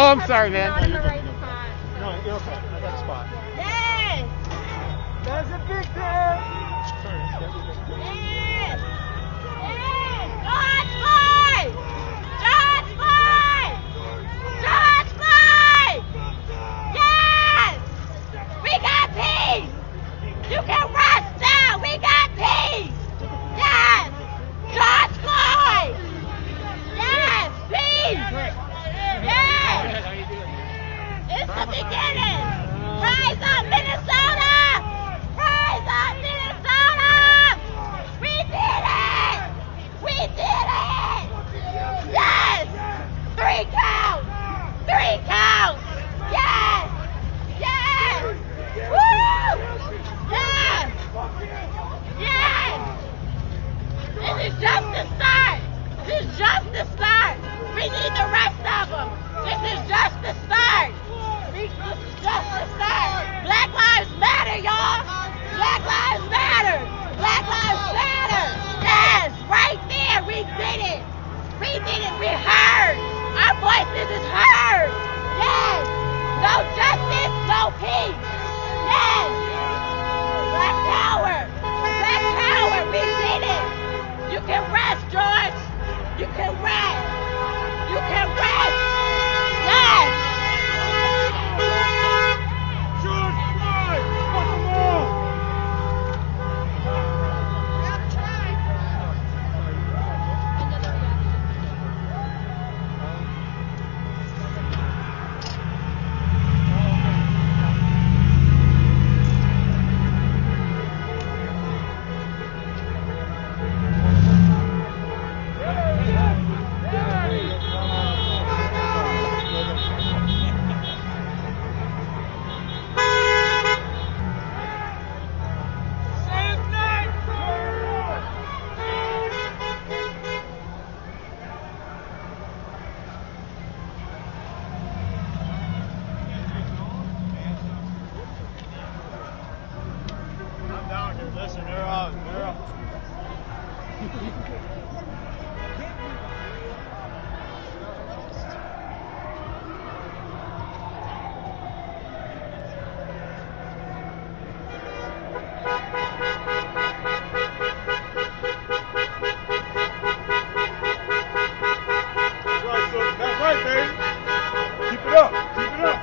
Oh, I'm sorry, man. Not in the right spot. No, you're okay. I got a spot. Yes! That's a big thing! Yes! Yes! George Floyd! George Floyd! George Floyd! Yes! We got peace! You can rest down! We got peace! Yes! George Floyd! Yes! Peace! Yes! It's the beginning! Rise up, Minesota! Rise up, Minesota! We did it! We did it! Yes! 3 counts! 3 counts! Yes! Yes! Woo! Yes! Yes! This is just the start! This is just the start! We need the rest of them! This is just the start! This is just the start! Black Lives Matter, y'all! Black Lives Matter! Black Lives Matter! Yes! Right there! We did it! We did it! We heard! Our voices is heard! Yes! No justice, no peace! Yes! Black power! Black power! We did it! You can rest, George! You can rest! You can rest! Yes! George Floyd! Fuck them all! Listen, they're out. They're out. That's right, baby. Keep it up. Keep it up.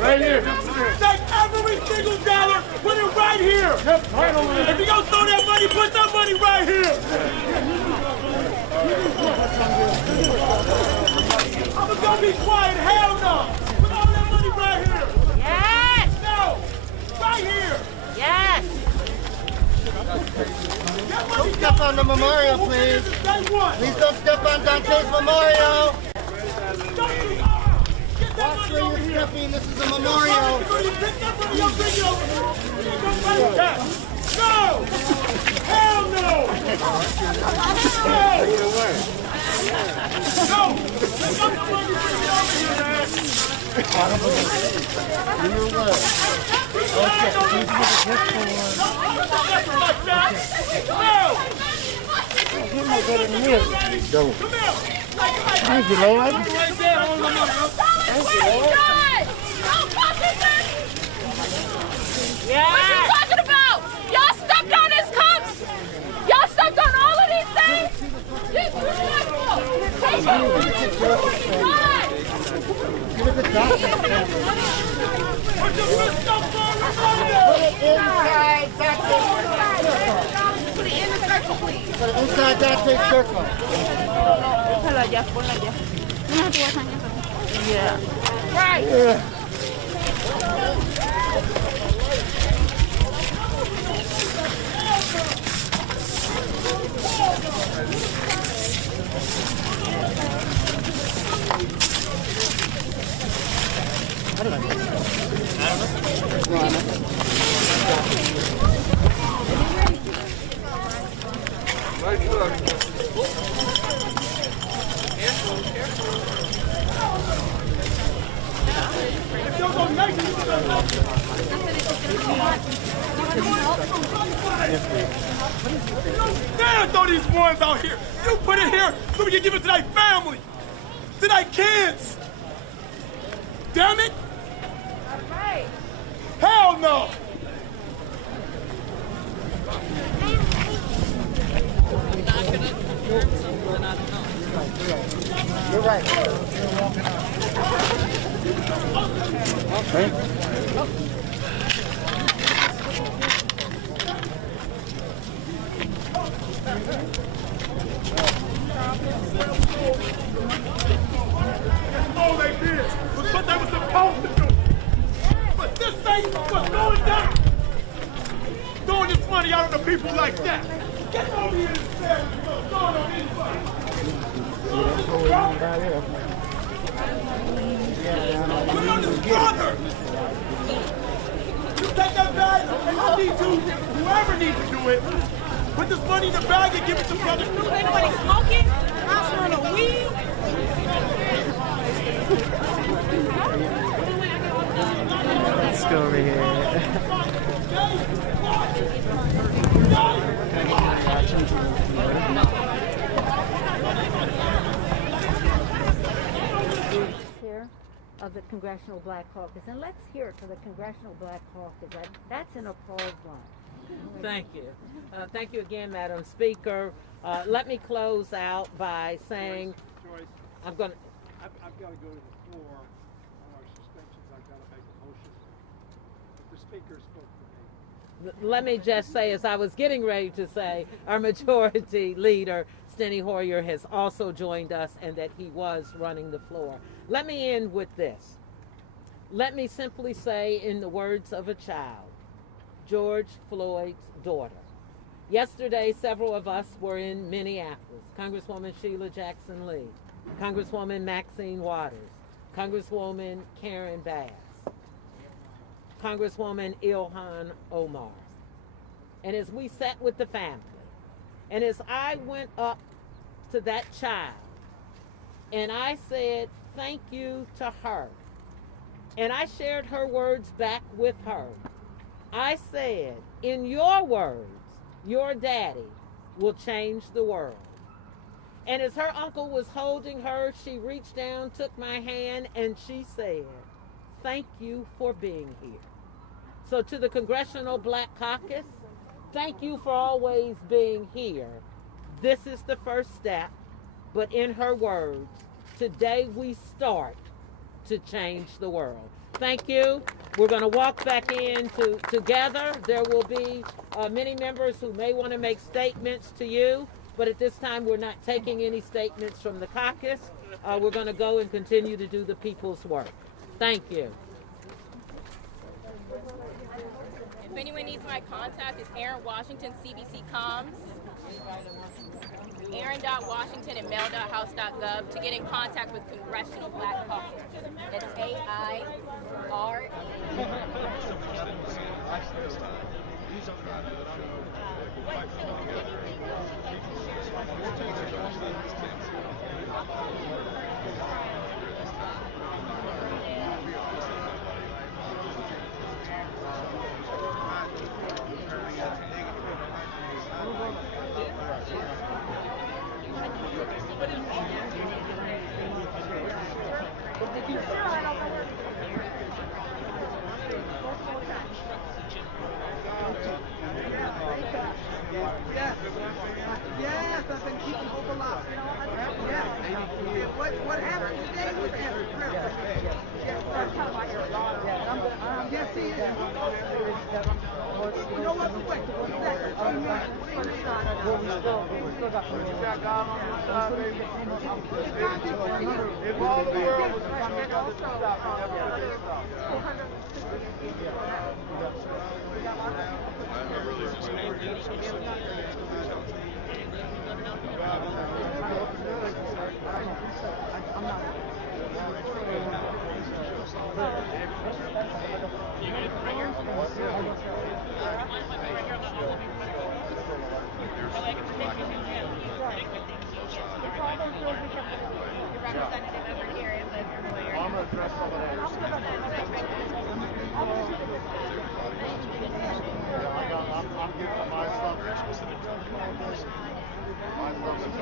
Right here. Take every single dollar, put it right here. Yep, right over there. If you gonna throw that money, put that money right here. I'm gonna be quiet. Hell no. Put all that money right here. Yes! No. Right here. Yes! Don't step on the memorial, please. Please don't step on Dante's memorial. Watch where you're stepping. This is a memorial. No! Hell no! No! No! Thank you, Lord. Yeah. What are you talking about? Y'all stepped on his cups. Y'all stepped on all of these things. Disrespectful. Take Give it the document. Put it inside that circle. Put it in the circle, please. Put it inside that big circle. Ponla allá, ponla allá. No, tú vas a añadir. Yeah. Right. Yeah. Damn, throw these ones out here. You put it here so we can give it to thy family, to thy kids. Damn it. Hell no. You're right. Okay. All they did was what they were supposed to do. But this ain't what's going down. Throwing this money out on the people like that. Get over here and say what's going on anybody. We're on this brother. You take that bag and I need to, whoever needs to do it, put this money in the bag and give it to brother. Anybody smoking? I'm smelling a weed. Let's go over here. Here of the Congressional Black Caucus, and let's hear it for the Congressional Black Caucus. That's an applause line. Thank you. Thank you again, Madam Speaker. Let me close out by saying Joyce, I'm going to... I've got to go to the floor on our suspensions. I've got to make a motion. But the speaker spoke for me. Let me just say, as I was getting ready to say, our majority leader, Steny Hoyer, has also joined us and that he was running the floor. Let me end with this. Let me simply say, in the words of a child, George Floyd's daughter. Yesterday, several of us were in Mineapolis. Congresswoman Sheila Jackson Lee, Congresswoman Maxine Waters, Congresswoman Karen Bass, Congresswoman Ilhan Omar. And as we sat with the family, and as I went up to that child, and I said thank you to her, and I shared her words back with her, I said, in your words, your daddy will change the world. And as her uncle was holding her, she reached down, took my hand, and she said, thank you for being here. So to the Congressional Black Caucus, thank you for always being here. This is the first step, but in her words, today we start to change the world. Thank you. We're going to walk back in together. There will be many members who may want to make statements to you, but at this time we're not taking any statements from the caucus. We're going to go and continue to do the people's work. Thank you. If anyone needs my contact, it's Aaron Washington, CBC Comms. Aaron.Washington@mail.house.gov to get in contact with Congressional Black Caucus. That's AIRE. Yes, I've been keeping hope alive. Yes. And what happened today was incredible. Yes, that's how I hear it. Yes, he is. You know what? Wait. Amen. We still got God on our side, baby. If all the world was coming together to stop, we never would have stopped. I'm going to dress over there. I'm giving my stuff. My stuff is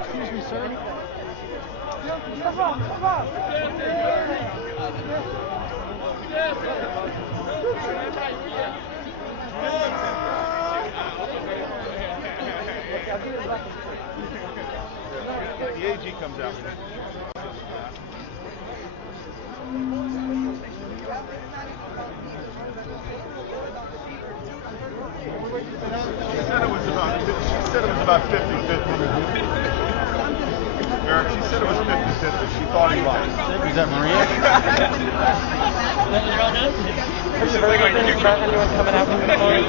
Excuse me, sir. The AG comes out. She said it was about 50-50. Eric, she said it was 50-50. She thought he lied. Is that Maria? Have you heard anything about anyone coming out from the phone?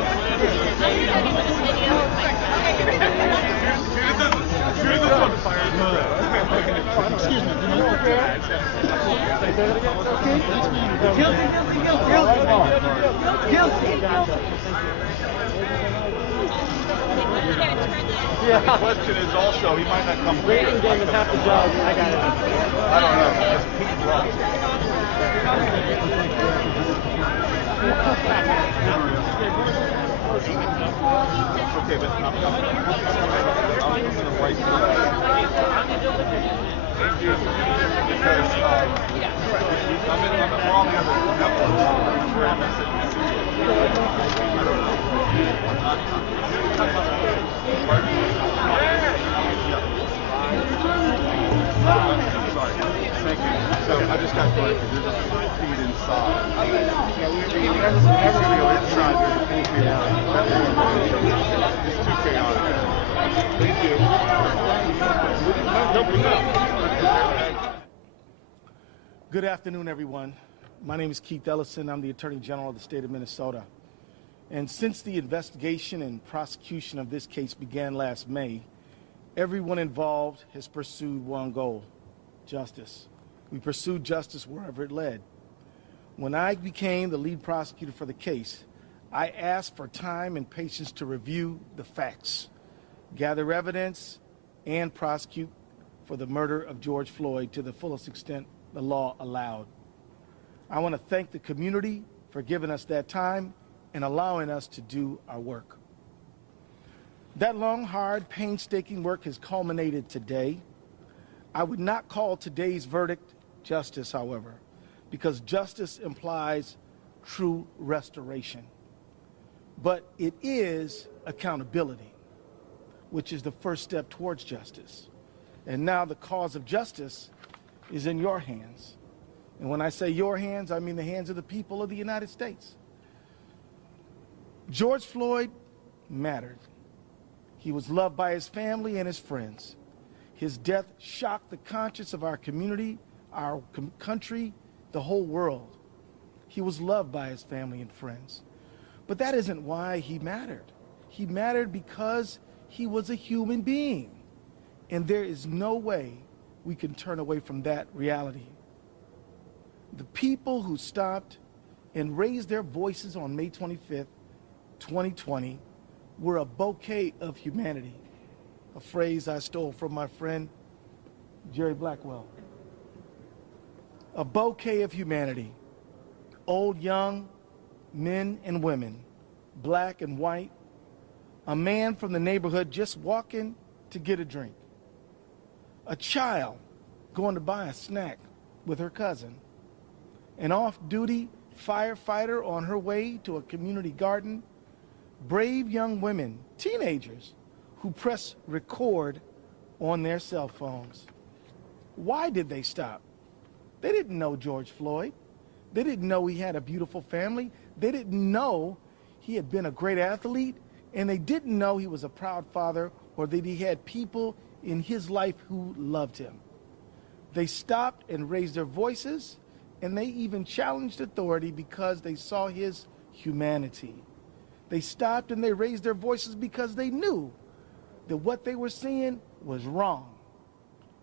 Excuse me. Guilty. Yeah. The question is also, he might not come. Waiting game is half the job. I got it. I don't know. That's Pete Ross. Okay, but I'm to the right side. Because I'm in the wrong end of the network. Sorry. Thank you. So I just got corrected. There's a 4 feet inside. It's going to go inside. There's 4 feet out. It's too chaotic. Thank you. Good afternoon, everyone. My name is Keith Ellison. I'm the Attorney General of the state of Minnesota. And since the investigation and prosecution of this case began last May, everyone involved has pursued one goal: justice. We pursued justice wherever it led. When I became the lead prosecutor for the case, I asked for time and patience to review the facts, gather evidence, and prosecute for the murder of George Floyd to the fullest extent the law allowed. I want to thank the community for giving us that time and allowing us to do our work. That long, hard, painstaking work has culminated today. I would not call today's verdict justice, however, because justice implies true restoration. But it is accountability, which is the first step towards justice. And now the cause of justice is in your hands. And when I say your hands, I mean the hands of the people of the United States. George Floyd mattered. He was loved by his family and his friends. His death shocked the conscience of our community, our country, the whole world. He was loved by his family and friends. But that isn't why he mattered. He mattered because he was a human being. And there is no way we can turn away from that reality. The people who stopped and raised their voices on May 25th, 2020, were a bouquet of humanity, a phrase I stole from my friend Jerry Blackwell. A bouquet of humanity, old, young, men and women, black and white, a man from the neighborhood just walking to get a drink, a child going to buy a snack with her cousin, an off-duty firefighter on her way to a community garden, brave young women, teenagers, who press record on their cell phones. Why did they stop? They didn't know George Floyd. They didn't know he had a beautiful family. They didn't know he had been a great athlete, and they didn't know he was a proud father or that he had people in his life who loved him. They stopped and raised their voices, and they even challenged authority because they saw his humanity. They stopped and they raised their voices because they knew that what they were seeing was wrong.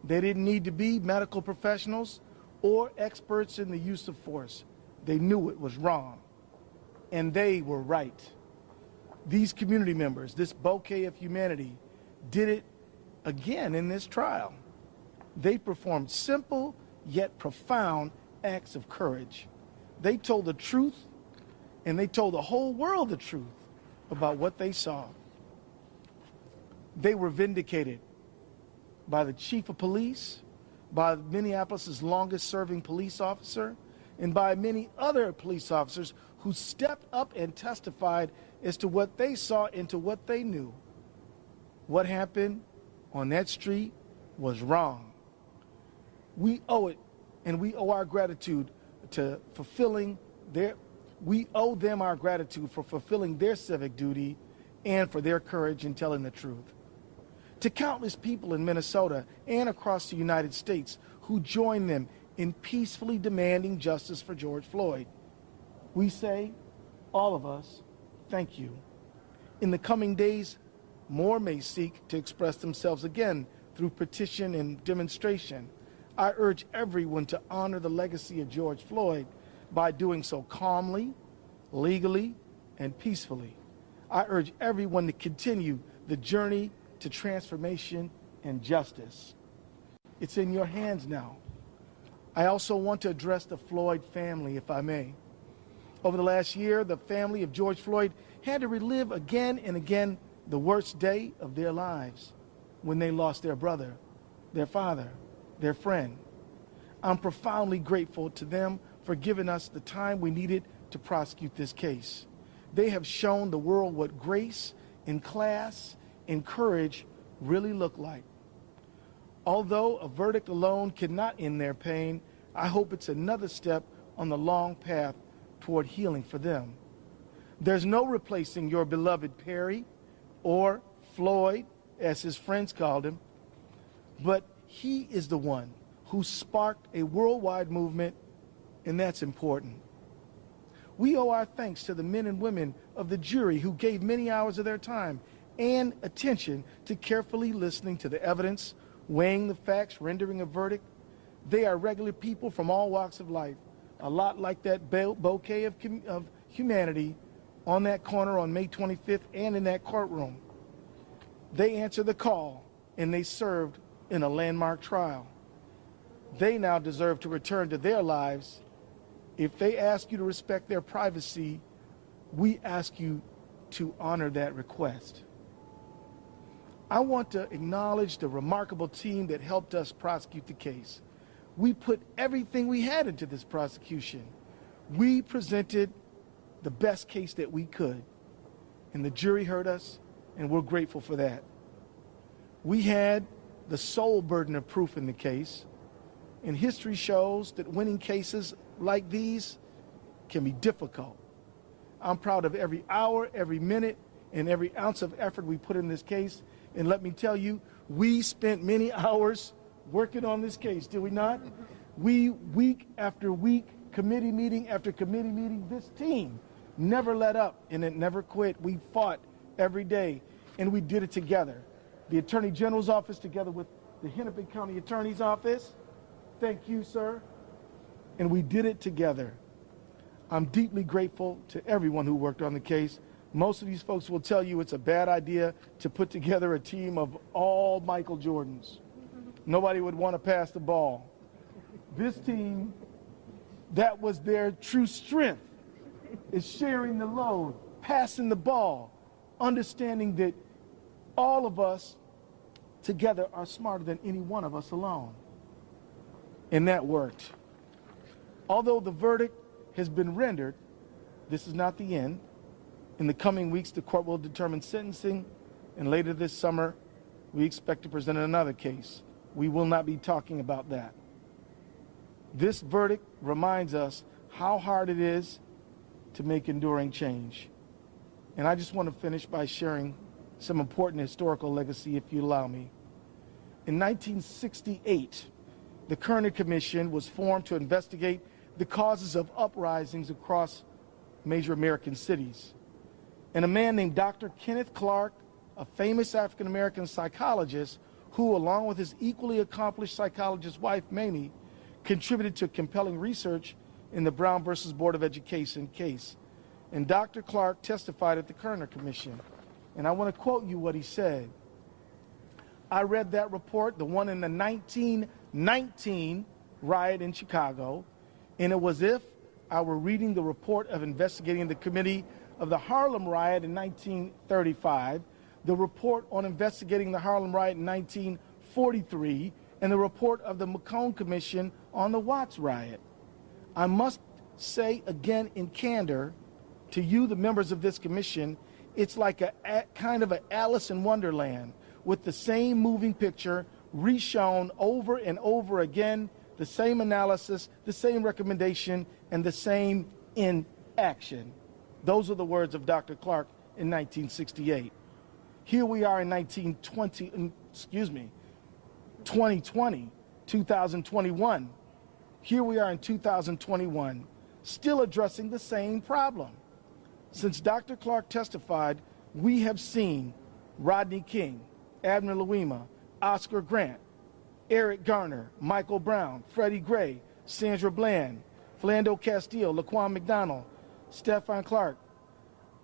They didn't need to be medical professionals or experts in the use of force. They knew it was wrong, and they were right. These community members, this bouquet of humanity, did it again in this trial. They performed simple yet profound acts of courage. They told the truth, and they told the whole world the truth about what they saw. They were vindicated by the chief of police, by Minneapolis' longest-serving police officer, and by many other police officers who stepped up and testified as to what they saw and to what they knew. What happened on that street was wrong. We owe it, and we owe our gratitude to fulfilling we owe them our gratitude for fulfilling their civic duty and for their courage in telling the truth. To countless people in Minnesota and across the United States who joined them in peacefully demanding justice for George Floyd, we say, all of us, thank you. In the coming days, more may seek to express themselves again through petition and demonstration. I urge everyone to honor the legacy of George Floyd by doing so calmly, legally, and peacefully. I urge everyone to continue the journey to transformation and justice. It's in your hands now. I also want to address the Floyd family, if I may. Over the last year, the family of George Floyd had to relive again and again the worst day of their lives when they lost their brother, their father, their friend. I'm profoundly grateful to them for giving us the time we needed to prosecute this case. They have shown the world what grace and class and courage really look like. Although a verdict alone cannot end their pain, I hope it's another step on the long path toward healing for them. There's no replacing your beloved Perry, or Floyd, as his friends called him, but he is the one who sparked a worldwide movement, and that's important. We owe our thanks to the men and women of the jury who gave many hours of their time and attention to carefully listening to the evidence, weighing the facts, rendering a verdict. They are regular people from all walks of life, a lot like that bouquet of humanity on that corner on May 25th and in that courtroom. They answered the call, and they served in a landmark trial. They now deserve to return to their lives. If they ask you to respect their privacy, we ask you to honor that request. I want to acknowledge the remarkable team that helped us prosecute the case. We put everything we had into this prosecution. We presented the best case that we could, and the jury heard us, and we're grateful for that. We had the sole burden of proof in the case, and history shows that winning cases like these can be difficult. I'm proud of every hour, every minute, and every ounce of effort we put in this case. And let me tell you, we spent many hours working on this case, did we not? We, week after week, committee meeting after committee meeting, this team never let up and it never quit. We fought every day, and we did it together. The Attorney General's office together with the Hennepin County Attorney's office. Thank you, sir. And we did it together. I'm deeply grateful to everyone who worked on the case. Most of these folks will tell you it's a bad idea to put together a team of all Michael Jordans. Nobody would want to pass the ball. This team, that was their true strength, is sharing the load, passing the ball, understanding that all of us together are smarter than any one of us alone. And that worked. Although the verdict has been rendered, this is not the end. In the coming weeks, the court will determine sentencing, and later this summer, we expect to present another case. We will not be talking about that. This verdict reminds us how hard it is to make enduring change. And I just want to finish by sharing some important historical legacy, if you allow me. In 1968, the Kerner Commission was formed to investigate the causes of uprisings across major American cities. And a man named Dr. Kenneth Clark, a famous African-American psychologist who, along with his equally accomplished psychologist wife, Mamie, contributed to compelling research in the Brown versus Board of Education case. And Dr. Clark testified at the Kerner Commission. And I want to quote you what he said. I read that report, the one in the 1919 riot in Chicago, and it was as if I were reading the report of investigating the committee of the Harlem riot in 1935, the report on investigating the Harlem riot in 1943, and the report of the McCone Commission on the Watts riot. I must say again in candor to you, the members of this commission, it's like a kind of an Alice in Wonderland with the same moving picture reshown over and over again, the same analysis, the same recommendation, and the same inaction. Those are the words of Dr. Clark in 1968. Here we are in 2021. Here we are in 2021, still addressing the same problem. Since Dr. Clark testified, we have seen Rodney King, Abner Louima, Oscar Grant, Eric Garner, Michael Brown, Freddie Gray, Sandra Bland, Philando Castile, Laquan McDonald, Stephon Clark,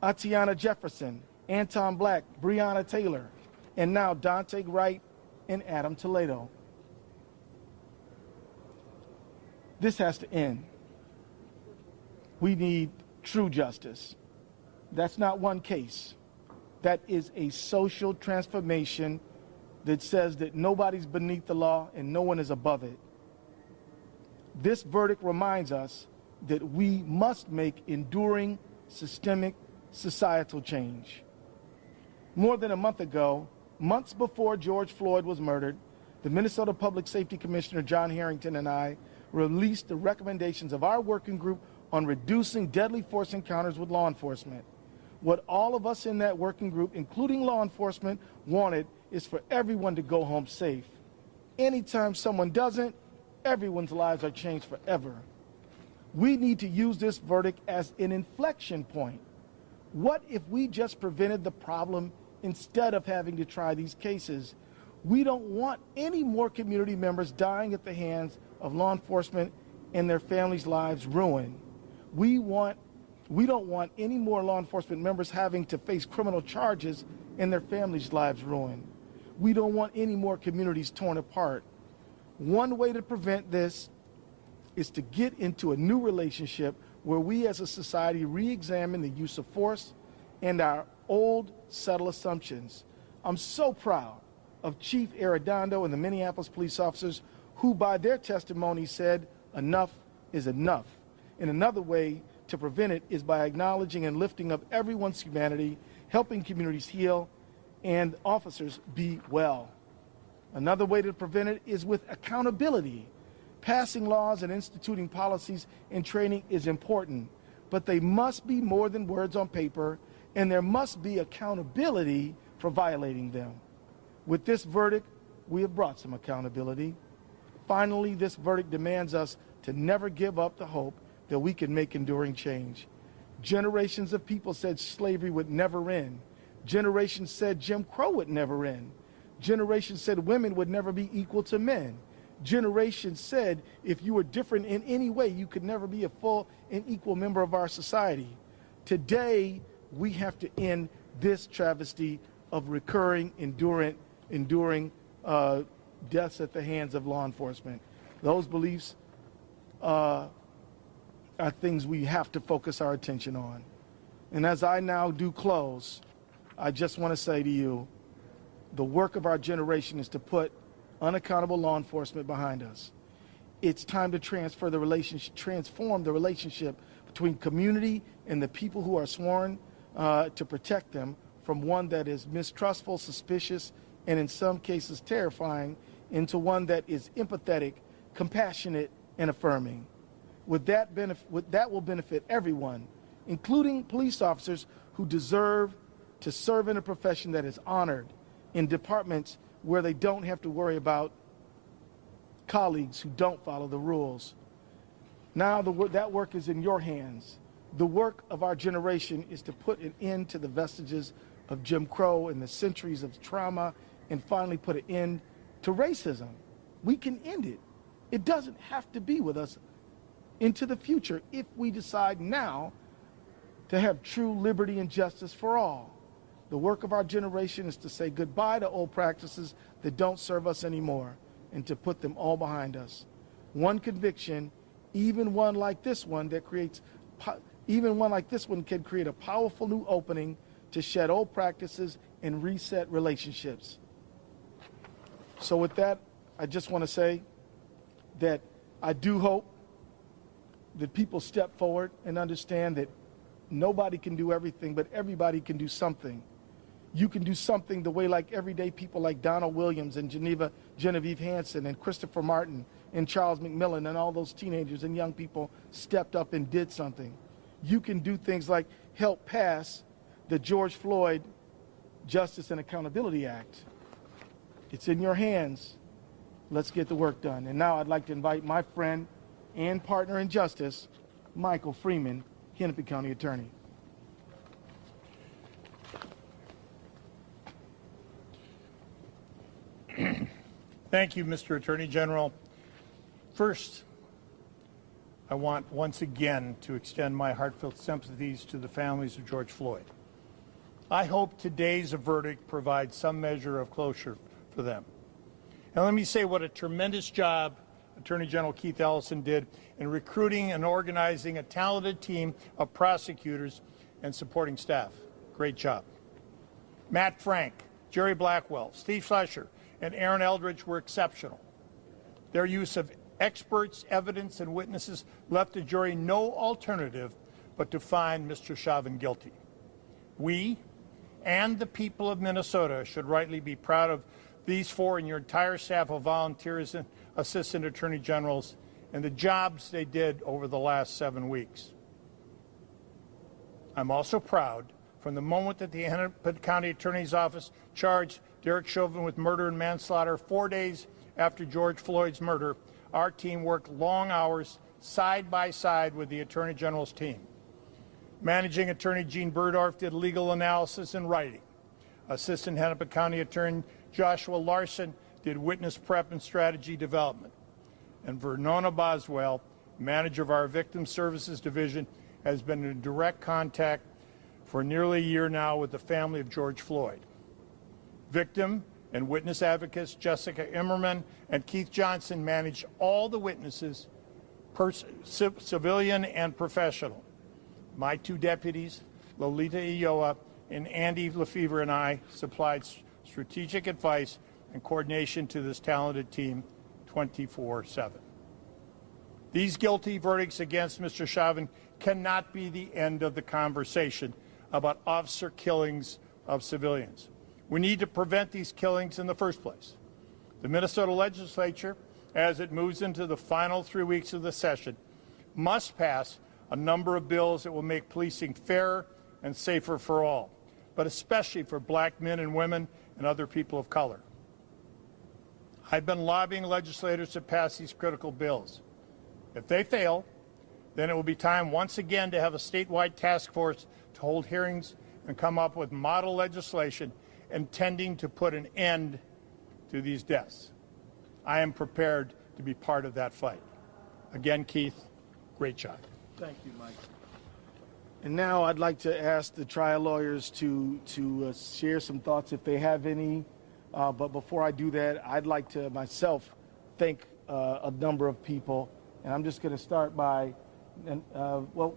Atiana Jefferson, Anton Black, Breonna Taylor, and now Dante Wright and Adam Toledo. This has to end. We need true justice. That's not one case. That is a social transformation that says that nobody's beneath the law and no one is above it. This verdict reminds us that we must make enduring systemic societal change. More than a month ago, months before George Floyd was murdered, the Minnesota Public Safety Commissioner John Harrington and I released the recommendations of our working group on reducing deadly force encounters with law enforcement. What all of us in that working group, including law enforcement, wanted is for everyone to go home safe. Anytime someone doesn't, everyone's lives are changed forever. We need to use this verdict as an inflection point. What if we just prevented the problem instead of having to try these cases? We don't want any more community members dying at the hands of law enforcement and their families' lives ruined. We don't want any more law enforcement members having to face criminal charges and their families' lives ruined. We don't want any more communities torn apart. One way to prevent this is to get into a new relationship where we as a society re-examine the use of force and our old settled assumptions. I'm so proud of Chief Arredondo and the Mineapolis police officers who by their testimony said enough is enough. And another way to prevent it is by acknowledging and lifting up everyone's humanity, helping communities heal, and officers be well. Another way to prevent it is with accountability. Passing laws and instituting policies and training is important, but they must be more than words on paper, and there must be accountability for violating them. With this verdict, we have brought some accountability. Finally, this verdict demands us to never give up the hope that we can make enduring change. Generations of people said slavery would never end. Generations said Jim Crow would never end. Generations said women would never be equal to men. Generations said if you were different in any way, you could never be a full and equal member of our society. Today, we have to end this travesty of recurring, enduring deaths at the hands of law enforcement. Those beliefs are things we have to focus our attention on. And as I now do close, I just want to say to you, the work of our generation is to put unaccountable law enforcement behind us. It's time to transform the relationship between community and the people who are sworn to protect them from one that is mistrustful, suspicious, and in some cases terrifying, into one that is empathetic, compassionate, and affirming. That will benefit everyone, including police officers who deserve to serve in a profession that is honored, in departments where they don't have to worry about colleagues who don't follow the rules. Now that work is in your hands. The work of our generation is to put an end to the vestiges of Jim Crow and the centuries of trauma, and finally put an end to racism. We can end it. It doesn't have to be with us into the future if we decide now to have true liberty and justice for all. The work of our generation is to say goodbye to old practices that don't serve us anymore and to put them all behind us. One conviction, even one like this one that creates Even one like this one can create a powerful new opening to shed old practices and reset relationships. So with that, I just want to say that I do hope that people step forward and understand that nobody can do everything, but everybody can do something. You can do something the way like everyday people like Donald Williams and Genevieve Hanson and Christopher Martin and Charles McMillan and all those teenagers and young people stepped up and did something. You can do things like help pass the George Floyd Justice and Accountability Act. It's in your hands. Let's get the work done. And now I'd like to invite my friend and partner in justice, Michael Freeman, Hennepin County Attorney. Thank you, Mr. Attorney General. First, I want once again to extend my heartfelt sympathies to the families of George Floyd. I hope today's verdict provides some measure of closure for them. And let me say what a tremendous job Attorney General Keith Ellison did in recruiting and organizing a talented team of prosecutors and supporting staff. Great job. Matt Frank, Jerry Blackwell, Steve Schlescher, and Aaron Eldridge were exceptional. Their use of experts, evidence, and witnesses left the jury no alternative but to find Mr. Chauvin guilty. We and the people of Minnesota should rightly be proud of these four and your entire staff of volunteers and assistant attorney generals and the jobs they did over the last 7 weeks. I'm also proud from the moment that the Hennepin County Attorney's Office charged Dereck Chauvin with murder and manslaughter 4 days after George Floyd's murder, our team worked long hours side by side with the Attorney General's team. Managing Attorney Gene Burdorf did legal analysis and writing. Assistant Hennepin County Attorney Joshua Larson did witness prep and strategy development. And Vernona Boswell, manager of our Victim Services Division, has been in direct contact for nearly a year now with the family of George Floyd. Victim and witness advocates Jessica Immerman and Keith Johnson managed all the witnesses, civilian and professional. My two deputies, Lolita EE.UU and Andy Lefevre, and I supplied strategic advice and coordination to this talented team 24/7. These guilty verdicts against Mr. Chauvin cannot be the end of the conversation about officer killings of civilians. We need to prevent these killings in the first place. The Minnesota legislature, as it moves into the final 3 weeks of the session, must pass a number of bills that will make policing fairer and safer for all, but especially for black men and women and other people of color. I've been lobbying legislators to pass these critical bills. If they fail, then it will be time once again to have a statewide task force to hold hearings and come up with model legislation intending to put an end to these deaths. I am prepared to be part of that fight. Again, Keith, great job. Thank you, Mike. And now I'd like to ask the trial lawyers to share some thoughts if they have any. But before I do that, I'd like to myself thank a number of people. And I'm just going to start by, why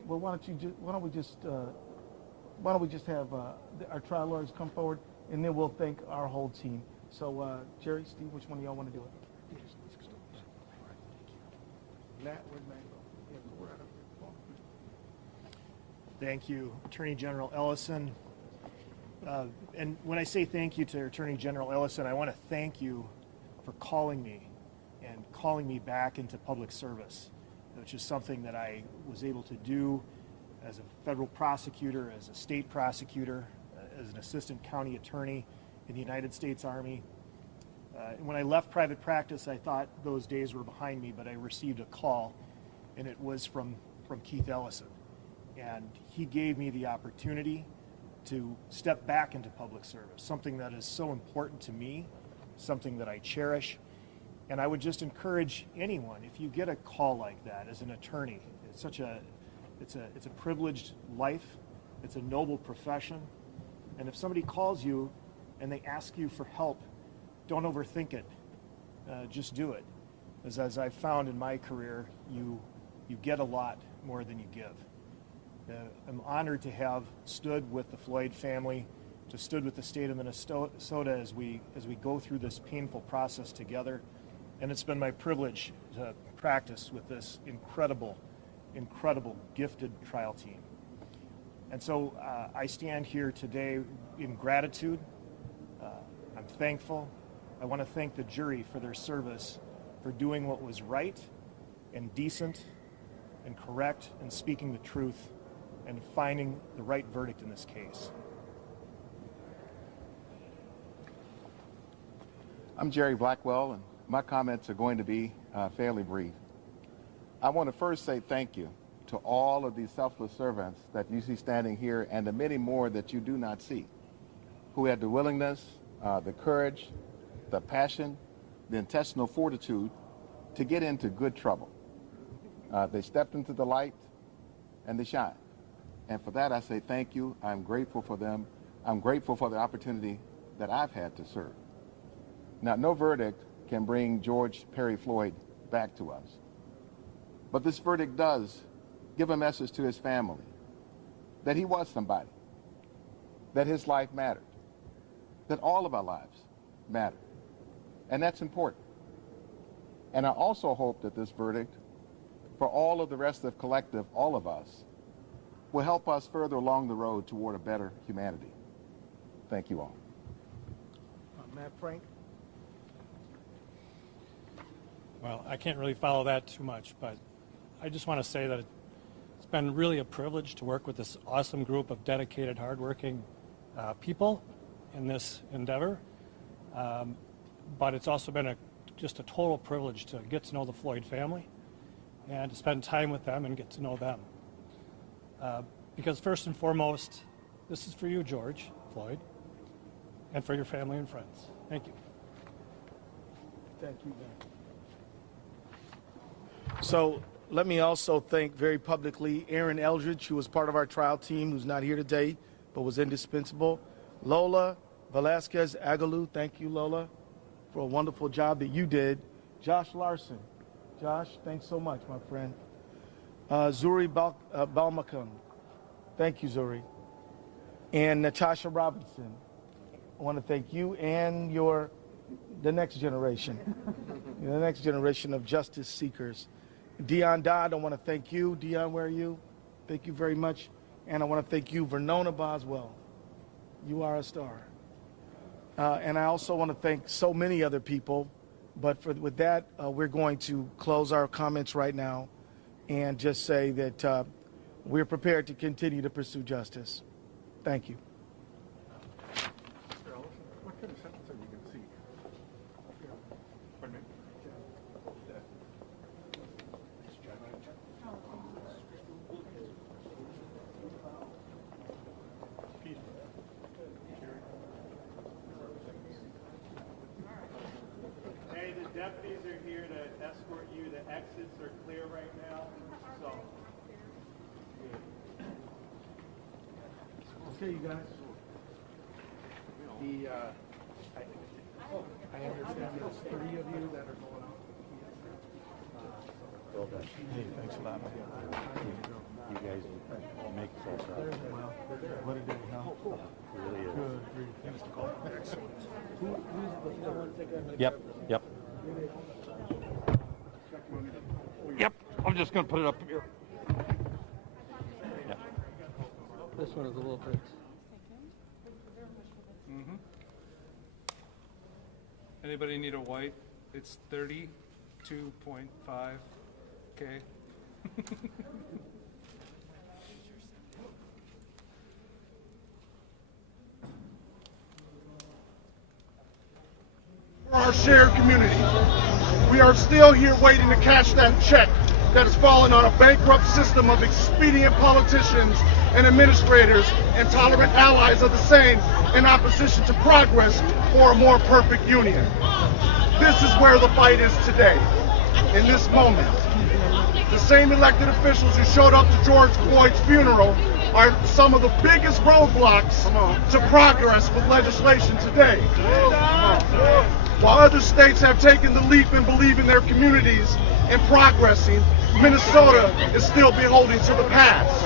don't we just have our trial lawyers come forward, and then we'll thank our whole team. So, Jerry, Steve, which one of y'all want to do it? Matt, where'd Matt go? Yeah, we're right up here. Thank you, Attorney General Ellison. And when I say thank you to Attorney General Ellison, I want to thank you for calling me and calling me back into public service, which is something that I was able to do as a federal prosecutor, as a state prosecutor, as an assistant county attorney in the United States Army. When I left private practice, I thought those days were behind me, but I received a call, and it was from Keith Ellison. And he gave me the opportunity to step back into public service, something that is so important to me, something that I cherish. And I would just encourage anyone, if you get a call like that as an attorney, it's a privileged life, it's a noble profession. And if somebody calls you and they ask you for help, don't overthink it. Just do it. As I've found in my career, you get a lot more than you give. I'm honored to have stood with the Floyd family, to stood with the state of Minnesota as we go through this painful process together. And it's been my privilege to practice with this incredible, gifted trial team. And so I stand here today in gratitude. I'm thankful. I want to thank the jury for their service, for doing what was right and decent and correct and speaking the truth and finding the right verdict in this case. I'm Jerry Blackwell, and my comments are going to be fairly brief. I want to first say thank you to all of these selfless servants that you see standing here and the many more that you do not see, who had the willingness, the courage, the passion, the intestinal fortitude to get into good trouble. They stepped into the light and they shined. And for that I say thank you. I'm grateful for them. I'm grateful for the opportunity that I've had to serve. Now, no verdict can bring George Perry Floyd back to us. But this verdict does give a message to his family that he was somebody, that his life mattered, that all of our lives matter. And that's important. And I also hope that this verdict, for all of the rest of the collective, all of us, will help us further along the road toward a better humanity. Thank you all. Matt Frank. Well, I can't really follow that too much, but I just want to say that it's been really a privilege to work with this awesome group of dedicated, hardworking people in this endeavor. But it's also been just a total privilege to get to know the Floyd family and to spend time with them and get to know them. Because first and foremost, this is for you, George Floyd, and for your family and friends. Thank you. Thank you, man. So let me also thank very publicly Aaron Eldridge, who was part of our trial team, who's not here today, but was indispensable. Lola Velasquez Agaloo, thank you, Lola, for a wonderful job that you did. Josh Larson. Josh, thanks so much, my friend. Zuri Balmakam. Thank you, Zuri. And Natasha Robinson. I want to thank you and the next generation, the next generation of justice seekers. Dion Dodd, I want to thank you. Dion, where are you? Thank you very much. And I want to thank you, Vernona Boswell. You are a star. And I also want to thank so many other people. But with that, we're going to close our comments right now and just say that we're prepared to continue to pursue justice. Thank you. What kind of sentence are you going to see? Pardon me? Hey, the deputies are here to escort you. The exits are clear right now. So. Okay, you guys. I understand there's 3 of you that are going out. Hey, thanks a lot, man. You guys make us all proud. Well, what a day, huh? It really is. Good, great. Thanks to call. Excellent. Yep. Yep, I'm just going to put it up here. Yep. This one is a little bit. Anybody need a white? It's 32.5K. For our shared community, we are still here waiting to cash that check that has fallen on a bankrupt system of expedient politicians and administrators and tolerant allies of the same in opposition to progress for a more perfect union. This is where the fight is today, in this moment. The same elected officials who showed up to George Floyd's funeral are some of the biggest roadblocks to progress with legislation today. While other states have taken the leap and believe in their communities and progressing, Minnesota is still beholden to the past.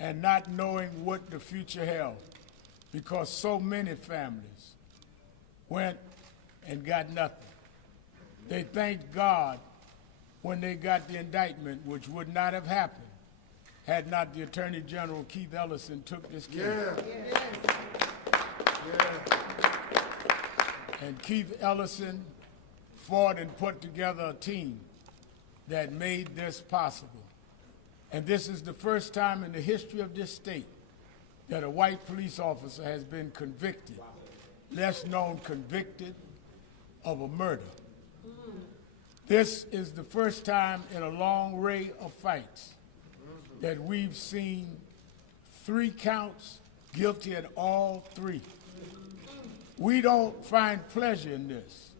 and not knowing what the future held, because so many families went and got nothing. They thanked God when they got the indictment, which would not have happened had not the Attorney General, Keith Ellison, took this case. And Keith Ellison fought and put together a team that made this possible. And this is the first time in the history of this state that a white police officer has been convicted, less known convicted, of a murder. This is the first time in a long array of fights that we've seen 3 counts, guilty at all 3. We don't find pleasure in this.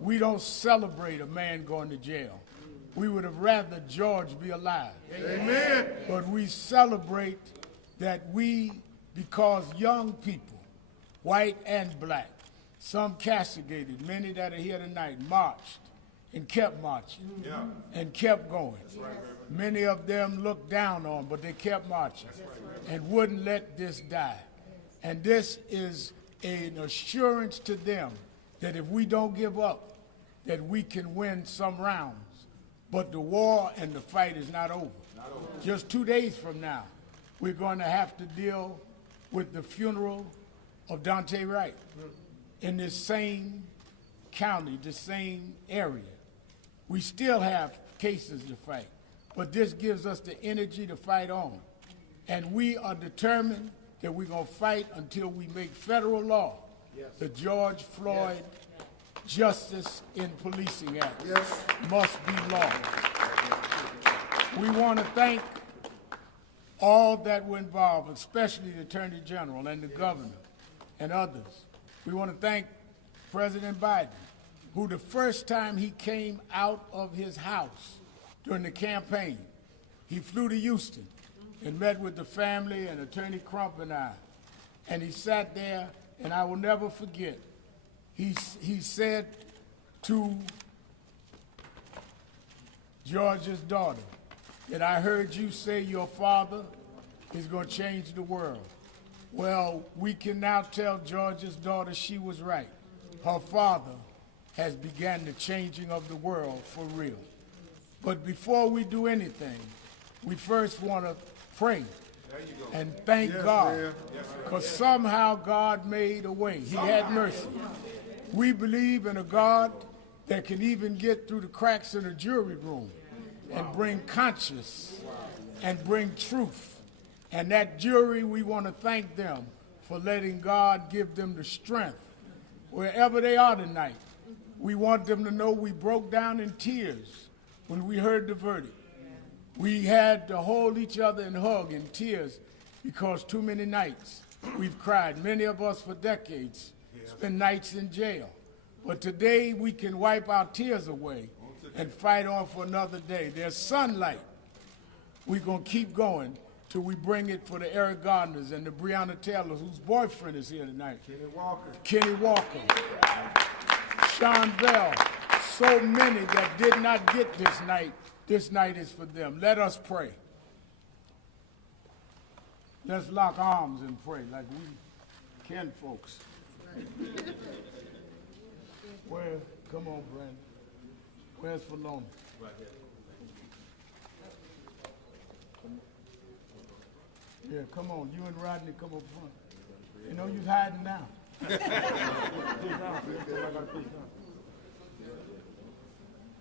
We don't celebrate a man going to jail. We would have rather George be alive. Amen. But we celebrate that we, because young people, white and black, some castigated, many that are here tonight, marched and kept marching and kept going. Many of them looked down on, but they kept marching and wouldn't let this die. And this is an assurance to them that if we don't give up, that we can win some rounds. But the war and the fight is not over. Just 2 days from now, we're going to have to deal with the funeral of Daunte Wright in this same county, the same area. We still have cases to fight, but this gives us the energy to fight on. And we are determined that we're going to fight until we make federal law the George Floyd Justice in Policing Act must be law. We want to thank all that were involved, especially the Attorney General and the Governor and others. We want to thank President Biden, who the first time he came out of his house during the campaign, he flew to Houston and met with the family and Attorney Crump and I. And he sat there, and I will never forget, he said to George's daughter that I heard you say your father is going to change the world. Well, we can now tell George's daughter she was right. Her father has begun the changing of the world for real. But before we do anything, we first want to pray and thank God, because somehow God made a way. He had mercy. We believe in a God that can even get through the cracks in the jury room and bring conscience and bring truth. And that jury, we want to thank them for letting God give them the strength wherever they are tonight. We want them to know we broke down in tears when we heard the verdict. We had to hold each other and hug in tears because too many nights we've cried. Many of us for decades spent nights in jail. But today we can wipe our tears away and fight on for another day. There's sunlight. We're going to keep going till we bring it for the Eric Gardners and the Breonna Taylors, whose boyfriend is here tonight. Kenny Walker. Sean Bell. So many that did not get this night. This night is for them. Let us pray. Let's lock arms and pray like we can, folks. Where? Come on, Brandon. Where's Falona? Right here. Yeah, come on. You and Rodney, come up front. You know you're hiding now.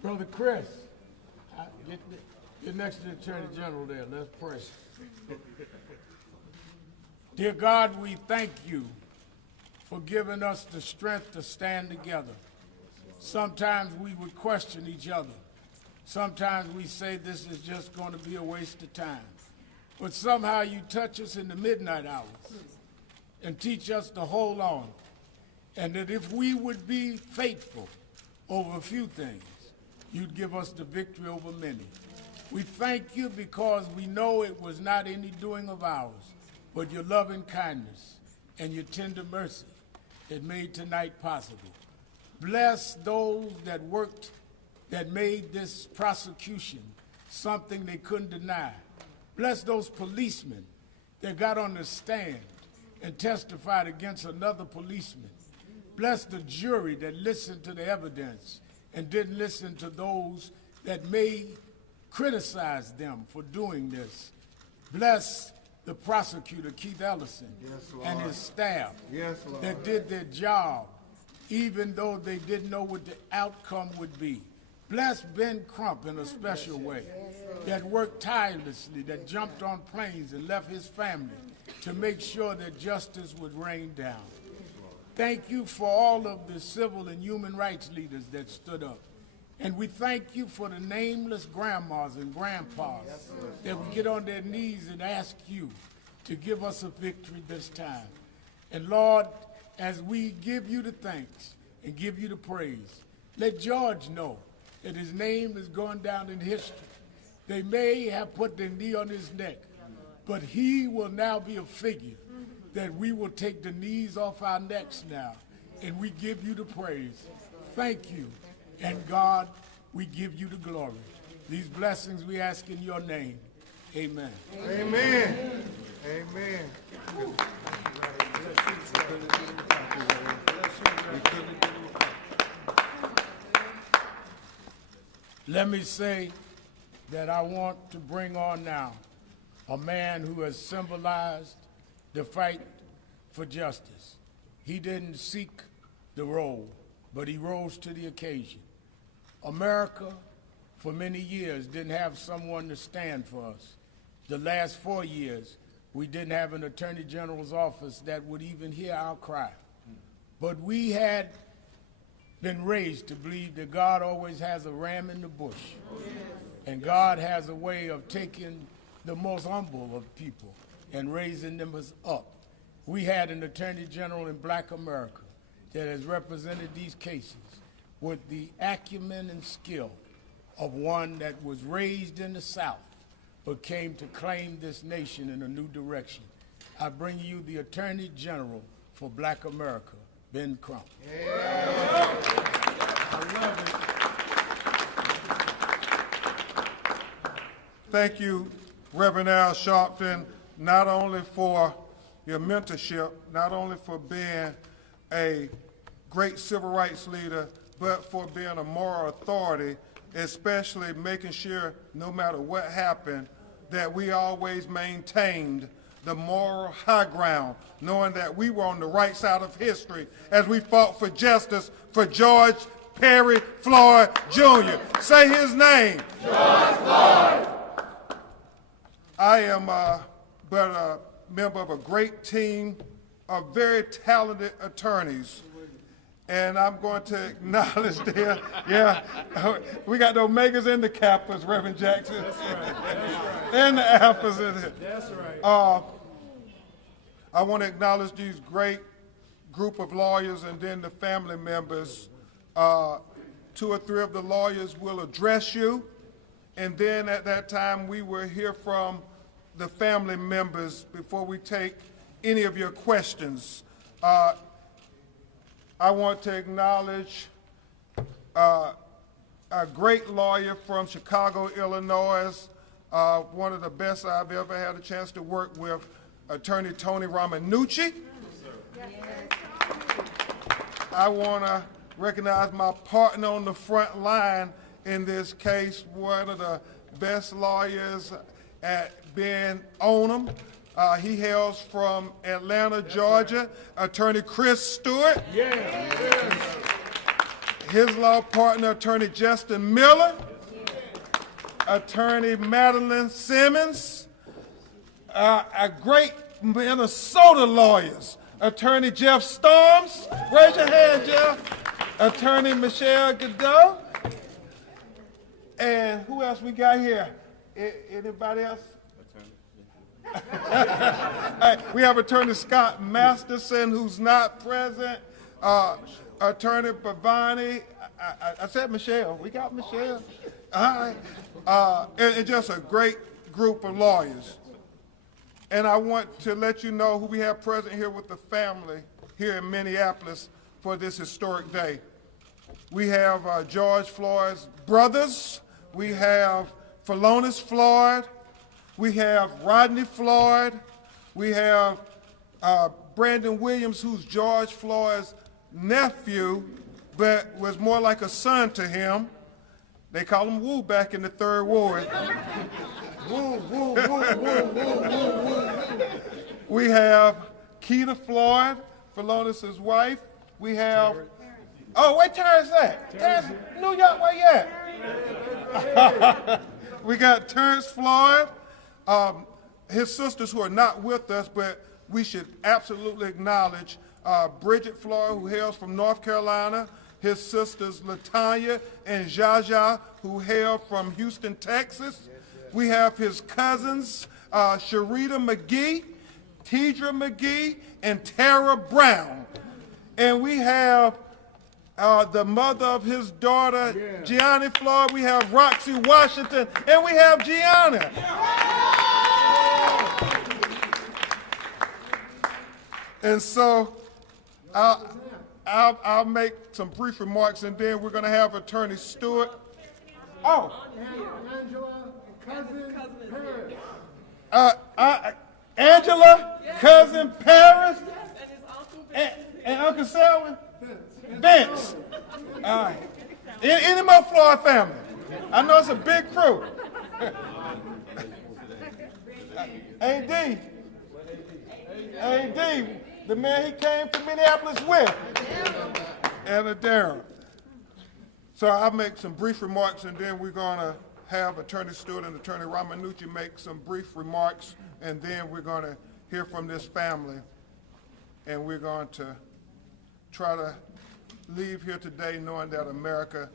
Brother Chris, get next to the Attorney General there. Let's pray. Dear God, we thank you for giving us the strength to stand together. Sometimes we would question each other. Sometimes we say this is just going to be a waste of time. But somehow you touch us in the midnight hours and teach us to hold on. And that if we would be faithful over a few things, you'd give us the victory over many. We thank you because we know it was not any doing of ours, but your loving kindness and your tender mercy that made tonight possible. Bless those that worked, that made this prosecution something they couldn't deny. Bless those policemen that got on the stand and testified against another policeman. Bless the jury that listened to the evidence and didn't listen to those that may criticize them for doing this. Bless the prosecutor, Keith Ellison, and his staff that did their job, even though they didn't know what the outcome would be. Bless Ben Crump in a special way, that worked tirelessly, that jumped on planes and left his family to make sure that justice would rain down. Thank you for all of the civil and human rights leaders that stood up. And we thank you for the nameless grandmas and grandpas that would get on their knees and ask you to give us a victory this time. And Lord, as we give you the thanks and give you the praise, let George know that his name is going down in history. They may have put their knee on his neck, but he will now be a figure that we will take the knees off our necks now, and we give you the praise. Thank you. And God, we give you the glory. These blessings we ask in your name. Amen. Amen. Amen. Let me say that I want to bring on now a man who has symbolized the fight for justice. He didn't seek the role, but he rose to the occasion. America, for many years, didn't have someone to stand for us. The last 4 years, we didn't have an Attorney General's office that would even hear our cry. But we had been raised to believe that God always has a ram in the bush. And God has a way of taking the most humble of people and raising them up. We had an Attorney General in Black America that has represented these cases with the acumen and skill of one that was raised in the South but came to claim this nation in a new direction. I bring you the Attorney General for Black America, Ben Crump. Yeah. I love it. Thank you, Reverend Al Sharpton, not only for your mentorship, not only for being a great civil rights leader, but for being a moral authority, especially making sure no matter what happened, that we always maintained the moral high ground, knowing that we were on the right side of history as we fought for justice for George Perry Floyd Jr. Say his name. George Floyd. I am but a member of a great team of very talented attorneys. And I'm going to acknowledge there, yeah, we got the Omegas and the Kappas, Reverend Jackson. That's right. And the Alphas in it. That's right. I want to acknowledge these great group of lawyers and then the family members. 2 or 3 of the lawyers will address you. And then at that time, we will hear from the family members before we take any of your questions. I want to acknowledge a great lawyer from Chicago, Illinois, one of the best I've ever had a chance to work with, Attorney Tony Romanucci. I want to recognize my partner on the front line in this case, one of the best lawyers at being on them. He hails from Atlanta, Georgia, Attorney Chris Stewart. Yeah. His law partner, Attorney Justin Miller. Attorney Madeline Simmons. A great Minnesota lawyers, Attorney Jeff Storms. Raise your hand, Jeff. Attorney Michelle Godot. And who else we got here? Anybody else? We have Attorney Scott Masterson, who's not present. Attorney Pavani. I said Michelle. We got Michelle. All right. And just a great group of lawyers. And I want to let you know who we have present here with the family here in Mineapolis for this historic day. We have George Floyd's brothers. We have Phalonis Floyd. We have Rodney Floyd. We have Brandon Williams, who's George Floyd's nephew, but was more like a son to him. They call him Woo back in the 3rd Ward. Woo, woo, woo, woo, woo, woo, woo. We have Keita Floyd, Philonas's wife. We have, oh, where Terrence at? Terrence, New York, where you at? We got Terrence Floyd, his sisters who are not with us, but we should absolutely acknowledge Bridget Floyd, who hails from North Carolina, his sisters Latanya and Jaja, who hail from Houston, Texas. We have his cousins, Sharita McGee, Tidra McGee, and Tara Brown. And we have the mother of his daughter, Gianni Floyd. We have Roxy Washington, and we have Gianna. And so I'll make some brief remarks, and then we're going to have Attorney Stewart. Oh. Angela, cousin Paris. Angela, cousin Paris, and Uncle Selwyn, Vince. All right. Any more Floyd family? I know it's a big crew. AD, the man he came to Mineapolis with, and Darren. So I'll make some brief remarks, and then we're going to have Attorney Stewart and Attorney Ramanucci make some brief remarks, and then we're going to hear from this family, and we're going to try to leave here today knowing that America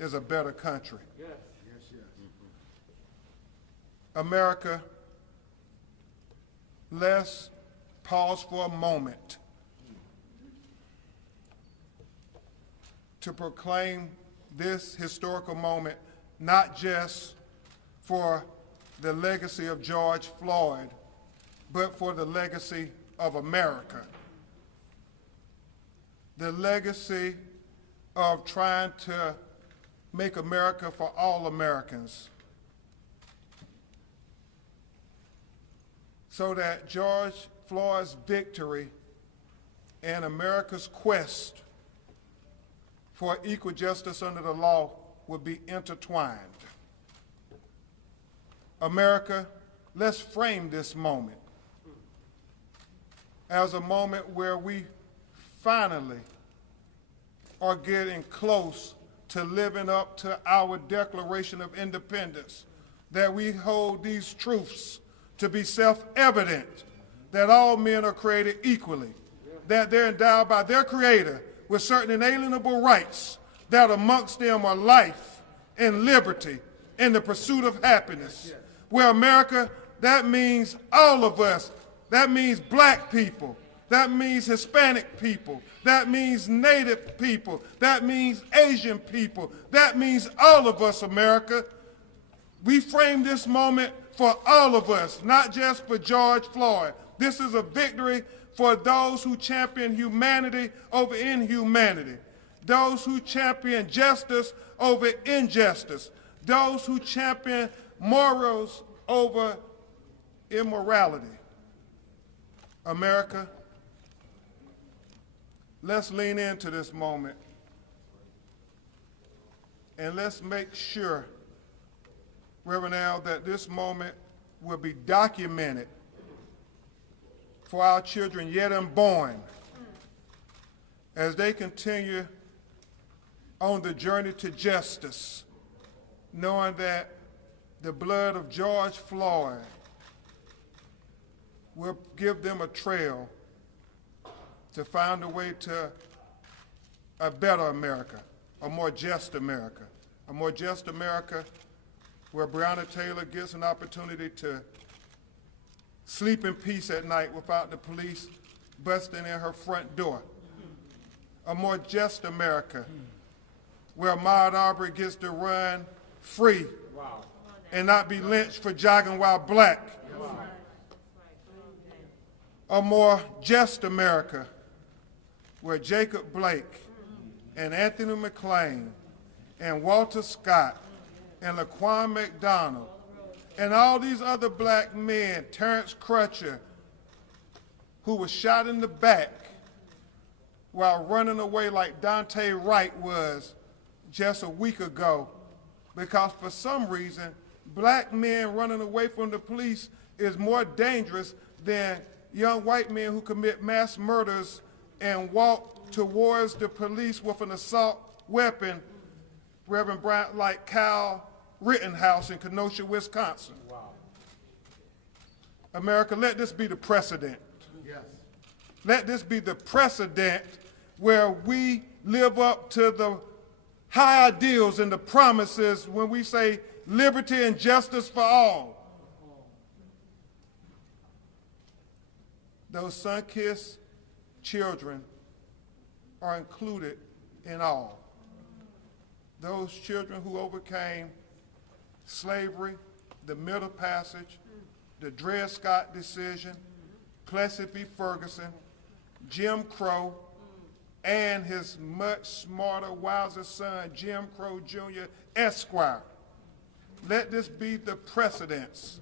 is a better country. Yes. Yes, yes. America, let's pause for a moment to proclaim this historical moment, not just for the legacy of George Floyd, but for the legacy of America. The legacy of trying to make America for all Americans, so that George Floyd's victory and America's quest for equal justice under the law will be intertwined. America, let's frame this moment as a moment where we finally are getting close to living up to our Declaration of Independence, that we hold these truths to be self-evident, that all men are created equally, that they're endowed by their Creator with certain inalienable rights, that amongst them are life and liberty and the pursuit of happiness. Where America, that means all of us. That means black people. That means Hispanic people. That means Native people. That means Asian people. That means all of us, America. We frame this moment for all of us, not just for George Floyd. This is a victory for those who champion humanity over inhumanity, those who champion justice over injustice, those who champion morals over immorality. America, let's lean into this moment, and let's make sure, Reverend Al, that this moment will be documented for our children yet unborn as they continue on the journey to justice, knowing that the blood of George Floyd will give them a trail to find a way to a better America, a more just America, where Breonna Taylor gets an opportunity to sleep in peace at night without the police busting in her front door. A more just America, where Ahmaud Arbery gets to run free and not be lynched for jogging while black. A more just America, where Jacob Blake and Anthony McLean and Walter Scott and Laquan McDonald and all these other black men, Terrence Crutcher, who was shot in the back while running away like Dante Wright was just a week ago, because for some reason, black men running away from the police is more dangerous than young white men who commit mass murders and walk towards the police with an assault weapon, Reverend Bryant, like Kyle Rittenhouse in Kenosha, Wisconsin. Wow. America, let this be the precedent. Yes. Let this be the precedent where we live up to the high ideals and the promises when we say liberty and justice for all. Those sun-kissed children are included in all. Those children who overcame slavery, the Middle Passage, the Dred Scott decision, Plessy v. Ferguson, Jim Crow, and his much smarter, wiser son, Jim Crow Jr. Esquire. Let this be the precedence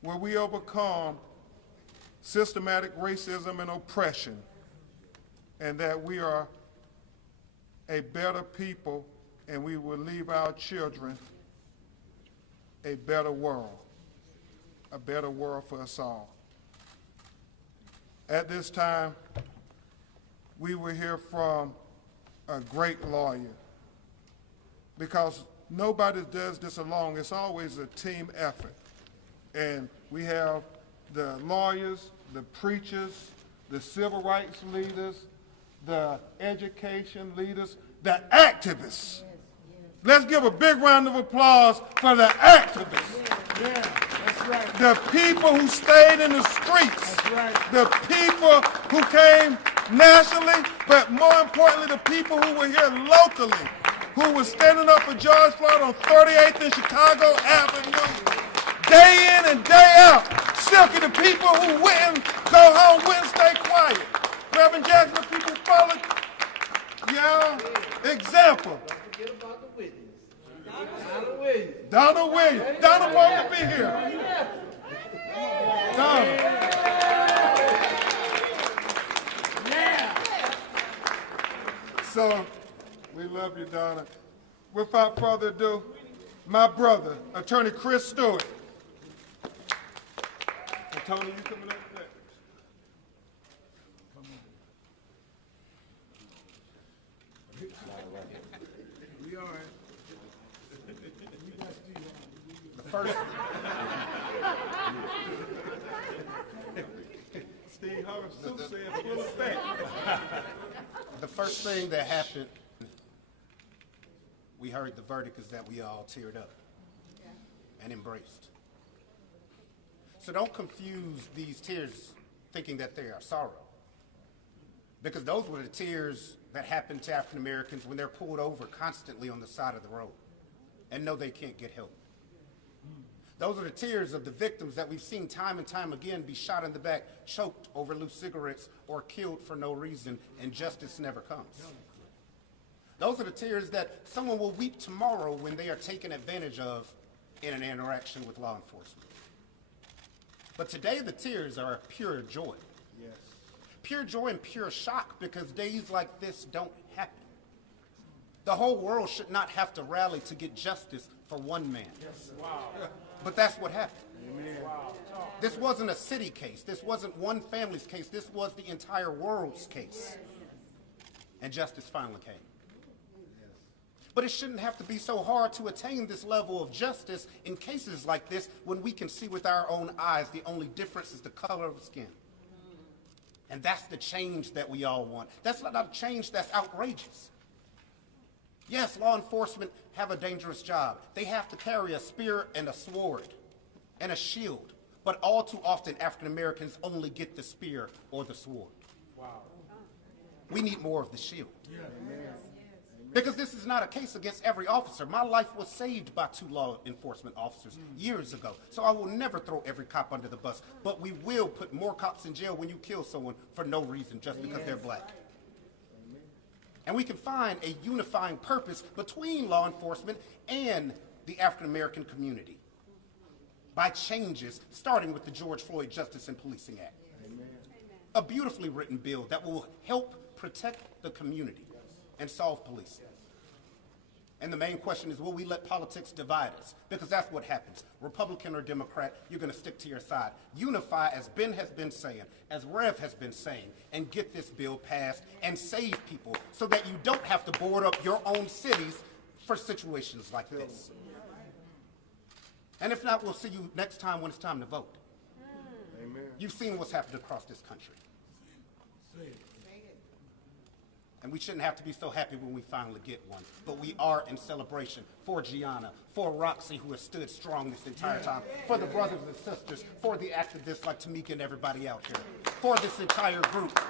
where we overcome systematic racism and oppression, and that we are a better people, and we will leave our children a better world for us all. At this time, we will hear from a great lawyer, because nobody does this alone. It's always a team effort. And we have the lawyers, the preachers, the civil rights leaders, the education leaders, the activists. Let's give a big round of applause for the activists. Yeah, that's right. The people who stayed in the streets. That's right. The people who came nationally, but more importantly, the people who were here locally, who were standing up for George Floyd on 38th and Chicago Avenue, day in and day out. Silky, the people who wouldn't go home, wouldn't stay quiet. Reverend Jackson, the people who followed your example. Donald Williams. Donald wanted to be here. Donald. Yeah. So, we love you, Donna. Without further ado, my brother, Attorney Chris Stewart. And Tony, you coming up next? We all right. Steve Harvey said full effect. The first thing that happened, we heard the verdict, is that we all teared up and embraced. So don't confuse these tears thinking that they are sorrow, because those were the tears that happened to African Americans when they're pulled over constantly on the side of the road and know they can't get help. Those are the tears of the victims that we've seen time and time again be shot in the back, choked over loose cigarettes, or killed for no reason, and justice never comes. Those are the tears that someone will weep tomorrow when they are taken advantage of in an interaction with law enforcement. But today the tears are pure joy. Yes. Pure joy and pure shock, because days like this don't happen. The whole world should not have to rally to get justice for one man. Yes. Wow. But that's what happened. Amen. Wow. This wasn't a city case. This wasn't one family's case. This was the entire world's case. And justice finally came. But it shouldn't have to be so hard to attain this level of justice in cases like this, when we can see with our own eyes the only difference is the color of the skin. And that's the change that we all want. That's not a change that's outrageous. Yes, law enforcement have a dangerous job. They have to carry a spear and a sword and a shield. But all too often, African Americans only get the spear or the sword. Wow. We need more of the shield. Yeah. Because this is not a case against every officer. My life was saved by 2 law enforcement officers years ago. So I will never throw every cop under the bus. But we will put more cops in jail when you kill someone for no reason, just because they're black. And we can find a unifying purpose between law enforcement and the African American community by changes, starting with the George Floyd Justice and Policing Act. Amen. a beautifully written bill that will help protect the community and solve policing. And the main question is, will we let politics divide us? Because that's what happens. Republican or Democrat, you're going to stick to your side. Unify, as Ben has been saying, as Rev has been saying, and get this bill passed and save people so that you don't have to board up your own cities for situations like this. And if not, we'll see you next time when it's time to vote. Amen. You've seen what's happened across this country. And we shouldn't have to be so happy when we finally get one. But we are in celebration for Gianna, for Roxy, who has stood strong this entire time, for the brothers and sisters, for the activists like Tamika and everybody out here, for this entire group.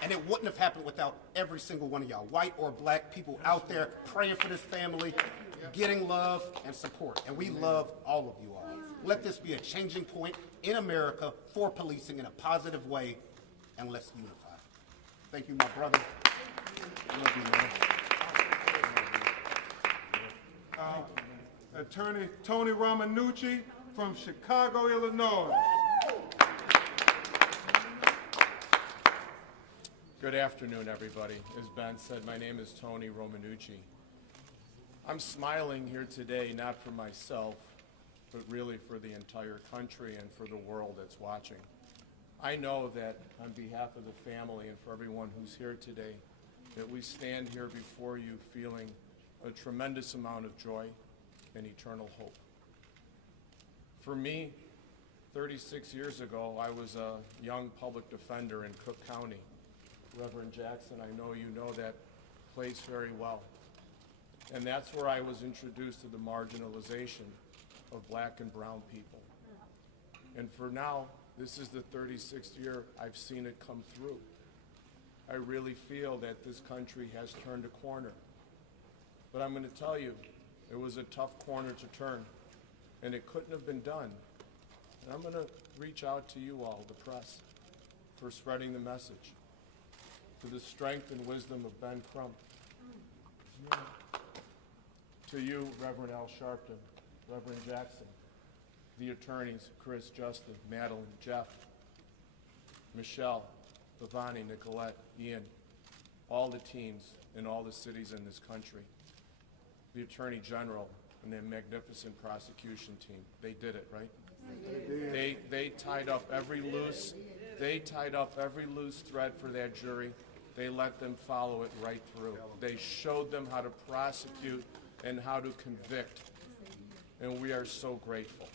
And it wouldn't have happened without every single one of y'all, white or black, people out there praying for this family, getting love and support. And we love all of you all. Let this be a changing point in America for policing in a positive way, and let's unify. Thank you, my brother. Love you, man. Attorney Tony Romanucci from Chicago, Illinois. Good afternoon, everybody. As Ben said, my name is Tony Romanucci. I'm smiling here today not for myself, but really for the entire country and for the world that's watching. I know that on behalf of the family and for everyone who's here today, that we stand here before you feeling a tremendous amount of joy and eternal hope. For me, 36 years ago, I was a young public defender in Cook County. Reverend Jackson, I know you know that place very well. And that's where I was introduced to the marginalization of black and brown people. And for now, this is the 36th year I've seen it come through. I really feel that this country has turned a corner. But I'm going to tell you, it was a tough corner to turn, and it couldn't have been done. And I'm going to reach out to you all, the press, for spreading the message, to the strength and wisdom of Ben Crump, to you, Reverend Al Sharpton, Reverend Jackson, the attorneys, Chris, Justin, Madeline, Jeff, Michelle, Bhavani, Nicolette, Ian, all the teams in all the cities in this country, the Attorney General and their magnificent prosecution team. They did it, right? They tied up every loose thread for that jury. They let them follow it right through. They showed them how to prosecute and how to convict. And we are so grateful.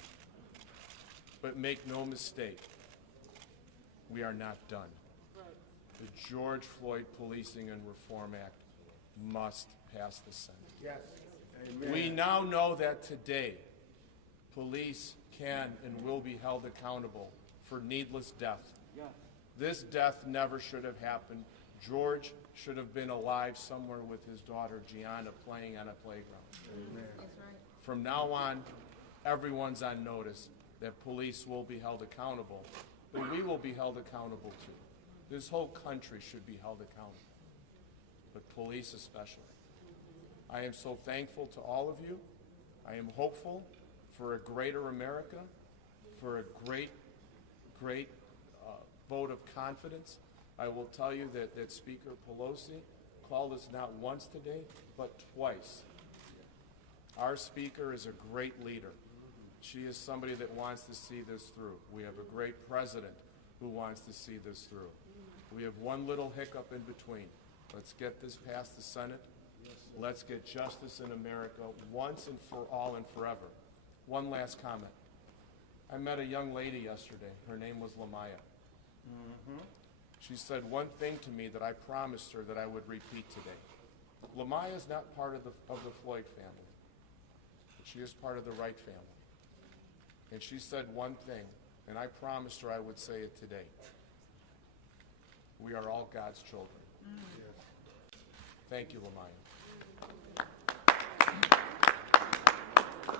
But make no mistake, we are not done. The George Floyd Policing and Reform Act must pass the Senate. Yes. Amen. We now know that today, police can and will be held accountable for needless death. Yeah. This death never should have happened. George should have been alive somewhere with his daughter Gianna playing on a playground. Amen. That's right. From now on, everyone's on notice that police will be held accountable, but we will be held accountable too. This whole country should be held accountable, but police especially. I am so thankful to all of you. I am hopeful for a greater America, for a great vote of confidence. I will tell you that Speaker Pelosi called us not once today, but twice. Our Speaker is a great leader. She is somebody that wants to see this through. We have a great president who wants to see this through. We have one little hiccup in between. Let's get this past the Senate. Let's get justice in America once and for all and forever. One last comment. I met a young lady yesterday. Her name was Lamaya. She said one thing to me that I promised her that I would repeat today. Lamaya is not part of the Floyd family. She is part of the Wright family. And she said one thing, and I promised her I would say it today. We are all God's children. Thank you, Lamaya.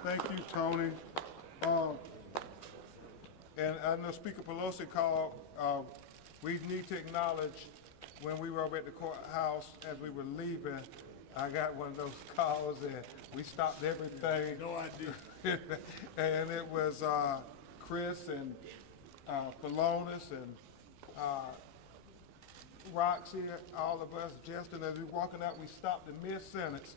Thank you, Tony. And I know Speaker Pelosi called, we need to acknowledge when we were over at the courthouse as we were leaving, I got one of those calls and we stopped everything. No idea. And it was Chris and Philonis and Roxy, all of us, Justin, as we were walking out, we stopped in mid-sentence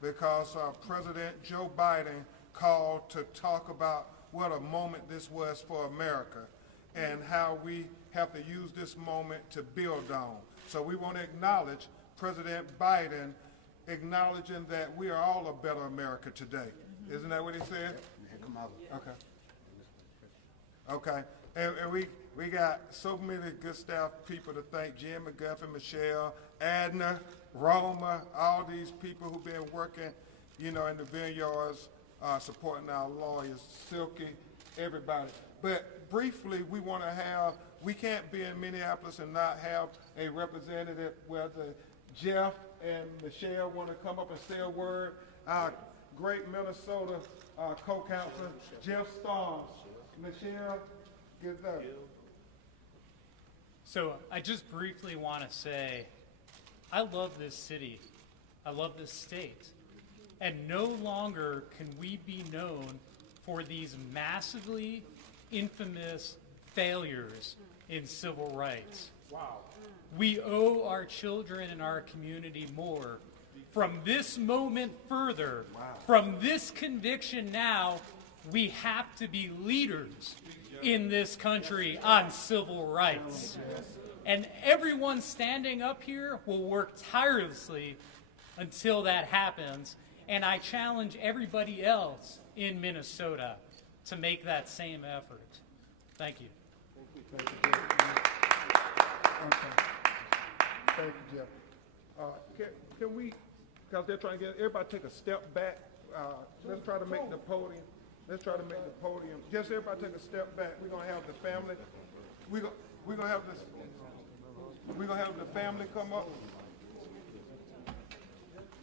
because President Joe Biden called to talk about what a moment this was for America and how we have to use this moment to build on. So we want to acknowledge President Biden acknowledging that we are all a better America today. Isn't that what he said? Okay. Okay. And we got so many good staff people to thank: Jim McGuffin, Michelle, Adner, Roma, all these people who've been working, you know, in the vineyards, supporting our lawyers, Silky, everybody. But briefly, we can't be in Minneapolis and not have a representative, whether Jeff and Michelle want to come up and say a word. Our great Minesota co-counselor, Jeff Storms. Michelle, get there. So I just briefly want to say, I love this city. I love this state. And no longer can we be known for these massively infamous failures in civil rights. Wow. We owe our children and our community more. From this moment further, from this conviction now, we have to be leaders in this country on civil rights. And everyone standing up here will work tirelessly until that happens. And I challenge everybody else in Minnesota to make that same effort. Thank you. Thank you, Jeff. Okay. Thank you, Jeff. Can we, because they're trying to get everybody take a step back. Let's try to make the podium. Let's try to make the podium. Just everybody take a step back. We're gonna have the family. We're gonna have this. We're gonna have the family come up.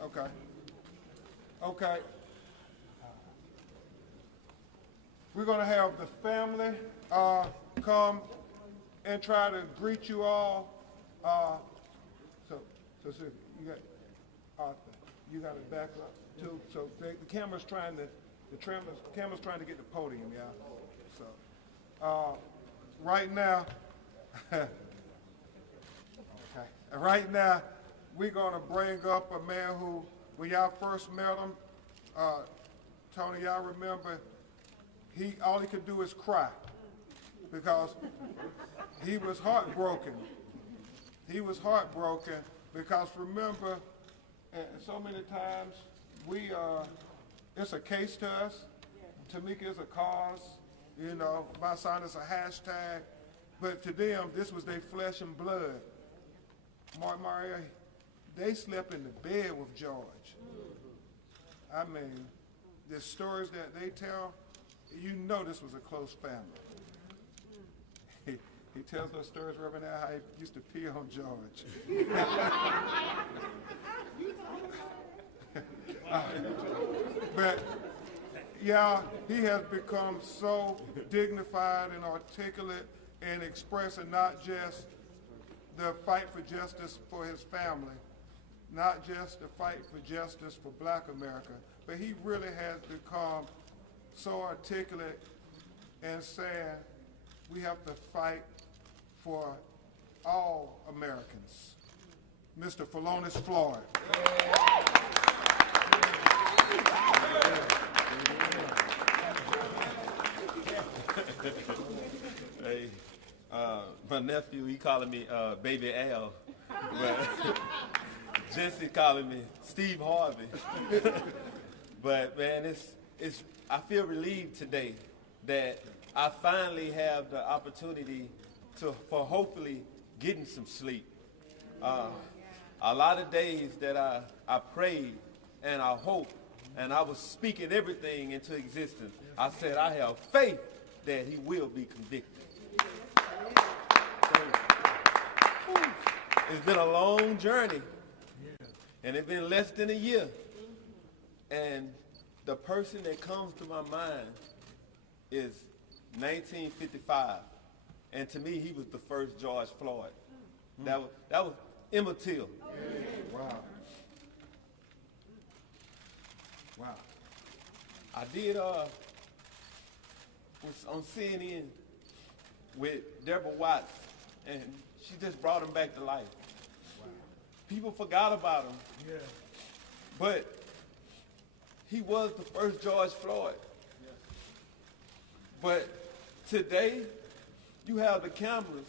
Okay. Okay. We're gonna have the family come and try to greet you all. So you got Arthur. You got to back up too. So the camera's trying to. The camera's trying to get the podium, yeah. So, right now, okay. Right now, we're gonna bring up a man who, when y'all first met him, Tony, y'all remember, all he could do is cry because he was heartbroken. He was heartbroken because remember, so many times it's a case to us. Tamika is a cause. You know, my son is a hashtag. But to them, this was their flesh and blood. Mark Maria, they slept in the bed with George. I mean, the stories that they tell, you know this was a close family. He tells those stories, Reverend Al, how he used to pee on George. But yeah, he has become so dignified and articulate in expressing not just the fight for justice for his family, not just the fight for justice for Black America, but he really has become so articulate and saying we have to fight for all Americans. Mr. Philonise Floyd. Hey, my nephew, he calling me Baby Al, but Jesse calling me Steve Harvey. But man, I feel relieved today that I finally have the opportunity for hopefully getting some sleep. A lot of days that I prayed and I hoped and I was speaking everything into existence. I said, I have faith that he will be convicted. It's been a long journey, and it's been less than a year. And the person that comes to my mind is 1955. And to me, he was the first George Floyd. That was Emmett Till. Wow. Wow. I did was on CNN with Deborah Watts and she just brought him back to life. People forgot about him. Yeah. But he was the first George Floyd. But today, you have the cameras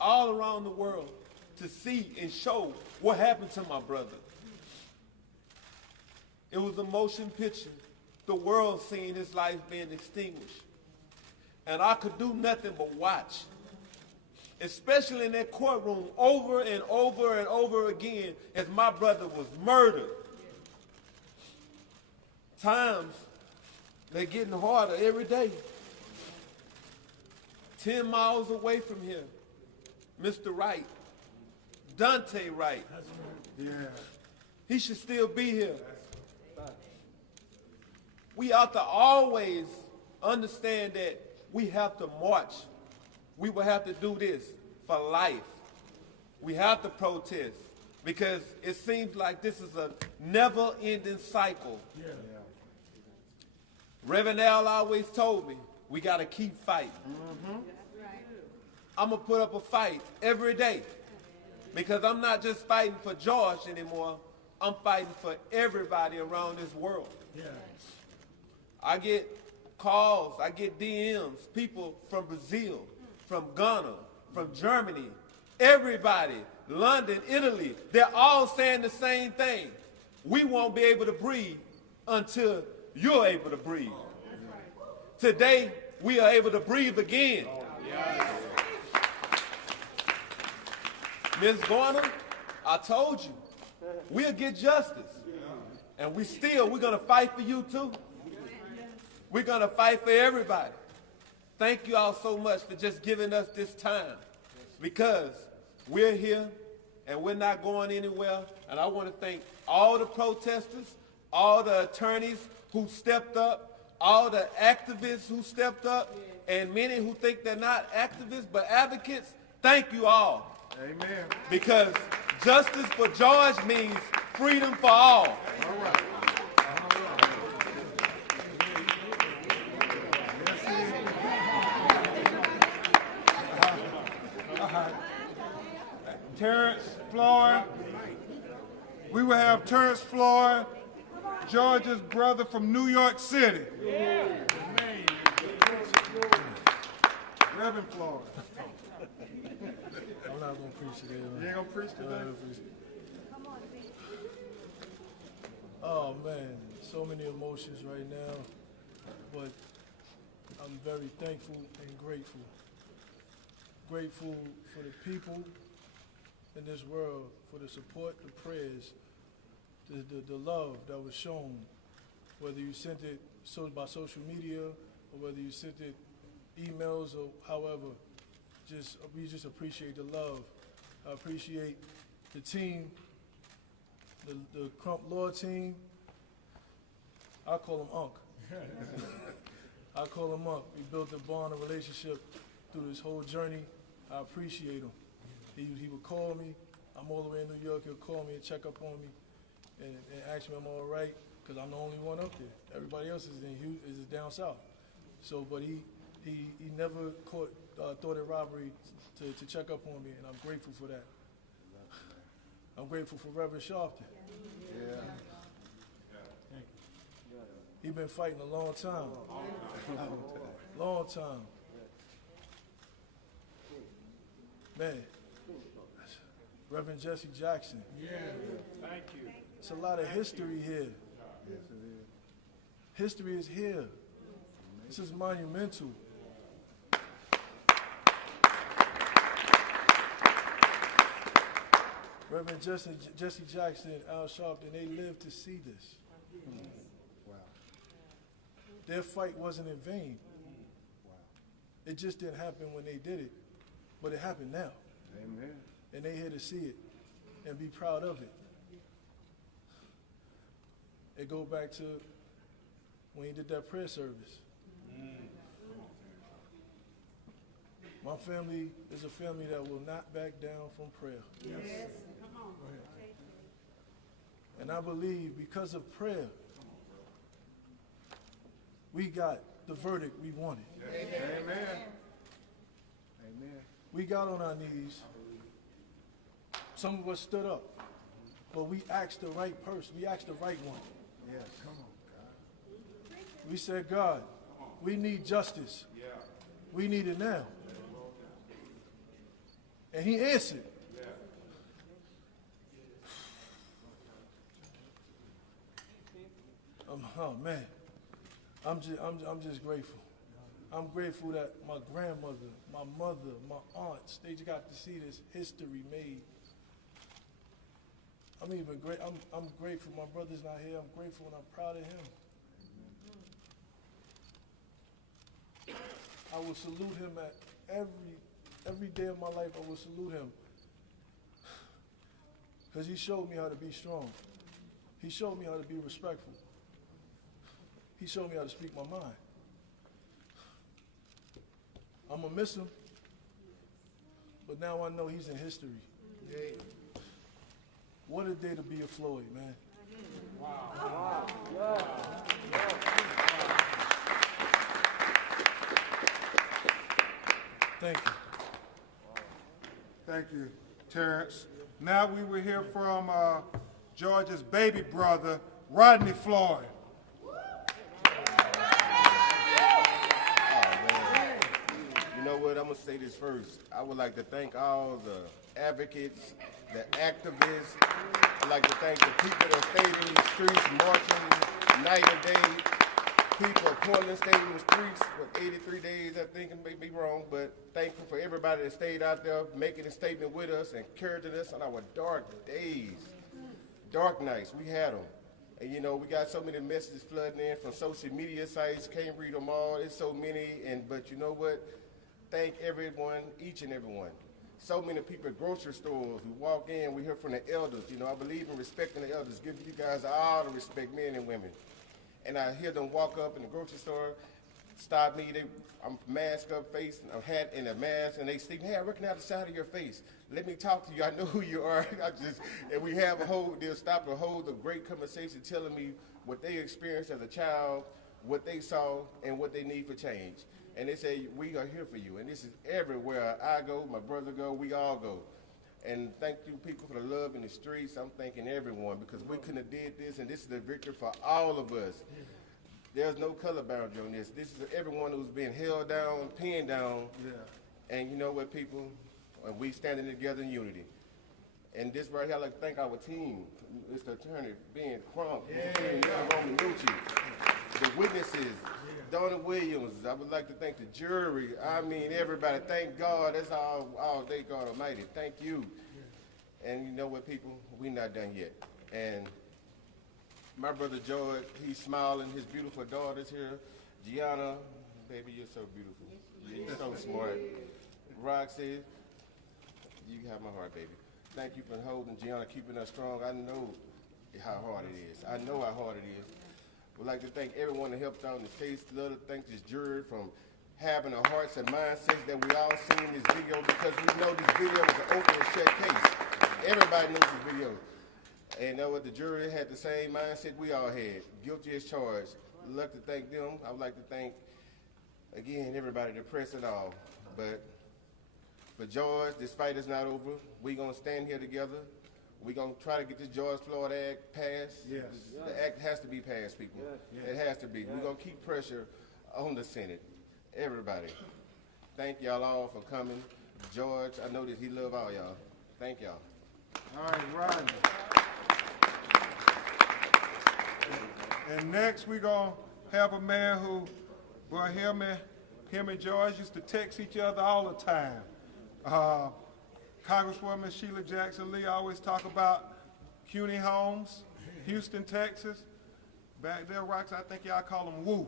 all around the world to see and show what happened to my brother. It was a motion picture, the world seeing his life being extinguished. And I could do nothing but watch, especially in that courtroom over and over and over again as my brother was murdered. Times, they're getting harder every day. 10 miles away from here, Mr. Wright, Dante Wright. Yeah. He should still be here. We ought to always understand that we have to march. We will have to do this for life. We have to protest because it seems like this is a never-ending cycle. Yeah. Reverend Al always told me, we got to keep fighting. I'm going to put up a fight every day because I'm not just fighting for George anymore. I'm fighting for everybody around this world. Yeah. I get calls, I get DMs, people from Brazil, from Ghana, from Germany, everybody, London, Italy, they're all saying the same thing. We won't be able to breathe until you're able to breathe. Today, we are able to breathe again. Ms. Garner, I told you, we'll get justice. And we're going to fight for you too. We're going to fight for everybody. Thank you all so much for just giving us this time because we're here and we're not going anywhere. And I want to thank all the protesters, all the attorneys who stepped up, all the activists who stepped up, and many who think they're not activists but advocates. Thank you all. Amen. Because justice for George means freedom for all. All right. Terrence Floyd. We will have Terrence Floyd, George's brother from New York City. Yeah. Reverend Floyd. I'm not going to preach today. Man. You ain't going to preach today? Oh, man. So many emotions right now. But I'm very thankful and grateful. Grateful for the people in this world, for the support, the prayers, the love that was shown, whether you sent it by social media or whether you sent it emails or however. We just appreciate the love. I appreciate the team, the Crump Law team. I call him Unc. I call him Unc. We built a bond, a relationship through this whole journey. I appreciate him. He would call me. I'm all the way in New York. He'll call me and check up on me and ask me I'm all right because I'm the only one up there. Everybody else is down south. So, but he never thought it robbery to check up on me, and I'm grateful for that. I'm grateful for Reverend Sharpton. Yeah. He's been fighting a long time. Long time. Man. Reverend Jesse Jackson. Yeah. Thank you. It's a lot of history here. Yes, it is. History is here. This is monumental. Reverend Jesse Jackson and Al Sharpton, they lived to see this. Wow. Their fight wasn't in vain. Wow. It just didn't happen when they did it, but it happened now. Amen. And they here to see it and be proud of it. It go back to when he did that prayer service. My family is a family that will not back down from prayer. Yes. Come on. And I believe because of prayer, we got the verdict we wanted. Amen. Amen. We got on our knees. Some of us stood up, but we asked the right person. We asked the right one. Yes, come on, God. We said, God, we need justice. We need it now. And he answered. Oh man, I'm just grateful. I'm grateful that my grandmother, my mother, my aunts, they just got to see this history made. I'm even great. I'm grateful. My brother's not here. I'm grateful and I'm proud of him. I will salute him at every day of my life. I will salute him because he showed me how to be strong. He showed me how to be respectful. He showed me how to speak my mind. I'm gonna miss him, but now I know he's in history. What a day to be a Floyd, man. Wow. Thank you. Thank you, Terrence. Now we will hear from George's baby brother, Rodney Floyd. You know what, I'm gonna say this first. I would like to thank all the advocates, the activists. I'd like to thank the people that stayed in the streets marching night and day. People of Portland stayed in the streets for 83 days, I think, and may be wrong, but thankful for everybody that stayed out there making a statement with us, encouraging us on our dark days, dark nights. We had them. And you know, we got so many messages flooding in from social media sites, can't read them all, it's so many, but you know what? Thank everyone, each and every one. So many people at grocery stores, we walk in, we hear from the elders. You know, I believe in respecting the elders, giving you guys all the respect, men and women. And I hear them walk up in the grocery store, stop me, I'm mask up face, a hat and a mask, and they say, hey, I recognize the side of your face. Let me talk to you, I know who you are. And we have they'll stop and hold a great conversation telling me what they experienced as a child, what they saw, and what they need for change. And they say, we are here for you. And this is everywhere I go, my brother go, we all go. And thank you people for the love in the streets. I'm thanking everyone because we couldn't have did this, and this is a victory for all of us. There's no color boundary on this. This is everyone who's been held down, pinned down. Yeah. And you know what, people? We standing together in unity. And this right here, I'd like to thank our team. Mr. Attorney Ben Crump, the witnesses, Donna Williams. I would like to thank the jury. I mean, everybody. Thank God. That's all day, God Almighty. Thank you. And you know what, people? We're not done yet. And my brother George, he's smiling. His beautiful daughter's here. Gianna, baby, you're so beautiful. You're so smart. Roxy, you have my heart, baby. Thank you for holding Gianna, keeping us strong. I know how hard it is. I know how hard it is. We'd like to thank everyone that helped out in this case. Love to thank this jury from having the hearts and mindsets that we all seen in this video because we know this video is an open and shut case. Everybody knows this video. And know what, the jury had the same mindset we all had. Guilty as charged. I'd like to thank them. I would like to thank, again, everybody, the press and all. But for George, this fight is not over. We're going to stand here together. We're going to try to get this George Floyd Act passed. Yes. The act has to be passed, people. Yes. It has to be. Yes. We're going to keep pressure on the Senate. Everybody. Thank y'all all for coming. George, I know that he love all y'all. Thank y'all. All right, Rodney. And next we're going to have a man who, boy, him and George used to text each other all the time. Congresswoman Sheila Jackson Lee always talk about CUNY Homes, Houston, Texas. Back there, Rox, I think y'all call them Woo.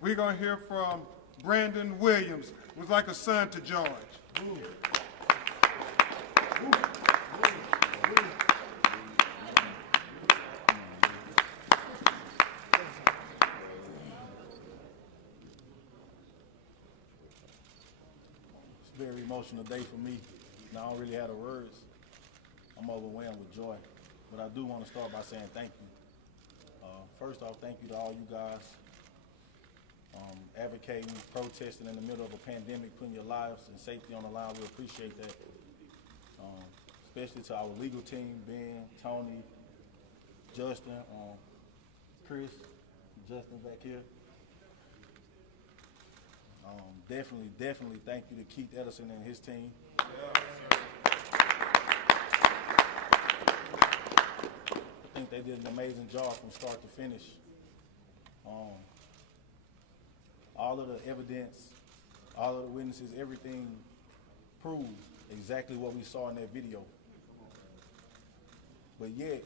We're going to hear from Brandon Williams, who was like a son to George. Woo. Woo. Very emotional day for me, and I don't really have the words. I'm overwhelmed with joy, but I do want to start by saying thank you. First off, thank you to all you guys. advocating, protesting in the middle of a pandemic, putting your lives and safety on the line. We appreciate that. Especially to our legal team, Ben, Tony, Justin, Chris, Justin back here. Definitely thank you to Keith Edison and his team. I think they did an amazing job from start to finish. All of the evidence, all of the witnesses, everything proved exactly what we saw in that video. But yet,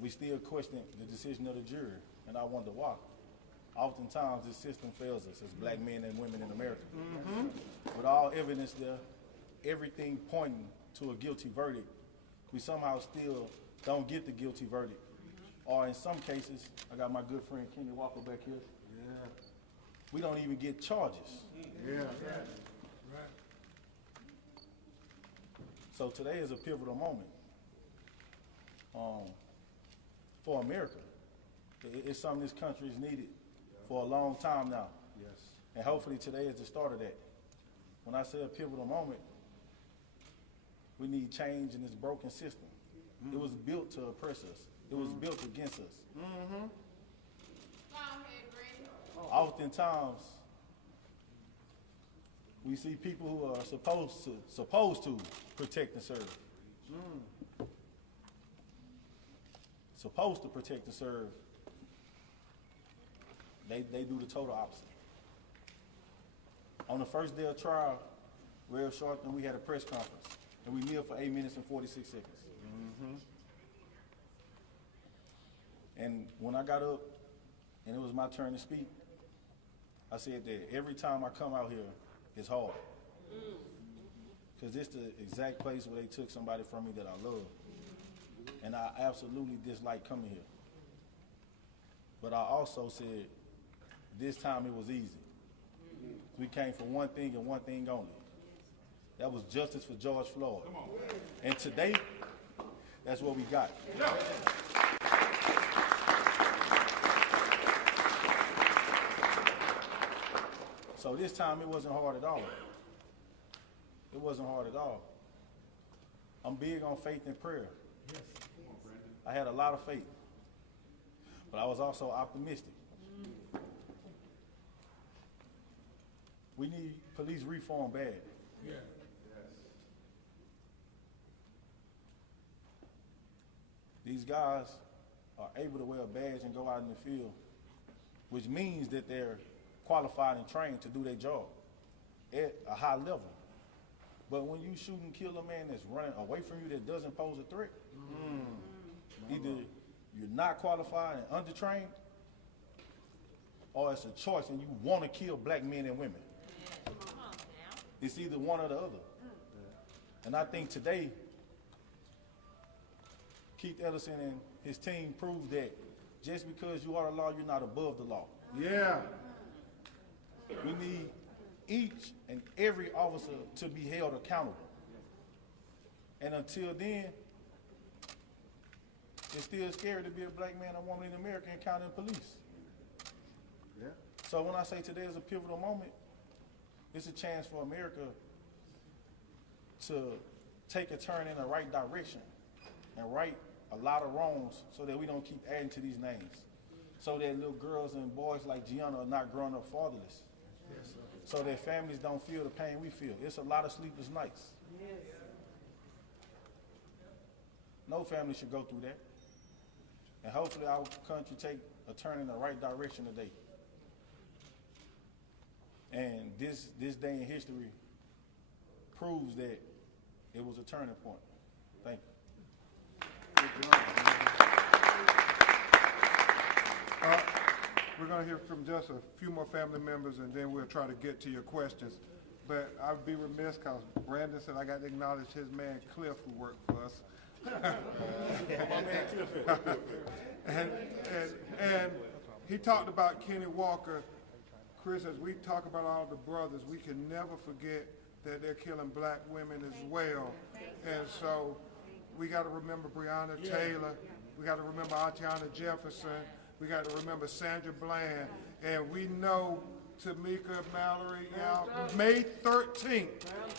we still question the decision of the jury, and I wonder why. Oftentimes, this system fails us as black men and women in America. With all evidence there, everything pointing to a guilty verdict, we somehow still don't get the guilty verdict. Or in some cases, I got my good friend Kenny Walker back here. Yeah. We don't even get charges. Yeah. So today is a pivotal moment for America. It's something this country has needed for a long time now. Yes. And hopefully today is the start of that. When I say a pivotal moment, we need change in this broken system. It was built to oppress us. It was built against us. Oftentimes, we see people who are supposed to protect and serve. Supposed to protect and serve. They do the total opposite. On the first day of trial, Rev Sharpton, we had a press conference, and we kneeled for 8 minutes and 46 seconds. And when I got up, and it was my turn to speak, I said that every time I come out here, it's hard. Because it's the exact place where they took somebody from me that I love. And I absolutely dislike coming here. But I also said, this time it was easy. We came for one thing and one thing only. That was justice for George Floyd. And today, that's what we got. So this time it wasn't hard at all. It wasn't hard at all. I'm big on faith and prayer. I had a lot of faith, but I was also optimistic. We need police reform bad. Yeah. These guys are able to wear a badge and go out in the field, which means that they're qualified and trained to do their job at a high level. But when you shoot and kill a man that's running away from you that doesn't pose a threat, either you're not qualified and undertrained, or it's a choice and you want to kill black men and women. It's either one or the other. And I think today, Keith Edison and his team proved that just because you are the law, you're not above the law. Yeah. We need each and every officer to be held accountable. And until then, it's still scary to be a black man or woman in America encountering police. Yeah. So when I say today is a pivotal moment, it's a chance for America to take a turn in the right direction and right a lot of wrongs so that we don't keep adding to these names. So that little girls and boys like Gianna are not growing up fatherless. Yes, so that families don't feel the pain we feel. It's a lot of sleepless nights. Yes. No family should go through that. And hopefully our country take a turn in the right direction today. And this day in history proves that it was a turning point. Thank you. We're going to hear from just a few more family members, and then we'll try to get to your questions. But I'd be remiss because Brandon said I got to acknowledge his man Cliff, who worked for us. and he talked about Kenny Walker. Chris, as we talk about all the brothers, we can never forget that they're killing black women as well. And so we got to remember Breonna Taylor. We got to remember Atiana Jefferson. We got to remember Sandra Bland. And we know Tamika Mallory, May 13th,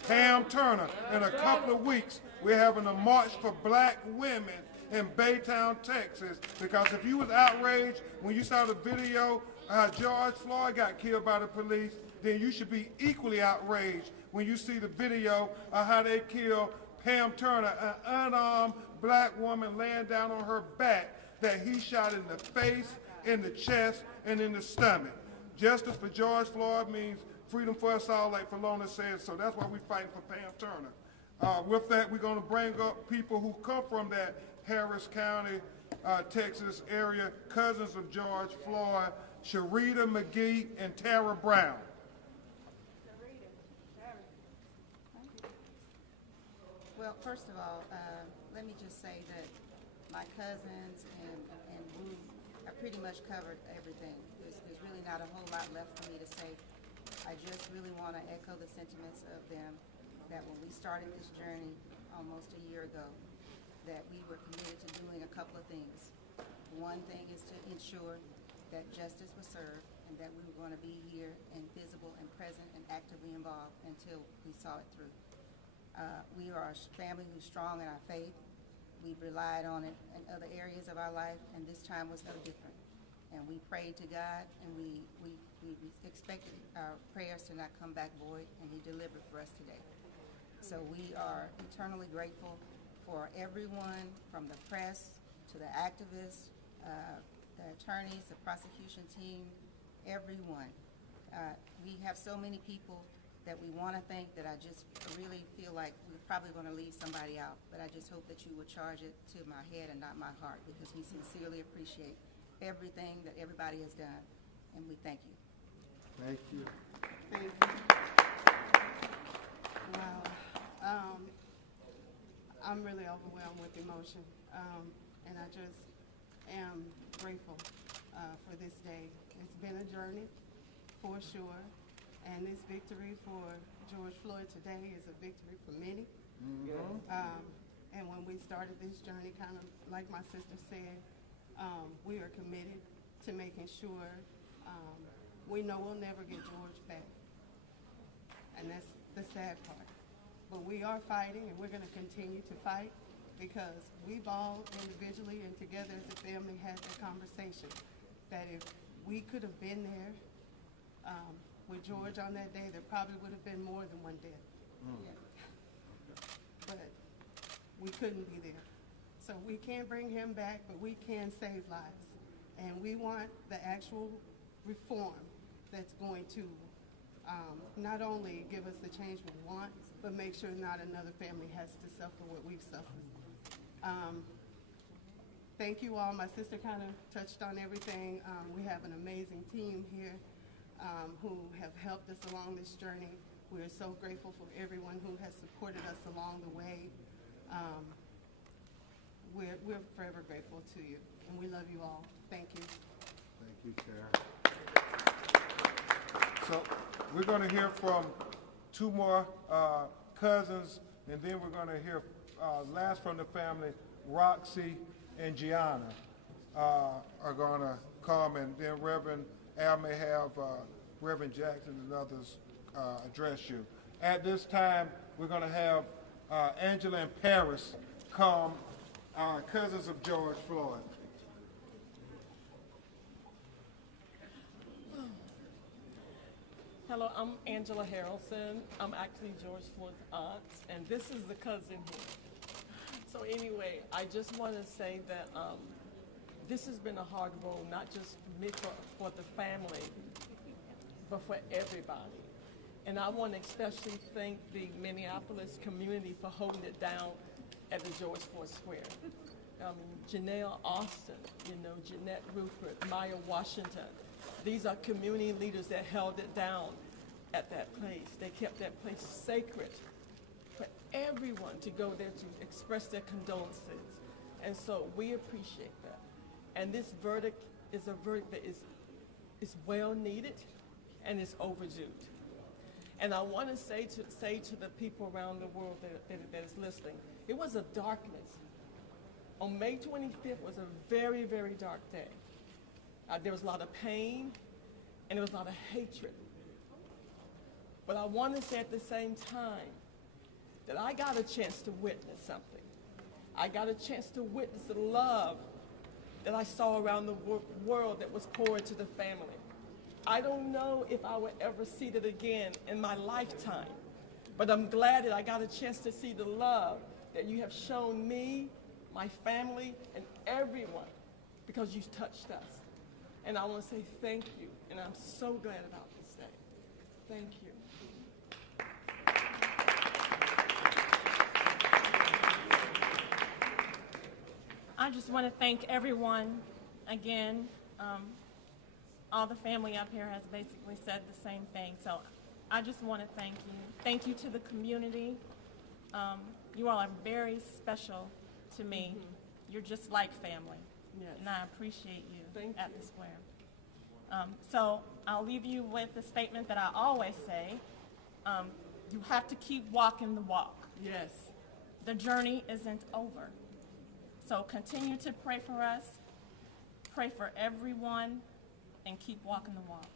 Pam Turner. In a couple of weeks, we're having a march for black women in Baytown, Texas. Because if you was outraged when you saw the video how George Floyd got killed by the police, then you should be equally outraged when you see the video of how they killed Pam Turner, an unarmed black woman laying down on her back that he shot in the face, in the chest, and in the stomach. Justice for George Floyd means freedom for us all, like Falona said, so that's why we're fighting for Pam Turner. With that, we're going to bring up people who come from that Harris County, Texas area, cousins of George Floyd, Sharita McGee and Tara Brown. Well, first of all, let me just say that my cousins and Wu have pretty much covered everything. There's really not a whole lot left for me to say. I just really want to echo the sentiments of them that when we started this journey almost a year ago, that we were committed to doing a couple of things. One thing is to ensure that justice was served and that we were going to be here and visible and present and actively involved until we saw it through. We are a family who's strong in our faith. We've relied on it in other areas of our life, and this time was no different. And we prayed to God, and we expected our prayers to not come back void, and He delivered for us today. So we are eternally grateful for everyone, from the press to the activists, the attorneys, the prosecution team, everyone. We have so many people that we want to thank that I just really feel like we're probably going to leave somebody out, but I just hope that you would charge it to my head and not my heart, because we sincerely appreciate everything that everybody has done, and we thank you. Thank you. Thank you. Wow. I'm really overwhelmed with emotion, and I just am grateful for this day. It's been a journey, for sure. And this victory for George Floyd today is a victory for many. And when we started this journey, kind of like my sister said, we are committed to making sure we know we'll never get George back. And that's the sad part. But we are fighting, and we're going to continue to fight, because we've all individually and together as a family had the conversation that if we could have been there with George on that day, there probably would have been more than one death. But we couldn't be there. So we can't bring him back, but we can save lives. And we want the actual reform that's going to not only give us the change we want, but make sure not another family has to suffer what we've suffered. Thank you all. My sister kind of touched on everything. We have an amazing team here who have helped us along this journey. We are so grateful for everyone who has supported us along the way. We're forever grateful to you, and we love you all. Thank you. Thank you, Tara. So we're going to hear from two more cousins, and then we're going to hear last from the family, Roxy and Gianna are going to come, and then Reverend Al may have Reverend Jackson and others address you. At this time, we're going to have Angela and Paris come, cousins of George Floyd. Hello, I'm Angela Harrelson. I'm actually George Floyd's aunt, and this is the cousin here. So anyway, I just want to say that this has been a hard road, not just for me, for the family, but for everybody. And I want to especially thank the Mineapolis community for holding it down at the George Floyd Square. Janelle Austin, Jeanette Rupert, Maya Washington. These are community leaders that held it down at that place. They kept that place sacred for everyone to go there to express their condolences. And so we appreciate that. And this verdict is a verdict that is well needed and is overdue. And I want to say to the people around the world that is listening, it was a darkness. On May 25th was a very, very dark day. There was a lot of pain. and it was out of hatred. But I want to say at the same time that I got a chance to witness something. I got a chance to witness the love that I saw around the world that was poured to the family. I don't know if I will ever see that again in my lifetime, but I'm glad that I got a chance to see the love that you have shown me, my family, and everyone, because you've touched us. And I want to say thank you, and I'm so glad about this day. Thank you. I just want to thank everyone again. All the family up here has basically said the same thing, so I just want to thank you. Thank you to the community. You all are very special to me. You're just like family, and I appreciate you at the square. So I'll leave you with the statement that I always say. You have to keep walking the walk. Yes. The journey isn't over. So continue to pray for us, pray for everyone, and keep walking the walk.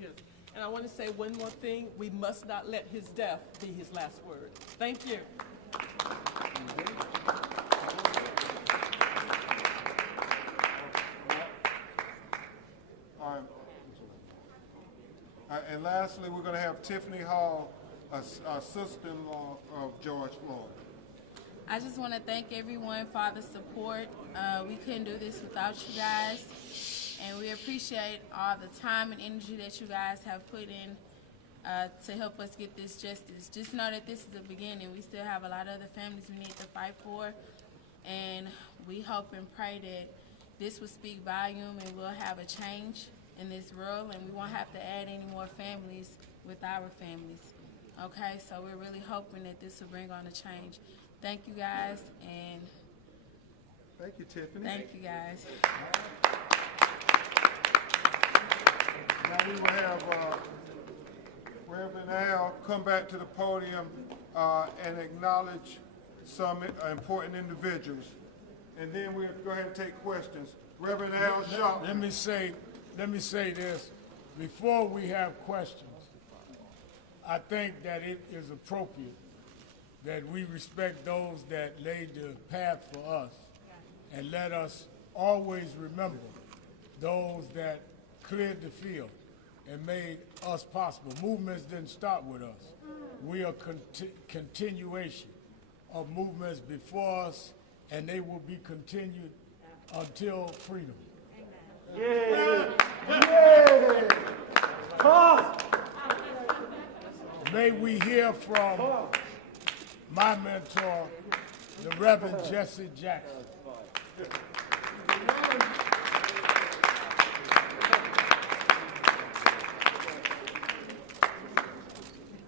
Yes. And I want to say one more thing. We must not let his death be his last word. Thank you. All right. And lastly, we're going to have Tiffany Hall, a sister-in-law of George Floyd. I just want to thank everyone for all the support. We couldn't do this without you guys, and we appreciate all the time and energy that you guys have put in to help us get this justice. Just know that this is the beginning. We still have a lot of other families we need to fight for, and we hope and pray that this will speak volume and we'll have a change in this world, and we won't have to add any more families with our families. Okay, so we're really hoping that this will bring on a change. Thank you guys, and thank you, Tiffany. Thank you guys. Now we will have Reverend Al come back to the podium and acknowledge some important individuals, and then we'll go ahead and take questions. Reverend Al Sharp. Let me say this before we have questions. I think that it is appropriate that we respect those that laid the path for us, and let us always remember those that cleared the field and made us possible. Movements didn't start with us. We are continuation of movements before us, and they will be continued until freedom. Yeah. Yeah. May we hear from my mentor, the Reverend Jesse Jackson.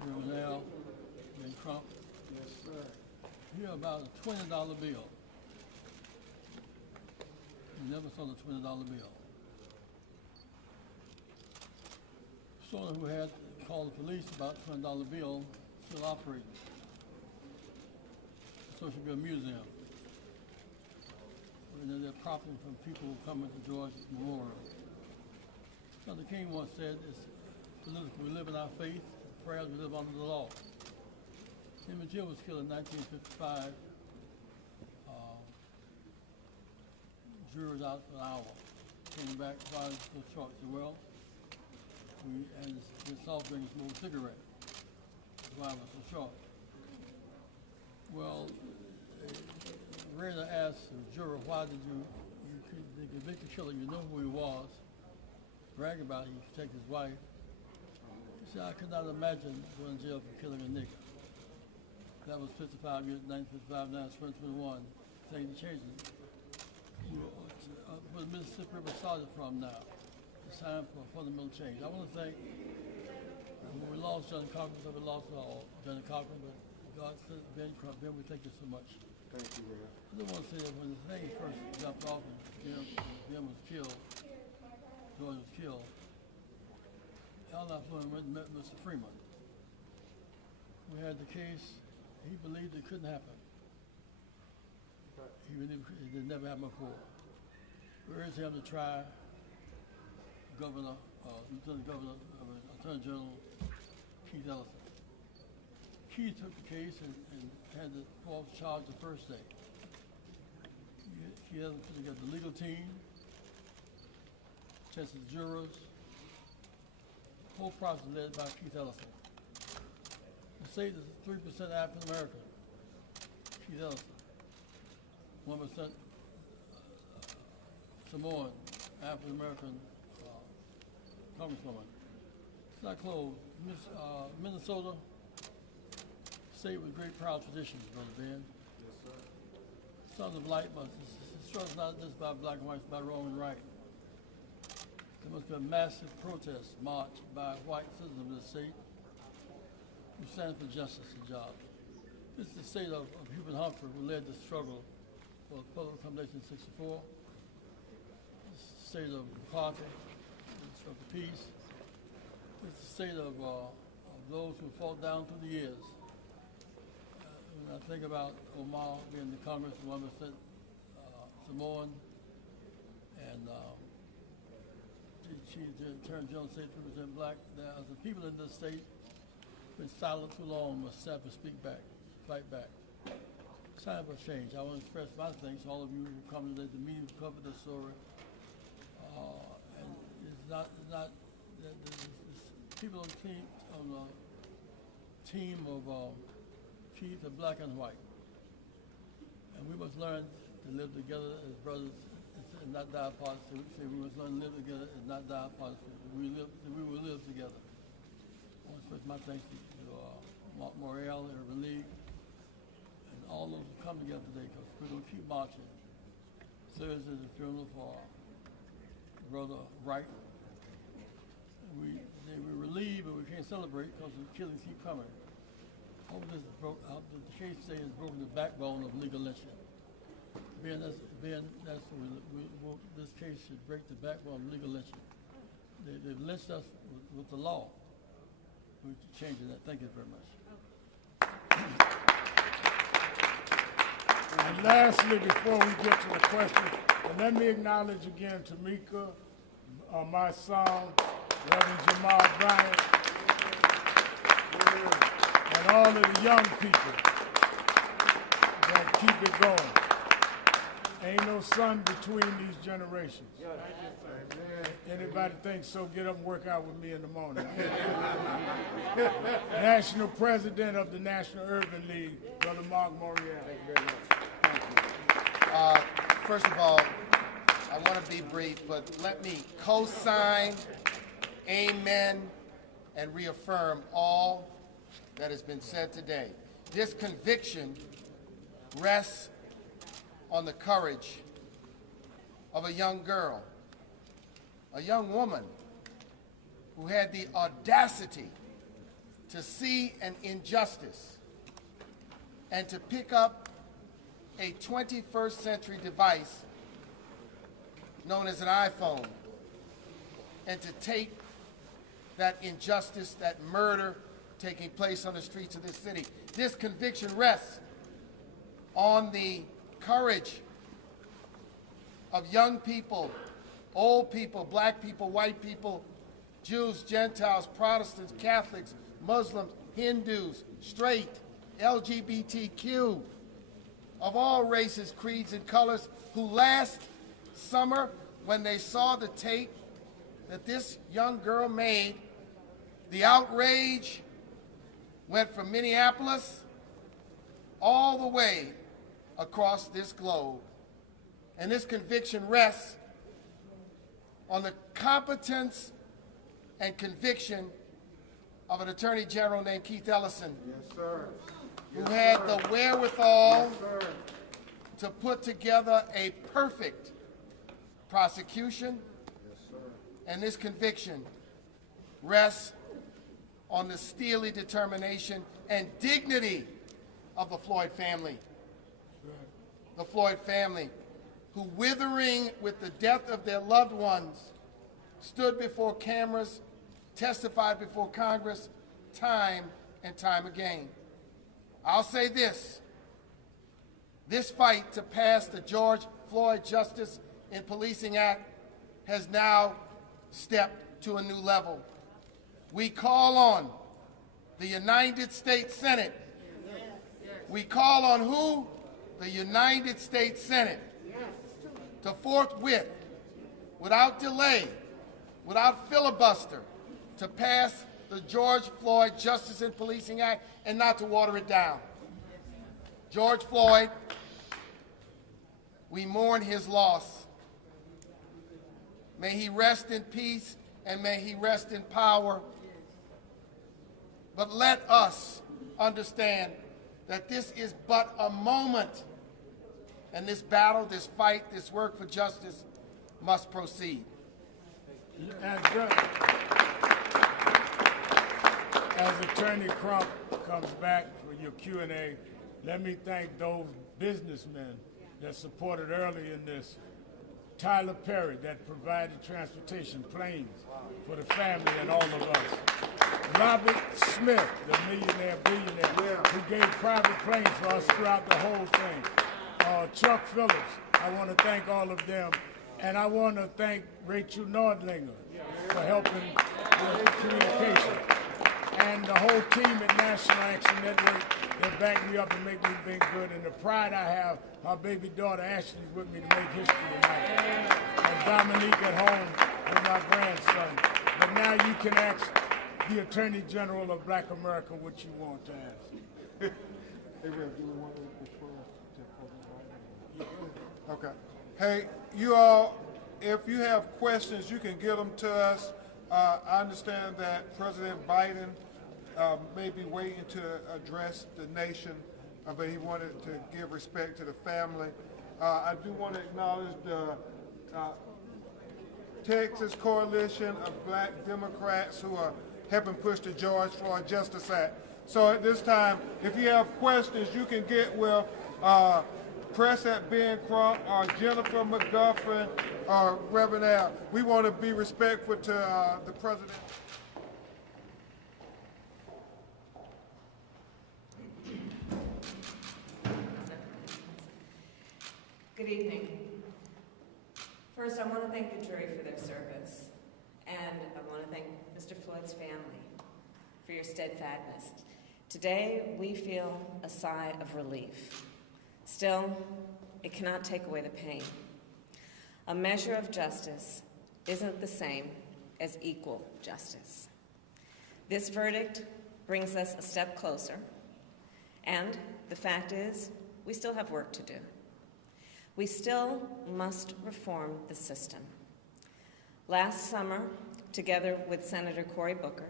Reverend Al, Ben Crump. Yes, sir. Here about a $20 bill. You never saw the $20 bill. Someone who had called the police about $20 bill still operating. So it should be a museum. And then they're profiting from people who come into George Memorial. Dr. King once said, it's political. We live in our faith, prayers, we live under the law. Emmett Till was killed in 1955. Jurors out for an hour. Came back, tried to short the well. And the soft drink smoked a cigarette. That's why it was so short. Well, Rueda asked the juror, why did you convict the killer? You know who he was. Brag about it, he protect his wife. He said, I could not imagine going to jail for killing a nigger. That was 55 years, 1955, now it's 2021. Things changing. Where the Mississippi River started from now. It's time for a fundamental change. I want to thank, when we lost John Cochran, so we lost John Cochran, but God said, Ben Crump, Ben, we thank you so much. Thank you, Rev. I just want to say that when the thing first jumped off and Ben was killed, George was killed, Al and I flew and went and met Mr. Freeman. We had the case, he believed it couldn't happen. He believed it never happened before. We urged him to try Governor Lieutenant Governor, Attorney General Keith Ellison. Keith took the case and had the false charge the first day. He had put together the legal team, tested the jurors. The whole process led by Keith Ellison. The state is 3% African American. Keith Ellison. 1% Samoan, African American congresswoman. It's not closed. Minesota, state with great proud traditions, Brother Ben. Yes, sir. Sons of light, but it's struck not just by black and white, but by wrong and right. There must be a massive protest march by white citizens of the state who stand for justice and jobs. This is the state of Hubert Humphrey, who led the struggle for public accommodation in '64. This is the state of McCarthy, the struggle for peace. This is the state of those who fought down through the years. When I think about Omar being the Congress, 1% Samoan, and she's the Attorney General, state 3% black. As the people in this state been silent too long, must step and speak back, fight back. It's time for change. I want to express my thanks to all of you who come today to the meeting who covered this story. And it's not people on the team of Keith are black and white, and we must learn to live together as brothers and not die apart. So we must learn to live together and not die apart. We will live together. I want to express my thanks to Mark Morrell, Urban League, and all those who come together today, because we're going to keep marching. Thursday is the funeral for Brother Wright. We're relieved, but we can't celebrate because the killings keep coming. I hope the case today has broken the backbone of legal lynching. This case should break the backbone of legal lynching. They've lynched us with the law. We're changing that. Thank you very much. And lastly, before we get to the question, let me acknowledge again Tamika, my son, Reverend Jamal Bryant, and all of the young people that keep it going. Ain't no sun between these generations. Anybody think so, get up and work out with me in the morning. National President of the National Urban League, Brother Mark Morrell. Thank you very much. First of all, I want to be brief, but let me co-sign, amen, and reaffirm all that has been said today. This conviction rests on the courage of a young girl, a young woman who had the audacity to see an injustice and to pick up a 21st century device known as an iPhone and to take that injustice, that murder taking place on the streets of this city. This conviction rests on the courage of young people, old people, black people, white people, Jews, Gentiles, Protestants, Catholics, Muslims, Hindus, straight, LGBTQ, of all races, creeds, and colors, who last summer, when they saw the tape that this young girl made, the outrage went from Mineapolis all the way across this globe. And this conviction rests on the competence and conviction of an Attorney General named Keith Ellison, Yes, sir. who had the wherewithal Yes, sir. to put together a perfect prosecution. Yes, sir. And this conviction rests on the steely determination and dignity of the Floyd family. The Floyd family, who, withering with the death of their loved ones, stood before cameras, testified before Congress time and time again. I'll say this: this fight to pass the George Floyd Justice in Policing Act has now stepped to a new level. We call on the United States Senate. We call on who? The United States Senate to forthwith, without delay, without filibuster, to pass the George Floyd Justice and Policing Act and not to water it down. George Floyd, we mourn his loss. May he rest in peace and may he rest in power. But let us understand that this is but a moment, and this battle, this fight, this work for justice must proceed. As Attorney Crump comes back for your Q&A, let me thank those businessmen that supported early in this. Tyler Perry, that provided transportation, planes for the family and all of us. Robert Smith, the millionaire, billionaire, who gave private planes for us throughout the whole thing. Chuck Phillips, I want to thank all of them. And I want to thank Rachel Nordlinger for helping with communication. And the whole team at National Action Network, they back me up and make me feel good. And the pride I have, my baby daughter Ashley's with me to make history tonight. And Dominique at home with my grandson. But now you can ask the Attorney General of Black America what you want to ask. Okay. Hey, you all, if you have questions, you can get them to us. I understand that President Biden may be waiting to address the nation, but he wanted to give respect to the family. I do want to acknowledge the Texas Coalition of Black Democrats who are helping push the George Floyd Justice Act. So at this time, if you have questions, you can get with Press at Ben Crump or Jennifer McGuffin or Reverend Al. We want to be respectful to the President. Good evening. First, I want to thank the jury for their service, and I want to thank Mr. Floyd's family for your steadfastness. Today, we feel a sigh of relief. Still, it cannot take away the pain. A measure of justice isn't the same as equal justice. This verdict brings us a step closer, and the fact is, we still have work to do. We still must reform the system. Last summer, together with Senator Cory Booker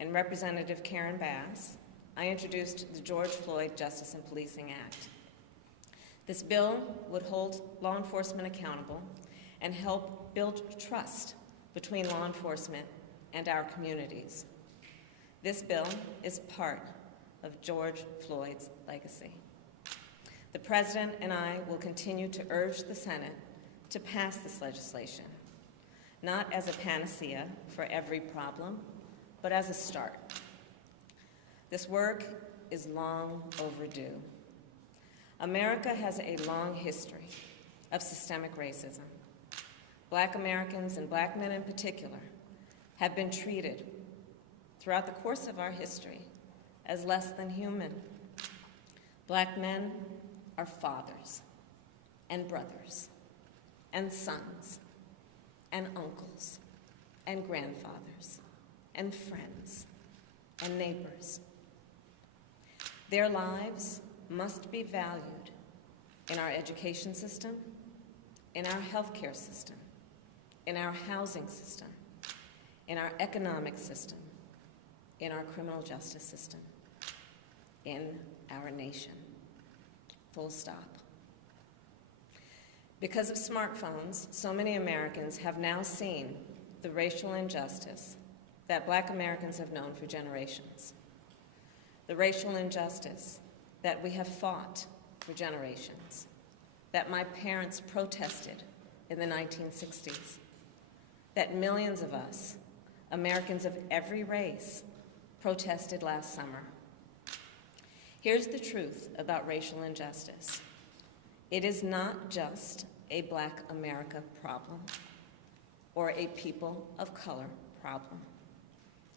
and Representative Karen Bass, I introduced the George Floyd Justice and Policing Act. This bill would hold law enforcement accountable and help build trust between law enforcement and our communities. This bill is part of George Floyd's legacy. The President and I will continue to urge the Senate to pass this legislation, not as a panacea for every problem, but as a start. This work is long overdue. America has a long history of systemic racism. Black Americans, and Black men in particular, have been treated throughout the course of our history as less than human. Black men are fathers and brothers and sons and uncles and grandfathers and friends and neighbors. Their lives must be valued in our education system, in our healthcare system, in our housing system, in our economic system, in our criminal justice system, in our nation. Full stop. Because of smartphones, so many Americans have now seen the racial injustice that Black Americans have known for generations. The racial injustice that we have fought for generations, that my parents protested in the 1960s, that millions of us, Americans of every race, protested last summer. Here's the truth about racial injustice. It is not just a Black America problem or a people of color problem.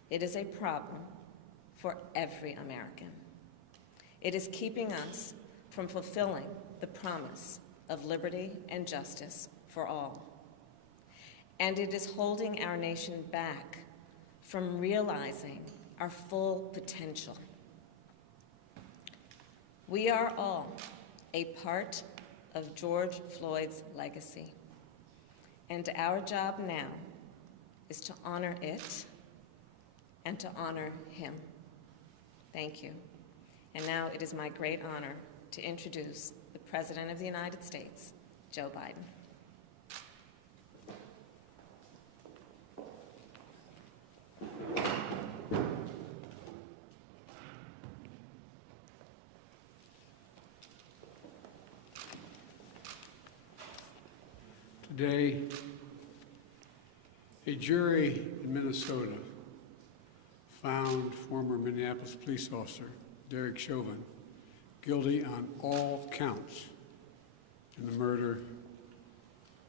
It is a problem for every American. It is keeping us from fulfilling the promise of liberty and justice for all. And it is holding our nation back from realizing our full potential. We are all a part of George Floyd's legacy, and our job now is to honor it and to honor him. Thank you. And now it is my great honor to introduce the President of the United States, Joe Biden. Today, a jury in Minnesota found former Mineapolis police officer Dereck Chauvin guilty on all counts in the murder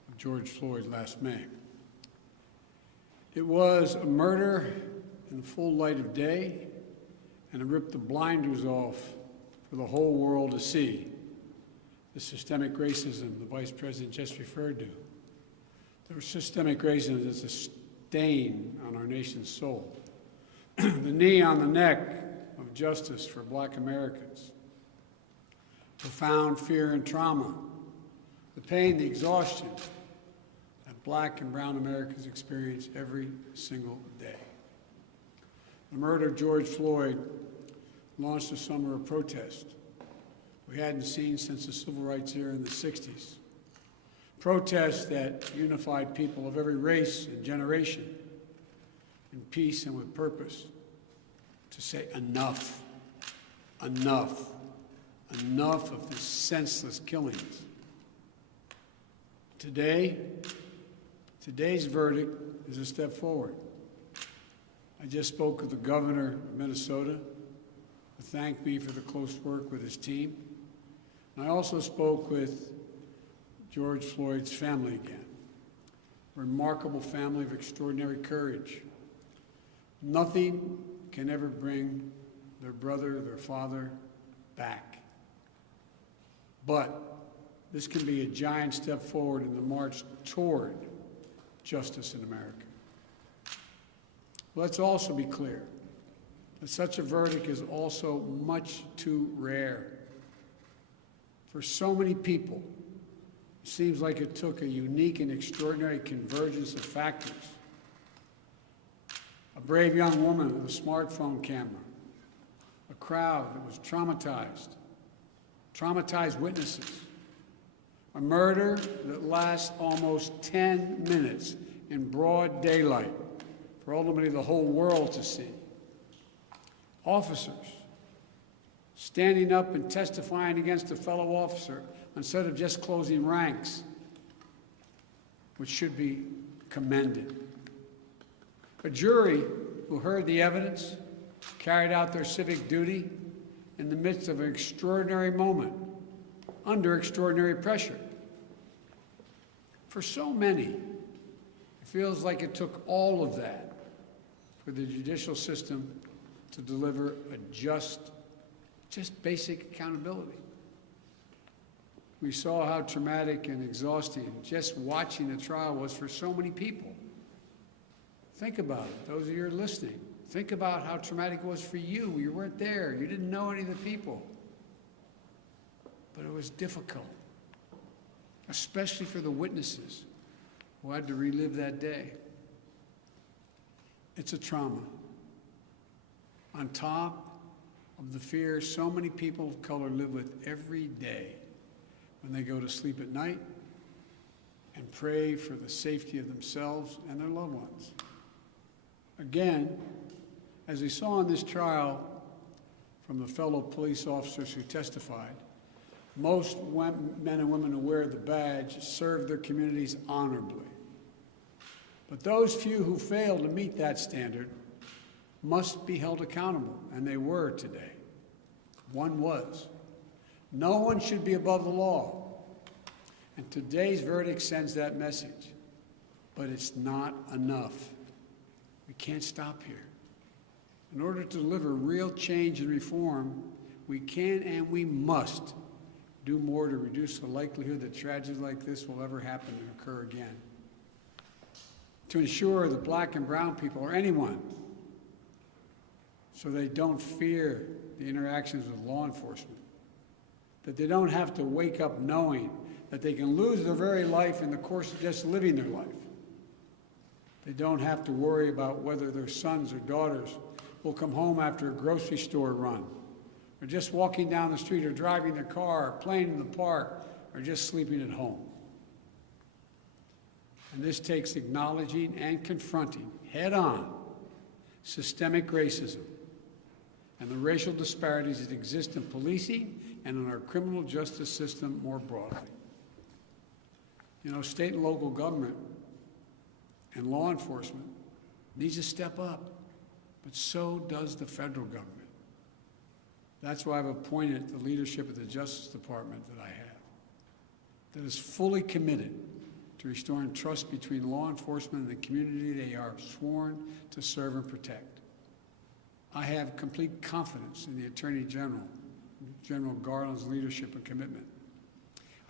of George Floyd last May. It was a murder in the full light of day, and it ripped the blinders off for the whole world to see the systemic racism the Vice President just referred to. The systemic racism is a stain on our nation's soul. The knee on the neck of justice for Black Americans. Profound fear and trauma. The pain, the exhaustion that Black and brown Americans experience every single day. The murder of George Floyd launched a summer of protest we hadn't seen since the civil rights era in the 60s. Protests that unified people of every race and generation in peace and with purpose to say enough, enough, enough of the senseless killings. Today's verdict is a step forward. I just spoke with the governor of Minesota, who thanked me for the close work with his team. And I also spoke with George Floyd's family again. A remarkable family of extraordinary courage. Nothing can ever bring their brother, their father back. But this can be a giant step forward in the march toward justice in America. Let's also be clear that such a verdict is also much too rare. For so many people, it seems like it took a unique and extraordinary convergence of factors. A brave young woman with a smartphone camera, a crowd that was traumatized witnesses, a murder that lasts almost 10 minutes in broad daylight for ultimately the whole world to see. Officers standing up and testifying against a fellow officer instead of just closing ranks, which should be commended. A jury who heard the evidence, carried out their civic duty in the midst of an extraordinary moment, under extraordinary pressure. For so many, it feels like it took all of that for the judicial system to deliver a just basic accountability. We saw how traumatic and exhausting just watching the trial was for so many people. Think about it, those of you who are listening. Think about how traumatic it was for you. You weren't there. You didn't know any of the people. But it was difficult, especially for the witnesses who had to relive that day. It's a trauma. On top of the fear so many people of color live with every day when they go to sleep at night and pray for the safety of themselves and their loved ones. Again, as we saw in this trial from the fellow police officers who testified, most men and women who wear the badge serve their communities honorably. But those few who fail to meet that standard must be held accountable, and they were today. One was. No one should be above the law. And today's verdict sends that message. But it's not enough. We can't stop here. In order to deliver real change and reform, we can and we must do more to reduce the likelihood that tragedies like this will ever happen and occur again. To ensure that black and brown people, or anyone, so they don't fear the interactions with law enforcement, that they don't have to wake up knowing that they can lose their very life in the course of just living their life. They don't have to worry about whether their sons or daughters will come home after a grocery store run, or just walking down the street, or driving their car, or playing in the park, or just sleeping at home. And this takes acknowledging and confronting head-on systemic racism and the racial disparities that exist in policing and in our criminal justice system more broadly. You know, state and local government and law enforcement needs to step up, but so does the federal government. That's why I've appointed the leadership of the Justice Department that I have, that is fully committed to restoring trust between law enforcement and the community they are sworn to serve and protect. I have complete confidence in the Attorney General, General Garland's leadership and commitment.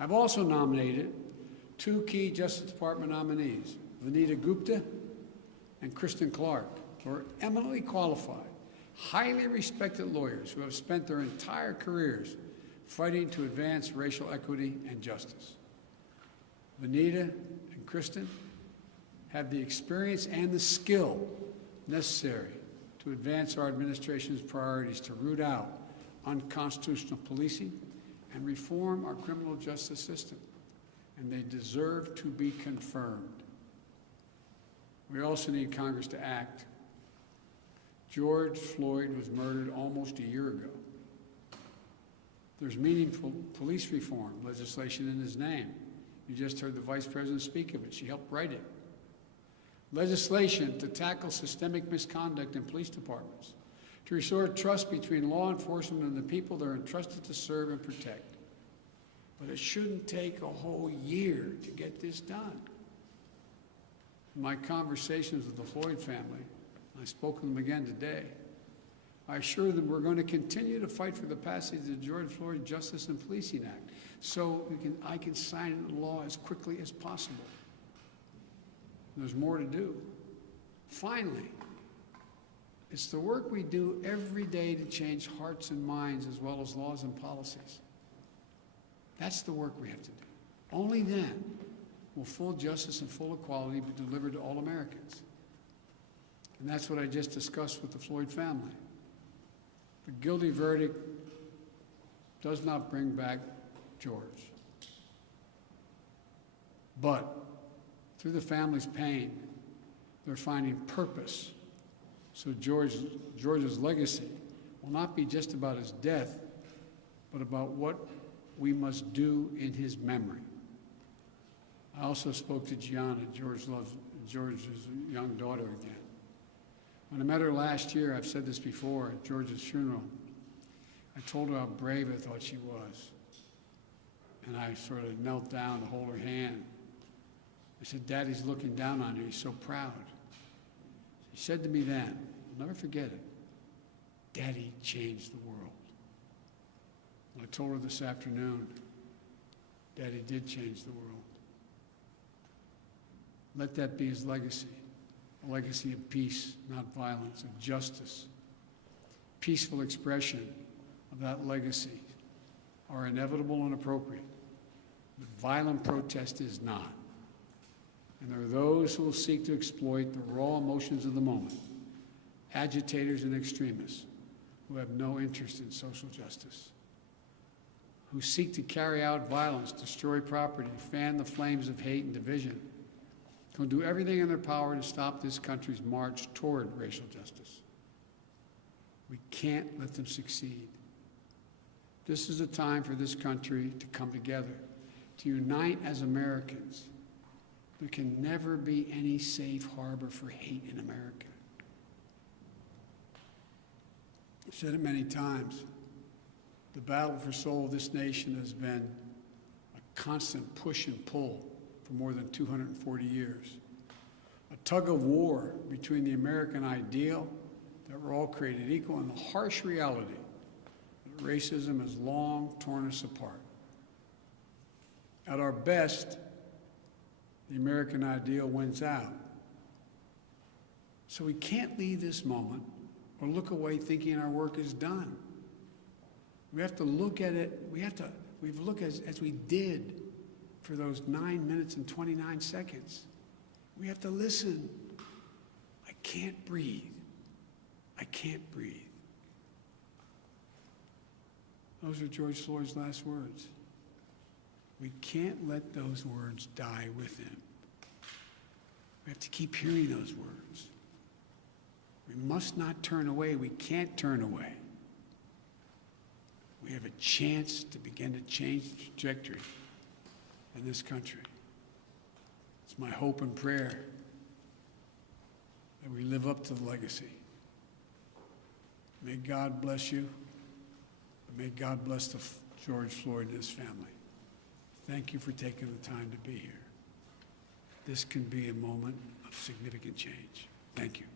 I've also nominated two key Justice Department nominees, Vanita Gupta and Kristen Clark, who are eminently qualified, highly respected lawyers who have spent their entire careers fighting to advance racial equity and justice. Vanita and Kristen have the experience and the skill necessary to advance our administration's priorities to root out unconstitutional policing and reform our criminal justice system, and they deserve to be confirmed. We also need Congress to act. George Floyd was murdered almost a year ago. There's meaningful police reform legislation in his name. You just heard the Vice President speak of it. She helped write it. Legislation to tackle systemic misconduct in police departments, to restore trust between law enforcement and the people they're entrusted to serve and protect. But it shouldn't take a whole year to get this done. In my conversations with the Floyd family, I spoke with them again today, I assure them we're going to continue to fight for the passage of the George Floyd Justice and Policing Act so I can sign it into law as quickly as possible. There's more to do. Finally, it's the work we do every day to change hearts and minds as well as laws and policies. That's the work we have to do. Only then will full justice and full equality be delivered to all Americans. And that's what I just discussed with the Floyd family. The guilty verdict does not bring back George. But through the family's pain, they're finding purpose. So George's legacy will not be just about his death, but about what we must do in his memory. I also spoke to Gianna, George's young daughter again. When I met her last year, I've said this before, at George's funeral, I told her how brave I thought she was. And I sort of knelt down to hold her hand. I said, Daddy's looking down on you, he's so proud. She said to me then, I'll never forget it, Daddy changed the world. And I told her this afternoon, Daddy did change the world. Let that be his legacy, a legacy of peace, not violence, of justice. Peaceful expression of that legacy are inevitable and appropriate, but violent protest is not. And there are those who will seek to exploit the raw emotions of the moment, agitators and extremists who have no interest in social justice, who seek to carry out violence, destroy property, fan the flames of hate and division, who do everything in their power to stop this country's march toward racial justice. We can't let them succeed. This is a time for this country to come together, to unite as Americans. There can never be any safe harbor for hate in America. I've said it many times. The battle for soul of this nation has been a constant push and pull for more than 240 years. a tug of war between the American ideal that we're all created equal and the harsh reality that racism has long torn us apart. At our best, the American ideal wins out. So we can't leave this moment or look away thinking our work is done. We have to look at it, we have to look as we did for those 9 minutes and 29 seconds. We have to listen. I can't breathe. I can't breathe. Those are George Floyd's last words. We can't let those words die with him. We have to keep hearing those words. We must not turn away. We can't turn away. We have a chance to begin to change the trajectory in this country. It's my hope and prayer that we live up to the legacy. May God bless you. May God bless George Floyd and his family. Thank you for taking the time to be here. This can be a moment of significant change. Thank you.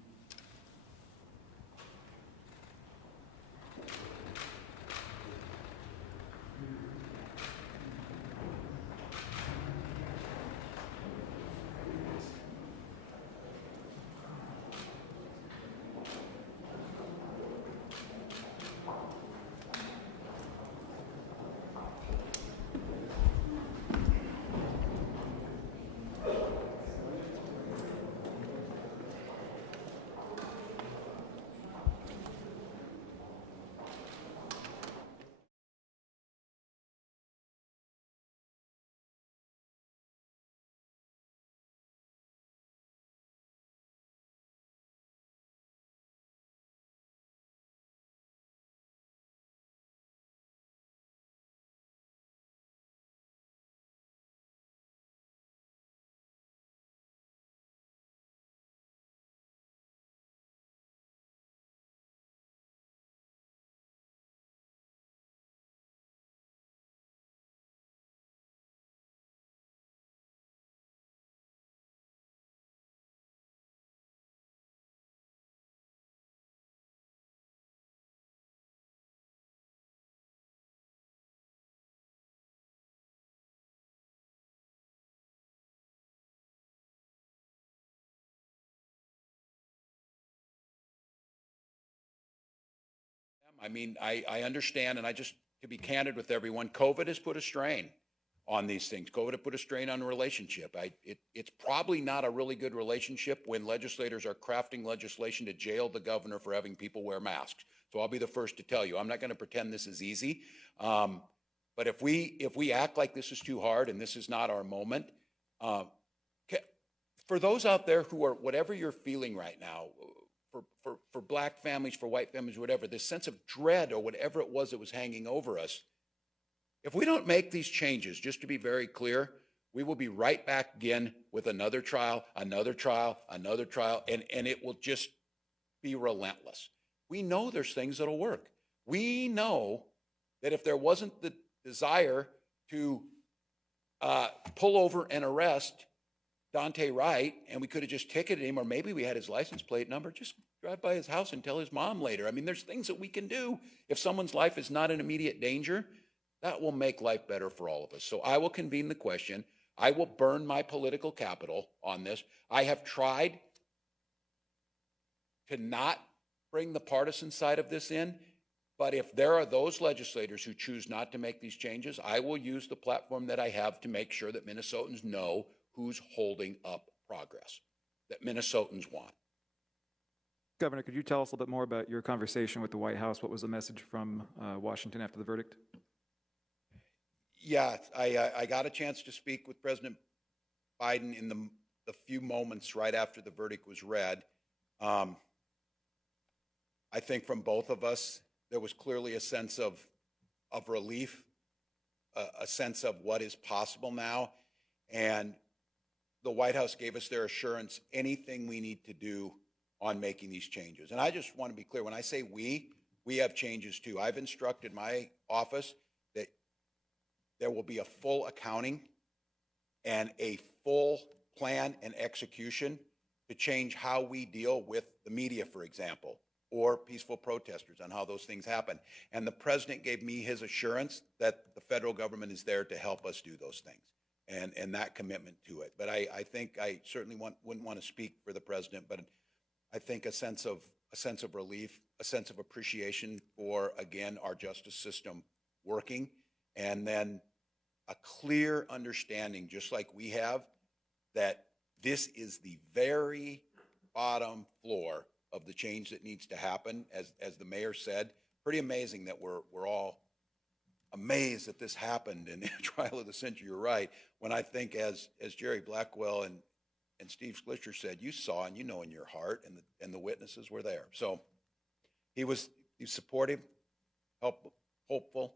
I mean, I understand, and I just, to be candid with everyone, COVID has put a strain on these things. COVID has put a strain on the relationship. It's probably not a really good relationship when legislators are crafting legislation to jail the governor for having people wear masks. So I'll be the first to tell you, I'm not going to pretend this is easy. But if we act like this is too hard and this is not our moment, for those out there who are, whatever you're feeling right now, for black families, for white families, whatever, this sense of dread or whatever it was that was hanging over us, if we don't make these changes, just to be very clear, we will be right back again with another trial, another trial, another trial, and it will just be relentless. We know there's things that'll work. We know that if there wasn't the desire to pull over and arrest Dante Wright, and we could have just ticketed him, or maybe we had his license plate number, just drive by his house and tell his mom later. I mean, there's things that we can do. If someone's life is not in immediate danger, that will make life better for all of us. So I will convene the question. I will burn my political capital on this. I have tried to not bring the partisan side of this in, but if there are those legislators who choose not to make these changes, I will use the platform that I have to make sure that Minnesotans know who's holding up progress that Minnesotans want. Governor, could you tell us a little bit more about your conversation with the White House? What was the message from Washington after the verdict? Yeah, I got a chance to speak with President Biden in the few moments right after the verdict was read. I think from both of us, there was clearly a sense of relief, a sense of what is possible now. And the White House gave us their assurance, anything we need to do on making these changes. And I just want to be clear, when I say we have changes too. I've instructed my office that there will be a full accounting and a full plan and execution to change how we deal with the media, for example, or peaceful protesters, on how those things happen. And the president gave me his assurance that the federal government is there to help us do those things, and that commitment to it. But I think I certainly wouldn't want to speak for the president, but I think a sense of relief, a sense of appreciation for, again, our justice system working, and then a clear understanding, just like we have, that this is the very bottom floor of the change that needs to happen. As the mayor said, pretty amazing that we're all amazed that this happened in the trial of the century. You're right. When I think, as Jerry Blackwell and Steve Schlichter said, you saw and you know in your heart, and the witnesses were there. So he's supportive, hopeful.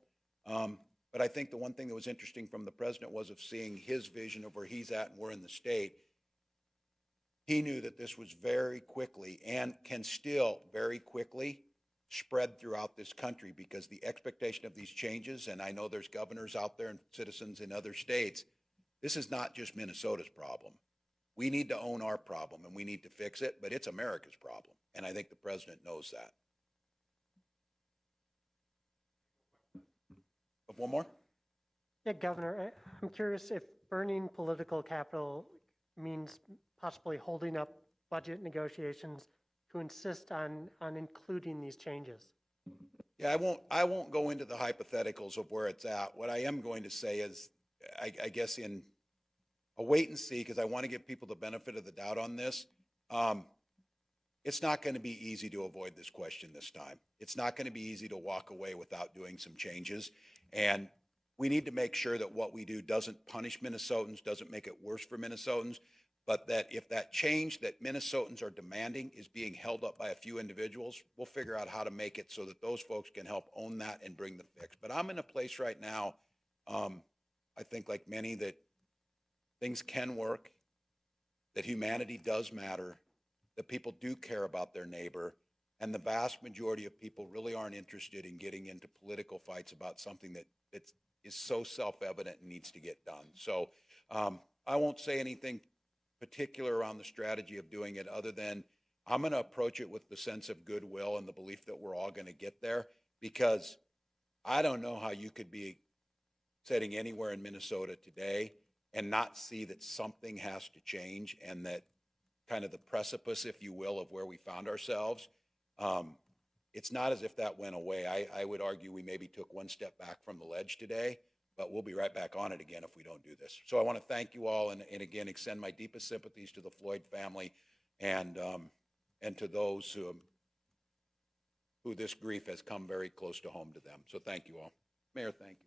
But I think the one thing that was interesting from the president was of seeing his vision of where he's at and we're in the state. He knew that this was very quickly, and can still very quickly, spread throughout this country, because the expectation of these changes, and I know there's governors out there and citizens in other states, this is not just Minnesota's problem. We need to own our problem and we need to fix it, but it's America's problem. And I think the president knows that. One more? Yeah, Governor, I'm curious if burning political capital means possibly holding up budget negotiations to insist on including these changes. Yeah, I won't go into the hypotheticals of where it's at. What I am going to say is, I guess in a wait and see, because I want to give people the benefit of the doubt on this. It's not going to be easy to avoid this question this time. It's not going to be easy to walk away without doing some changes. And we need to make sure that what we do doesn't punish Minnesotans, doesn't make it worse for Minnesotans, but that if that change that Minnesotans are demanding is being held up by a few individuals, we'll figure out how to make it so that those folks can help own that and bring the fix. But I'm in a place right now, I think like many, that things can work, that humanity does matter, that people do care about their neighbor, and the vast majority of people really aren't interested in getting into political fights about something that is so self-evident and needs to get done. So I won't say anything particular around the strategy of doing it, other than I'm going to approach it with the sense of goodwill and the belief that we're all going to get there, because I don't know how you could be sitting anywhere in Minnesota today and not see that something has to change, and that kind of the precipice, if you will, of where we found ourselves. It's not as if that went away. I would argue we maybe took one step back from the ledge today, but we'll be right back on it again if we don't do this. So I want to thank you all, and again, extend my deepest sympathies to the Floyd family and to those who this grief has come very close to home to them. So thank you all. Mayor, thank you.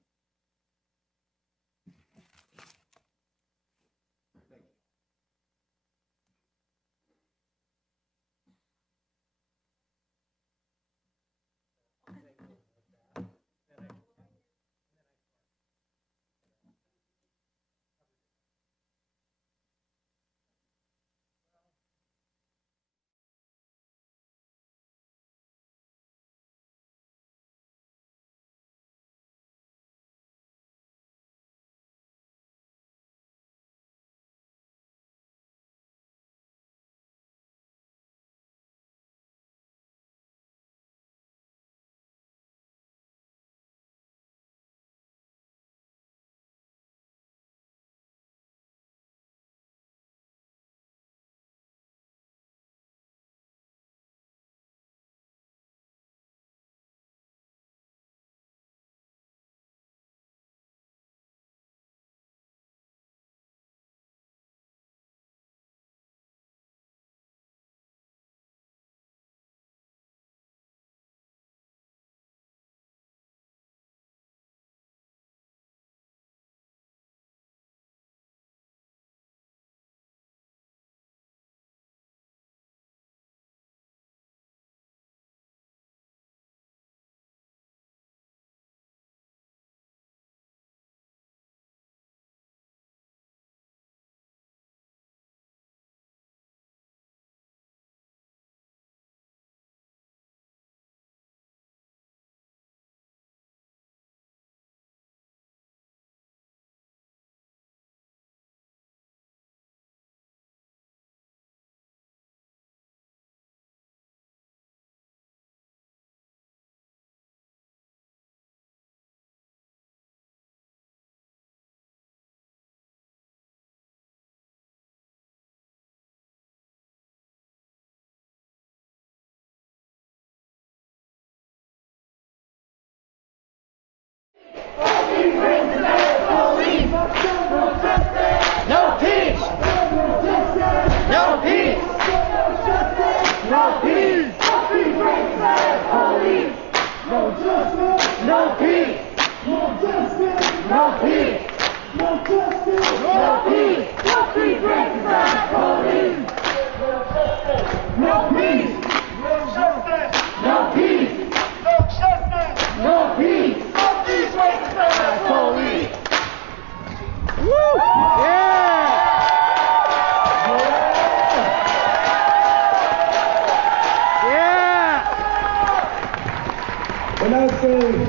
When I say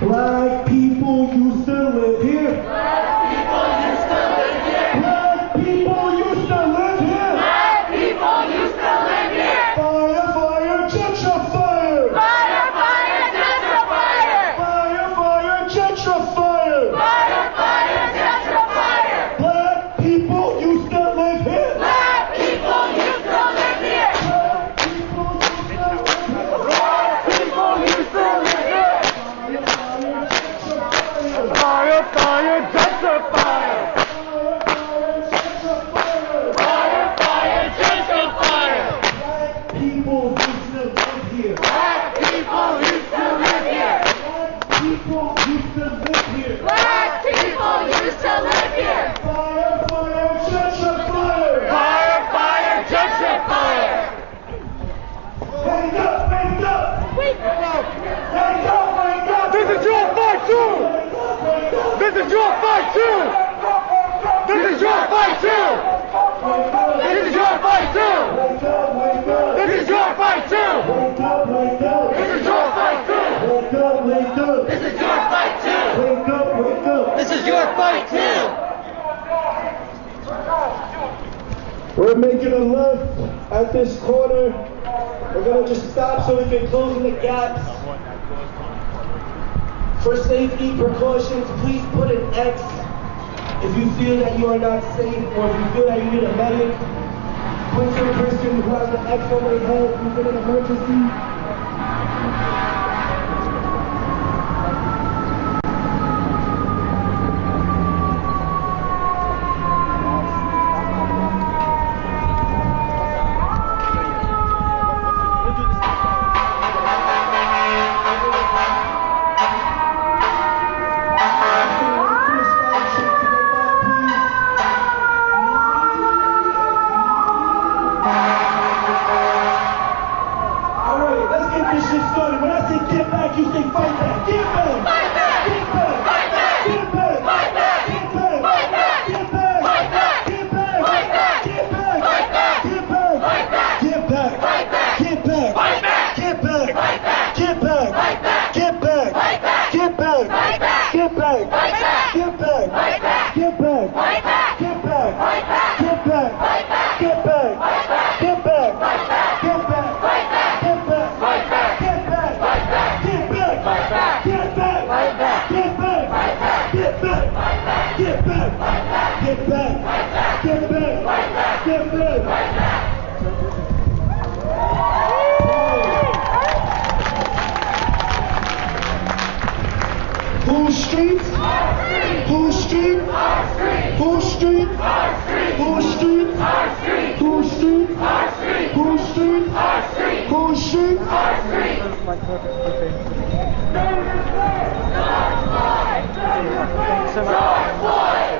black people used to live here. Black people used to live here. Black people used to live here. Black people used to live here. Fire, fire, gentrifier. Fire, fire, gentrifier. Fire, fire, gentrifier. Fire, fire, gentrifier. Black people used to live here. Black people used to live here. Black people used to live here. Fire, fire, gentrifier. Fire, fire, gentrifier. Black people used to live here. Black people used to live here. Black people used to live here. Black people used to live here. Fire, fire, gentrifier. Fire, fire, gentrifier. Wake up, wake up. Wake up. Wake up, wake up. This is your fight too. This is your fight too! This is your fight too! This is your fight too! This is your fight too! This is your fight too! This is your fight too! This is your fight too! We're making a left at this corner. We're gonna just stop so we can close in the gaps. For safety precautions, please put an X if you feel that you are not safe or if you feel that you need a medic. Put your person who has an X on their head who's in an emergency. Whose street? Whose street? Whose street? Whose street? Whose street? Whose street? Whose street? George Floyd!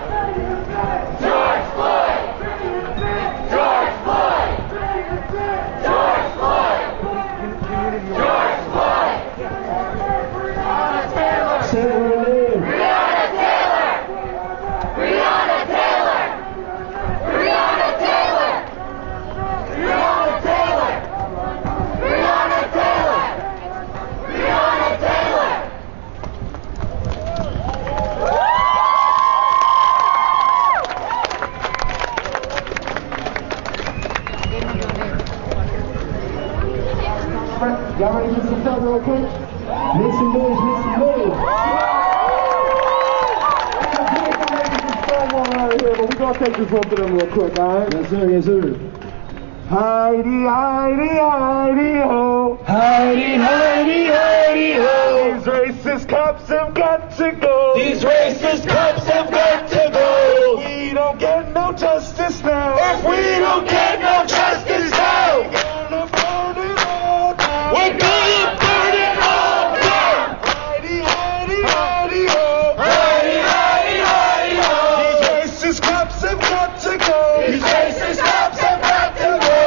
George Floyd! George Floyd! George Floyd! George Floyd! Say her name. Breonna Taylor! Breonna Taylor! Breonna Taylor! Breonna Taylor! Breonna Taylor! Breonna Taylor! Y'all ready to get some stuff real quick? Make some noise, make some noise. Right here, but we're gonna take this one to them real quick, alright? Yes sir, yes sir. Heidi, Heidi, Heidi, ho. Heidi, Heidi, Heidi, ho. These racist cops have got to go. These racist cops have got to go. We don't get no justice now. If we don't get no justice now, we're gonna burn it all down. We're gonna burn it all down. Heidi, Heidi, Heidi, ho. Heidi, Heidi, Heidi, ho. These racist cops have got to go. These racist cops have got to go.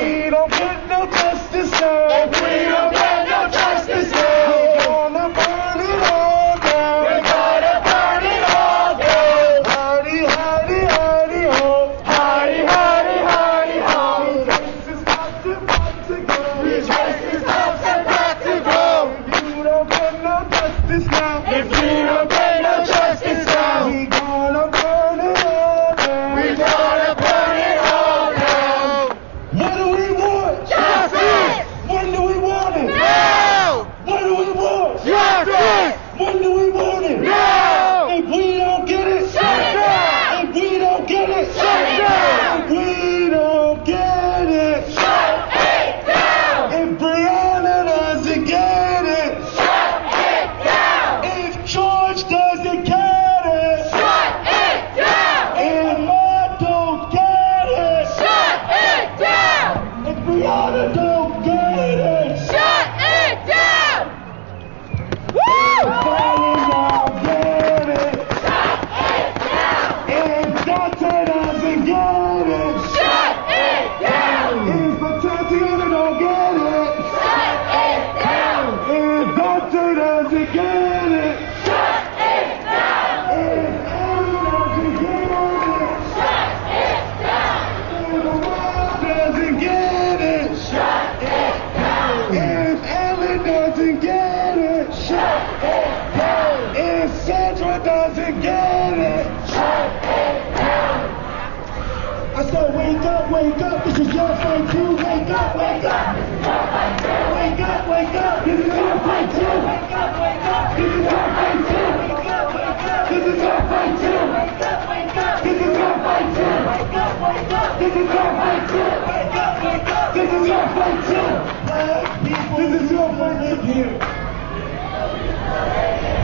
We don't get no justice now. If we don't get no justice now, we're gonna burn it all down. We're gonna burn it all down. Heidi, Heidi, Heidi, ho. Heidi, Heidi, Heidi, ho. These racist cops have got to go. These racist cops have got to go. If you don't get no justice now, if you don't get no justice now, we gonna burn it all down. We gonna burn it all down. What do we want? Justice. When do we want it? Now. What do we want? Justice. When do we want it? Now. If we don't get it, shut it down. If we don't get it, shut it down. If we don't get it, shut it down. If Brianna doesn't get it, shut it down. If George doesn't get it, shut it down. If I don't get it, shut it down. If Brianna don't get it, shut it down. Woo! If Brianna don't get it, shut it down. If Dante doesn't get it, shut it down. If Tatiana don't get it, shut it down. If Dante doesn't get it, shut it down. If Aaron doesn't get it, shut it down. If Rob doesn't get it, shut it down. If Ellen doesn't get it, shut it down. If Sandra doesn't get it, shut it down. I said, wake up, this is your fight too. Wake up, this is your fight too. Wake up, this is your fight too. Wake up, this is your fight too. Wake up, this is your fight too. Wake up, this is your fight too. Wake up, this is your fight too. Wake up, this is your fight too. Black people, this is your fight live here.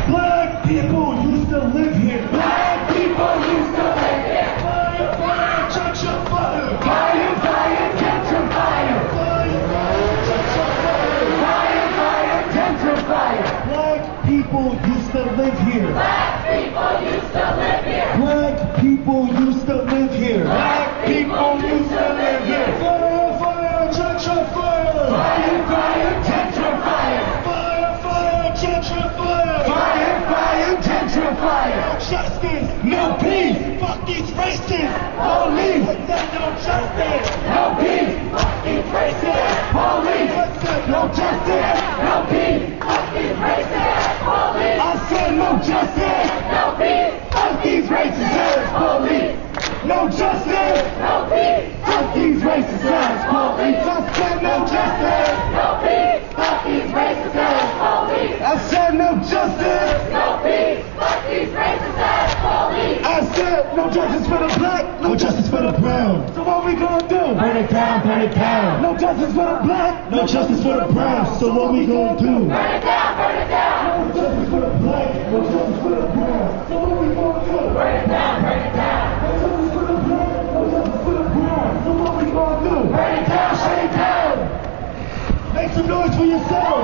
Black people used to live here. Black people used to live here. Fire, fire, catch your fire. Fire, fire, catch your fire. Fire, fire, catch your fire. Fire, fire, catch your fire. Black people used to live here. Black people used to live here. Black people used to live here. Black people used to live here. Fire, fire, catch your fire. Fire, fire, catch your fire. Fire, fire, catch your fire. Fire, fire, catch your fire. No justice, no peace. Fuck these racist police. What's that? No justice, no peace. Fuck these racist police. What's that? No justice, no peace. Fuck these racist police. I said no justice, no peace. Fuck these racist police. No justice, no peace. Fuck these racist police. I said no justice, no peace. Fuck these racist police. I said no justice, no peace. Fuck these racist police. I said no justice for the black, no justice for the brown. So what we gonna do? Burn it down, burn it down. No justice for the black, no justice for the brown. So what we gonna do? Burn it down, burn it down. No justice for the black, no justice for the brown. So what we gonna do? Burn it down, burn it down. No justice for the black, no justice for the brown. So what we gonna do? Burn it down, shut it down. Make some noise for yourself.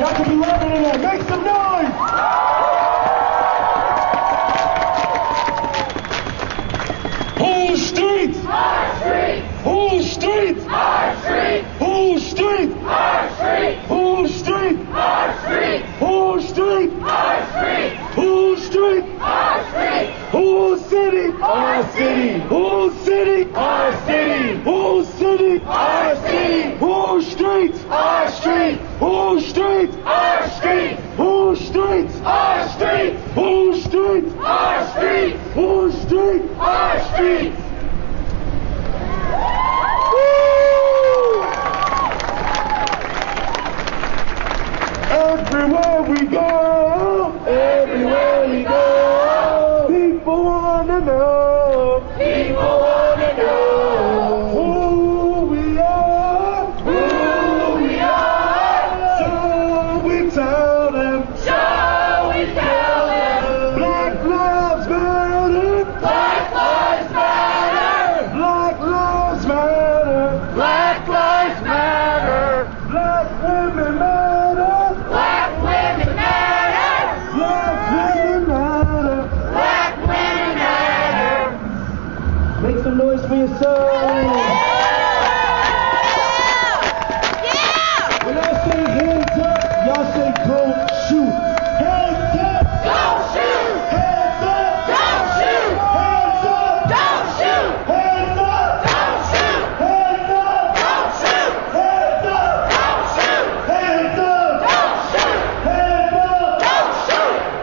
Y'all can be laughing in there. Make some noise. Whose streets? Our streets. Whose streets? Our streets. Whose streets? Our streets. Whose streets? Our streets. Whose streets? Our streets. Whose streets? Our streets. Whose city? Our city. Whose city? Our city. Whose city? Our city. Whose streets? Our streets. Whose streets? Our streets. Whose streets? Our streets. Whose streets? Our streets. Whose streets? Our streets. Everywhere we go, everywhere we go, people wanna know, people wanna know who we are, who women matter. Black women matter. Black women matter. Black women matter. Make some noise for yourself. When I say hands up, y'all say don't shoot. Hands up. Don't shoot. Hands up. Don't shoot. Hands up. Don't shoot. Hands up. Don't shoot. Hands up. Don't shoot. Hands up. Don't shoot. Hands up. Don't shoot.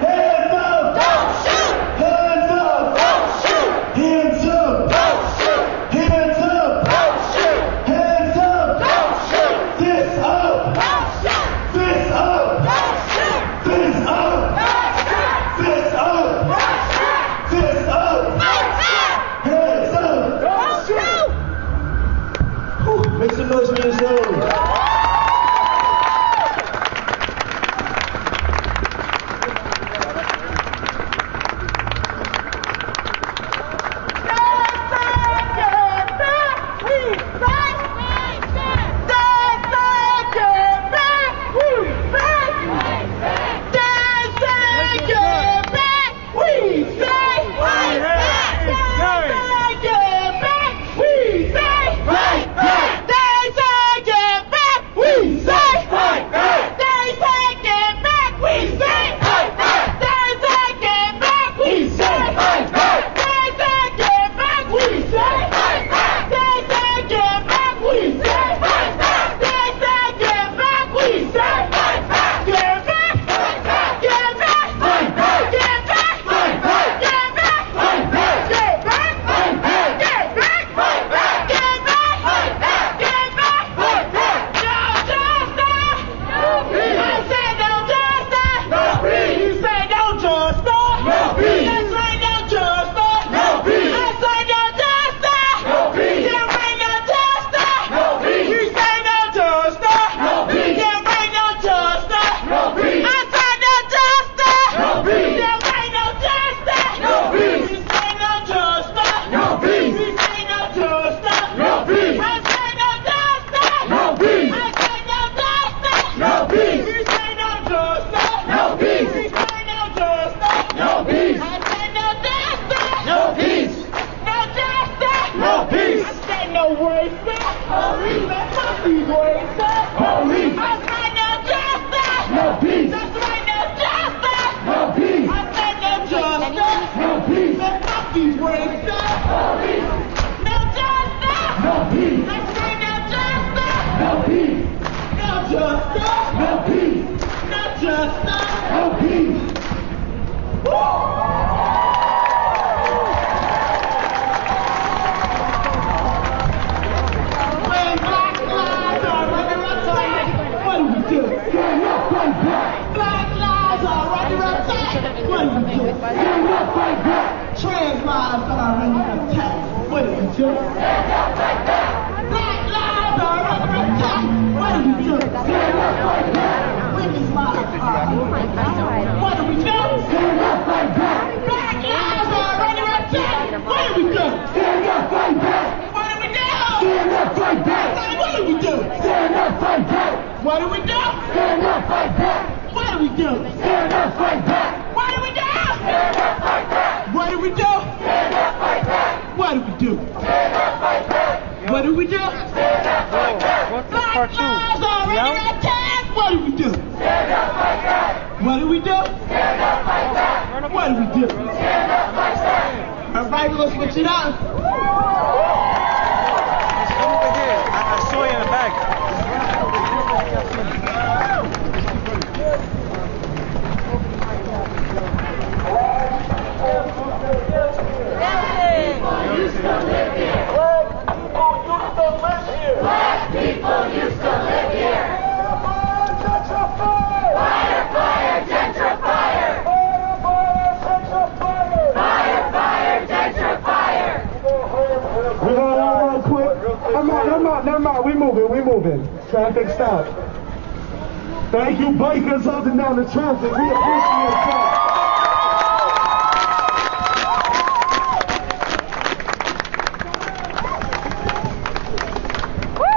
Hands up. Don't shoot. Hands up. Don't shoot. Hands up. Don't shoot. Hands up. Don't shoot. Hands up. Don't shoot. Hands up. Don't shoot. This up. Don't shoot. This up. Don't shoot. This up. Don't shoot. This up. Don't shoot. This up. Hands up. Don't shoot. Make some noise for yourselves. Trans lives are under attack. What do we do? Stand up like that. Black lives are under attack. What do we do? Stand up like that. Women's lives are under attack. What do we do? Stand up like that. Black lives are under attack. What do we do? Stand up like that. What do we do? Stand up like that. What do we do? Stand up like that. What do we do? Stand up like that. What do we do? Stand up like that. What do we do? Stand up like that. What do we do? Stand up like that. What do we do? Stand up like that. What do we do? Stand up like that. Black lives are under attack. What do we do? Stand up like that. What do we do? Stand up like that. What do we do? Stand up like that. All right, let's switch it up. I saw you in the back. Black people used to live here. Fire, fire, gentrifier. Fire, fire, gentrifier. Real quick. Never mind. We moving. Traffic stop. Thank you, bikers holding down the traffic. We appreciate that.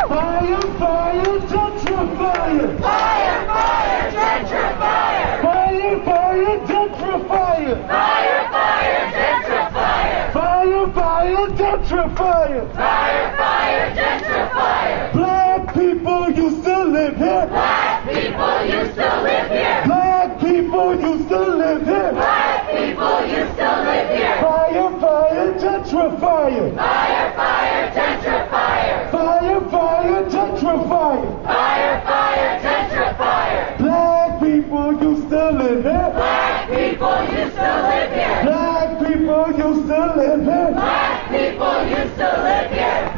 Fire, fire, gentrifier. gentrifier! Fire, fire, gentrifier! Fire, fire, gentrifier! Fire, fire, gentrifier! Fire, fire, gentrifier! Fire, fire, gentrifier! Black people used to live here! Black people used to live here! Black people used to live here! Black people used to live here! Fire, fire, gentrifier! Fire, fire, gentrifier! Fire, fire, gentrifier! Fire, fire, gentrifier! Black people used to live here! Black people used to live here! Black people used to live here! Black people used to live here!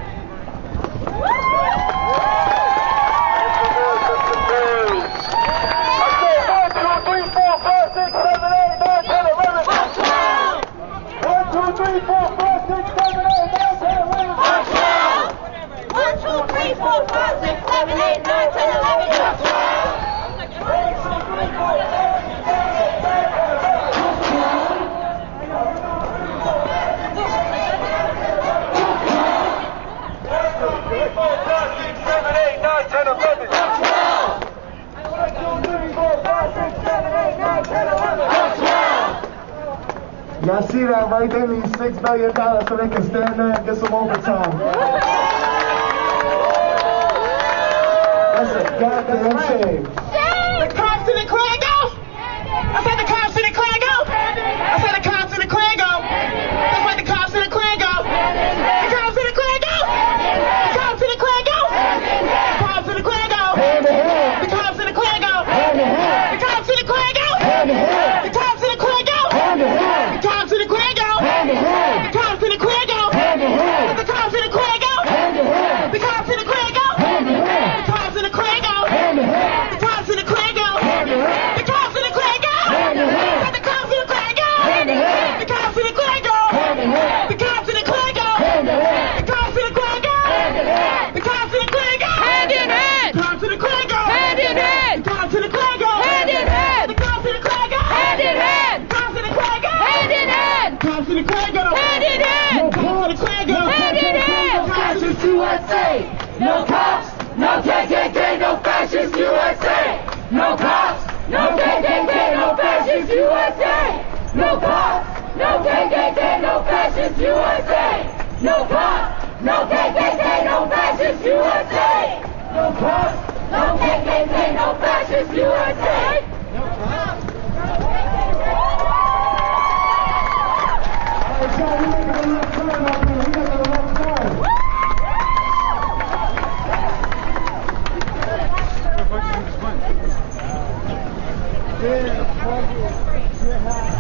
Y'all see that, right? They need $6 billion so they can stand there and get some overtime. That's a goddamn shame. The cops in the Crago? I said the cops in the Crago? I said the cops in the Crago? That's why the cops in the Crago? The cops in the Crago? The cops in the Crago? The cops in the Crago? The cops in the Crago? The cops in the Crago? The cops in the Crago? The cops in the Crago? The cops in the Crago? The cops in the Crago? The cops in the Crago? The cops in the Crago? The cops in the Crago? The cops in the Crago? The cops in the Crago? The cops in the Crago? The cops in the Crago? The cops in the Crago? The cops in the Crago? Hand in hand. The cops in the Crago? Hand in hand. The cops in the Crago? Hand in hand. The cops in the Crago? Hand in hand. The cops in the Crago? Hand in hand. The cops in the Crago? Hand in hand. The cops in the Crago? Hand in hand. Fascist USA. No cops. No KKK. No fascist USA. No cops. No KKK. No fascist USA. No cops. No KKK. No fascist USA. No cops. No KKK. No fascist USA. No cops. No KKK. No fascist USA. No cops. All right, y'all, we making a left turn out there. We making a left turn.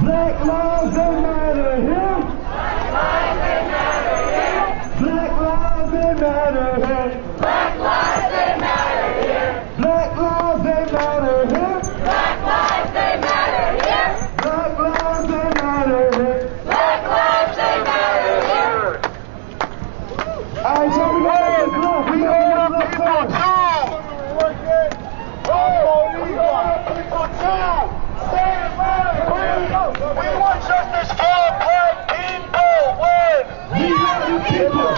Black lives they matter here. Black lives they matter here. Black lives they matter here. Black lives they matter here. Black lives they matter here. Black lives they matter here. Black lives they matter here. All right, so we got this left. We got this left turn. We want justice for black people. One. We are the people.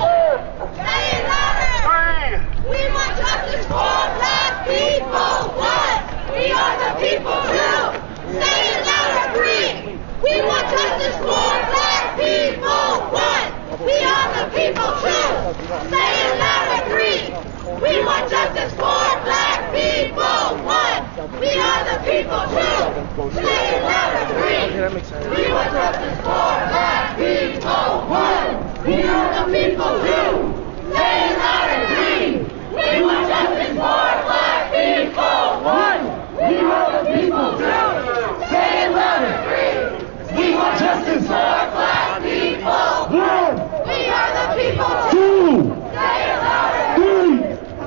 Say it louder. 3. We want justice for black people. 1. We are the people. 2. Say it louder. 3. We want justice for black people. 1. We are the people. 2. Say it louder. 3. We want justice for black people. 1. We are the people. 2. Say it louder. 3. We want justice for black people. 1. We are the people. 2. Say it louder. 3. We want justice for black people. 1. We are the people. 2. Say it louder. 3. We want justice for black people. 1. We are the people. 2. Say it louder. 3.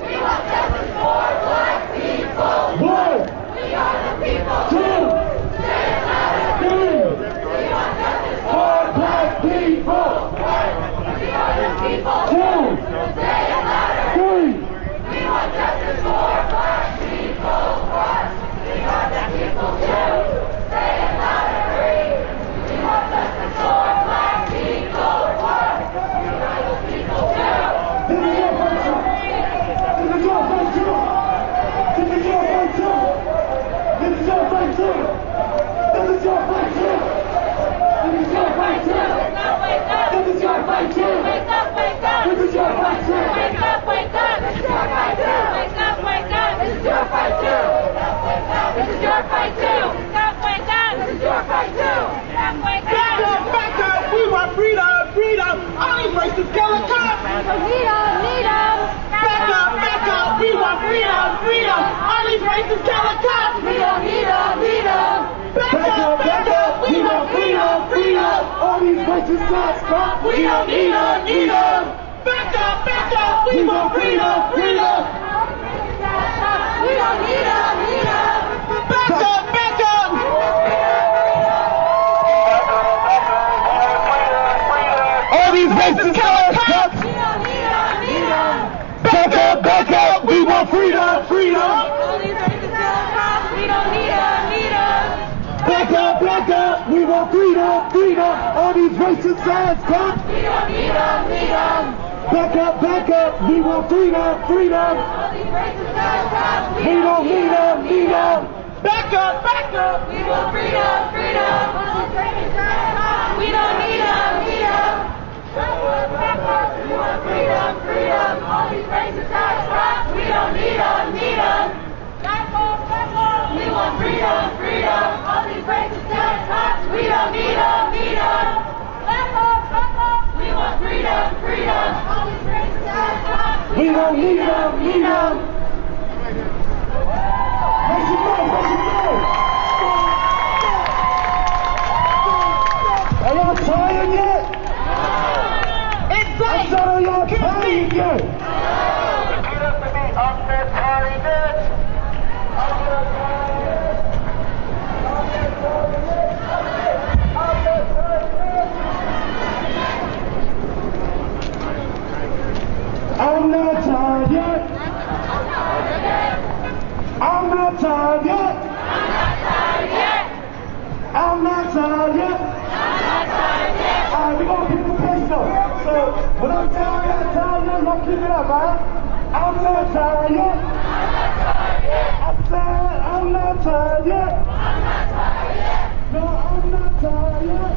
We want justice for black people. 1. We are the people. 2. Say it louder. 3. We want justice for these racist killer cops. We don't need them, need them. Back up, we want freedom, freedom. All these racist cops, we don't need them, need them. Back up, we want freedom, freedom. We don't need them, need them. Back up. All these racist killer cops. We don't need them, need them. Back up, we want freedom, freedom. All these racist killer cops. We don't need them, need them. Back up, we want freedom, freedom. All these racist cops. We don't need them, need them. Back up, we want freedom, freedom. All these racist cops. We don't need them, need them. Back up, we want freedom, freedom. All these racist cops. We don't need them, need them. Back up, we want freedom, freedom. All these racist cops. We don't need them, need them. Back up, we want freedom, freedom. All these racist cops. We don't need them, need them. Back up, we want freedom, freedom. All these racist cops. We don't need them, need them. Make some noise, make some noise. Are y'all tired yet? I said, are y'all tired yet? I'm not tired yet. I'm not tired yet. I'm not tired yet. All right, we're going to keep the pace up. So when I'm tired, I'm going to keep it up, all right? I'm not tired yet. I said I'm not tired yet. No, I'm not tired yet.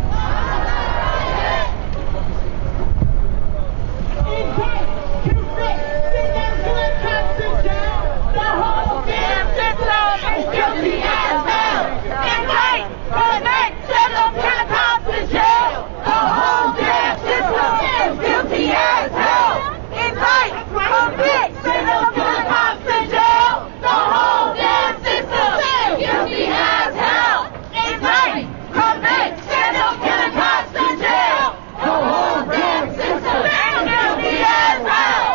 The whole damn system is guilty as hell. Indict, convict, send them to the cops in jail. The whole damn system is guilty as hell. Indict, convict, send them to the cops in jail. The whole damn system is guilty as hell. Indict, convict, send them to the cops in jail. The whole damn system is guilty as hell.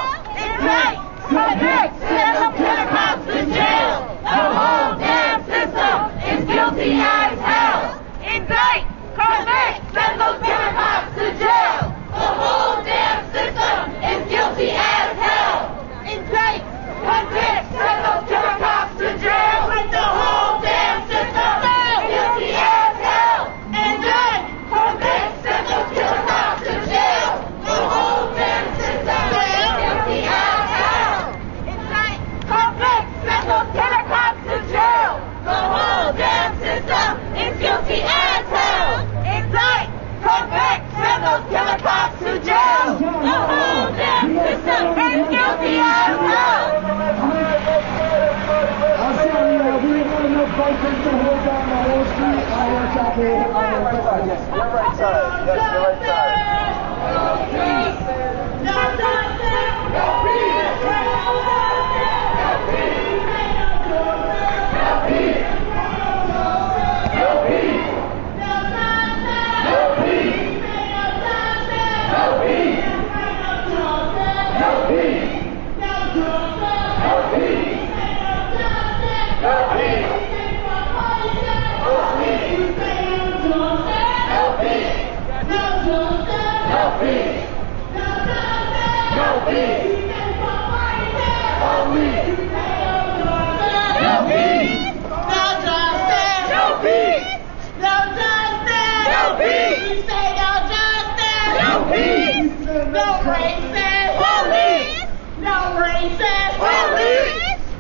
Indict, convict, send them to the cops in jail. The whole damn system is guilty as hell. Indict, convict, send them to the cops to jail. The whole damn system is guilty as hell. Indict, convict, send them to the cops to jail. The whole damn system is guilty as hell. Indict, convict, send them to the cops to jail. The whole damn system is guilty as hell. Indict, convict, send them to the cops to jail. The whole damn system is guilty as hell. Indict, convict, send them to the cops to jail. The whole damn system is guilty as hell. I'm sorry, we didn't want enough fighters to hold down the whole street. I want y'all to hit my right side. Yes, your right side. Yes, your right side.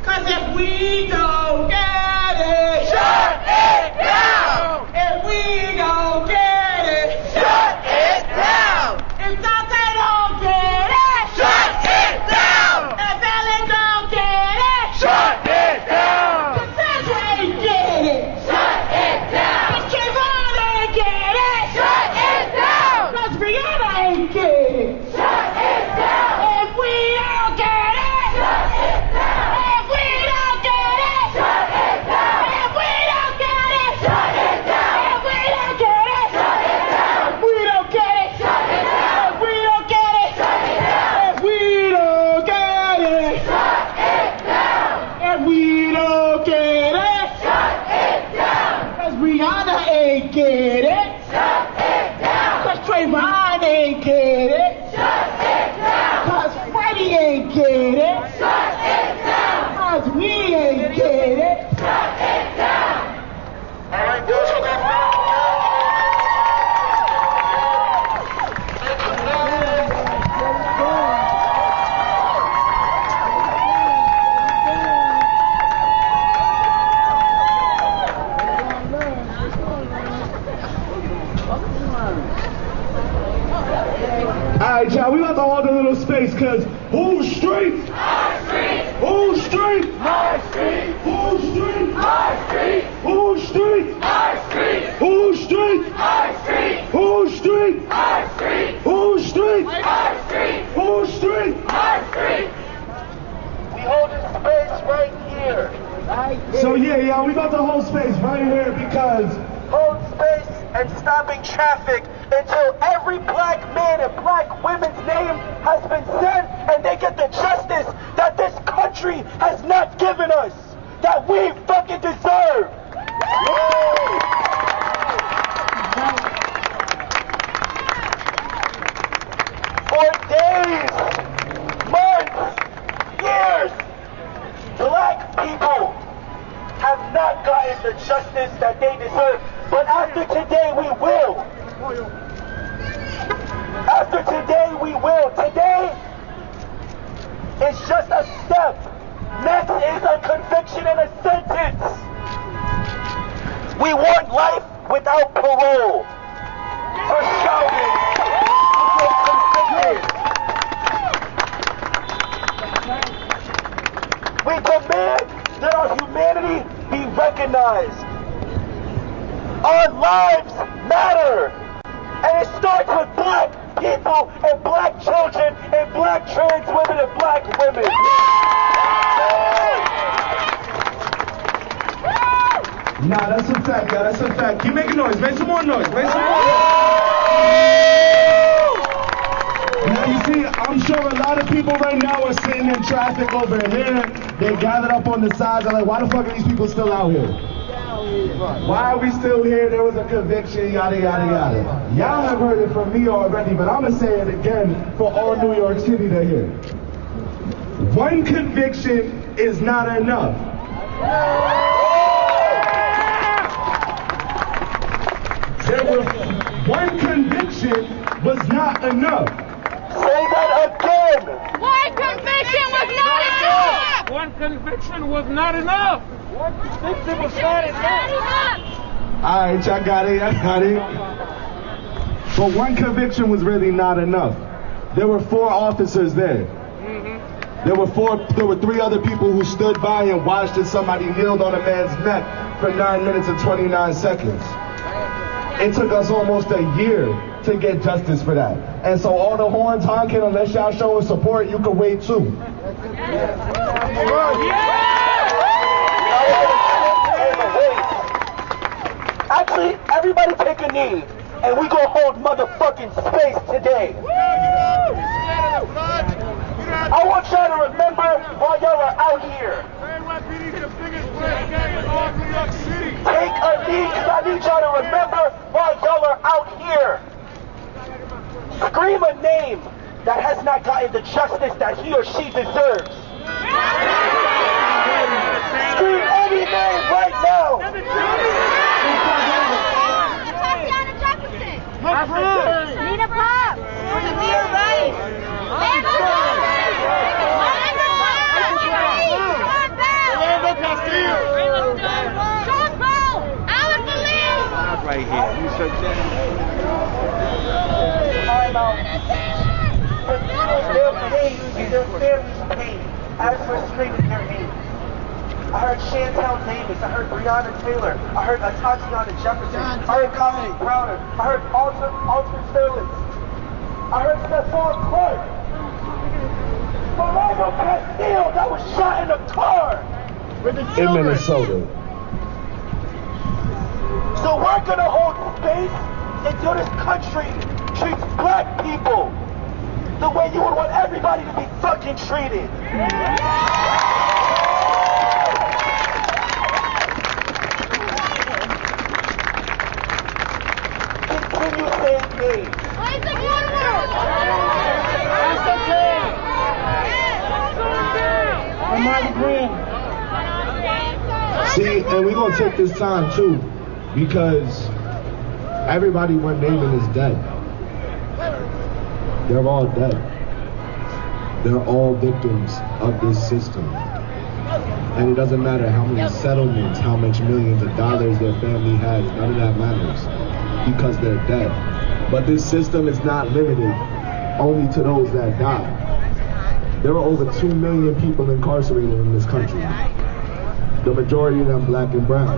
Cause if we don't get it, shut it down. If we don't get it, shut it down. If Dante don't get it, shut it down. If Ellen don't get it, shut it down. If Sandra ain't get it, shut it down. If Kevon ain't get it, shut it down. Cause Brianna ain't get it, shut it down. If we don't get it, shut it down. If we don't get it, space, because whose streets? Our streets! Whose streets? My streets! Whose streets? My streets! Whose streets? My streets! Whose streets? My streets! Whose streets? My streets! Whose streets? My streets! Whose streets? My streets! We hold this space right here. So yeah, y'all, we about to hold space right here because Hold space and stopping traffic until every black man and black woman's name has been said and they get the justice that this country has not given us, that we fucking deserve. For days, months, years, black people have not gotten the justice that they deserve. But after today, we will. After today, we will. Today is just a step. Next is a conviction and a sentence. We want life without parole for Chauvin. We demand that our humanity be recognized. Our lives matter. And it starts with black people and black children and black trans women and black women. nah, that's a fact, y'all. That's a fact. Keep making noise. Make some more noise. Make some more. Now you see, I'm sure a lot of people right now are sitting in traffic over here. They gathered up on the sides. They're like, why the fuck are these people still out here? Why are we still here? There was a conviction, yada, yada, yada. Y'all have heard it from me already, but I'm gonna say it again for all New York City to hear. One conviction is not enough. One conviction was not enough. Say that again. One conviction was not enough. One conviction was not enough. One conviction was not enough. All right, y'all got it. But one conviction was really not enough. There were 4 officers there. There were 3 other people who stood by and watched as somebody kneeled on a man's neck for 9 minutes and 29 seconds. It took us almost a year to get justice for that. And so all the horns honking, unless y'all show us support, you can wait too. Actually, everybody take a knee, and we gonna hold motherfucking space today. I want y'all to remember while y'all are out here. Take a knee, because I need y'all to remember while y'all are out here. Scream a name that has not gotten the justice that he or she deserves. Scream any name right now. My friend. Nina Pop. Samir Rice. Right here. You should time out. But their pain and their family's pain as we're screaming their name. I heard Chantel Davis. I heard Breonna Taylor. I heard Tatiana Jefferson. I heard Colin Browner. I heard Alton Sterling. I heard Stephon Clark. Philando Castile that was shot in a car with the children. In Minnesota. So we're gonna hold space until this country treats black people the way you would want everybody to be fucking treated. Continue saying me. See, and we're gonna take this time too, because everybody we're naming is dead. They're all dead. They're all victims of this system. And it doesn't matter how many settlements, how much millions of dollars their family has, none of that matters, because they're dead. But this system is not limited only to those that die. There are over 2 million people incarcerated in this country. The majority of them black and brown.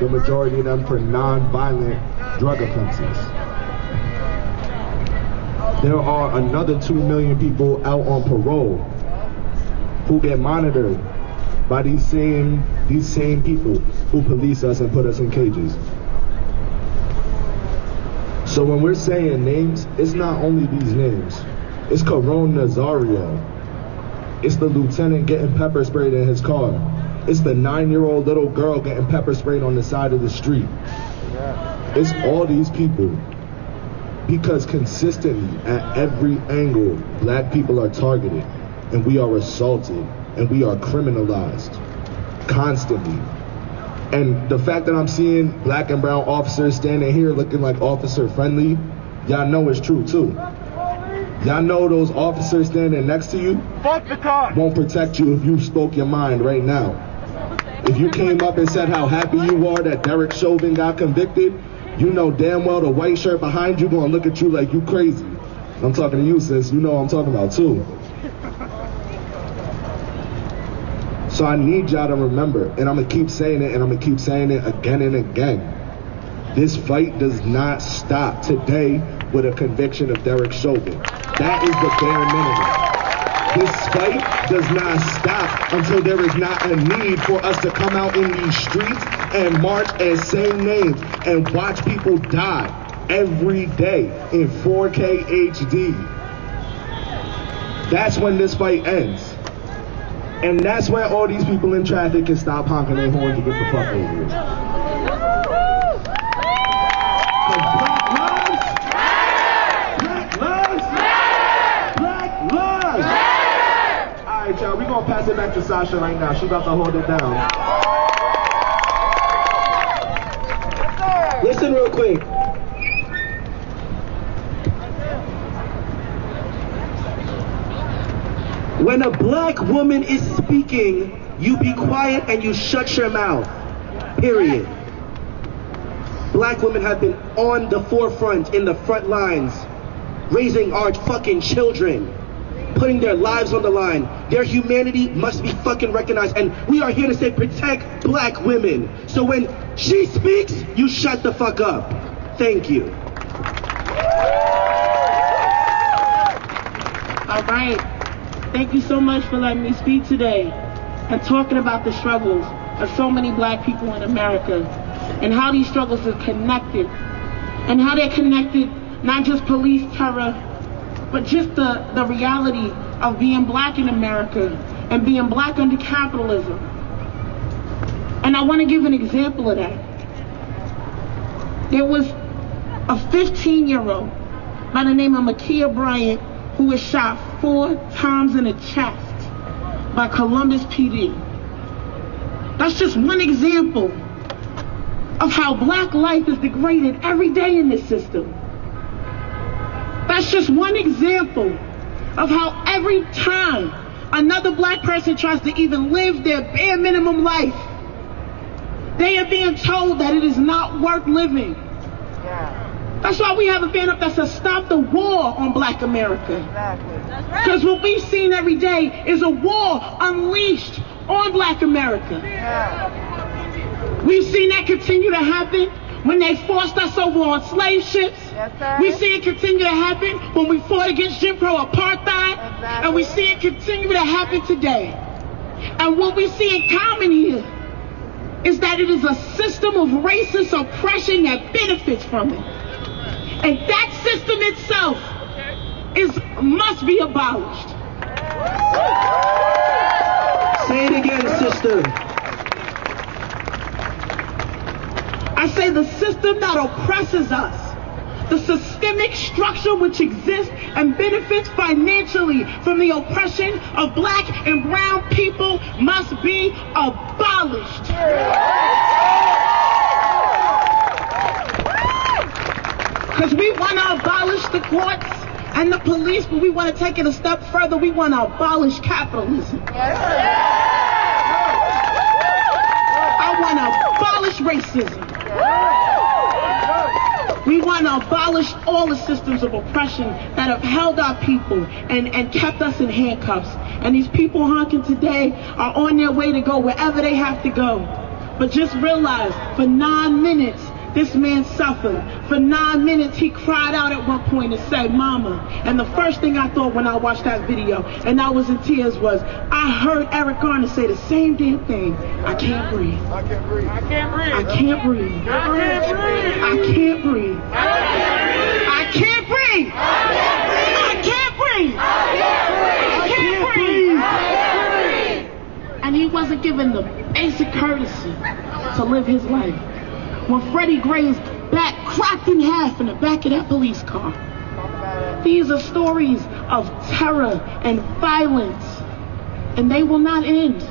The majority of them for non-violent drug offenses. There are another 2 million people out on parole who get monitored by these same people who police us and put us in cages. So when we're saying names, it's not only these names. It's Caron Nazario. It's the lieutenant getting pepper sprayed in his car. It's the 9-year-old little girl getting pepper sprayed on the side of the street. It's all these people. Because consistently, at every angle, black people are targeted, and we are assaulted, and we are criminalized, constantly. And the fact that I'm seeing black and brown officers standing here looking like officer friendly, y'all know it's true too. Y'all know those officers standing next to you won't protect you if you spoke your mind right now. If you came up and said how happy you are that Dereck Chauvin got convicted, you know damn well the white shirt behind you gonna look at you like you crazy. I'm talking to you, sis. You know what I'm talking about too. So I need y'all to remember, and I'm gonna keep saying it, and I'm gonna keep saying it again and again. This fight does not stop today with a conviction of Dereck Chauvin. That is the bare minimum. This fight does not stop until there is not a need for us to come out in these streets and march and say names and watch people die every day in 4K HD. That's when this fight ends. And that's when all these people in traffic can stop honking their horns and get the fuck over it. Black lives! All right, y'all, we're gonna pass it back to Sasha right now. She's about to hold it down. Listen real quick. When a black woman is speaking, you be quiet and you shut your mouth. Period. Black women have been on the forefront, in the front lines, raising our fucking children, putting their lives on the line. Their humanity must be fucking recognized, and we are here to say protect black women. So when she speaks, you shut the fuck up. Thank you. All right. Thank you so much for letting me speak today and talking about the struggles of so many black people in America and how these struggles are connected and how they're connected, not just police terror, but just the reality of being black in America and being black under capitalism. And I want to give an example of that. There was a 15-year-old by the name of Makia Bryant who was shot 4 times in the chest by Columbus PD. That's just one example of how black life is degraded every day in this system. That's just one example of how every time another black person tries to even live their bare minimum life, they are being told that it is not worth living. That's why we have a banner up that says stop the war on black America. Because what we've seen every day is a war unleashed on black America. We've seen that continue to happen when they forced us over on slave ships. We see it continue to happen when we fought against Jim Crow apartheid. And we see it continue to happen today. And what we see in common here is that it is a system of racist oppression that benefits from it. And that system itself must be abolished. Say it again, sister. I say the system that oppresses us, the systemic structure which exists and benefits financially from the oppression of black and brown people must be abolished. Because we want to abolish the courts and the police, but we want to take it a step further. We want to abolish capitalism. I want to abolish racism. We want to abolish all the systems of oppression that have held our people and kept us in handcuffs. And these people honking today are on their way to go wherever they have to go. But just realize, for 9 minutes, this man suffered. For 9 minutes, he cried out at one point and said, "Mama." And the first thing I thought when I watched that video, and I was in tears, was, I heard Eric Garner say the same damn thing. I can't breathe. I can't breathe. I can't breathe. I can't breathe. I can't breathe. I can't breathe. I can't breathe. I can't breathe. I can't breathe. I can't breathe. And he wasn't given the basic courtesy to live his life. When Freddie Gray's back cracked in half in the back of that police car. These are stories of terror and violence, and they will not end.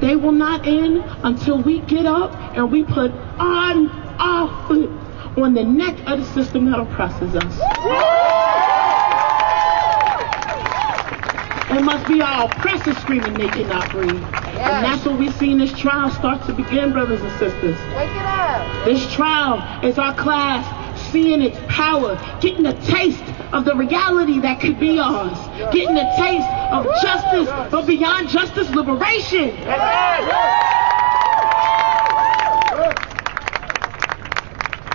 They will not end until we get up and we put on our foot on the neck of the system that oppresses us. It must be our oppressors screaming they cannot breathe. And that's what we see in this trial start to begin, brothers and sisters. Wake it up. This trial is our class seeing its power, getting a taste of the reality that could be ours, getting a taste of justice, but beyond justice, liberation.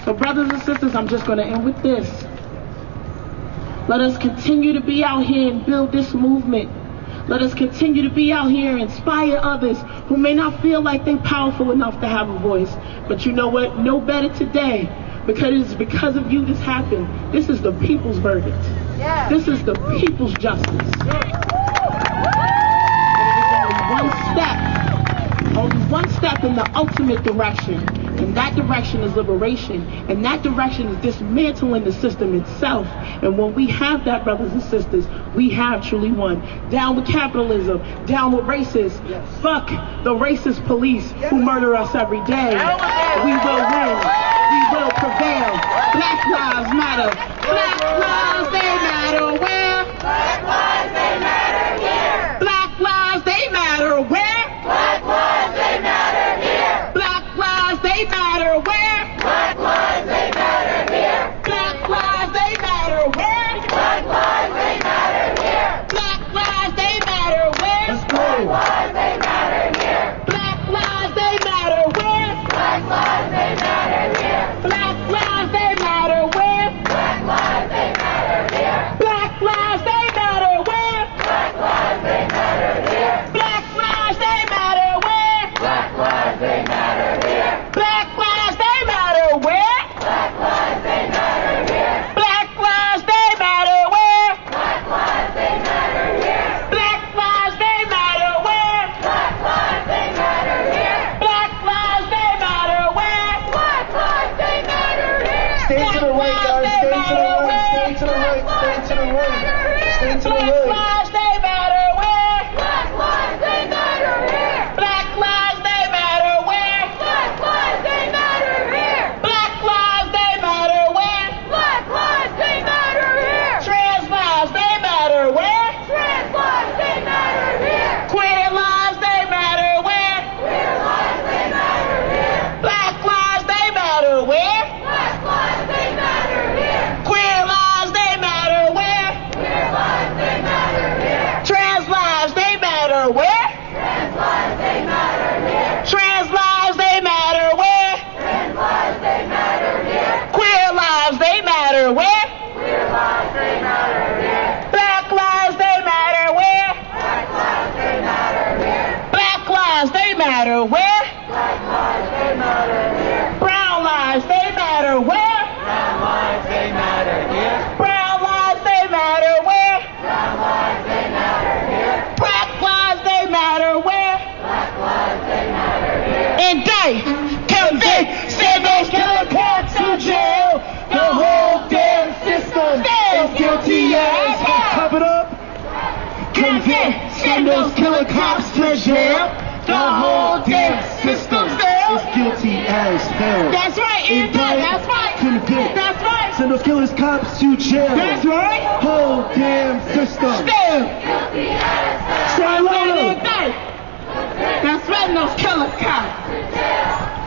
So brothers and sisters, I'm just going to end with this. Let us continue to be out here and build this movement. Let us continue to be out here and inspire others who may not feel like they're powerful enough to have a voice. But you know what? Know better today, because it's because of you this happened. This is the people's verdict. Yeah. This is the people's justice. And it is only one step in the ultimate direction. And that direction is liberation. And that direction is dismantling the system itself. And when we have that, brothers and sisters, we have truly won. Down with capitalism, down with racists. Yes. Fuck the racist police who murder us every day. We will win. We will prevail. Black lives matter. Black lives, they matter where? Black lives, they matter here. Black lives, they matter where? Black lives, they matter here. Black lives, they matter where? Black lives, they matter here. Black lives, they matter where? Black lives, they matter here. Black lives, they matter where? Let's go. Black lives, they matter here. Black lives, they matter where? Black lives, they matter here. Black lives, they matter where? Black lives, they matter here. Black lives, they matter where? Black lives, they matter here. Black lives, they matter where? Black lives, they matter here. Black lives, they matter where? Black lives, they matter here. Black lives, they matter where? Black lives, they matter here. Black lives, they matter where? Black lives, they matter here. Black lives, they matter where? Black lives, they matter here. Stay to the right, guys. Stay to the right. Stay to the right. Stay to the right. Stay to the right. Black lives, they matter where? Black lives, they matter here. Black lives, they matter where? Black lives, they matter here. Black lives, they matter where? Black lives, they matter here. Trans lives, they matter where? Trans lives, they matter here. Queer lives, they matter where? Queer lives, they matter here. Black lives, they matter where? Black lives, they matter here. Queer lives, they matter where? Queer lives, they matter here. Trans lives, they matter where? Trans lives, they matter here. Trans lives, they matter where? Trans lives, they matter here. Queer lives, they matter where? Queer lives, they matter here. Black lives, they matter where? Black lives, they matter here. Black lives, they matter where? Black lives, they matter here. Brown lives, they matter where? Brown lives, they matter here. Brown lives, they matter where? Brown lives, they matter here. Black lives, they matter where? Black lives, they matter here. Indict, convict, send those killer cats to jail. The whole damn system is guilty as hell. Cover it up. Convict, send those killer cops to jail. The whole damn system is Guilty as hell. That's right, Indict, that's right. Convict. That's right. Send those killers cops to jail. That's right. Whole damn system. Still. Guilty as hell. Say louder. That's right, those killer cops. The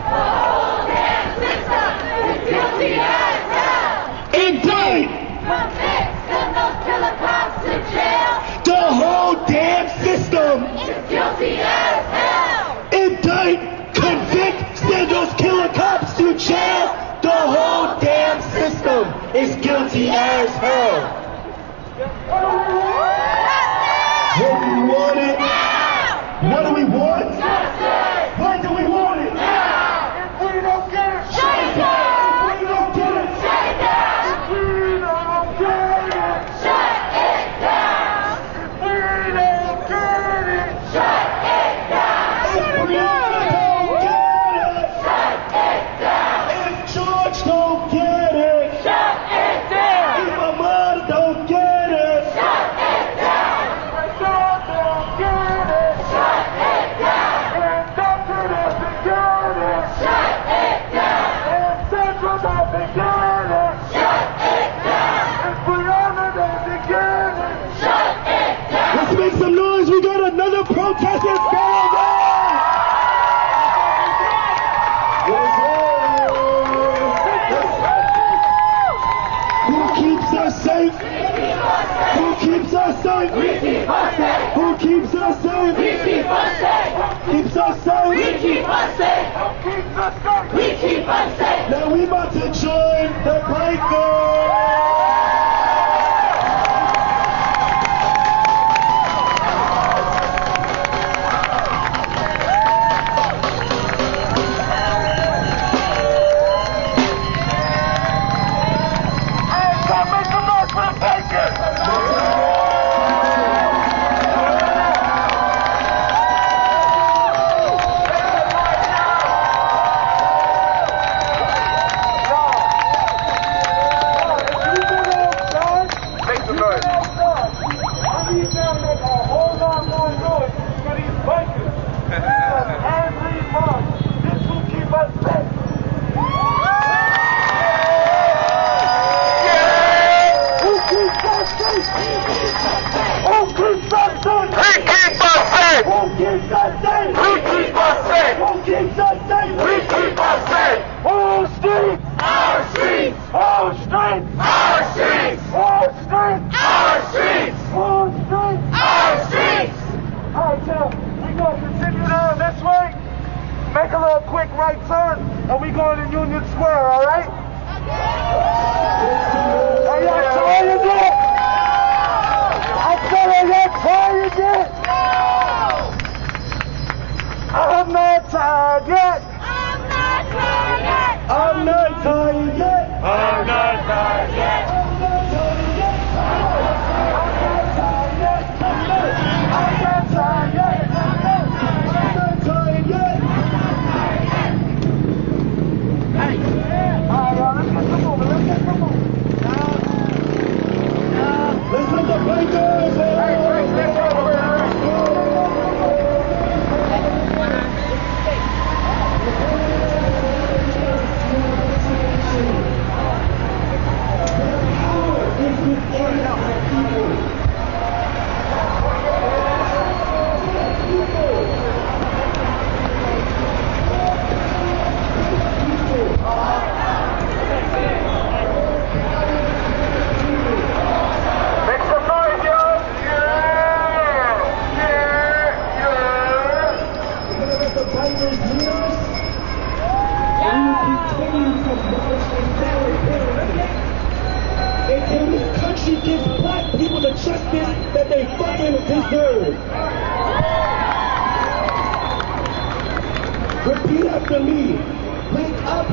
whole damn system is guilty as hell. What do we want it? What do we want? Justice! When do we want it? Now! If we don't get it, shut it down! If we don't get it, shut it down! If we don't get it, shut it down! If we don't get it, shut it down! If we don't get it, shut it down! If George don't get it, shut it down! If my mother don't get it, shut it down! If my son don't get it, shut it down! If Doctor doesn't get it, shut it down! If Central doesn't get it, shut it down! If Brianna doesn't get it, shut it down! Let's make some noise. We got another protest in Philadelphia! Who keeps us safe? Who keeps us safe? We keep us safe. Who keeps us safe? We keep us safe. Keeps us safe. We keep us safe. Keeps us safe. We keep us safe. Now we about to join the breakers. Repeat after me. Wake up,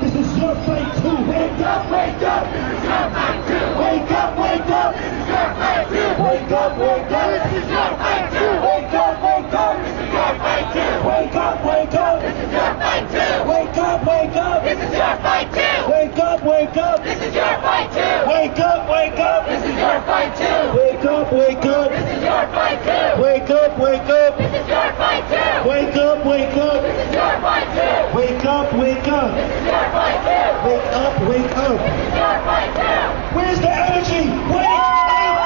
this is your fight too. Wake up, this is your fight too. Wake up, this is your fight too. Wake up, this is your fight too. Wake up, this is your fight too. Wake up, this is your fight too. Wake up, this is your fight too. Wake up, this is your fight too. Wake up, this is your fight too. Wake up, this is your fight too. Wake up, this is your fight too. Wake up, this is your fight too. Wake up, this is your fight too. Wake up, this is your fight too. Where's the energy? Wake up!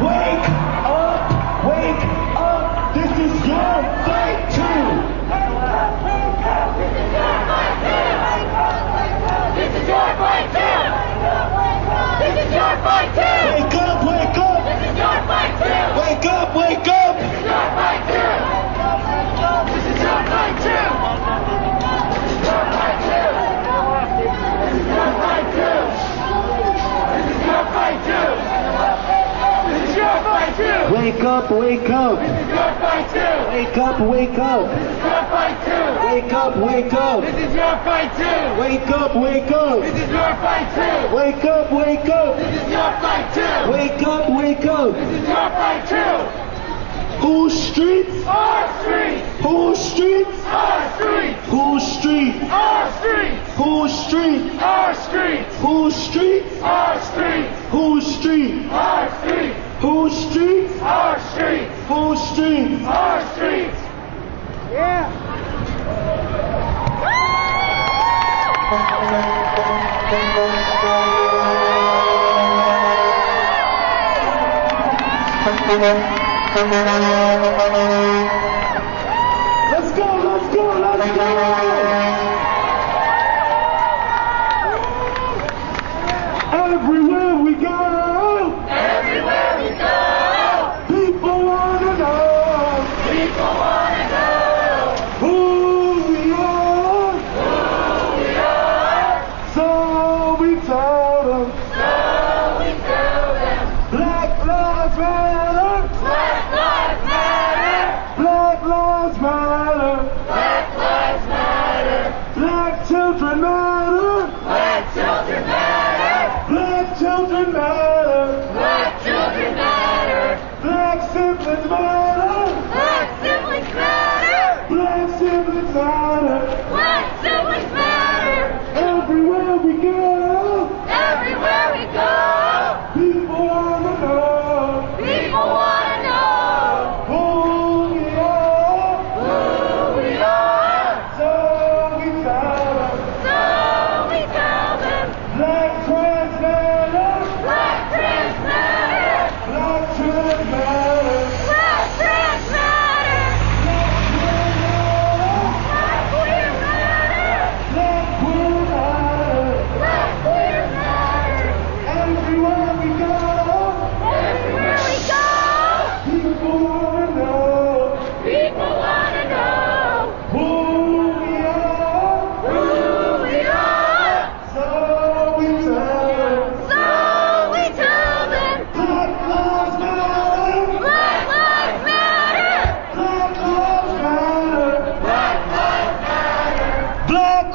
Wake up! Wake up! This is your fight too! This is your fight too! This is your fight too! Wake up! This is your fight too! Wake up! This is Wake up, wake up. This is your fight too. Wake up, wake up. This is your fight too. Wake up, wake up. This is your fight too. Wake up, wake up. This is your fight too. Wake up, wake up. This is your fight too. Wake up, wake up. This is your fight too. Whose streets? Our streets. Whose streets? Our streets. Whose streets? Our streets. Whose streets? Our streets. Whose streets? Our streets. Whose streets? Our streets. Whose streets? Our streets. Whose streets? Our streets. Yeah. Let's go, let's go, let's go! Everywhere we go! Everywhere we go! People wanna know! People wanna know! Who we are! Who we are! So we tell them! So we tell them! Black lives matter! Black lives matter! Black lives matter! Black lives matter! Black children matter! Black children matter! Black children matter! Black children matter! Black siblings matter! Black siblings matter! Black siblings matter! Black siblings matter! Everywhere we go! Everywhere we go! People wanna know! People wanna know! Who we are! Who we are! So we tell them! So we tell them! Black trans matter! Black trans matter! Black trans matter! Black trans matter! Black queer matter! Black queer matter! Black queer matter! Everywhere we go! Everywhere we go! People wanna know! People wanna know! Who we are! Who we are! So we tell them! So we tell them! Black lives matter! Black lives matter! Black lives matter! Black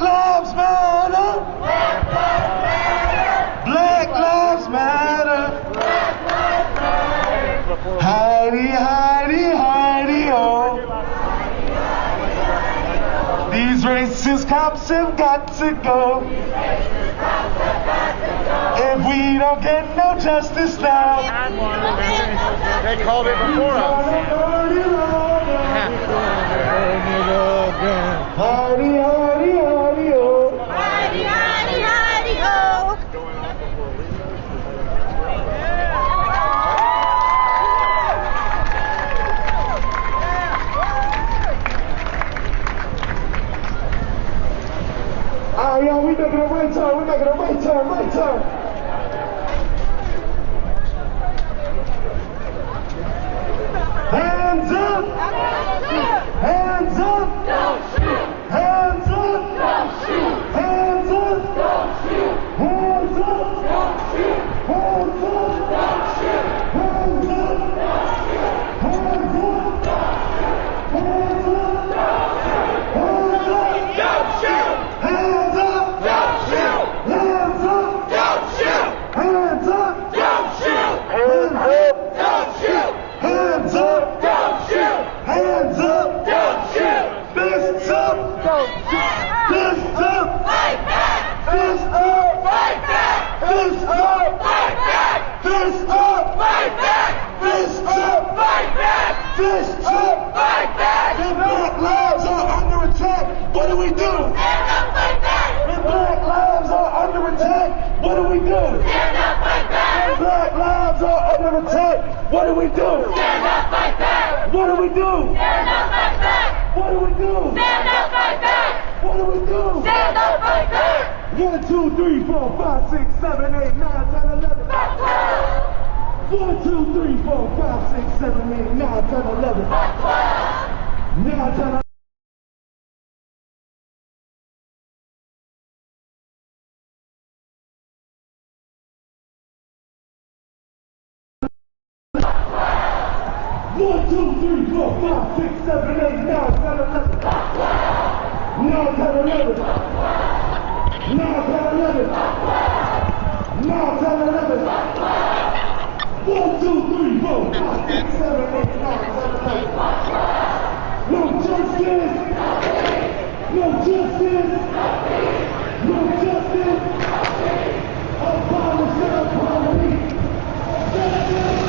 lives matter! Black lives matter! Black lives matter! Black lives matter! Black lives matter! Heidi, Heidi, Heidi, oh! These racist cops have got to go. If we don't get no justice now, they called it before us. Heidi, Heidi, Heidi, oh! Heidi, Heidi, Heidi, oh! Ah, yeah, we making a right turn, we making a right turn, right turn. Hands up! Hands up! Don't shoot! Hands up! Don't shoot! Hands up! Don't shoot! Hands up! Don't shoot! Hands up! Don't shoot! Hands up! Don't shoot! Hands up! Don't shoot! Hands up! Hands up! Don't shoot! Hands up! Don't shoot! Hands up! Don't shoot! Hands up! Don't shoot! Hands up! Don't shoot! Hands up! Don't shoot! Fists up! Don't shoot! Fists up! Fight back! Fists up! Fight back! Fists up! Fight back! Fists up! Fight back! Fists up! Fight back! Fists up! Fight back! When black lives are under attack, what do we do? Stand up, fight back! When black lives are under attack, what do we do? Stand up, fight back! When black lives are under attack, what do we do? Stand up, fight back! What do we do? Stand up, fight back! What do we do? Stand up, fight back! What do we do? Stand up, fight back! 1, 2, 3, 4, 5, 6, 7, 8, 9, 10, 11. 1, 2, 3, 4, 5, 6, 7, 8, 9, 10, 11. 9, 10, 11. 1, 2, 3, 4, 5, 6, 7, 8, 9, 10, 11. 9, 10, 11. 9, 10, 11. 9, 10, 11. 1, 2, 3, 4, 5, 6, 7, 8, 9, 10, 11. No justice! No justice! No justice! Abolish inequality! Justice!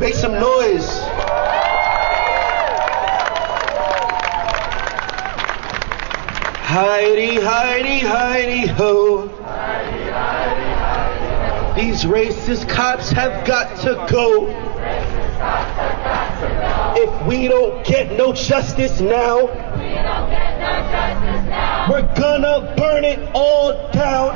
Make some noise. Heidi, Heidi, Heidi, ho. These racist cops have got to go. If we don't get no justice now, we're gonna burn it all down.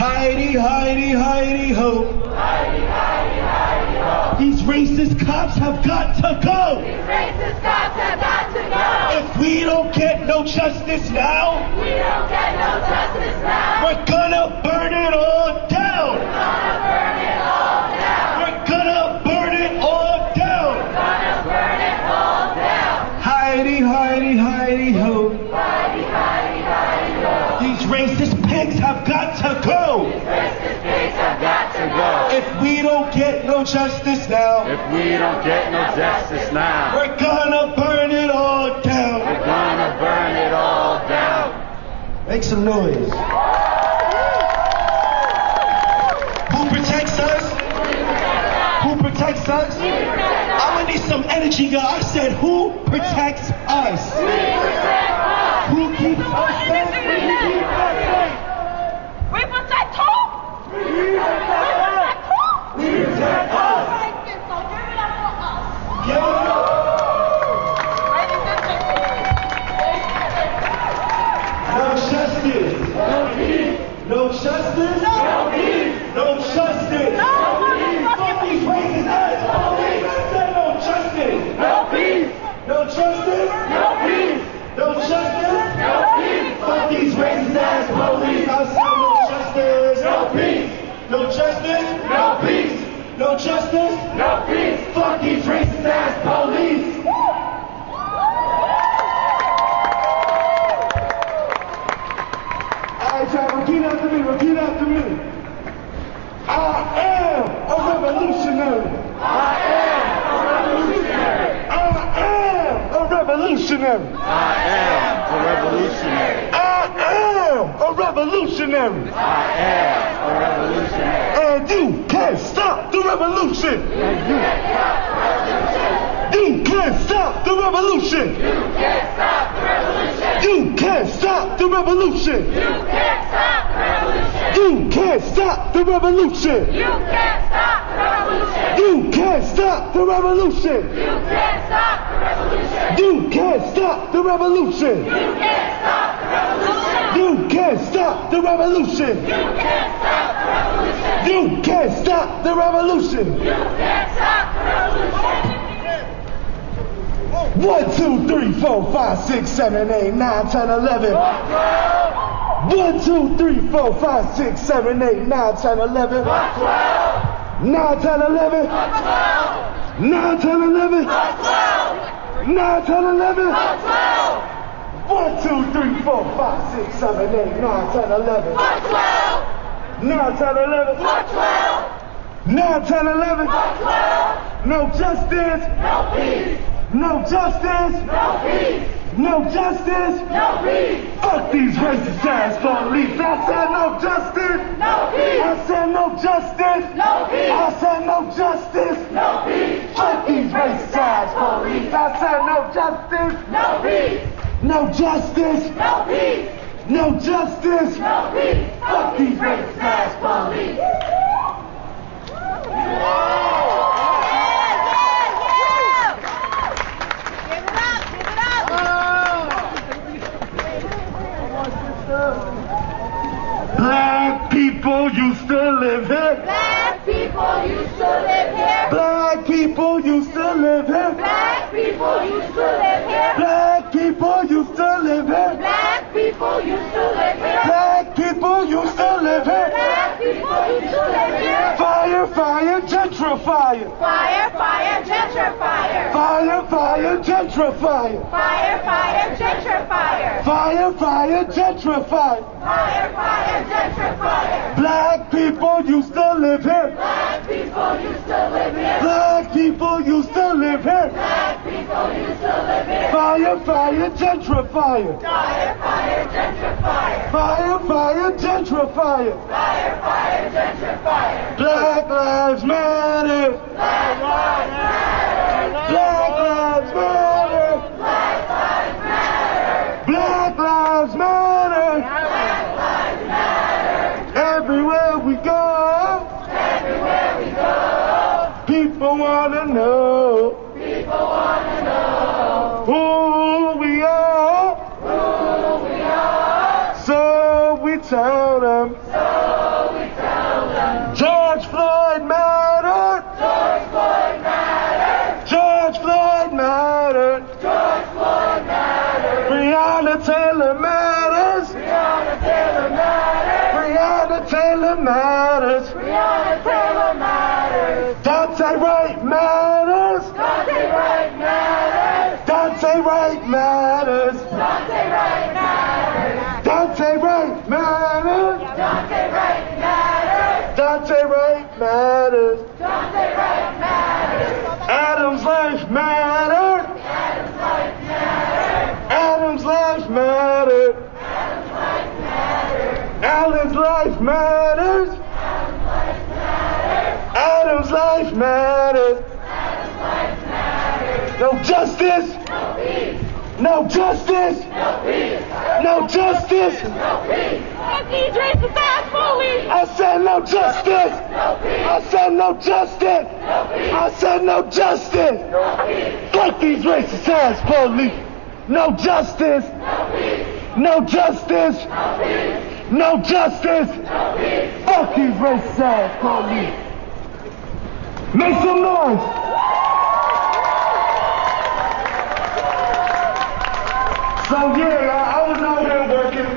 Heidi, Heidi, Heidi, ho. Heidi, Heidi, Heidi, ho. These racist cops have got to go. These racist cops have got to go. If we don't get no justice now, We don't get no justice now. we're gonna burn it all down. We're gonna burn it all down. We're gonna burn it all down. We're gonna burn it all down. Heidi, Heidi, Heidi, ho. Heidi, Heidi, Heidi, ho. These racist pigs have got to go. These racist pigs have got to go. If we don't get no justice now, If we don't get no justice now, we're gonna burn it all down. we're gonna burn it all down. Make some noise. Who protects us? Who protects us? I'm gonna need some energy, y'all. I said, who protects us? Who keeps us safe? We protect who? We protect who? We protect us. So give it up for us. Yo. No justice. No peace. No justice. No peace. No justice. No Fuck these racist ass police. I said no justice. No peace. No justice. No peace. No justice. No peace. Fuck these racist ass police. I said no justice. No peace. No justice. No peace. No justice. No peace. Fuck these racist ass police. Alright, y'all, repeat after me, repeat after me. I am a revolutionary. I am a revolutionary. I am a revolutionary. I am a revolutionary. I am a revolutionary. I am a revolutionary. And you can't stop the revolution. And you can't stop the revolution. You can't stop the revolution. You can't stop the revolution. You can't stop the revolution. You can't stop the revolution. You can't stop the revolution. You can't stop the revolution. You can't stop the revolution. You can't stop the revolution. You can't stop the revolution. You can't stop the revolution. You can't stop the revolution. You can't stop the revolution. You can't stop the revolution. You can't stop the revolution. 1, 2, 3, 4, 5, 6, 7, 8, 9, 10, 11. 1, 2, 3, 4, 5, 6, 7, 8, 9, 10, 11. 9, 10, 11. 9, 10, 11. 9, 10, 11. 1, 2, 3, 4, 5, 6, 7, 8, 9, 10, 11. 9, 10, 11. 9, 10, 11. No justice. No peace. No justice. No peace. No justice. No peace. Fuck these racist ass police. I said no justice. No peace. I said no justice. No peace. I said no justice. No peace. Fuck these racist ass police. I said no justice. No peace. No justice. No peace. No justice. No peace. Fuck these racist ass police. Black people used to live here. Black people used to live here. Black people used to live here. Black people used to live here. Black people used to live here. Black people used to live here. Black people used to live here. Black people used to live here. Fire, fire, gentrifier. Fire, fire, gentrifier. Fire, fire, gentrifier. Fire, fire, gentrifier. Fire, fire, gentrifier. Fire, fire, gentrifier. Black people used to live here. Black people used to live here. Black people used to live here. Black people used to live here. Fire, fire, gentrifier. Fire, fire, gentrifier. Fire, fire, gentrifier. Fire, fire, gentrifier. Black lives matter. Black lives matter. Black lives matter. Black lives matter. Black lives matter. Black lives matter. Everywhere we go. Everywhere we go. People wanna know. People wanna know Who we are. who we are. So we tell them. So we Wright matters. Dante Wright matters. Dante Wright matters. Dante Wright matters. Dante Wright matters. Dante Wright matters. Adam's life matters. Adam's life matters. Adam's life matters. Adam's life matters. Alan's life matters. Adam's life matters. Adam's life matters. No justice. No peace. No justice. No peace. No justice. No peace. Fuck these racist ass police. I said no justice. No peace. I said no justice. No peace. I said no justice. No peace. Fuck these racist ass police. No justice. No peace. No justice. No peace. No justice. No peace. Fuck these racist ass police. Make some noise! So yeah, I was out here working,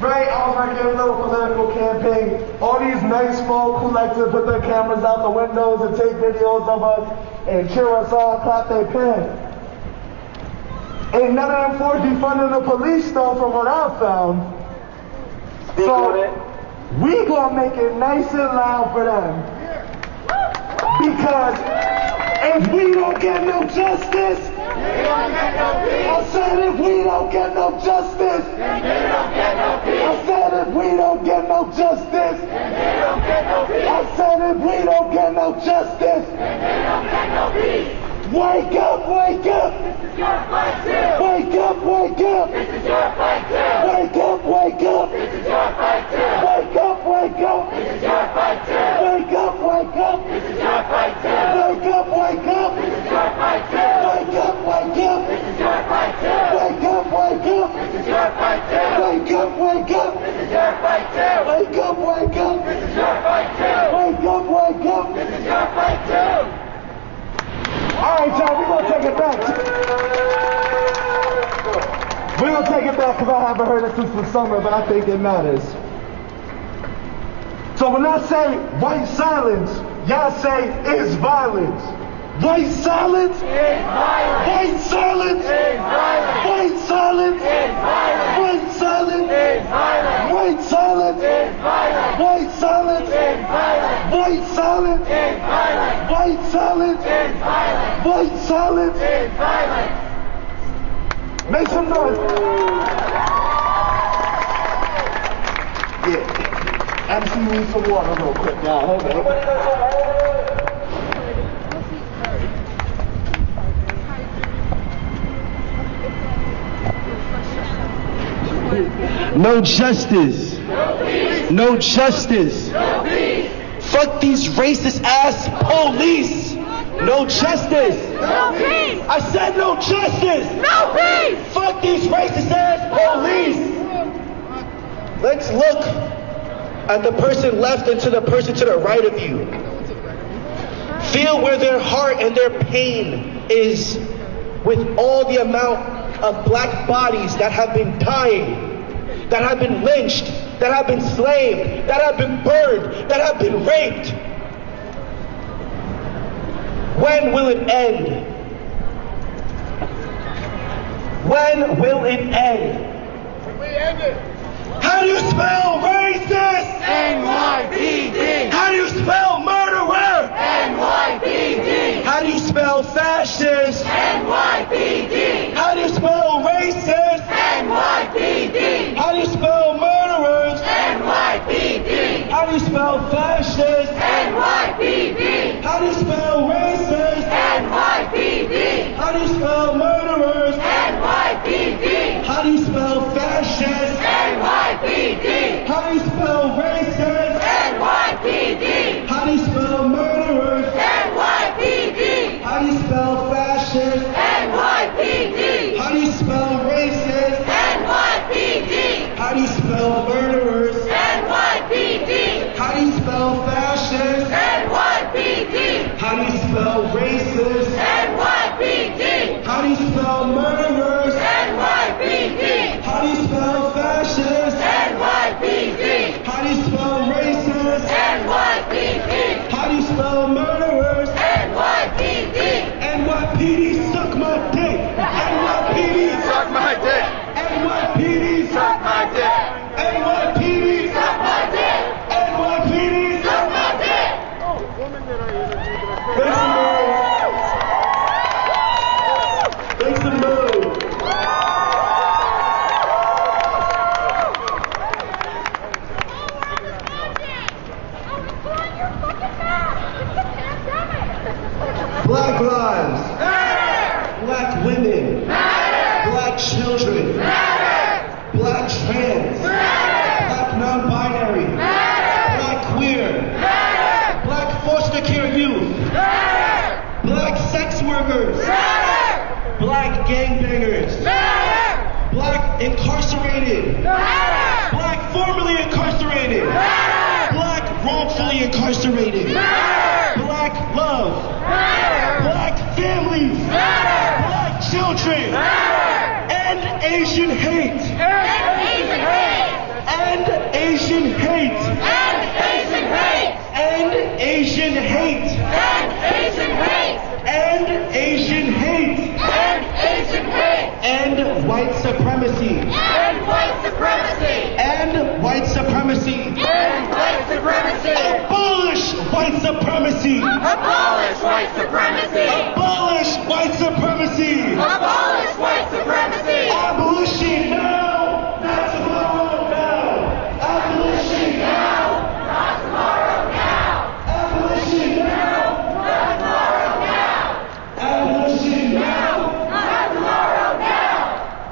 right? I was working a little political campaign. All these nice folk who like to put their cameras out the windows and take videos of us and cheer us on, clap their pen. Ain't none of them for defunding the police though, from what I found. So we gonna make it nice and loud for them. Because if we don't get no justice, I said if we don't get no justice, I said if we don't get no justice, I said if we don't get no justice, wake up, wake up, this is your fight too. Wake up, wake up, this is your fight too. Wake up, wake up, this is your fight too. Wake up, wake up, this is your fight too. Wake up, wake up, this is your fight too. Wake up, wake up, this is your fight too. Wake up, wake up, this is your fight too. Wake up, wake up, this is your fight too. Wake up, wake up, this is your fight too. Wake up, wake up, this is your fight too. Wake up, wake up, this is your fight too. All right, y'all, we're going to take it back. We're going to take it back because I haven't heard it since the summer, but I think it matters. So when I say white silence, y'all say is violence. White silence is violence. White silence is violence. White silence is violence. White silence is violence. White silence is violence. White silence is violence. White silence is violence. White silence is violence. White silence is violence. Make some noise. Yeah. MC needs some water real quick, y'all. Hold on. No justice. No justice. Fuck these racist ass police. No justice. No peace. I said no justice. No peace. Fuck these racist ass police. Let's look at the person left and to the person to the right of you. Feel where their heart and their pain is with all the amount of black bodies that have been dying, that have been lynched, that have been slaved, that have been burned, that have been raped. When will it end? When will it end? We end it. How do you spell racist? NYPD. How do you spell murderer? NYPD. How do you spell fascist? NYPD. How do you spell racist? NYPD. How do you spell murderers? NYPD. How do you spell fascist? NYPD. How do you spell racist? NYPD. How do you spell murderers? NYPD. How do you spell fascist? NYPD. How do you spell racist? NYPD. How do you spell murderers? NYPD. How do you spell fascist? NYPD. incarcerated. Black formerly incarcerated. Black wrongfully incarcerated. Black love. Black families. Black children. And Asian hate. And Asian hate. And Asian hate. And Asian hate. And white supremacy. And white supremacy. And white supremacy. And white supremacy. Abolish white supremacy. Abolish white supremacy. Abolish white supremacy. Abolish white supremacy. Abolition now, not tomorrow now. Abolition now, not tomorrow now. Abolition now, not tomorrow now. Abolition now, not tomorrow now.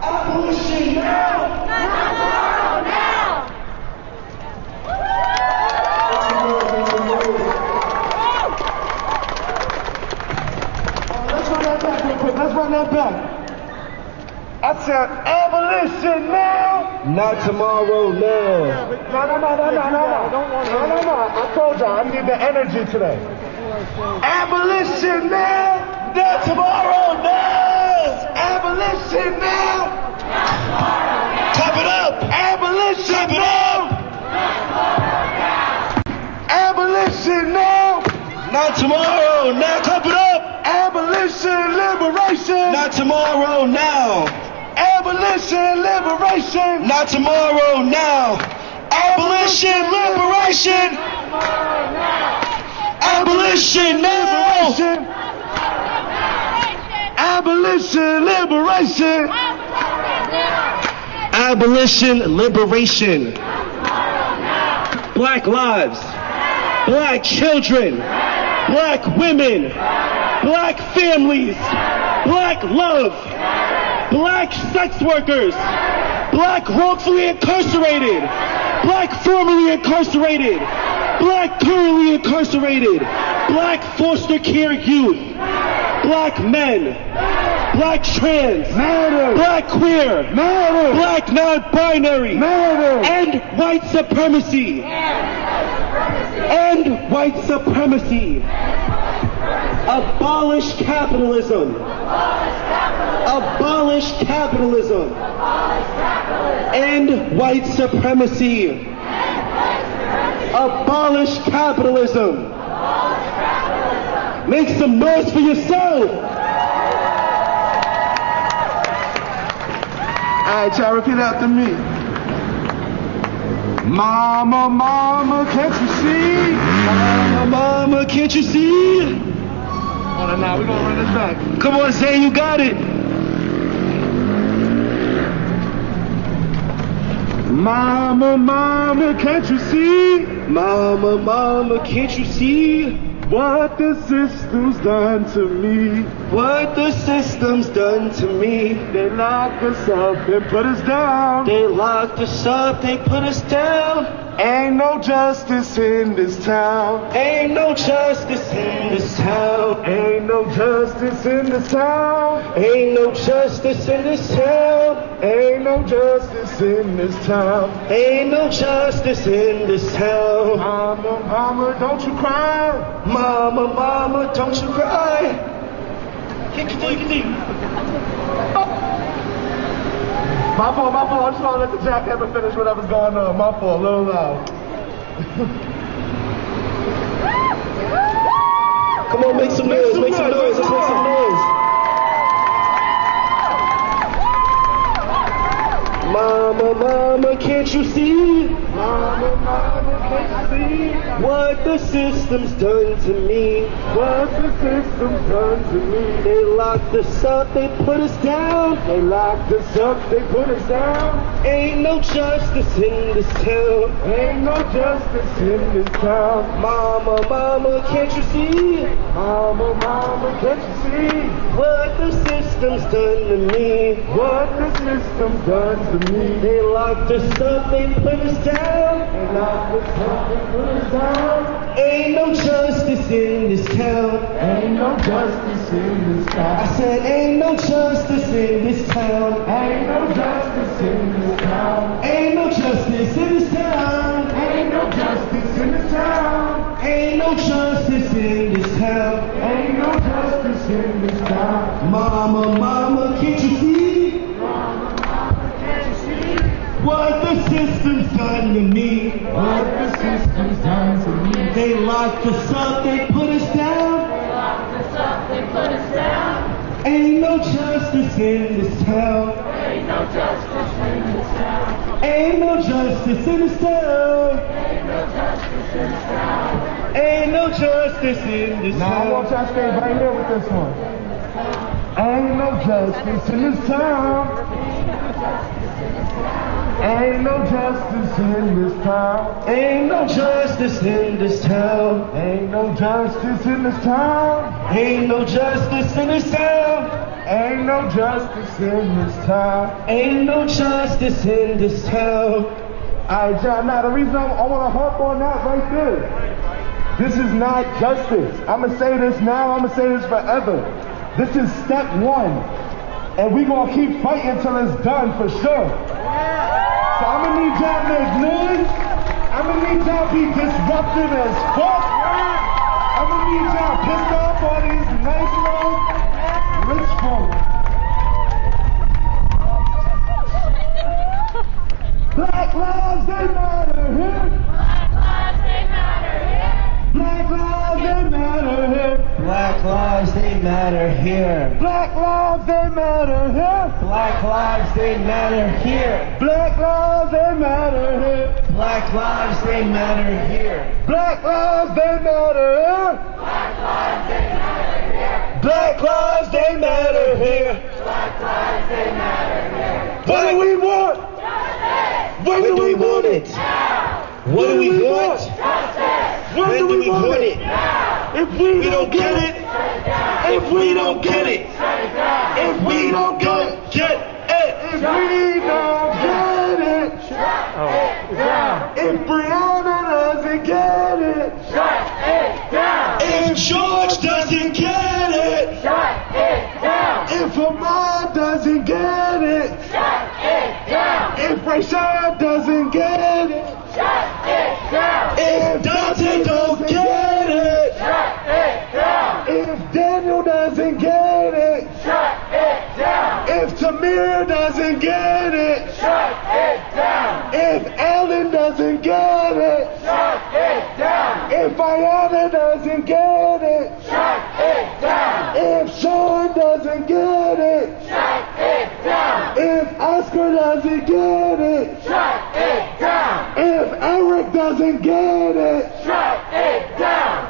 Abolition now, not tomorrow now. Let's run that back real quick. Let's run that back. I said abolition now. Not tomorrow now. No. I told y'all I need the energy today. Abolition now. Not tomorrow now. Abolition now. Clap it up. Abolition now. Abolition now. Not tomorrow now. Clap it up. Abolition, liberation. Not tomorrow now. Abolition, liberation. Not tomorrow now. Abolition, liberation. Abolition now. Abolition, liberation. Abolition, liberation. Black lives. Black children. Black women. Black families. Black love. Black sex workers, black wrongfully incarcerated, black formerly incarcerated, black currently incarcerated, black foster care youth, black men, black trans, black queer, black non-binary, and white supremacy. And white supremacy. Abolish capitalism. Abolish capitalism. End white supremacy. Abolish capitalism. Make some noise for yourself. All right, y'all, repeat after me. Mama, mama, can't you see? Mama, mama, can't you see? Oh, no, we're gonna run this back. Come on, say you got it. Mama, mama, can't you see? Mama, mama, can't you see? What the system's done to me. What the system's done to me. They locked us up and put us down. They locked us up, they put us down. Ain't no justice in this town. Ain't no justice in this town. Ain't no justice in this town. Ain't no justice in this town. Ain't no justice in this town. Ain't no justice in this town. Mama, mama, don't you cry. Mama, mama, don't you cry. Continue. My fault. I just want to let the jackhammer finish whatever's going on. My fault, a little loud. Come on, make some noise, Let's make some noise. Mama, mama, can't you see? Mama, mama, can't you see? What the system's done to me. What the system's done to me. They locked us up, they put us down. They locked us up, they put us down. Ain't no justice in this town. Ain't no justice in this town. Mama, mama, can't you see? Mama, mama, can't you see? What the system's done to me. What the system's done to me. They locked us up, they put us down. They locked us up, they put us down. Ain't no justice in this town. Ain't no justice in this town. I said ain't no justice in this town. Ain't no justice in done to me. What the system's done to me. They locked us up, they put us down. They locked us up, they put us down. Ain't no justice in this town. Ain't no justice in this town. Ain't no justice in this town. Ain't no justice in this town. Ain't no justice in this town. Now I want y'all to stay right here with this one. Ain't no justice in this town. Ain't no justice in this town. Ain't no justice in this town. Ain't no justice in this town. Ain't no justice in this town. Ain't no justice in this town. Ain't no justice in this town. Alright, John, now the reason I want to harp on that right there. This is not justice. I'm going to say this now, I'm going to say this forever. This is step one. And we're going to keep fighting until it's done for sure. So I'm going to need y'all to live. I'm going to need y'all to be disruptive as fuck. I'm going to need y'all pissed off all these nice little rich folk. Black lives, they matter here. Black lives, they matter here. Black lives, they matter here. Black lives, they matter here. Black lives, they matter here. Black lives, they matter here. Black lives, they matter here. Black lives, they matter here. Black lives, they matter here. Black lives, they matter here. Black lives, they matter here. What do we want? Justice. When do we want it? Now. What do we want? Justice. When do we want it? Now. If we don't get it, if we don't get it, if we don't get it, if we don't get it, if Brianna doesn't get it, shut it down. If George doesn't get it, shut it down. If Ahmad doesn't get it, shut it down. If Rashad doesn't get it, shut it down. If Dante don't get it, shut it down. If Daniel doesn't get it, shut it down. If Tamir doesn't get it, shut it down. If Ellen doesn't get it, shut it down. If Ayana doesn't get it, shut it down. If Sean doesn't get it, shut it down. If Oscar doesn't get it, shut it down. If Eric doesn't get it, shut it down.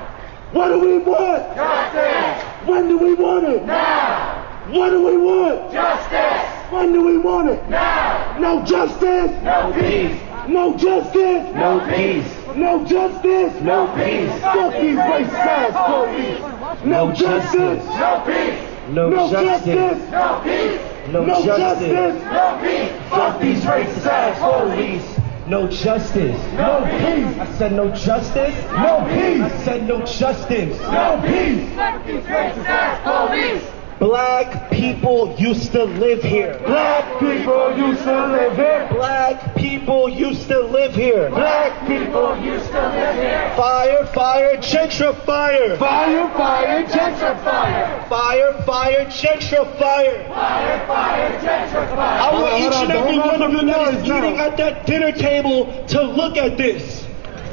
What do we want? Justice. When do we want it? Now. What do we want? Justice. When do we want it? Now. No justice. No peace. No justice. No peace. No justice. No peace. Fuck these racist police. No justice. No peace. No justice. No peace. No justice. No peace. Fuck these racist police. No justice. No peace. I said no justice. No peace. I said no justice. No peace. Fuck these racist police. Black people used to live here. Black people used to live here. Black people used to live here. Black people used to live here. Fire, fire, gentrifier. Fire, fire, gentrifier. Fire, fire, gentrifier. Fire, fire, gentrifier. I want each and every one of you that is eating at that dinner table to look at this.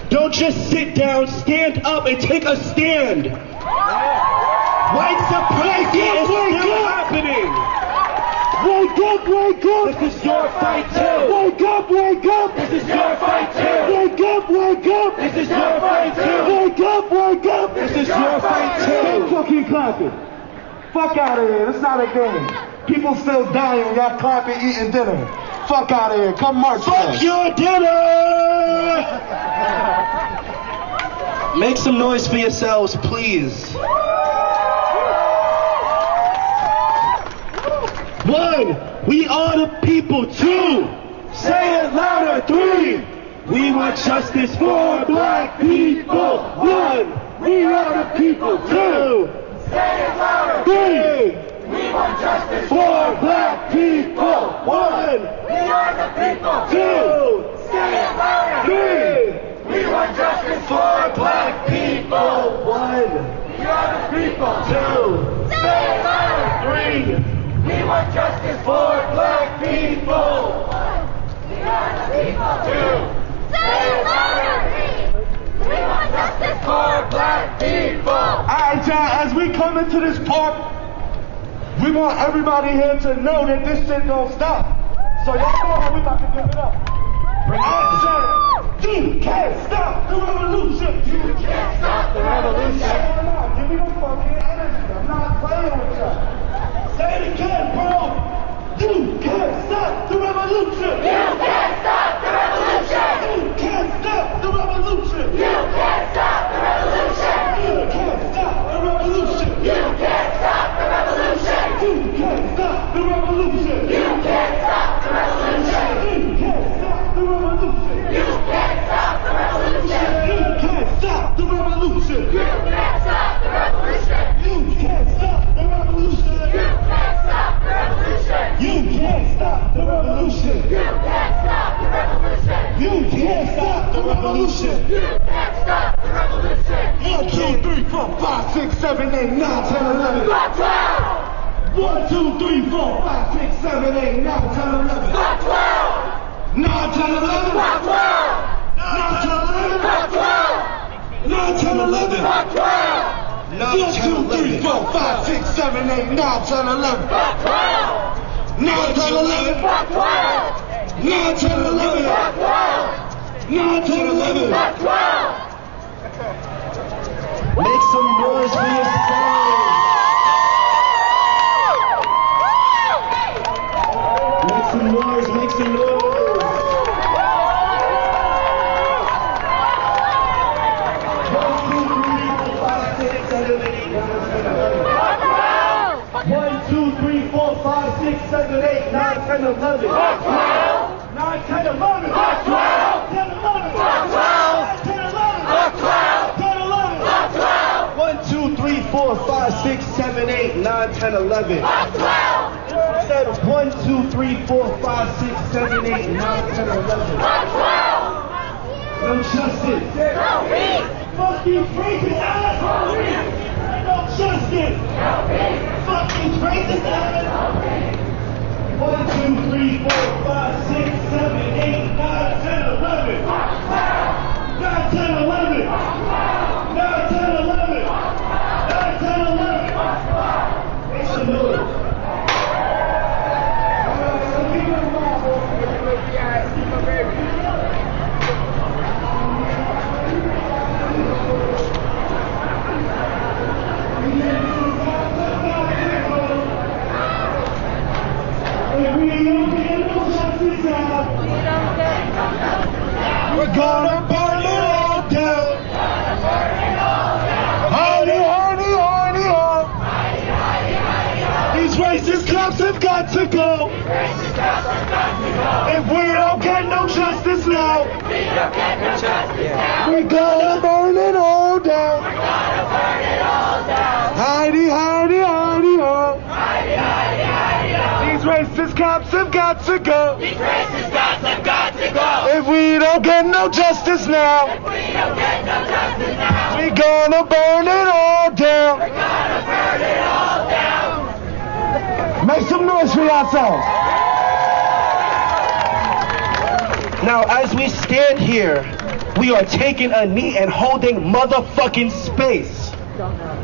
Don't just sit down, stand up and take a stand. White supremacy is still happening. Wake up, wake up. This is your fight too. Wake up, wake up. This is your fight too. Wake up, wake up. This is your fight too. Wake up, wake up. This is your fight too. Don't fucking clap it. Fuck out of here. It's not a game. People still dying. Y'all clapping, eating dinner. Fuck out of here. Come march. Fuck your dinner. Make some noise for yourselves, please. 1, we are the people. 2, say it louder. 3, we want justice for black people. 1, we are the people. 2, say it louder. 3, we want justice for black people. 1, we are the people. 2, say it louder. 3, we want justice for black people. 1, we are the people. 2, say it louder. 3, we want justice for black people. 1, we are the people. 2, say coming to this park, we want everybody here to know that this shit don't stop. So y'all know how we about to give it up. You can't stop the revolution. You can't stop the revolution. Give me the fucking energy. I'm not playing with y'all. Say it again, bro. You can't stop the revolution. You can't stop the revolution. You can't stop the revolution. You can't stop the revolution. You can't stop the revolution. You can't stop the revolution. You can't stop the revolution. You can't stop the revolution. You can't stop the revolution. You can't stop the revolution. You can't stop the revolution. You can't stop the revolution. You can't stop the revolution. You can't stop the revolution. You can't stop the revolution. You can't stop the revolution. You can't stop the revolution. You can't stop the revolution. 1, 2, 3, 4, 5, 6, 7, 8, 9, 10, 11. 1, 2, 3, 4, 5, 6, 7, 8, 9, 10, 11. 9, 10, 11. 9, 10, 11. 9, 10, 11. 1, 2, 3, 4, 5, 6, 7, 8, 9, 10, 11. 9, 10, 11. 9, 10, 11. 9, 10, 11. Make some noise for yourselves. Make some noise, make some noise. 1, 2, 3, 4, 5, 6, 7, 8, 9, 10, 11. 9, 10, 11. 10, 11. 1, 2, 3, 4, 5, 6, 7, 8, 9, 10, 11. I said 1, 2, 3, 4, 5, 6, 7, 8, 9, 10, 11. No justice. Fucking crazy ass. No justice. Fucking crazy ass. 1, 2, 3, 4, 5, 6, 7, 8, 9, 10, 11. 9, 10, 11. 9, 10, 11. 9, 10, 11. Make some noise. We're gonna burn it all down. Honey, honey, honey, honey. These racist cops have got to go. If we don't get no justice now, we're gonna burn it all down. Heidi, Heidi, Heidi, ho. These racist cops have got to go. These racist cops have got to go. If we don't get no justice now, we're gonna burn it all down. We're gonna burn it all down. Make some noise for yourselves. Now, as we stand here, we are taking a knee and holding motherfucking space.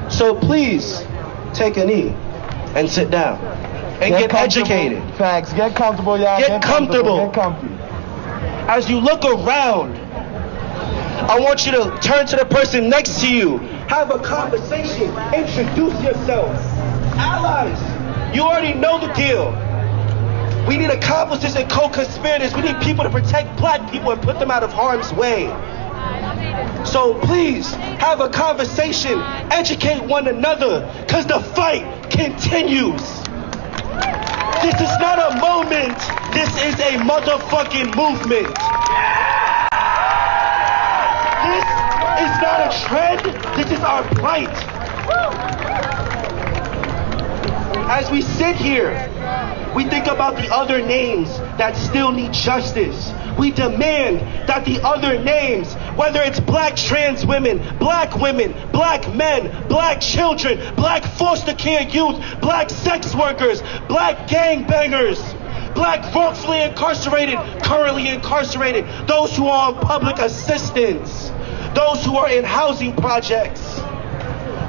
So please, take a knee and sit down. And get educated. Facts. Get comfortable, y'all. Get comfortable. Get comfy. As you look around, I want you to turn to the person next to you. Have a conversation. Introduce yourselves. Allies, you already know the deal. We need accomplices and co-conspirators. We need people to protect black people and put them out of harm's way. So please, have a conversation. Educate one another, because the fight continues. This is not a moment. This is a motherfucking movement. This is not a trend. This is our plight. As we sit here, we think about the other names that still need justice. We demand that the other names, whether it's black trans women, black men, black children, black foster care youth, black sex workers, black gangbangers, black wrongfully incarcerated, currently incarcerated, those who are on public assistance, those who are in housing projects.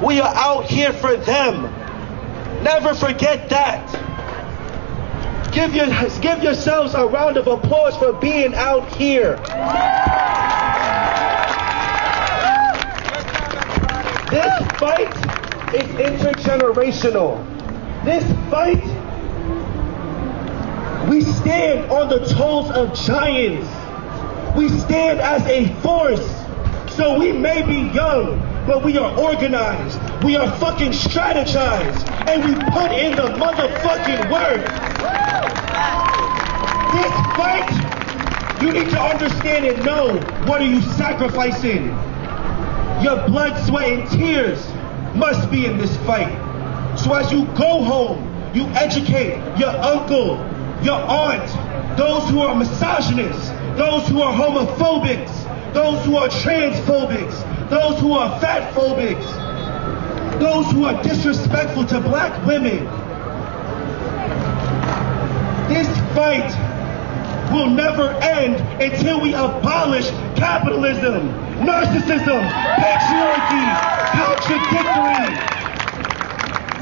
We are out here for them. Never forget that. Give yourselves a round of applause for being out here. This fight is intergenerational. This fight, we stand on the toes of giants. We stand as a force. So we may be young, but we are organized. We are fucking strategized. And we put in the motherfucking work. This fight, you need to understand and know, what are you sacrificing? Your blood, sweat, and tears must be in this fight. So as you go home, you educate your uncle, your aunt, those who are misogynists, those who are homophobics, those who are transphobics, those who are fatphobics, those who are disrespectful to black women. This fight will never end until we abolish capitalism, narcissism, patriarchy, contradictory.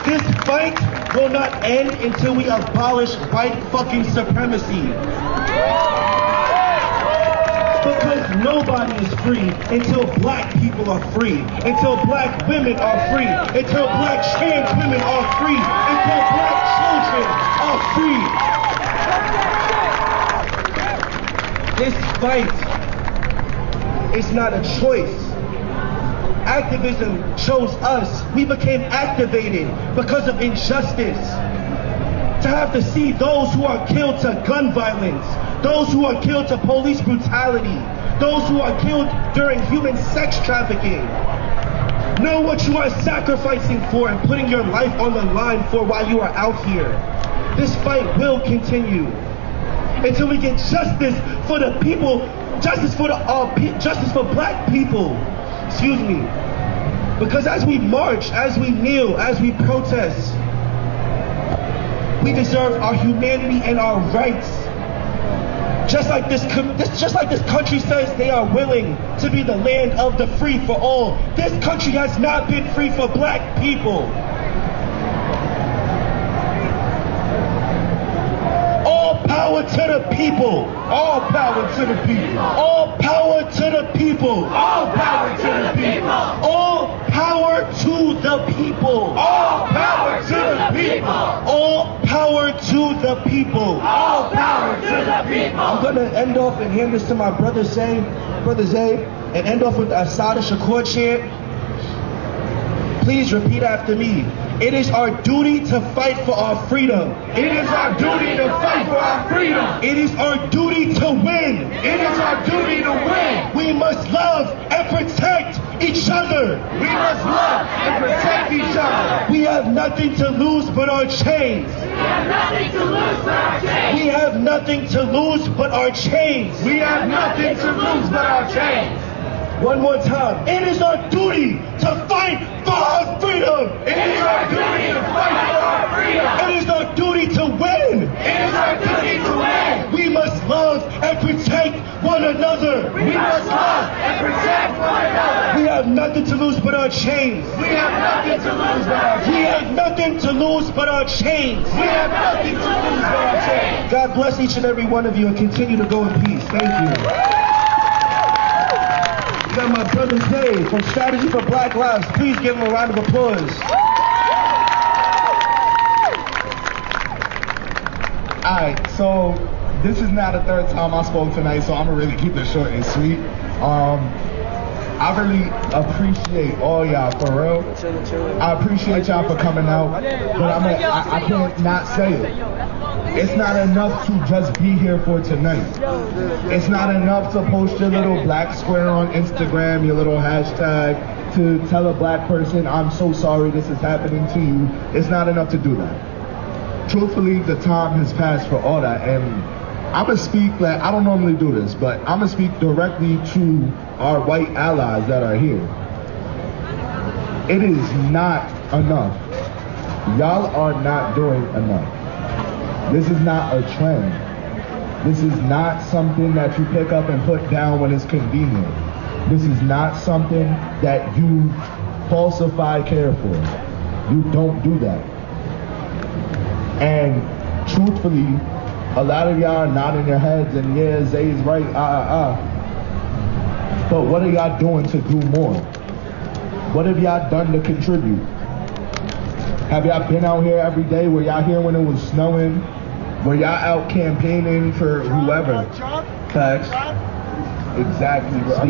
This fight will not end until we abolish white fucking supremacy. Because nobody is free until black people are free, until black women are free, until black trans women are free, until black children are free. This fight is not a choice. Activism chose us. We became activated because of injustice. To have to see those who are killed to gun violence, those who are killed to police brutality, those who are killed during human sex trafficking. Know what you are sacrificing for and putting your life on the line for while you are out here. This fight will continue until we get justice for the people, justice for black people. Excuse me. Because as we march, as we kneel, as we protest, we deserve our humanity and our rights. Just like this country says they are willing to be the land of the free for all, this country has not been free for black people. All power to the people. All power to the people. All power to the people. All power to the people. All power to the people. All power to the people. All power to the people. All power to the people. I'm gonna end off and hand this to my brother Zay, and end off with the Asada Shakur chant. Please repeat after me. It is our duty to fight for our freedom. It is our duty to fight for our freedom. It is our duty to win. It is our duty to win. We must love and protect each other. We must love and protect each other. We have nothing to lose but our chains. We have nothing to lose but our chains. We have nothing to lose but our chains. We have nothing to lose but our chains. One more time. It is our duty to fight for our freedom. It is our duty to fight for our freedom. It is our duty to win. It is our duty to win. We must love and protect one another. We must love and protect one another. We have nothing to lose but our chains. We have nothing to lose but our chains. We have nothing to lose but our chains. We have nothing to lose but our chains. God bless each and every one of you and continue to go in peace. Thank you. We got my brother Zay from Strategy for Black Lives. Please give him a round of applause. Alright, so this is now the third time I spoke tonight, so I'm gonna really keep it short and sweet. I really appreciate all y'all, for real. I appreciate y'all for coming out, but I can't not say it. It's not enough to just be here for tonight. It's not enough to post your little black square on Instagram, your little hashtag, to tell a black person, I'm so sorry this is happening to you. It's not enough to do that. Truthfully, the time has passed for all that, and I'm gonna speak, like, I don't normally do this, but I'm gonna speak directly to our white allies that are here. It is not enough. Y'all are not doing enough. This is not a trend. This is not something that you pick up and put down when it's convenient. This is not something that you falsify care for. You don't do that. And truthfully, a lot of y'all are nodding your heads and yeah, Zay's right, But what are y'all doing to do more? What have y'all done to contribute? Have y'all been out here every day? Were y'all here when it was snowing? Were y'all out campaigning for whoever? Facts. Exactly. Are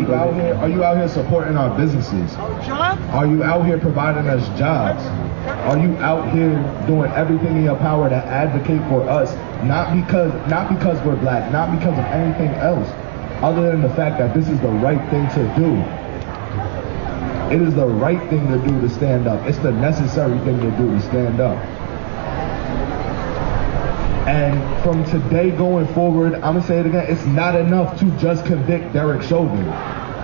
you out here supporting our businesses? Are you out here providing us jobs? Are you out here doing everything in your power to advocate for us? Not because we're black, not because of anything else, other than the fact that this is the right thing to do. It is the right thing to do to stand up. It's the necessary thing to do to stand up. And from today going forward, I'm gonna say it again, it's not enough to just convict Dereck Chauvin.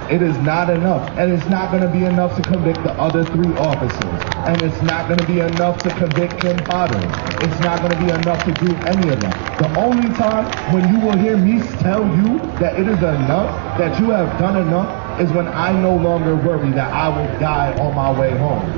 It is not enough, and it's not gonna be enough to convict the other 3 officers. And it's not gonna be enough to convict Kim Potter. It's not gonna be enough to do any of that. The only time when you will hear me tell you that it is enough, that you have done enough, is when I no longer worry that I will die on my way home.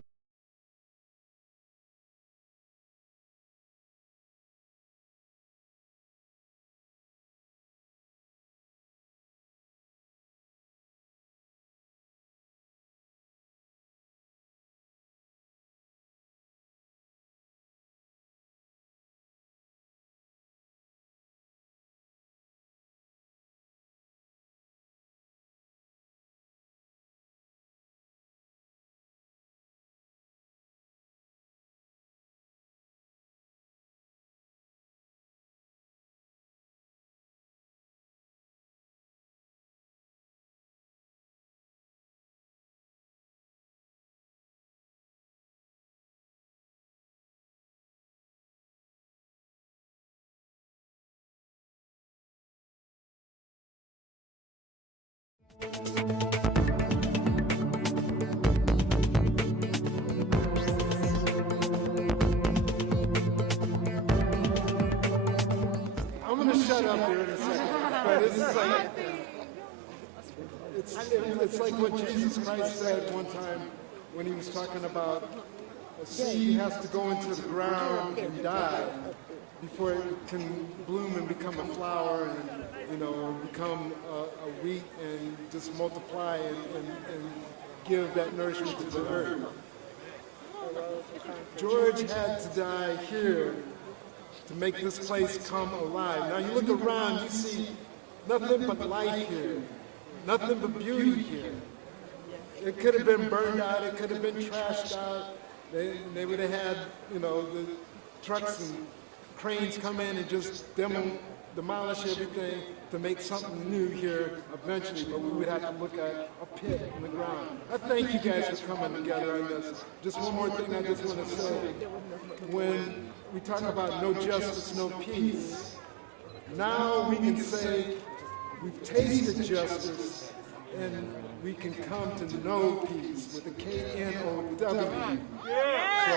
I'm going to shut up here in a second, but it's like what Jesus Christ said one time when he was talking about a seed has to go into the ground and die before it can bloom and become a flower and, become a wheat and just multiply and give that nourishment to the earth. George had to die here to make this place come alive. Now you look around, you see nothing but life here, nothing but beauty here. It could have been burned out, it could have been trashed out. They would have had, the trucks and cranes come in and just demolish everything to make something new here eventually, but we would have to look at a pit in the ground. I thank you guys for coming together on this. Just one more thing I just want to say. When we talk about no justice, no peace, now we can say we've tasted justice and we can come to know peace with a K-N-O-W. So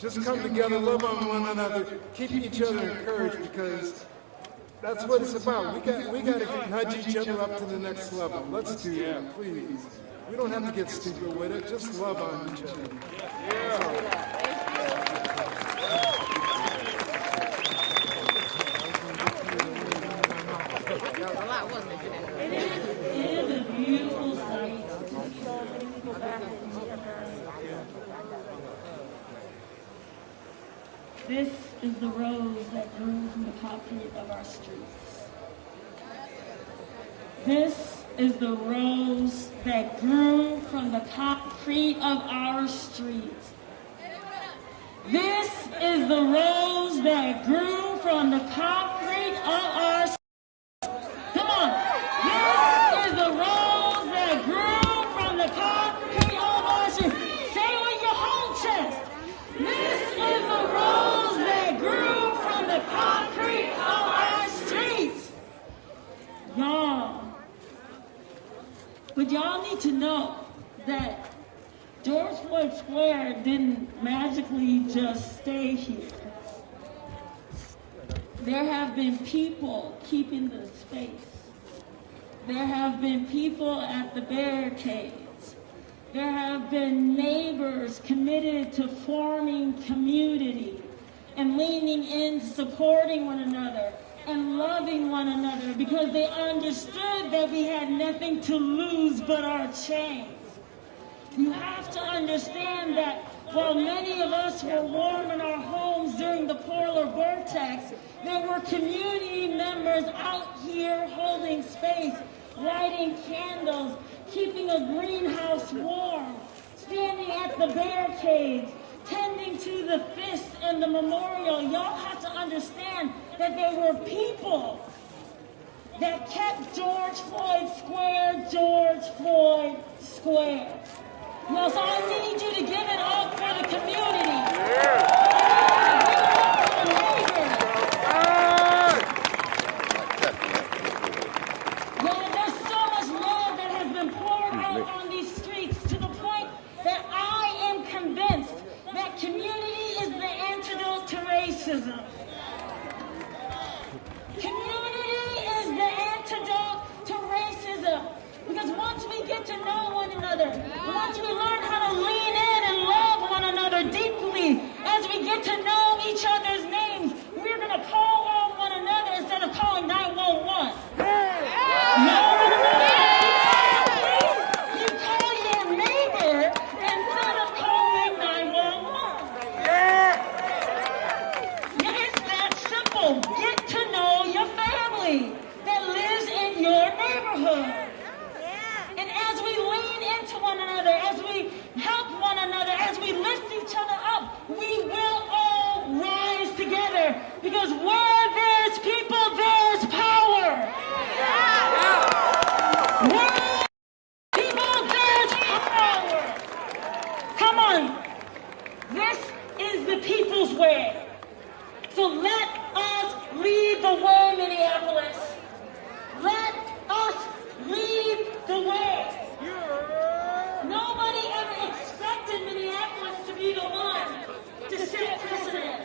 just come together, love on one another, keep each other encouraged, because that's what it's about. We got to nudge each other up to the next level. Let's do that, please. We don't have to get stupid with it. Just love on each other. This is the rose that grew from the concrete of our streets. This is the rose that grew from the concrete of our streets. This is the rose that grew from the concrete of our streets. Come on. This is the rose that grew from the concrete of our streets. Say it with your whole chest. This is the rose that grew from the concrete of our streets. Y'all, but y'all need to know that George Floyd Square didn't magically just stay here. There have been people keeping the space. There have been people at the barricades. There have been neighbors committed to forming community and leaning in, supporting one another and loving one another because they understood that we had nothing to lose but our chains. You have to understand that while many of us were warm in our homes during the polar vortex, there were community members out here holding space, lighting candles, keeping a greenhouse warm, standing at the barricades, tending to the fists and the memorial. Y'all have to understand that there were people that kept George Floyd Square, George Floyd Square. Now, so I need you to give it up for the community. Well, there's so much love that has been poured out on these streets to the point that I am convinced that community is the antidote to racism. Community is the antidote to racism. Because once we get to know one another, once we learn how to lean in and love one another deeply, as we get to know each other's names, we're going to call on one another instead of calling 911. You call your neighbor instead of calling 911. It's that simple. Get to know your family that lives in your neighborhood. And as we lean into one another, as we help one another, as we lift each other up, we will all rise together. Because where there's people, there's power. Where people, there's power. Come on. This is the people's way. So let us lead the way, Mineapolis. Let us lead the way. Nobody ever expected Mineapolis to be the one to set precedent.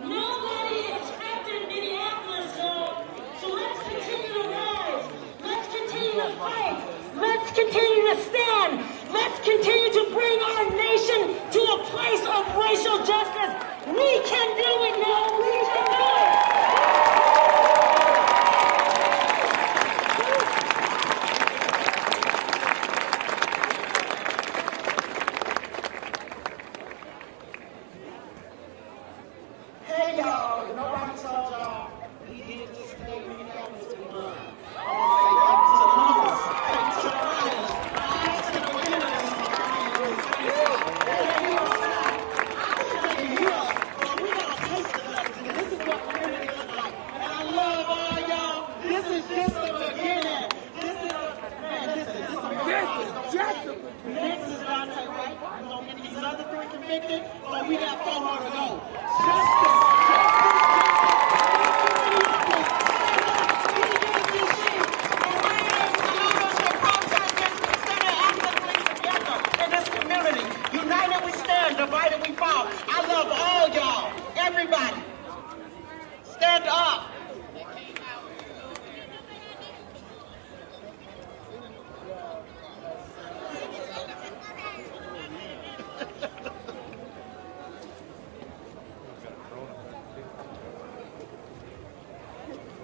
Nobody expected Minneapolis, though. So let's continue to rise. Let's continue to fight. Let's continue to stand. Let's continue to bring our nation to a place of racial justice. We can do it now. We can do it. Hey y'all, nobody told y'all we did this today in Minneapolis to be done. This is just the beginning. This is just the beginning. Next is Dante Wright. We're going to get these other three convicted, so we got 4 more to go. United we stand, divided we fall. I love all y'all, everybody. Stand up.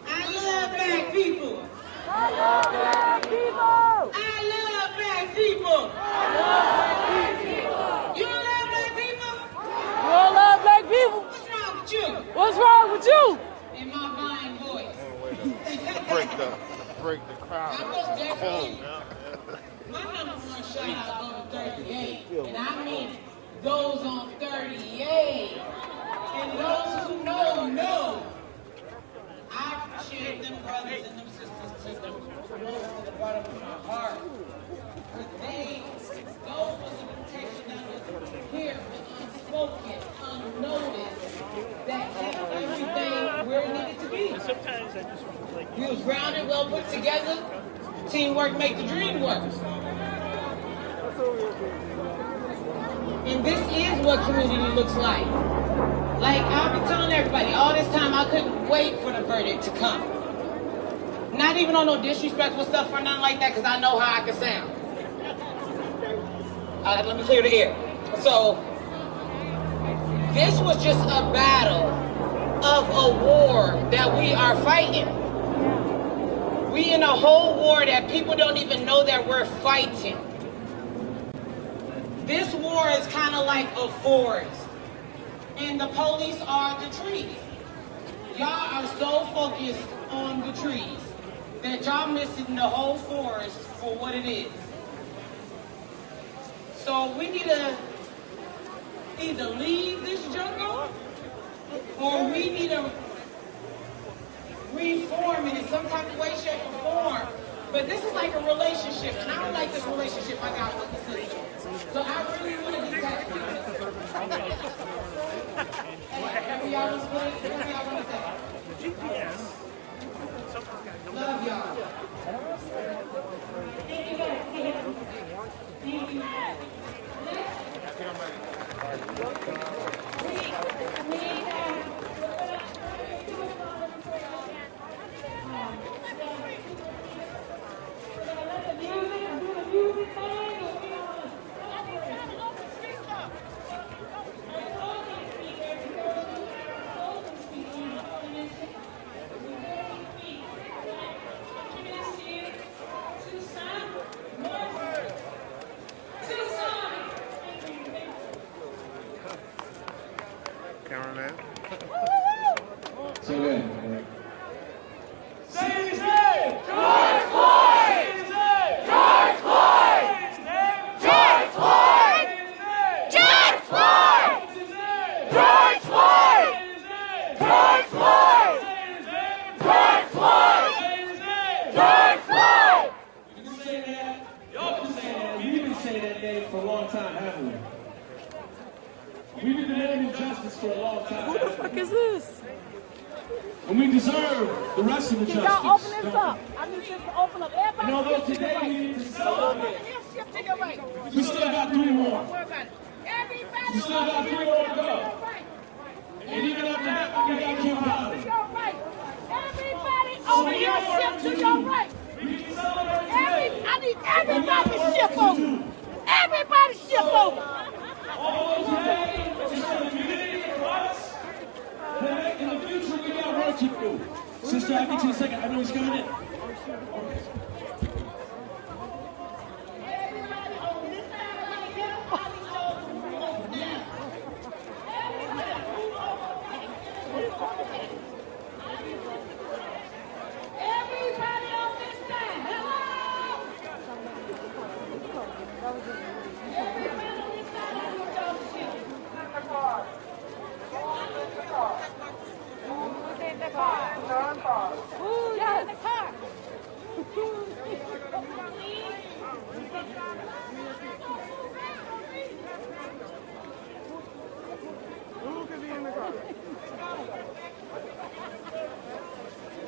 I love black people. I love black people. I love black people. I love black people. You don't love black people? You don't love black people? What's wrong with you? What's wrong with you? In my fine voice. break the crowd. My number one shout out go to 38. And I mean those on 38. And those who know. I appreciate them brothers and them sisters to the bottom of my heart. But those was the protection that was here, unspoken, unnoticed, that kept everything where it needed to be. Sometimes I just like We was grounded, well put together. Teamwork make the dream work. And this is what community looks like. Like I've been telling everybody, all this time I couldn't wait for the verdict to come. Not even on no disrespectful stuff or nothing like that, because I know how I can sound. Let me clear the air. So this was just a battle of a war that we are fighting. We in a whole war that people don't even know that we're fighting. This war is kind of like a forest, and the police are the trees. Y'all are so focused on the trees that y'all missing the whole forest for what it is. So we need to either leave this jungle or we need to reform it in some type of way, shape, or form. But this is like a relationship, and I don't like this relationship I got with the system. So I really want to detach myself. Whatever y'all want to say. GPS. Love y'all. Cameraman. So good. Say his name! George Floyd! George Floyd! George Floyd! George Floyd! George Floyd! George Floyd! George Floyd! George Floyd! You can say that. Y'all can say that. We've been saying that name for a long time, haven't we? We've been demanding justice for a long time. Who the fuck is this? And we deserve the rest of the Can justice. y'all open this up? I need this to open up. Everybody You know, though, shift to today your we right. need to celebrate. Shift to your right. We still got 3 more. Everybody We still got 3 more to go. And even after that, we got CULPABLE. Everybody over here shift to your right. I need everybody to shift over. Everybody shift over. All those today, just for the community, for us, in the future, we got work to do. Sister, I'll get you in a second. I know he's coming in.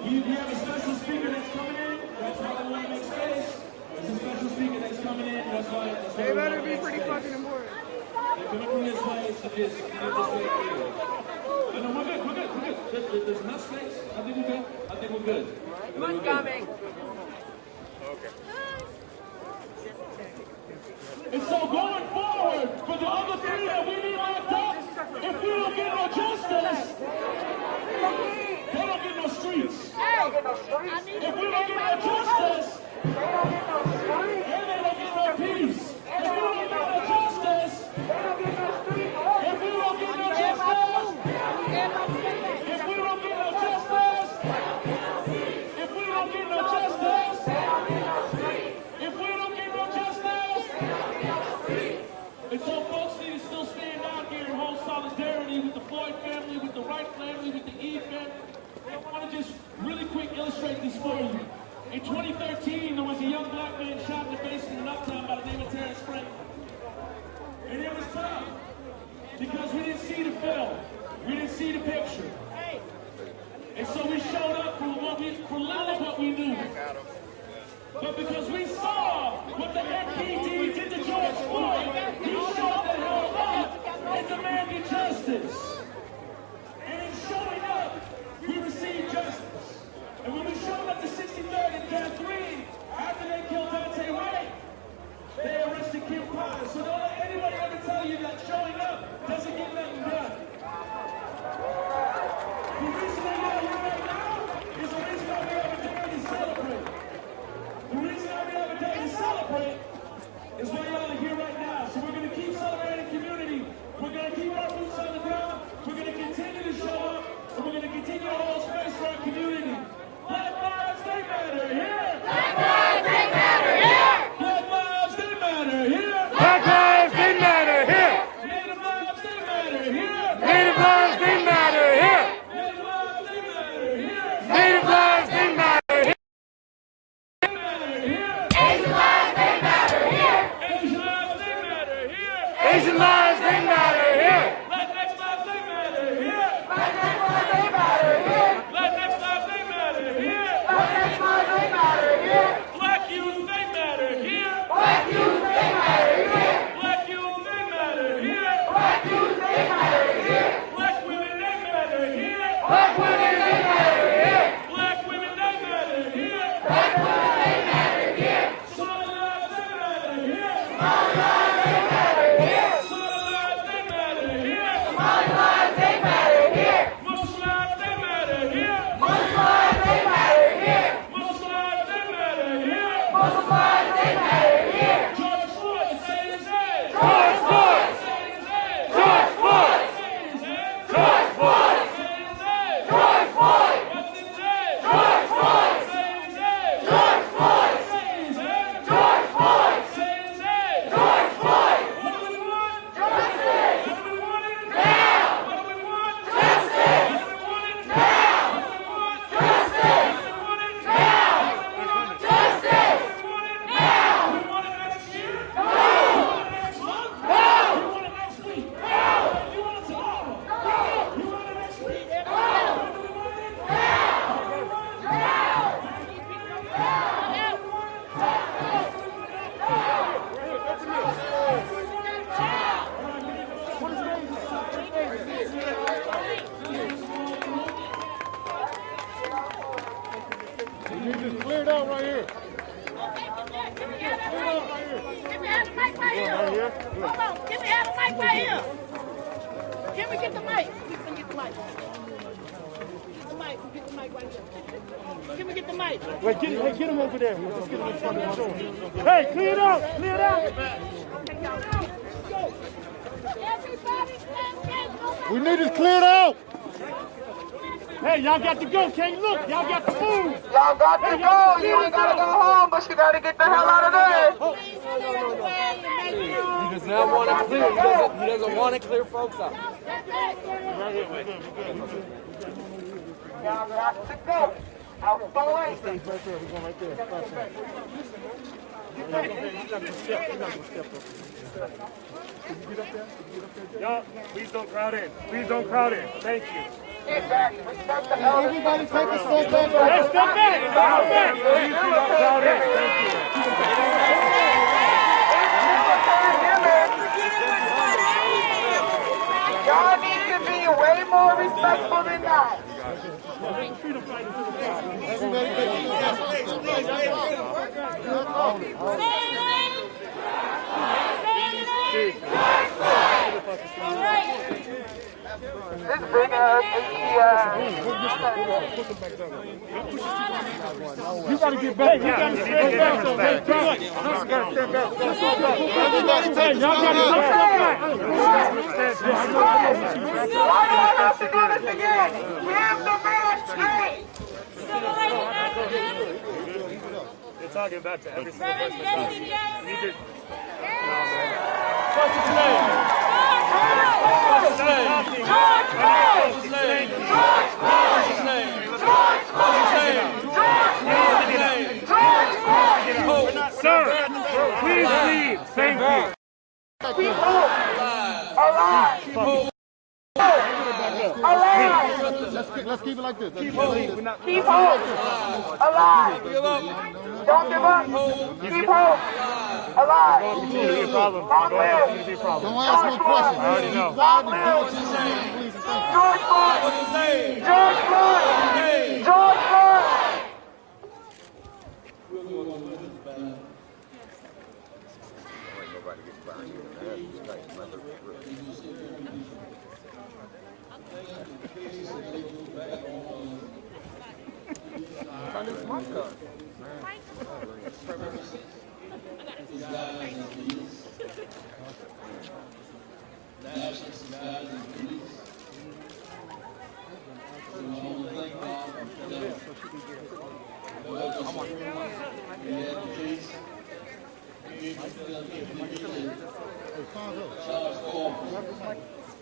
We have a special speaker that's coming in. That's why we want to make space. There's a special speaker that's coming in. That's why. They better be pretty fucking important. They're coming this way. So just get this way clear. No, we're good. We're good. We're good. There's enough space. I think we're good. I think we're good. Who's coming? Okay. And so going forward, for the other 3 that we need locked up, if we don't get no justice, they don't get no streets. If we don't get no justice, and they don't get no peace. If we don't get no justice, if we don't get no justice, if we don't get no justice, if we don't get no justice, if we don't get no justice, and so folks need to still stand out here and hold solidarity with the Floyd family, with the Wright family, with the E family. I want to just really quick illustrate this for you. In 2013, there was a young black man shot in the face in an uptown by the name of Terrence Franklin. And it was tough because we didn't see the film. We didn't see the picture. And so we showed up for little of what we knew. But because we saw what the MPD did to George Floyd, we showed the hell up and demanded justice. And in showing up, we received justice. And when we showed up to 63rd and Cat 3, after they killed Dante White, they arrested CULPABLE. So don't let You just cleared out right here. Get me out of the mic right here. Hold on, get me out of the mic right here. Can we get the mic? We can get the mic. Get the mic. Get the mic right here. Can we get the mic? Wait, get him over there. Let's get him in front of the show. Hey, clear it out. Clear it out. We need it cleared out. Hey, y'all got to go. Can't look. Y'all got to move. Y'all got to go. You ain't got to go home, but you got to get the hell out of there. He does not want it clear. He doesn't want to clear folks out. Y'all got to go. Out the way. Right there. We're going right there. Y'all, please don't crowd in. Please don't crowd in. Thank you. Everybody take a step back. Hey, step back. Step back. Please do not crowd in. Thank you. Y'all need to be way more respectful than that. Let's bring us You got to get back. You got to stand back. You got to stand back. Everybody take y'all got to step back. Why do I have to do this again? Give the man straight. They're talking about to every single person. What's his name? What's his name? What's his name? What's his name? Sir, please leave. Thank you. Keep hope alive. Let's keep it like this. Keep hope alive. Don't give up. Keep hope alive. Long live. Don't ask no questions. I already know. Long live. George Floyd. George Floyd. George Floyd.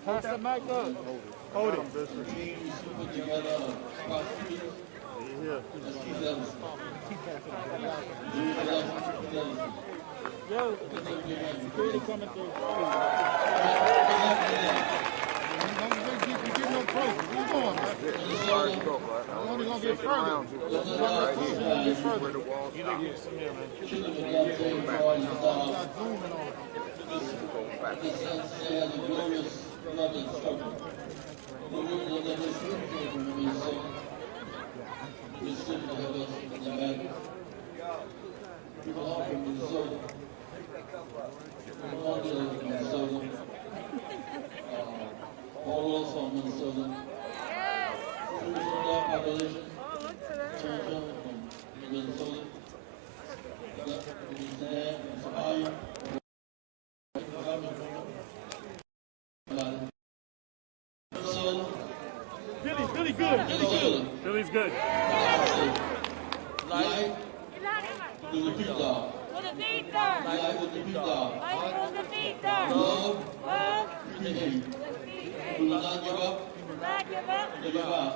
Pass the mic up. Hold it. Yo, security coming through. Get no closer. Where you going, man? We're only going to get further. Get further. You didn't get some here, man. Really good. Billy's good. Life with the feet down. Life with the feet down. Love with the hate. We will not give up. Never give up.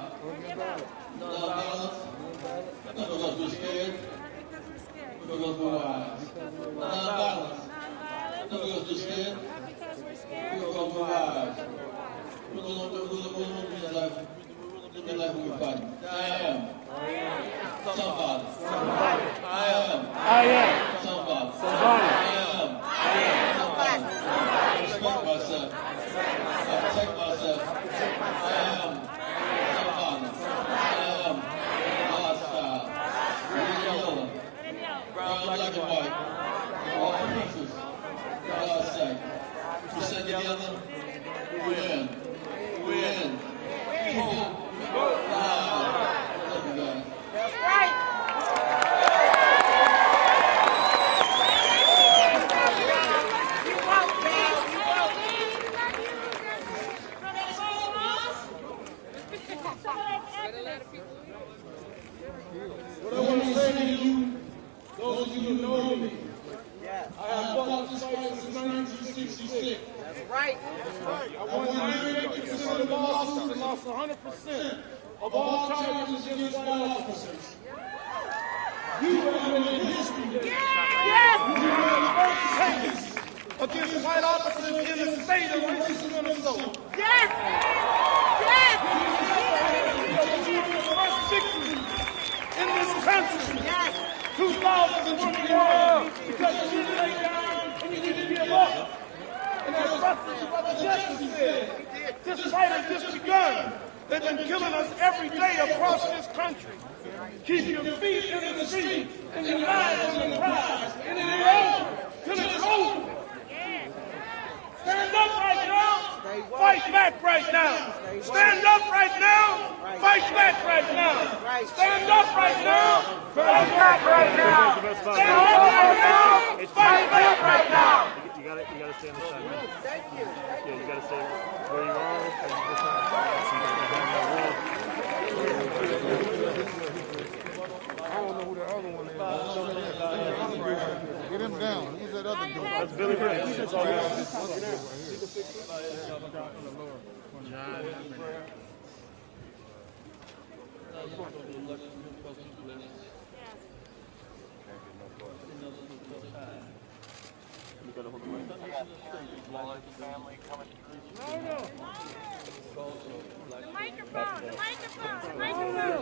Non-violence. Not because we're scared. But because we're wise. Non-violence. Not because we're scared. But because we're wise. We're going to live life we fight. I am. Somebody. I am. Somebody. I am. Somebody. I respect myself. I protect myself. I am. Somebody. I am. God's child. I want to consider the lawsuits and lost 100% of all charges against white officers. You have been in history today. Yes! You are the first case against white officers in the state of Minnesota. Yes! Yes! You are the first victim in this country. Yes! 2021, because you didn't lay down and you didn't give up. And as Brother Justice said, this fight has just begun. They've been killing us every day across this country. Keep your feet in the street and your minds on the prize. And it ain't over till it's over. Stand up right now. Fight back right now. Stand up right now. Fight back right now. Stand up right now. Fight back right now. Stand up right now. Fight back right now. You gotta stay on the side, man. Thank you. Yeah, you gotta stay where you are. I don't know who the other one is. Get him down. Who's that other dude? That's Billy Prince. That's all good.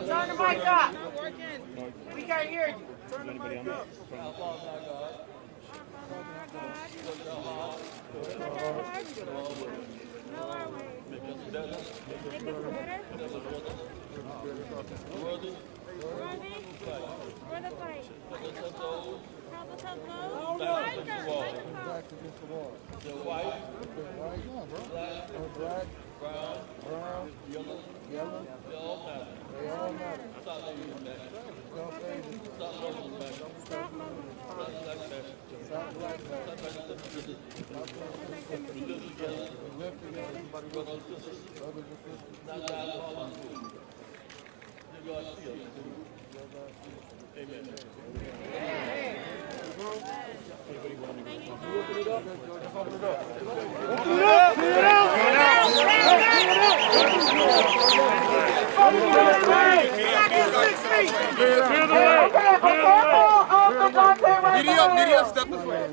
Turn the mic up. We can't hear you. Turn the mic up. Media, step this way.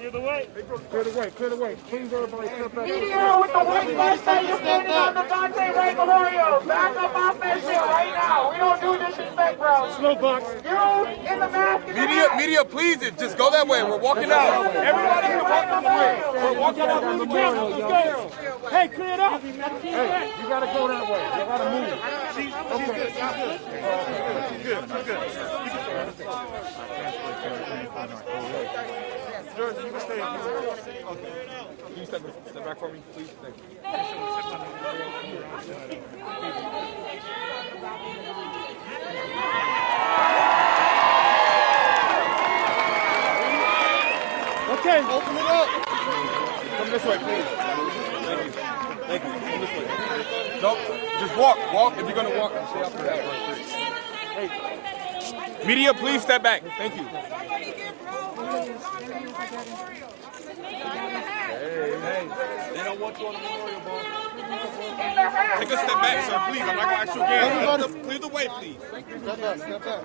Clear the way. Clear the way. Clear the way. Please, everybody, step back. Media with the white mustache standing on the Dante Ray Memorial. Back up off that shit right now. We don't do disrespect, bro. Slow box. You in the mask. Media, please, just go that way. We're walking out. Everybody can walk on the way. We're walking out through the camera. Let's go. Hey, clear it up. Hey, you gotta go that way. You gotta move. George, you can stay. Okay. Can you step back for me, please? Thank you. Okay. Open it up. Come this way, please. Thank you. Thank you. Come this way. Nope. Just walk. Walk. If you're gonna walk, stay up for that one. Hey. Media, please step back. Thank you. Hey. They don't want you on the memorial ball. Take a step back, sir, please. I'm not gonna ask you again. Clear the way, please. Step back. Step back.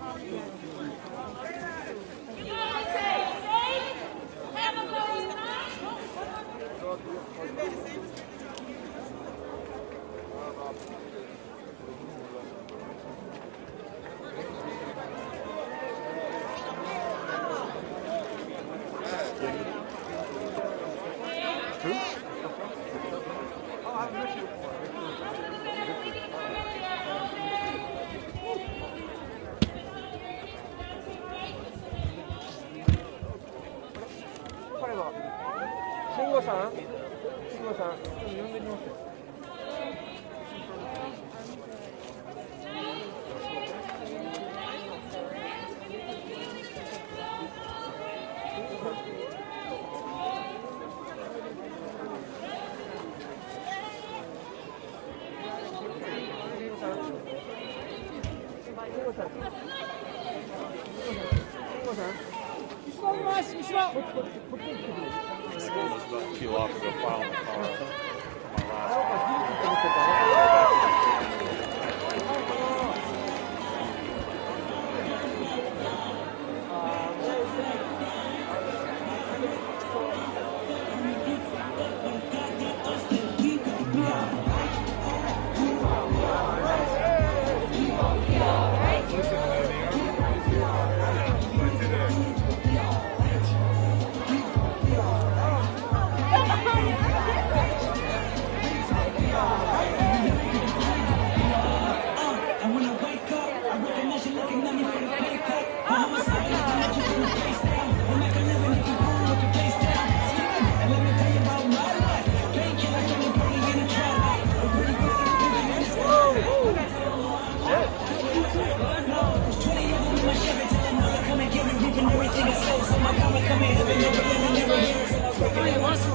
school was about to peel off and go file in the car for my last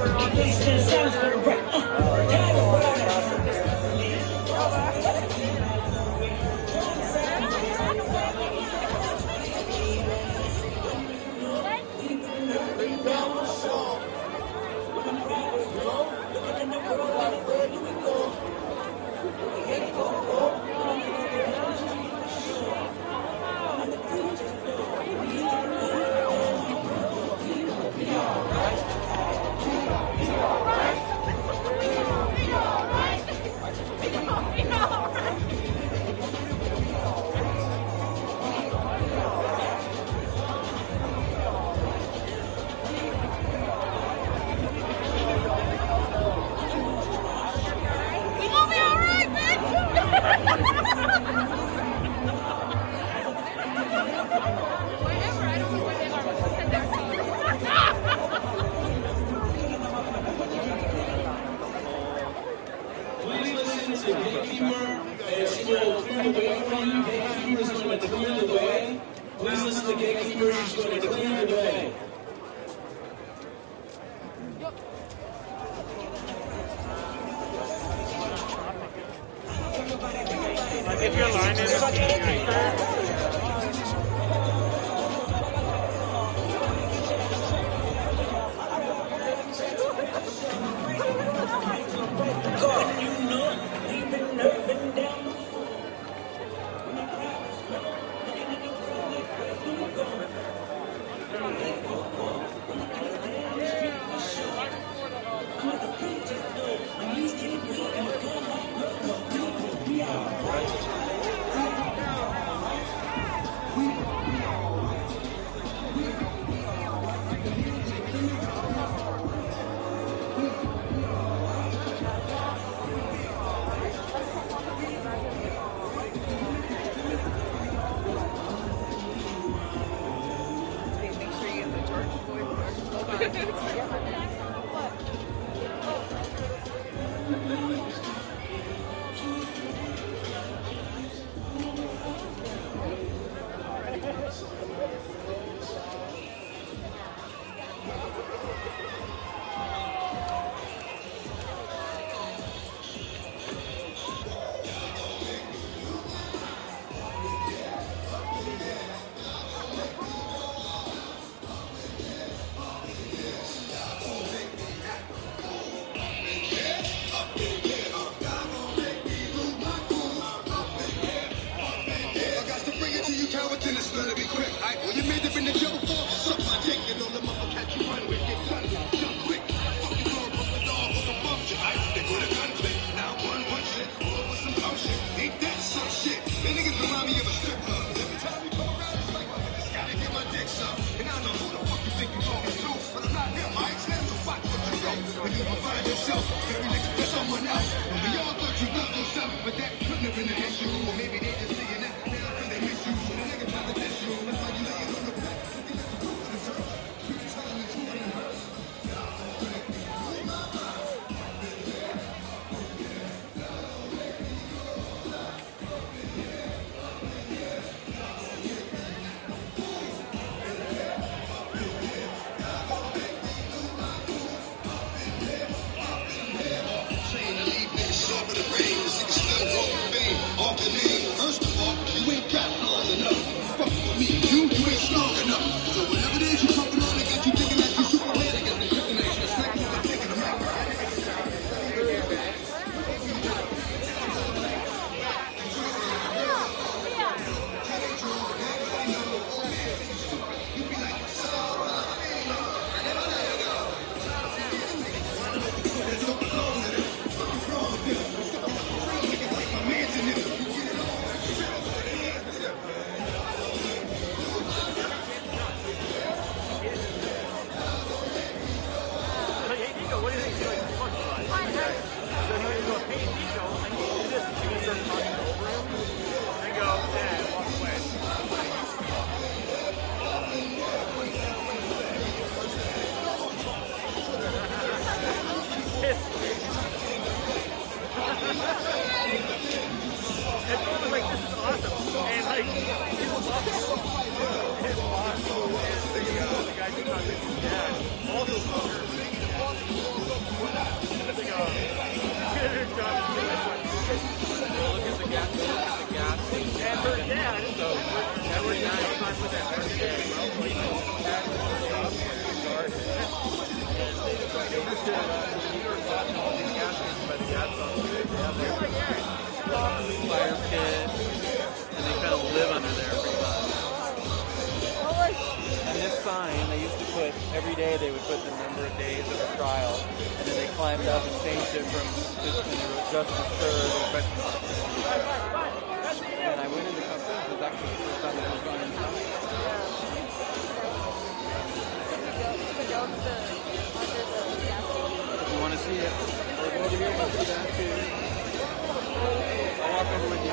If your line is Fire pit, and they kind of live under there pretty much. And this sign, they used to put, every day they would put the number of days of the trial, and then they climbed up and changed it from just absurd. And I went into customs, it was actually the first time I was gone inside. If you want to see it, or go over here and see that too. I'll walk over with you.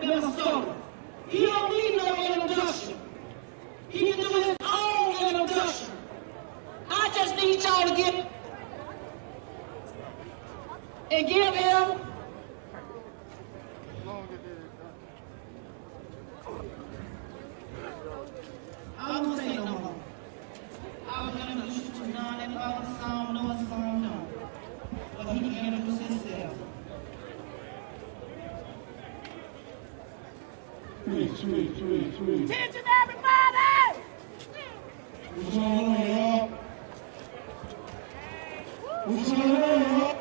Minesota. He don't need no introduction. He can do his own introduction. I just need y'all to get and give him I won't say no more. I was going to introduce you to non-anybody song, no song, no. But he can introduce himself. Sweet. Attention, everybody! What's going on, y'all? What's going on, y'all?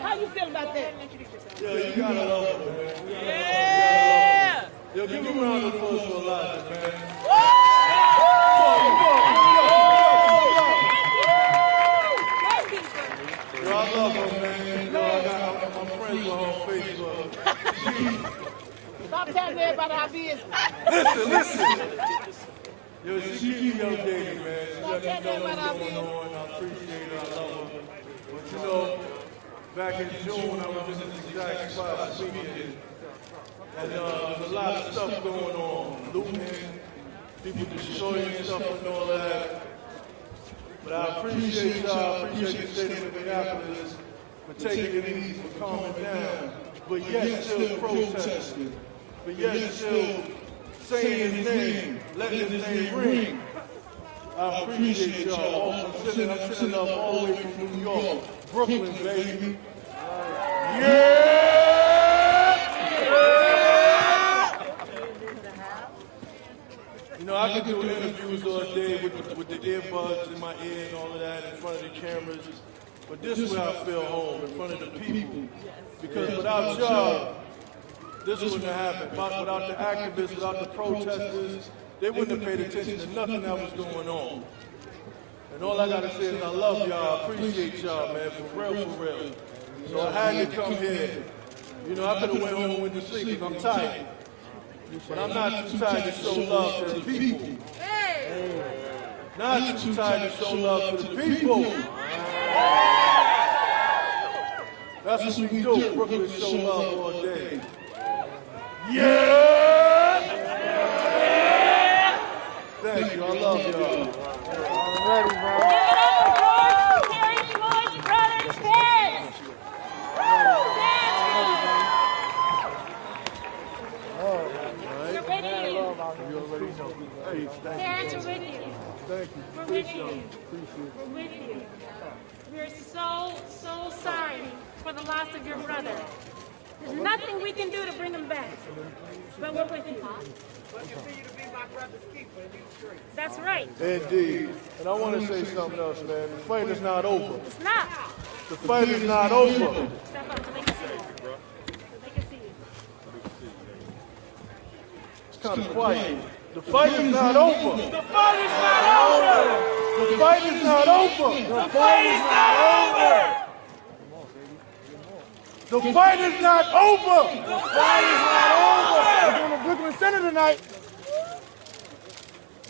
How you feel about that? Yo, you got it over, man. Yeah! Yo, give me a round of applause for Elijah, man. Yo, I love him, man. Yo, I'm friends with him. on Facebook. Stop telling everybody how business. Listen. Yo, she keep me updated, man. She let me know what's going on. I appreciate her. I love her. But you know, back in June, I was in this exact spot speaking. And there's a lot of stuff going on. Looting, people destroying stuff and all that. But I appreciate y'all. I appreciate the state of Mineapolis for taking it easy, for calming down. But yet still protesting. But yet still saying his name, letting his name ring. I appreciate y'all. I'm sending up all the way from New York, Brooklyn, baby. Yeah! You know, I could do interviews all day with the earbuds in my ear and all of that in front of the cameras. But this is where I feel home, in front of the people. Because without y'all, this wouldn't have happened. Without the activists, without the protesters, they wouldn't have paid attention to nothing that was going on. And all I gotta say is I love y'all, I appreciate y'all, man, for real. So I had to come here. You know, I could have went home and went to sleep because I'm tired. But I'm not too tired to show love to the people. Not too tired to show love to the people. That's what we do. Brooklyn show love all day. Yeah! Thank you. I love y'all. Ready, bro. Parents are with you. Thank you. We're with you. We're with you. We're so sorry for the loss of your brother. There's nothing we can do to bring him back, but we're with you. That's right. Indeed. And I want to say something else, man. The fight is not over. It's not. The fight is not over. Step up so they can see you. They can see you. It's kind of quiet. The fight is not over. The fight is not over. The fight is not over. The fight is not over. The fight is not over. The fight is not over. We're going to Brooklyn Center tonight.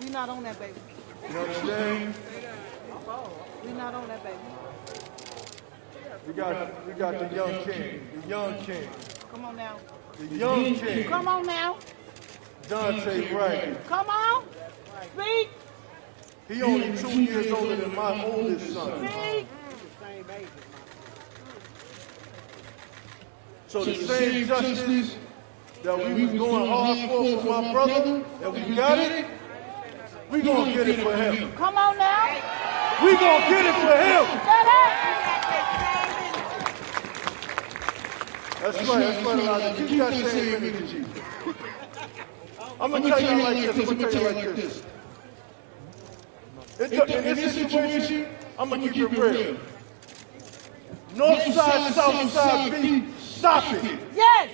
We not on that, baby. You understand? We not on that, baby. We got the young king. The young king. Come on now. The young king. Come on now. Dante Wright. Come on. Speak. He only 2 years older than my oldest son. Speak. So the same justice that we was going hard for my brother, and we got it, we gonna get it for him. Come on now. We gonna get it for him. That's right, Elijah. Keep that same energy. I'm gonna tell you like this. In this situation, I'm gonna keep it real. North side, south side beef, stop it. Yes.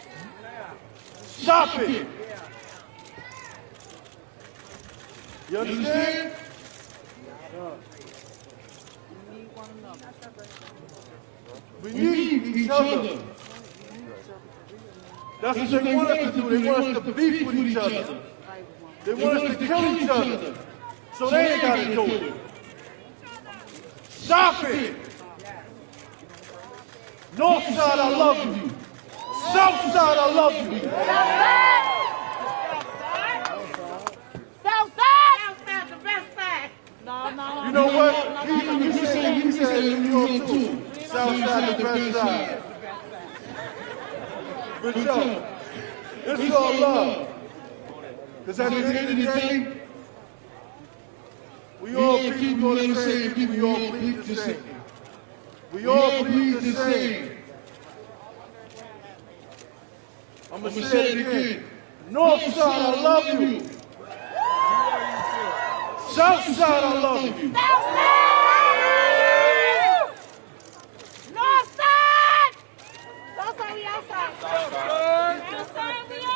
Stop it. You understand? We need each other. That's what they want us to do. They want us to beef with each other. They want us to kill each other. So they ain't got to do it. Stop it. North side, I love you. South side, I love you. South side. South side, the best side. No. You know what? He said in New York too. South side, the best side. But yo, this is all love. Because at the end of the day, we all people go the same people. We all bleed the same. We all bleed the same. I'm going to say it again. North side, I love you. South side, I love you. South side. North side. South side, we outside.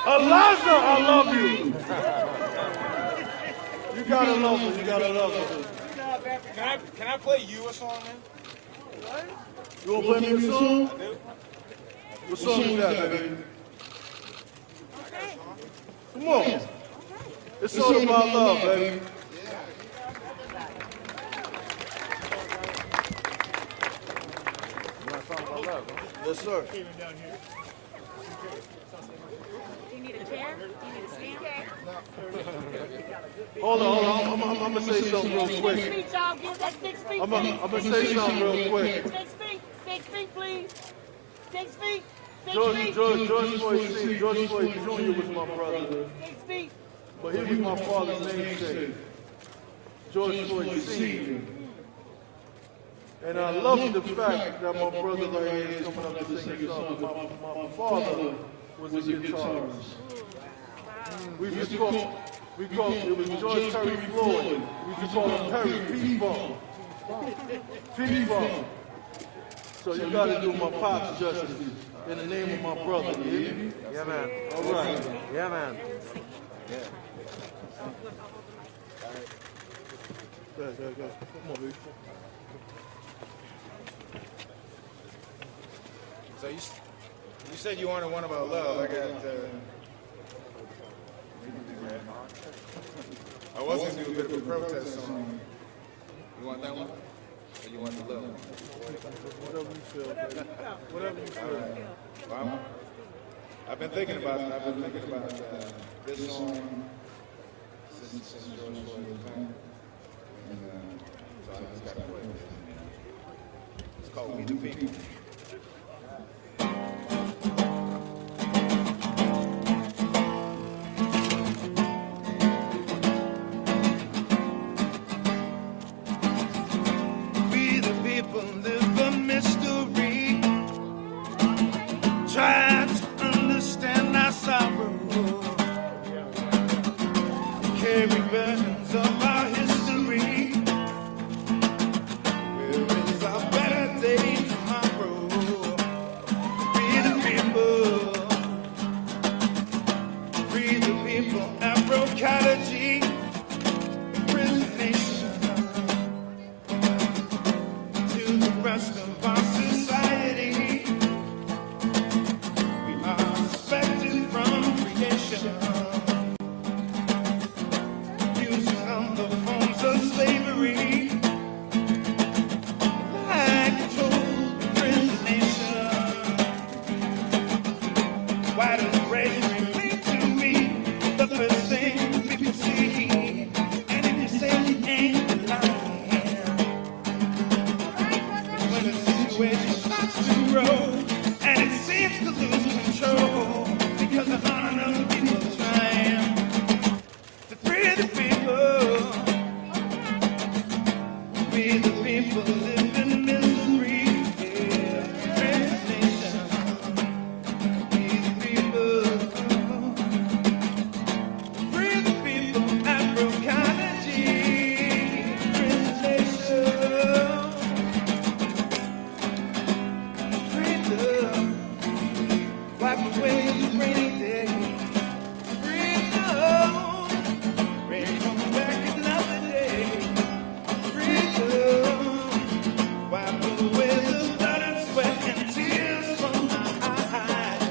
Eliza, I love you. You gotta love her. You gotta love her. Can I play you a song, man? You wanna play me a song? What's wrong with that, baby? Come on. It's all about love, baby. Yes, sir. You need a chair? You need a stand? Hold on. I'm going to say something real quick. 6 feet, y'all. Give that 6 feet. I'm going to say something real quick. 6 feet. 6 feet, please. 6 feet. 6 George feet. Floyd Jr. was my brother. 6 feet. But he was my father's namesake. George Floyd Sr. And I love the fact that my brother right here is coming up to sing a song. My father was a guitarist. It was George Terry Floyd. We used to call him Perry, P-Funk. P-Funk. So you got to do my pops justice in the name of my brother, you hear me? Yeah, man. All right. Yeah, man. Go. Come on, baby. So you said you wanted one about love. I got. I was going to do a bit of a protest song. You want that one? Or you want the love one? Whatever you feel. Whatever you feel. Well, I've been thinking about this song since George Floyd was gone. And so I just got to put it. It's called We the People. We the people live a mystery. Try to understand our sorrow. Carry burdens of our history. Where is our better day tomorrow? We the people, Afro-Cology, prison nation. To the rest of our society, we are respected from creation. Using on the forms of slavery, like control prison nation. Why does race relate to me? The first thing people see, and if you say you ain't lying, when the situation starts to grow and it seems to lose control because the honor of the people is trying to free the people. We the people live in misery. Prison nation. We the people. Free the people, Afro-Cology, prison nation. Freedom, wipe away the rainy day. Freedom, rain comes back another day. Freedom, wipe away the blood and sweat and tears from my eyes.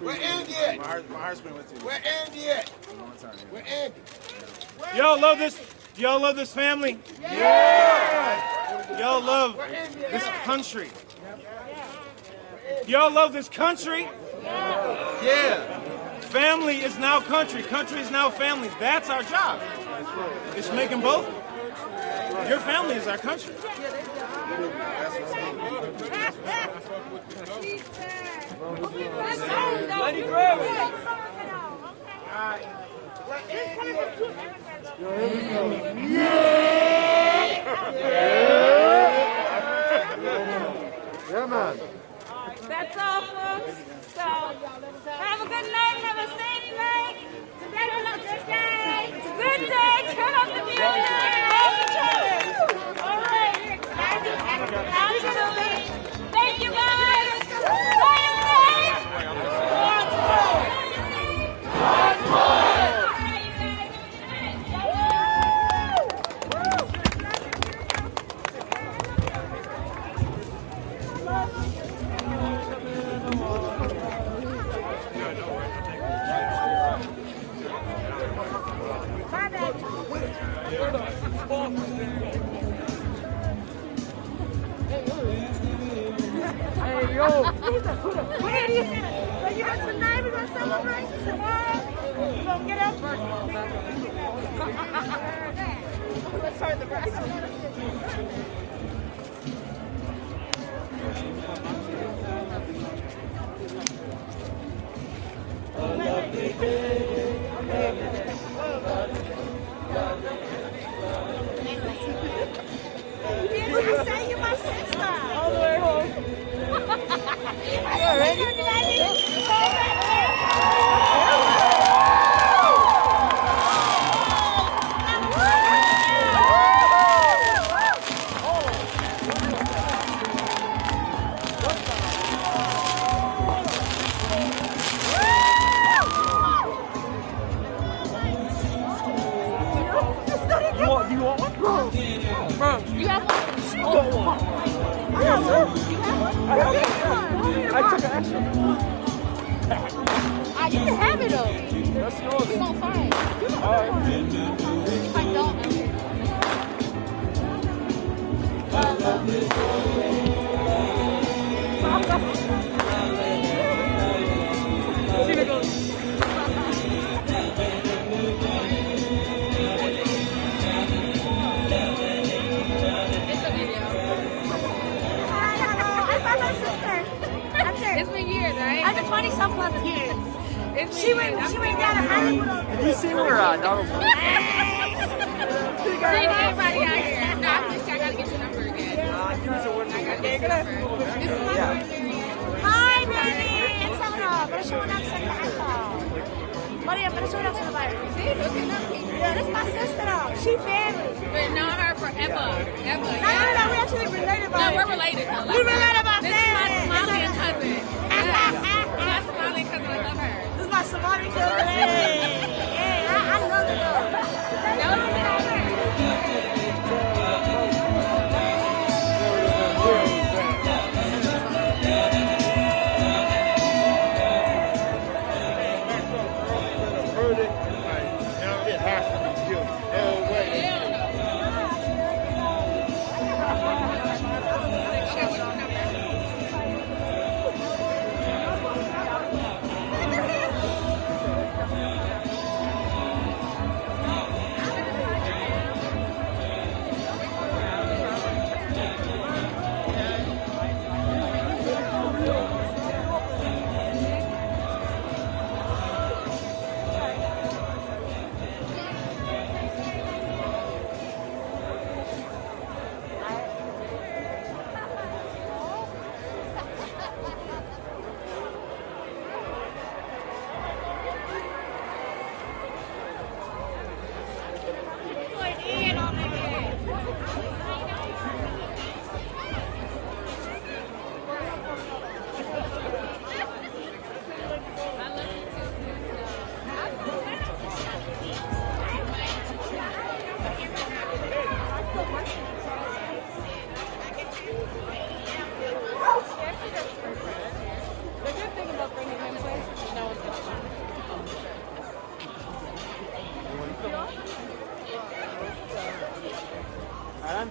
Where Andy at? My heart's been with you. Where Andy at? Where Andy? Y'all love this? Y'all love this family? Yeah! Y'all love this country? Y'all love this country? Yeah. Family is now country. Country is now family. That's our job. It's making both. Your family is our country. Ready for everything. Yeah, man. That's all, folks. So, have a good night. Have a safe night. Today was a good day. It's a good day. Turn off the music. Love each other. All right. Absolutely. Thank you, guys. Hey, yo! Where are you? So you got tonight? We're going to celebrate tomorrow? We're going to get up? Let's start the rest. You say you're my sister. All the way home. You ready? Do you want one? Bro, You have one? don't want. I have one. You have one? I have one. I took an extra. You can have it though. That's yours. It's all fine. All right. If I don't, Sigue goes. It's been years, right? I've been 20-some plus years. She went down to Hollywood. You seen her on Seeing everybody out here. No, I gotta get your number again. Give me some work. This is my Hi, baby. It's Sarah. Pero siya wala sa Maria, pero siya wala sa bahay. See, look at them people. Yeah, that's my sister. She family. We've known her forever. Ever. No, we actually related about it. No, we're related. We related about that. This is my Somalian cousin. My Somalian cousin. I love her. This is my Somalian cousin. Hey, I love it though. That was a good idea.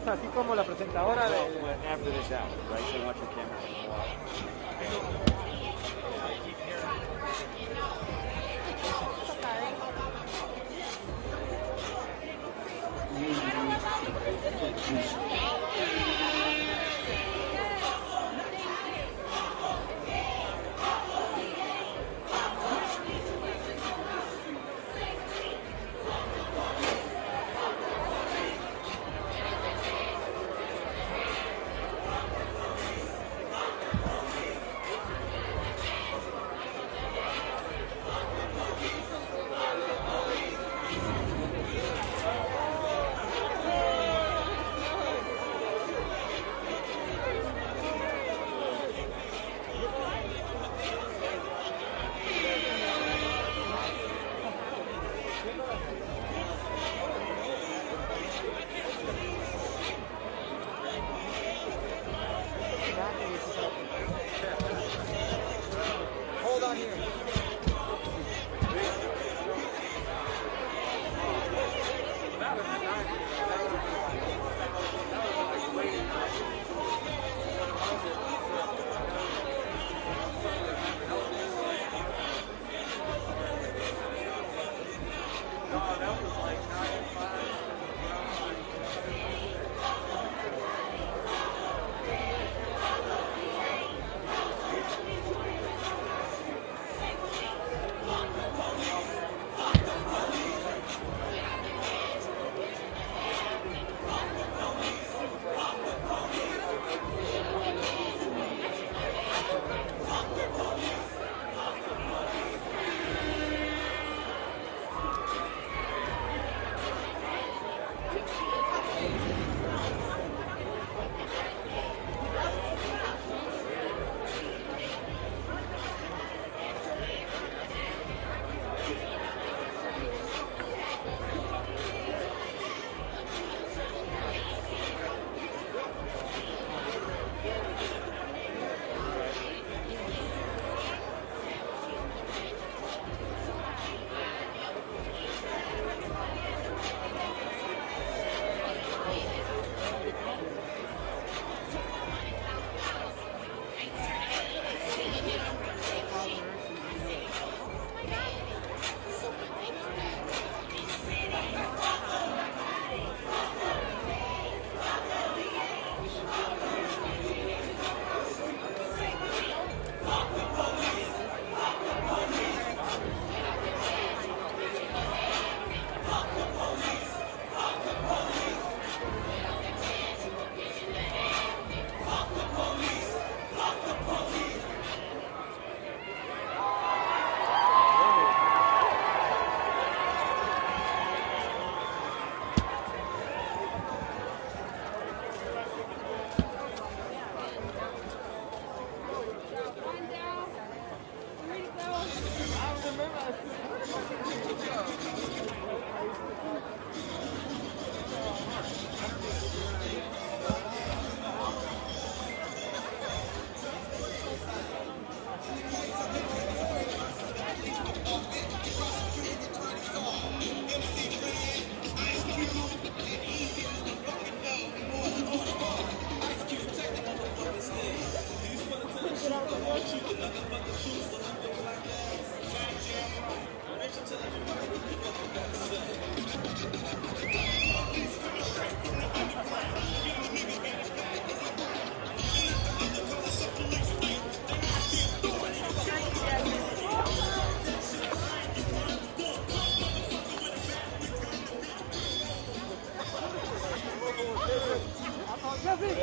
Así como la presentadora de... After this out, right? So watch the camera for a while.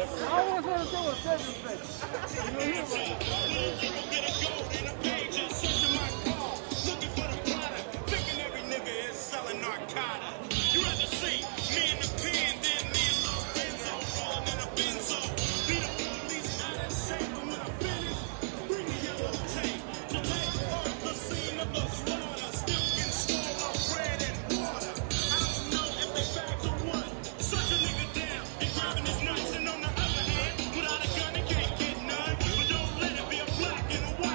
always want to do a service thing. Without a gun, they can't get none. But don't let it be a black and a white.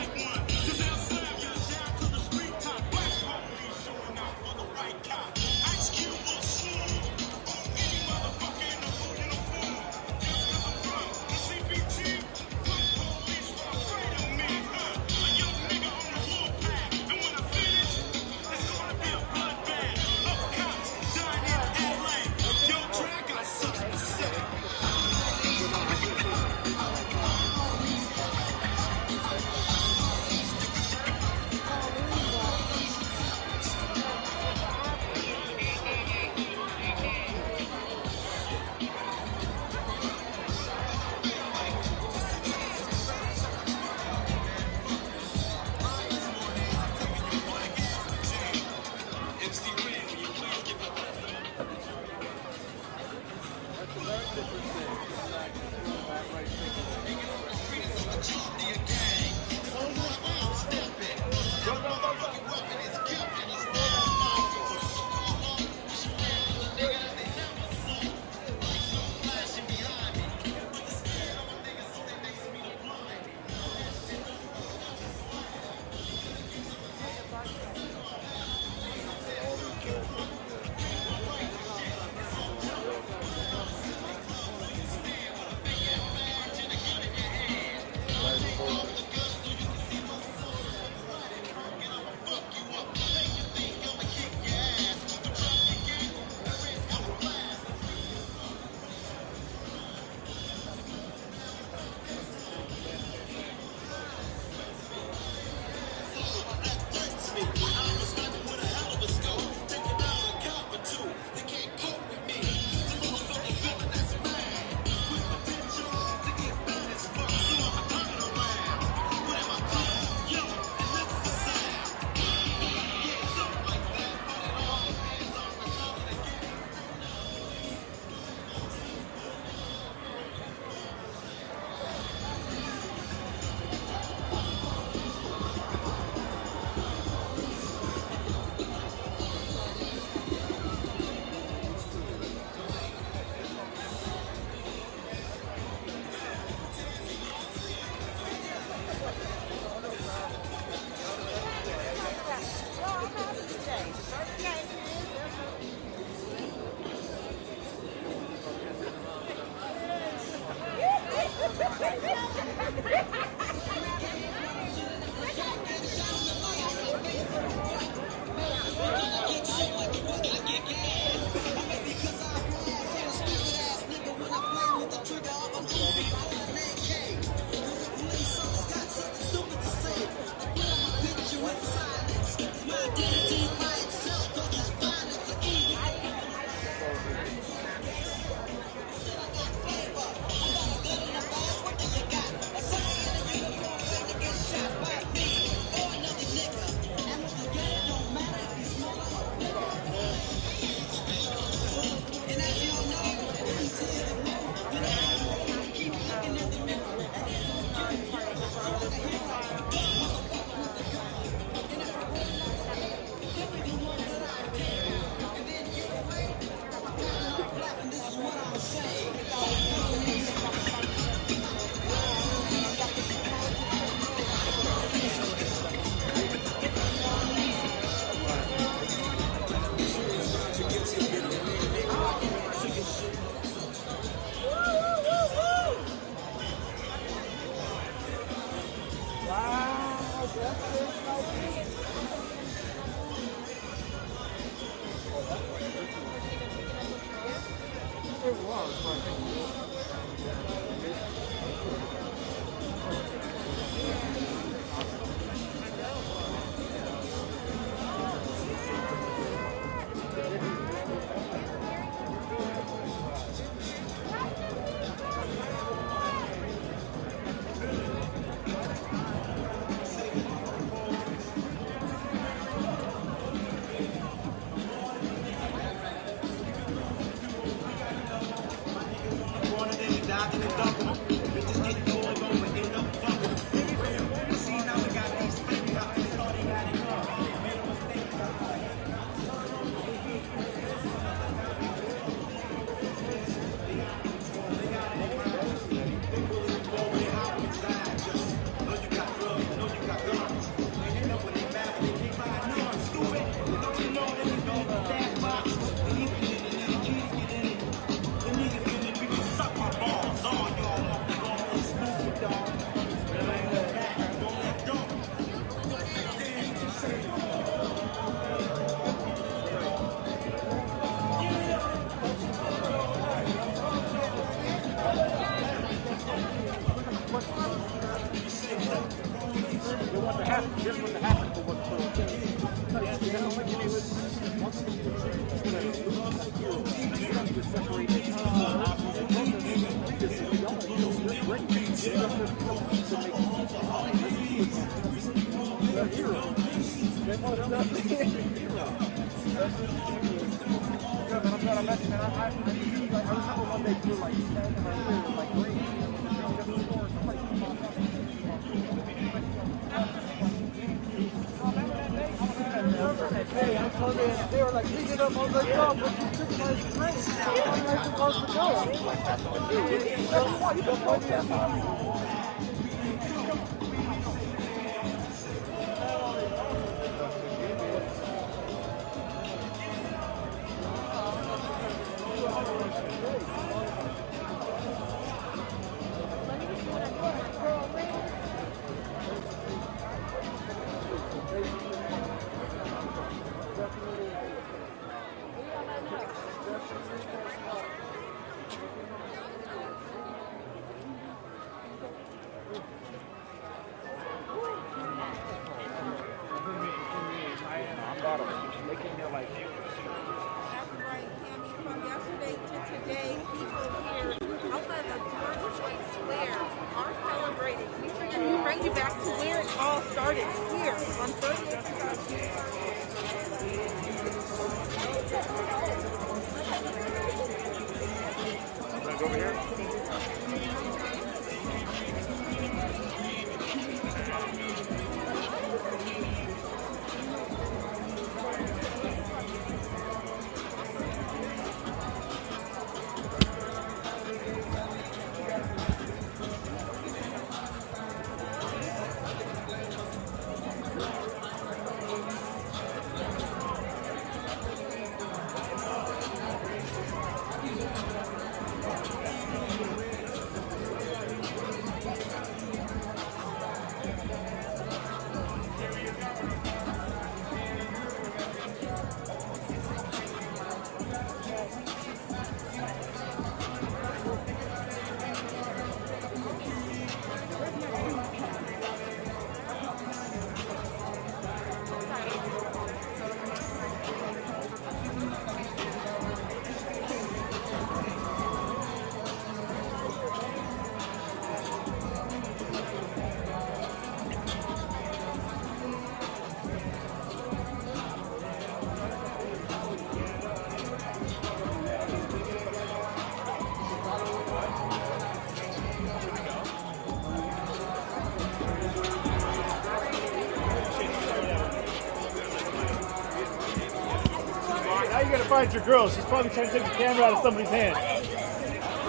Find your girl. She's probably trying to take the camera out of somebody's hand.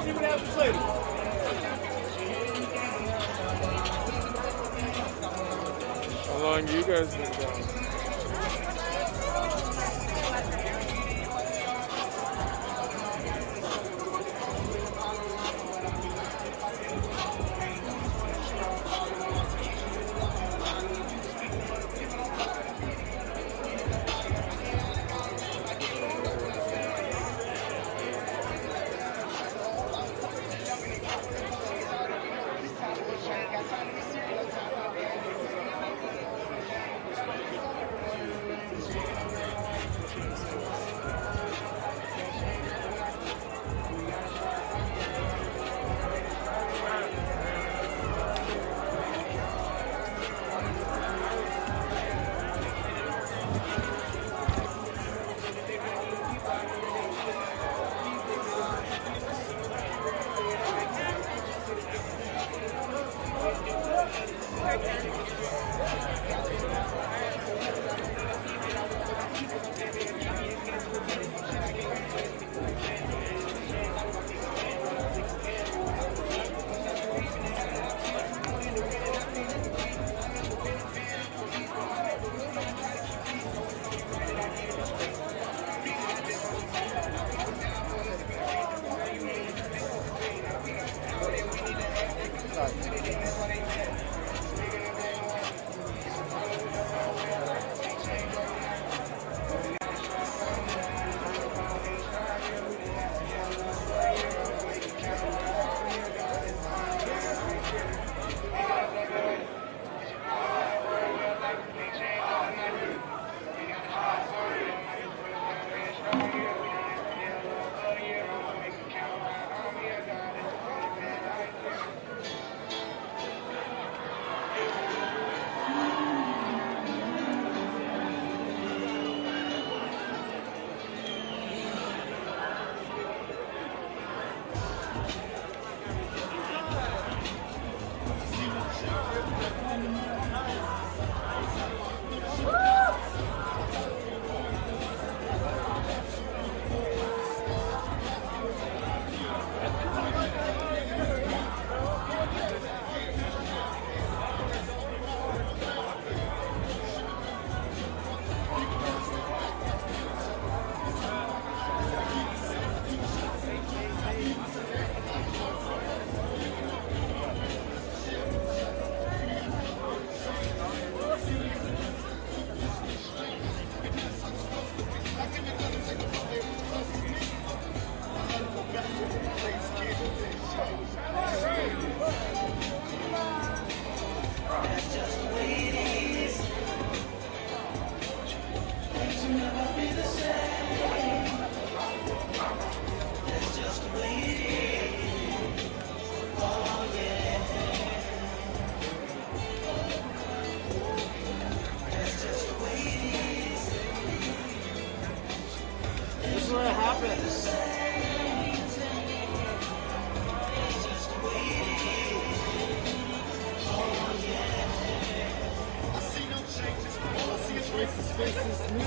See what happens later. How long you guys been gone?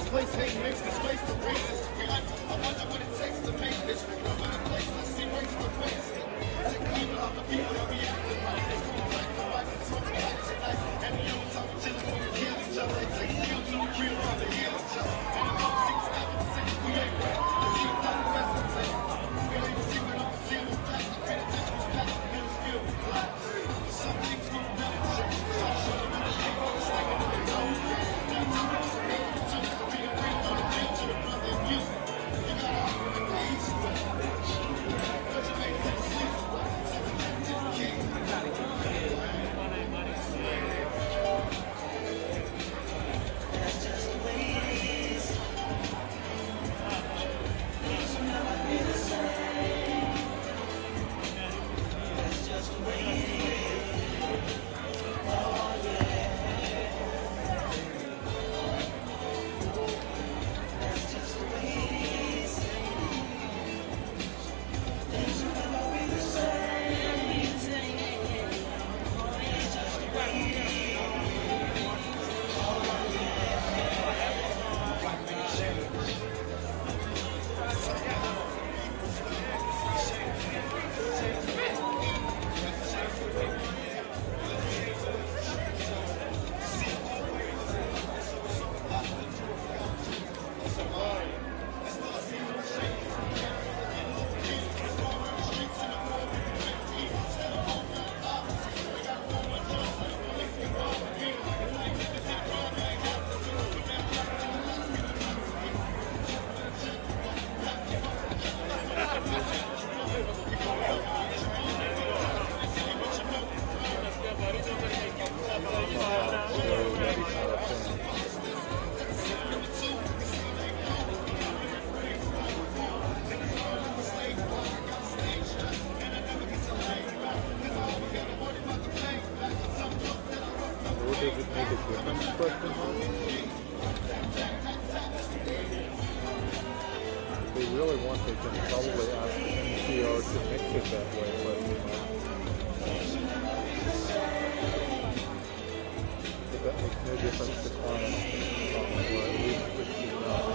place hate makes this place the racist. I wonder what it takes to make this no better place. Let's see race replaced. As it comes out the people that we acting like. They smoke black and white, smoke black tonight. And the only time we chillin' when we kill each other. It takes skills to agree on to heal each other. And the whole 6 7 6 we ain't ready to see what the rest of the we ain't even see what I'm seeing with black. The great attention was black and it's still black. Some things will never change. Stop showing them the hate. It's like another tone. Now time to submit to the we can bring on the deal to the brother and you. You gotta operate the easy way. But you made it to the season. Something that didn't king. That's just the way it is. Things will never be the same. That's just the way it is. Oh yeah. That's just the way it is. Things will never be the same. It's just the way it is. Does it make a difference, question mark? If they really want, they can probably ask NCR to mix it that way, but if that makes no difference to clients, or at least it should not.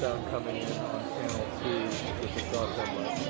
Sound coming in on channel 2 with the shot headlight.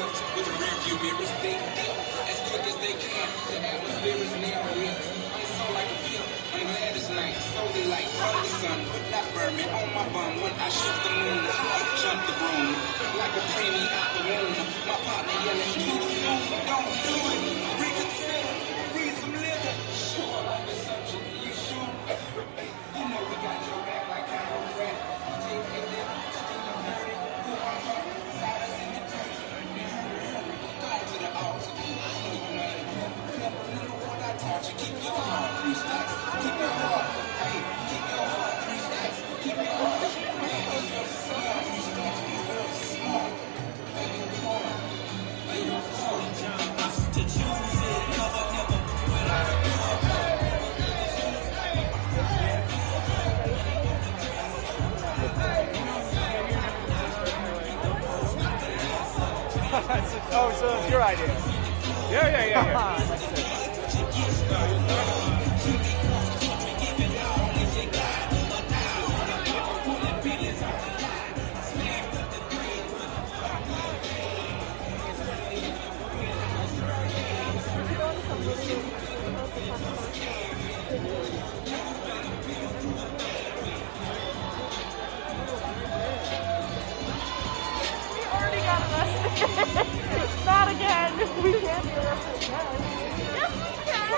equipped with the rear view mirrors. They dip as quick as they can. The atmosphere is now lit. I'm so like a pimp. I'm glad it's night. Solely light from the sun, but not burning on my bum. When I shoot the moon, I jump the broom like a preemie out the womb. My partner yelling, too soon, don't do it. Reconsider, read some litter. Sure, like the subject, you shoot. You know we got your back like Carol Pratt. Take it there, still dirty. Who I'm from, side us in the dirt. Go to the altar. I know you know it. Never knew what I taught you. Keep your heart, 3 stacks. Keep your heart. Hey, keep your heart, 3 stacks. Keep your heart. Hey, keep your son, 3 stacks. These girls are smart. Hey, you're smart. Hey, you're smart. To choose it, never, never. Without a Oh, so it's your idea? Yeah. Not again. We can't be arrested again. Yes, we can.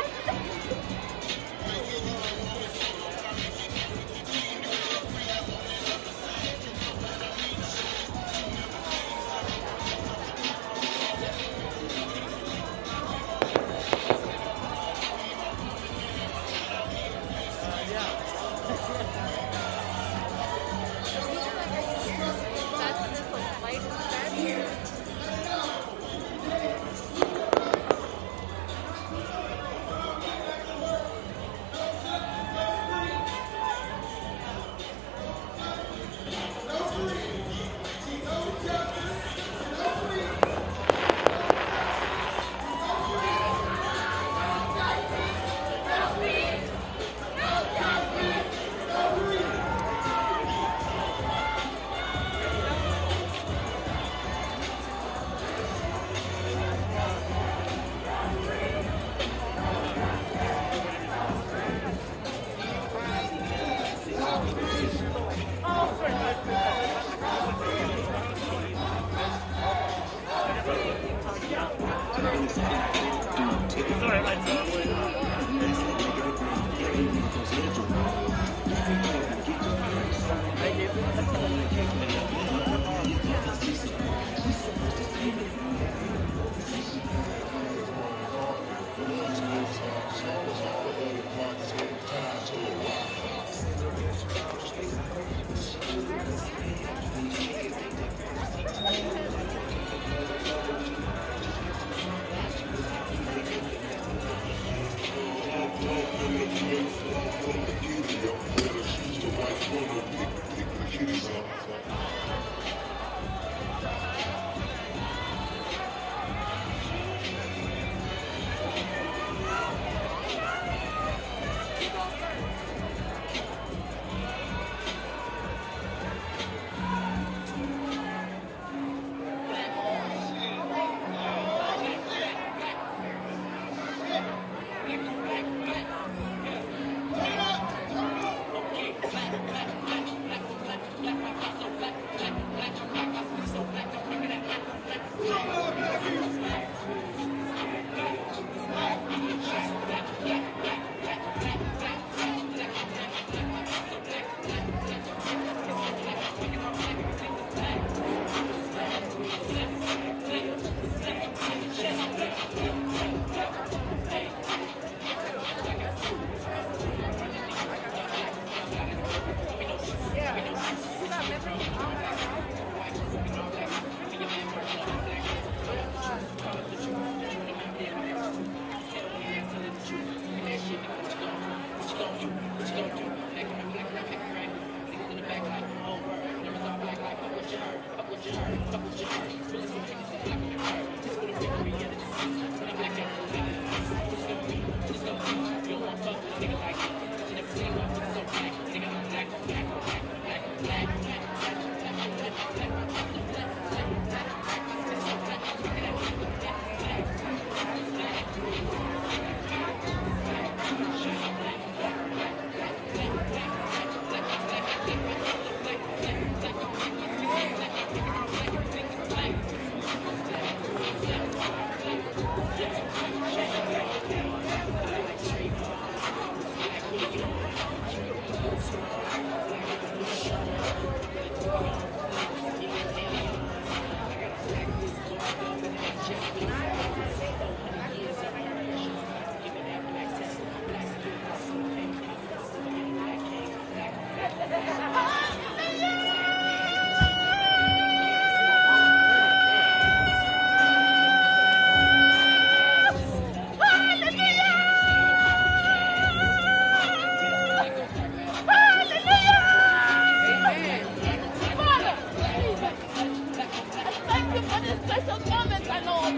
moment, my Lord.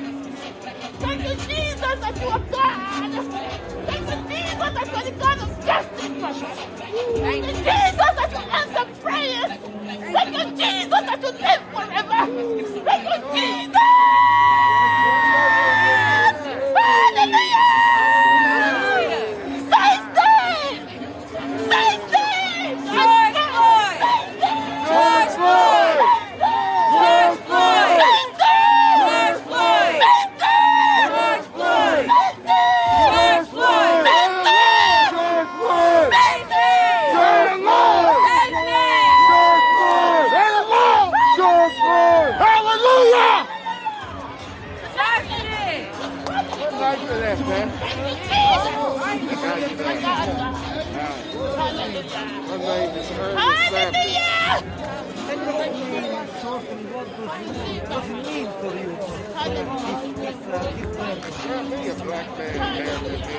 Thank you, Jesus, that you are God. Thank you, Jesus, that you are the God of justice. Thank you, Jesus, that you answer prayers. Thank you, Jesus, that you live forever. Thank you, Jesus. Hallelujah. George Floyd! George Floyd! George Floyd! George Floyd! George Floyd! George Floyd! George Floyd! George Floyd! Hallelujah! What night for that, man? My name is Ernest me a black man there with me.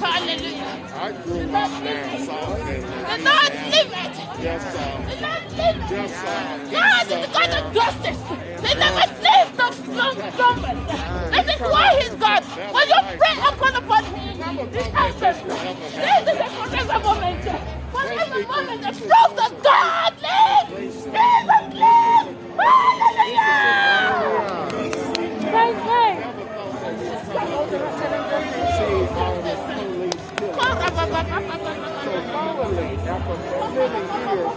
Hallelujah. I grew up there, so the Lord live it. Yes, sir. The Lord live it. Yes, sir. God is the God of justice. He never sleeps nor slumbers. This is why he's God. When you pray and call upon him, he answers. This is a forever moment. Forever moment that proves that God lives. Jesus lives. Hallelujah. Praise him. So finally, after so many years,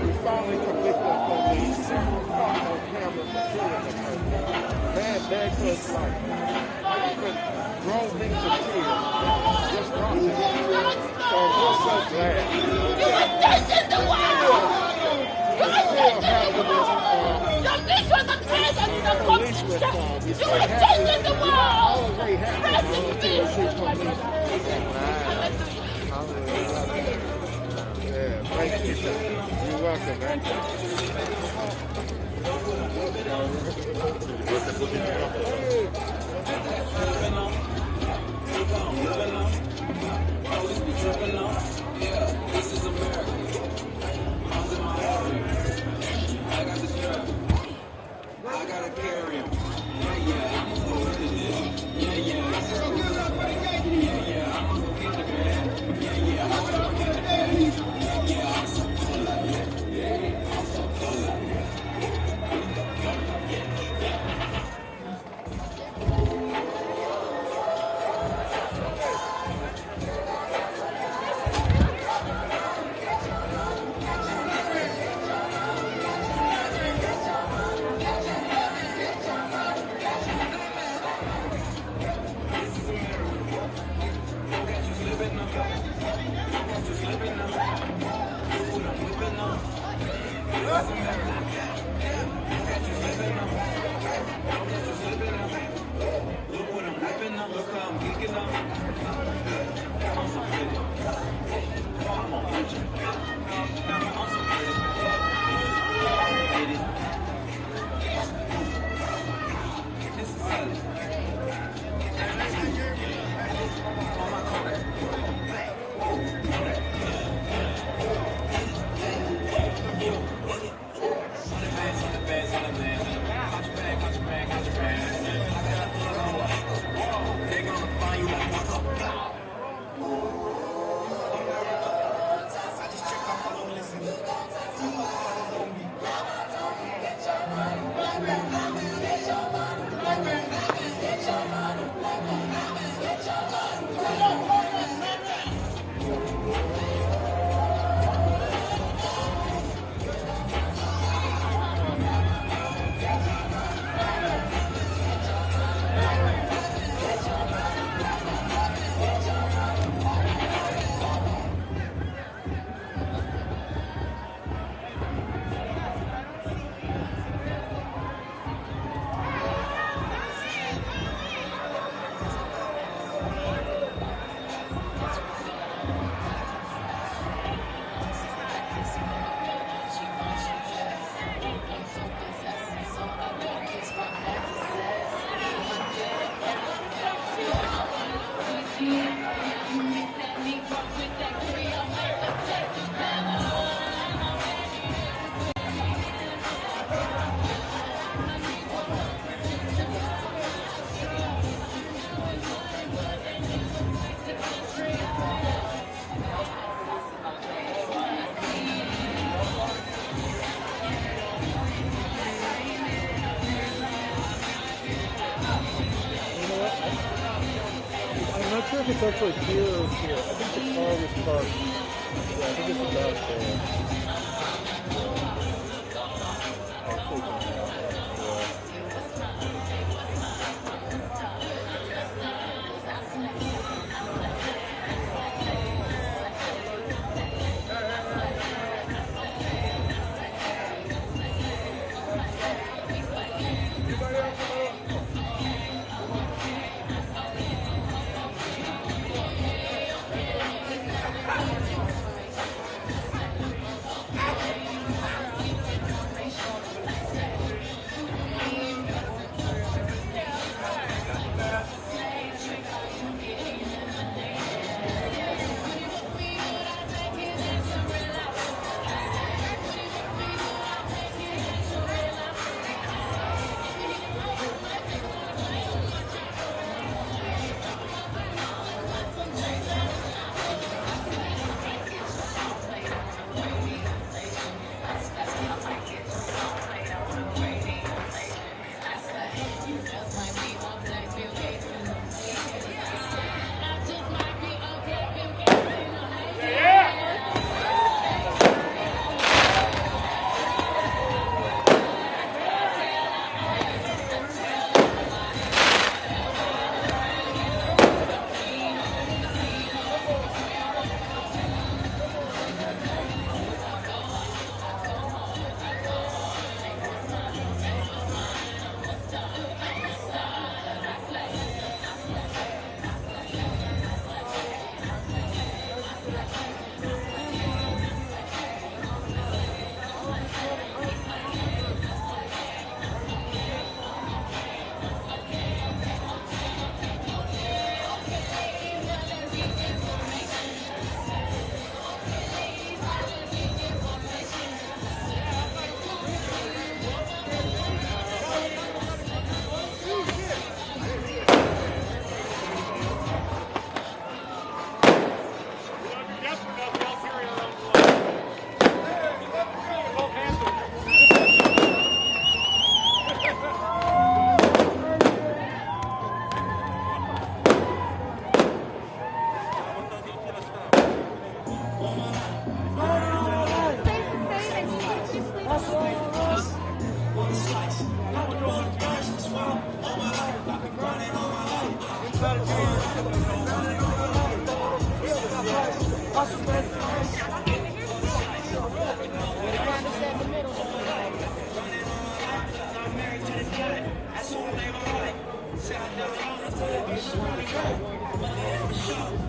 we finally convicted police on camera for killing the person. Man begged for his life. Even drove me to tears. Just brought me to tears. So we're so glad. You are changing the world. You are changing the world. Your mission and presence in the constitution. You are changing the world. Rest in peace. Yeah, thank you. You're welcome, man. This is America. I'm in my area. I got this strap. I gotta carry him. Yeah, I'm gonna go with this. Yeah, I'm gonna go get the man. Yeah, I'm gonna go get the man. Yeah, I'm so cool. I'm so cool. if it's actually here or here. I think the car was parked. Yeah, I think it's about there.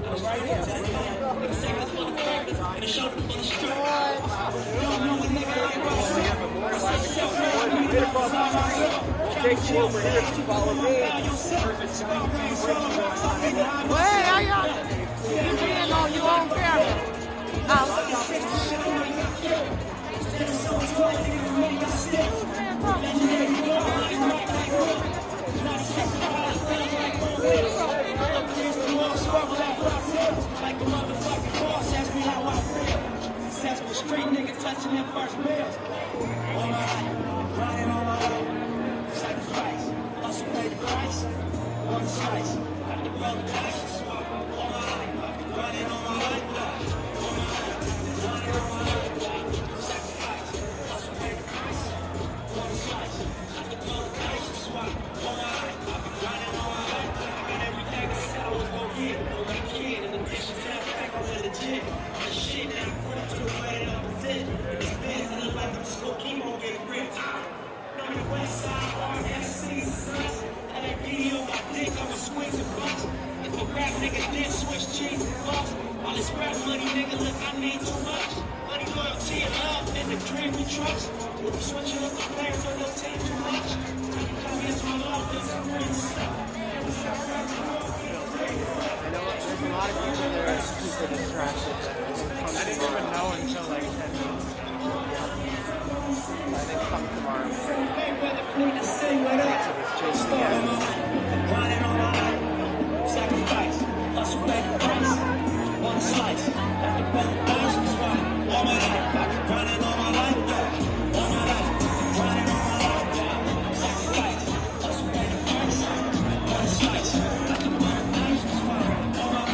I'll take it out. Take you over here to follow me. Wait, how y'all? You being on your own camera. Like a motherfucking boss, ask me how I feel. Successful street nigga touching their first bills. On my life, running on my life. Sacrifice, hustle pay the price. One slice, got to roll the dice. On my life, running on my life. On my life, running on my life. Sacrifice, hustle pay the price. One slice, got to roll the dice. On my life, running on my life. I got everything I said I was gonna get. No kid, in addition to that fact, I'm legit. The shit that I put to the way that I'm fit. It's been in the life, I'm just gonna keep on getting rich. On the west side, RSC, sons. And that video, my dick, I was squeezing bucks. If a rap nigga did switch cheese and bucks, all this rap money, nigga, look, I need too much. Money, loyalty, and love, and the dream we trust. If you switching up the players on your team too much, come against my love, this is real stuff. I know there's a lot of people that are super distracted. I didn't even know until like 10 minutes ago. I think come tomorrow. Running on my life, sacrifice, hustle back the price. One slice, got the roll the dice, that's right. All my life, running on my life, all my life, running on my life. Sacrifice, hustle back the price. One slice, got the roll the dice, that's right. All my life.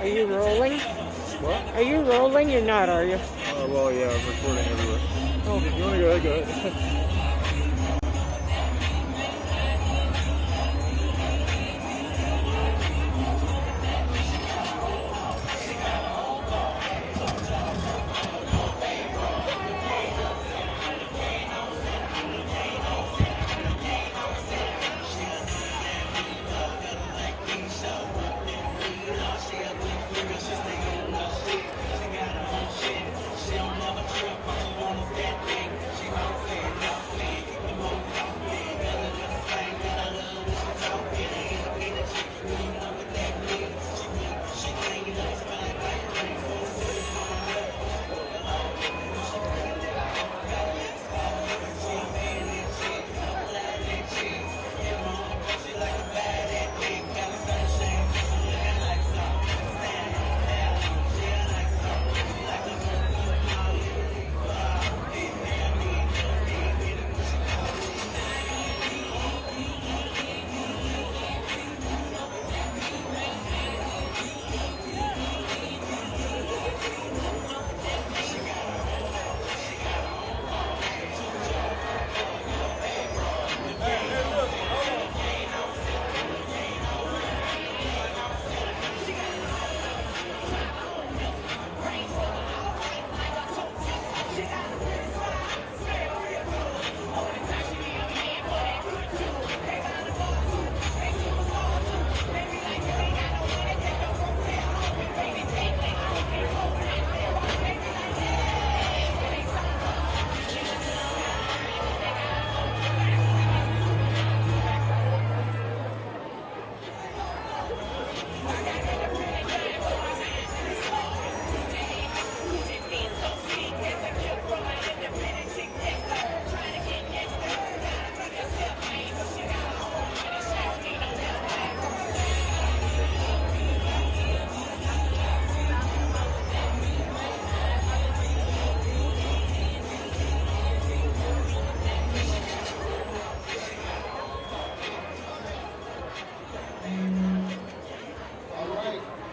Are you rolling? What? Are you rolling? You're not, are you? Well, yeah, I'm recording everywhere. Oh. If you want to go ahead, go ahead.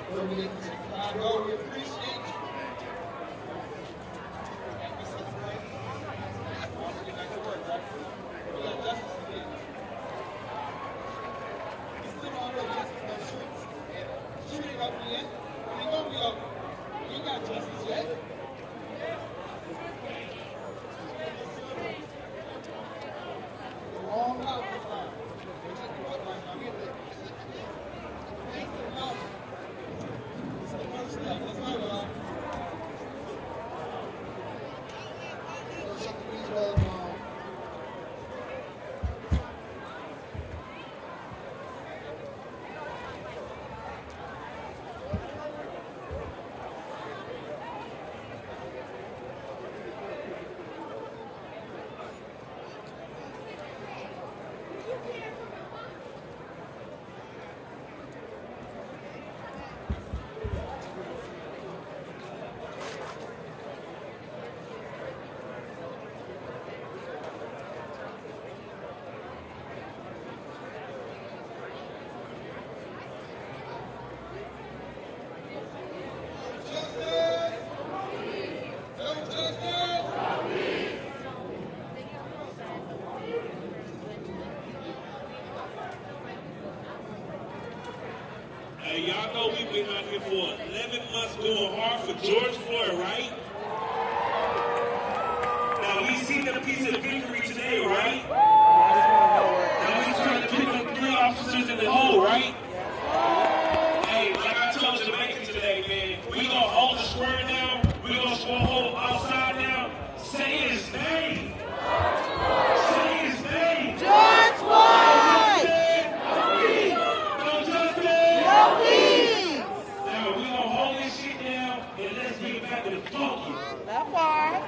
Chicago, we appreciate you. And we celebrate. I want to get back to work, right? We got justice to get. We still don't know justice on the streets. Shoot it up yet. We ain't gonna be over. We ain't got justice yet. The wrong house is found. We're checking it out right now. Get there. Let's go, y'all. Hey, y'all know we've been out here for 11 months going hard for George Floyd, right? Now, we see the piece of victory today, right? Now, we trying to pick up 3 officers in the hole, right? Hey, like I told Jamaicans today, man, we gonna hold the square now. We gonna hold outside now. Say his name. Say his name. George Floyd! Now, we're gonna hold this shit down and let's get back to the funky. That part.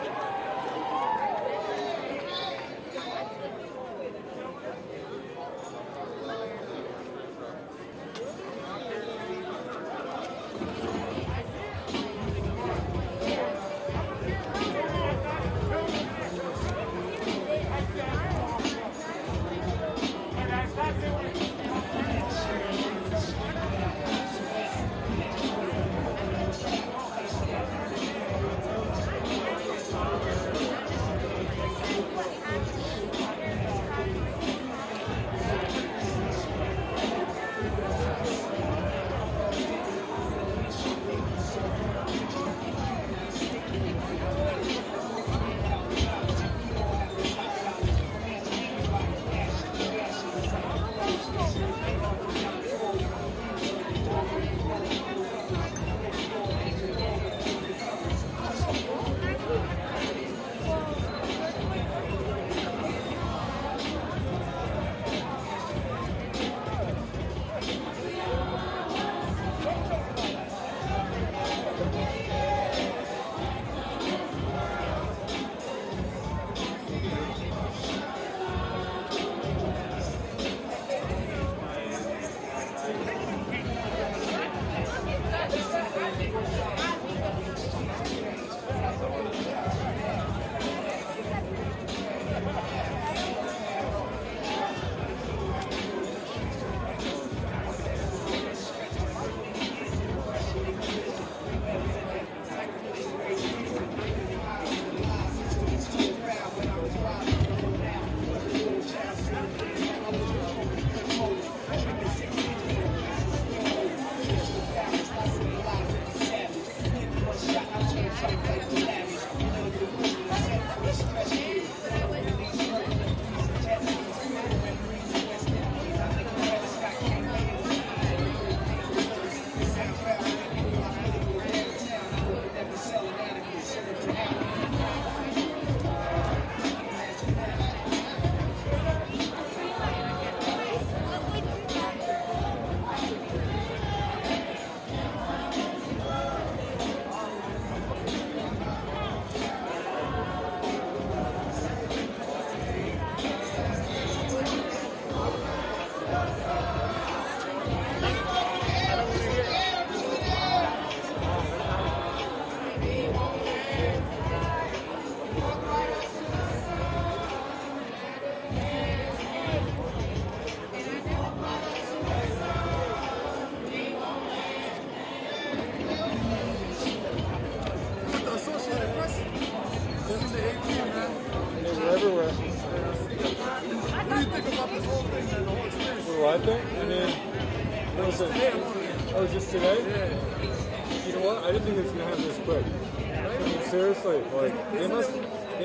Oh, just today? Yeah. You know what? I didn't think it was gonna happen this quick. I mean, seriously, like they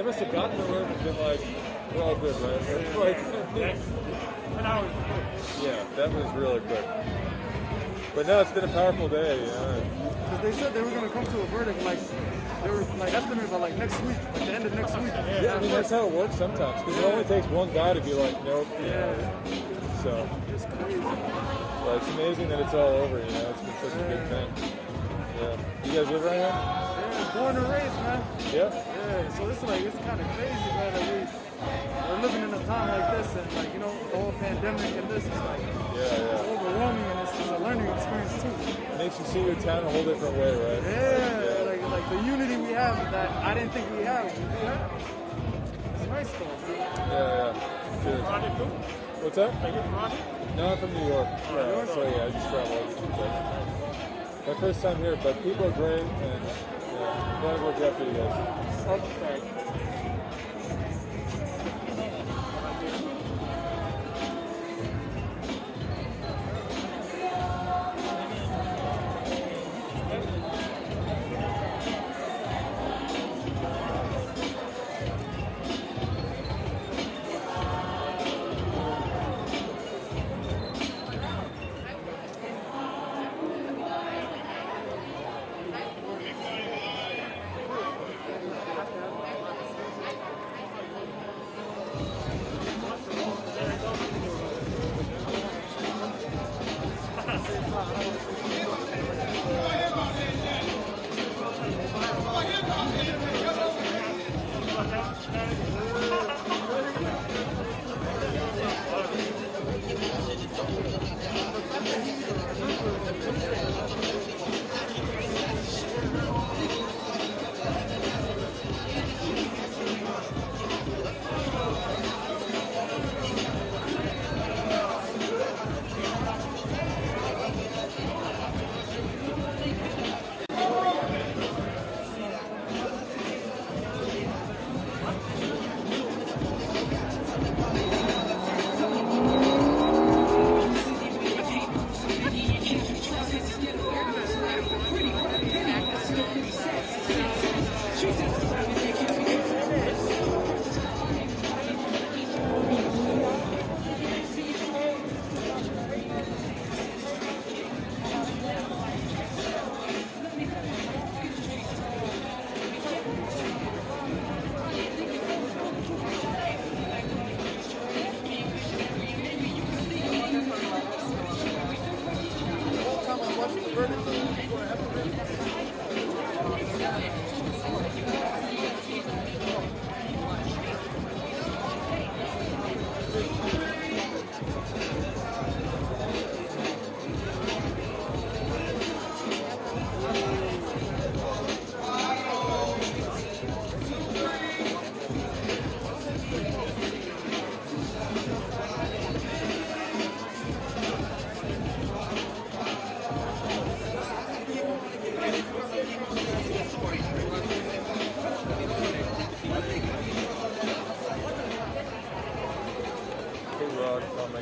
must have gotten the room and been like, we're all good, right? Like, An hour. yeah, that was really quick. But no, it's been a powerful day. Because they said they were gonna come to a verdict like they were like estimates are like next week, like the end of next week. Yeah, I mean that's how it works sometimes. Because it only takes one guy to be like, nope. Yeah. So it's crazy. Well, it's amazing that it's all over. You know, it's been such a good thing. Yeah. You guys live right here? Yeah, born and raised, man. Yeah. Yeah. So it's like it's kind of crazy, man, that we're living in a time like this, and like the whole pandemic and this is like it's overwhelming, and it's a learning experience too. It makes you see your town a whole different way, right? Yeah. Like the unity we have that I didn't think we have. It's nice though, man. Yeah. Cheers. What's that? Are you from Raleigh? No, I'm from New York. So yeah, I just travel. My first time here, but people are great, and I'm glad to work out for you guys. Okay.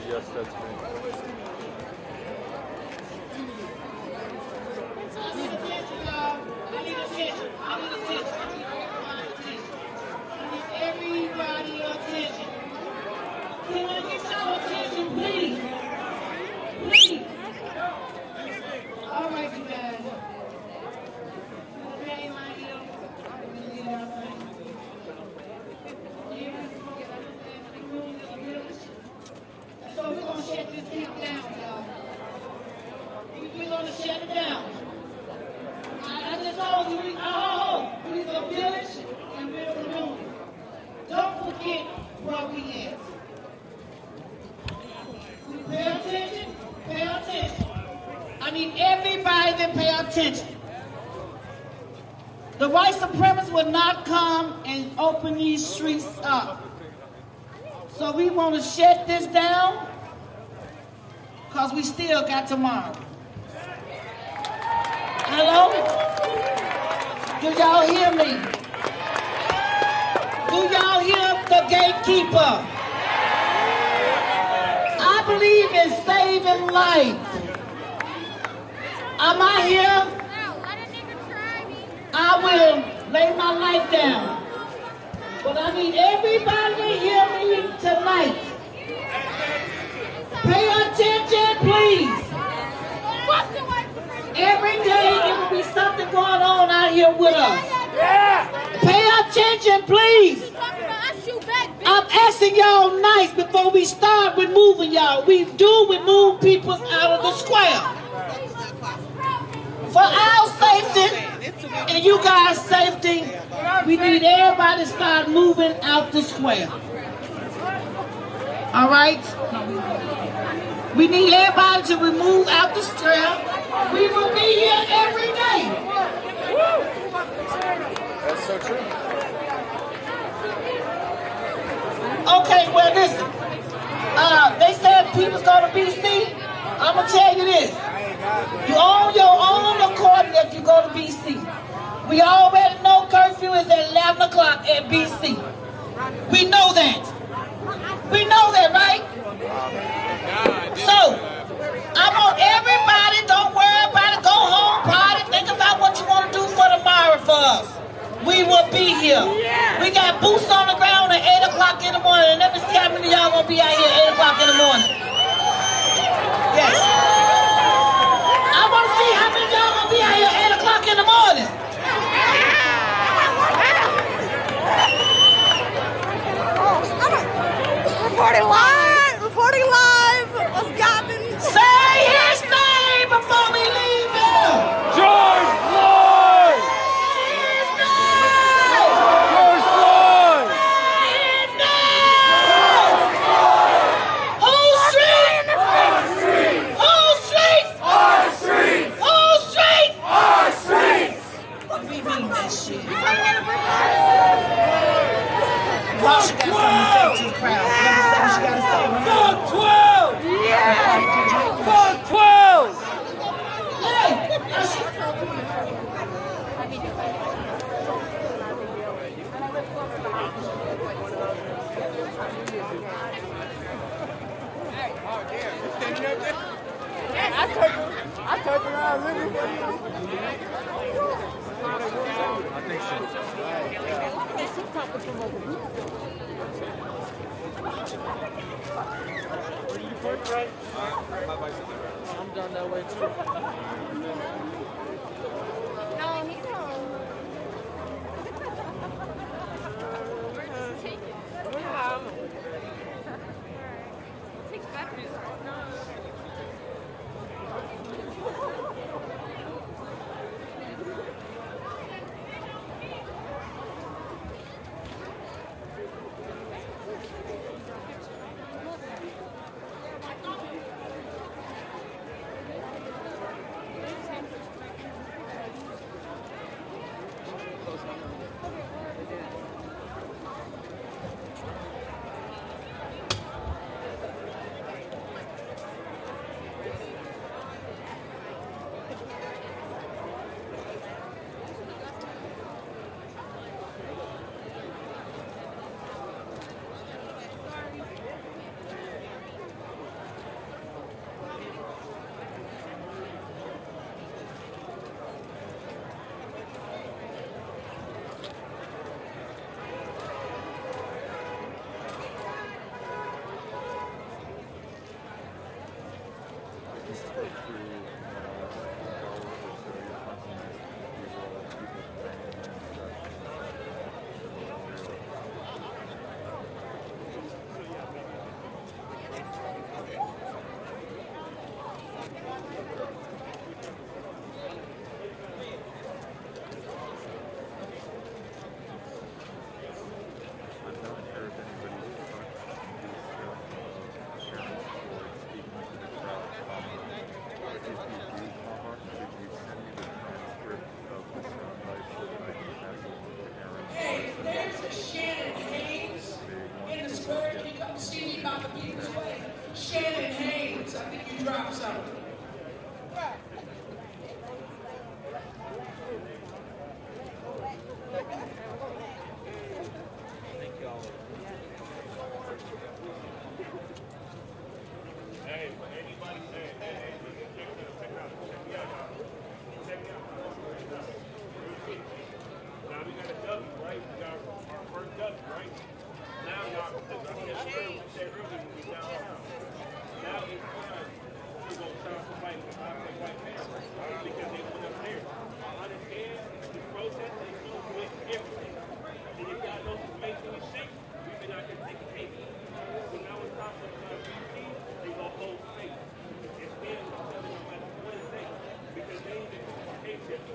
Yes, that's me. Everybody attention. Can I get your attention, please? Please. All right, you guys. Okay, my dear. So we're going to shut this camp down, y'all. We're going to shut it down. I just told you, we are a village and we're a community. Don't forget where we at. Pay attention, pay attention. I need everybody to pay attention. The white supremacists will not come and open these streets up. So we want to shut this down because we still got tomorrow. Hello? Do y'all hear me? Do y'all hear the gatekeeper? I believe in saving life. I'm out here. I will lay my life down. But I need everybody to hear me tonight. Pay attention, please. Every day there will be something going on out here with us. Pay attention, please. I'm asking y'all nice before we start removing y'all. We do remove people out of the square. For our safety and you guys' safety, we need everybody to start moving out the square. All right? We need everybody to remove out the square. We will be here every day. That's so true. Okay, well listen. They said people's going to BC. I'm going to tell you this. You own your own accord if you go to BC. We already know curfew is at 11 o'clock at BC. We know that. We know that, right? So, I want everybody, don't worry about it, go home, party, think about what you want to do for tomorrow for us. We will be here. We got boots on the ground at 8 o'clock in the morning. Let me see how many of y'all going to be out here at 8 o'clock in the morning. Yes. I want to see how many of y'all going to be out here at 8 o'clock in the morning. Reporting live. What's happening? Say his name before we leave him. George Floyd! His name. George Floyd! His name. Whose street? Our street! Whose street? Our street! Whose street? Our street! We mean that shit. Tasha got something to say to the crowd. Let me say what she got to say. Fuck 12! Yeah! Fuck 12! Hey! I took around living. I think so. I'm done that way too. No, he knows. Take it. Take batteries.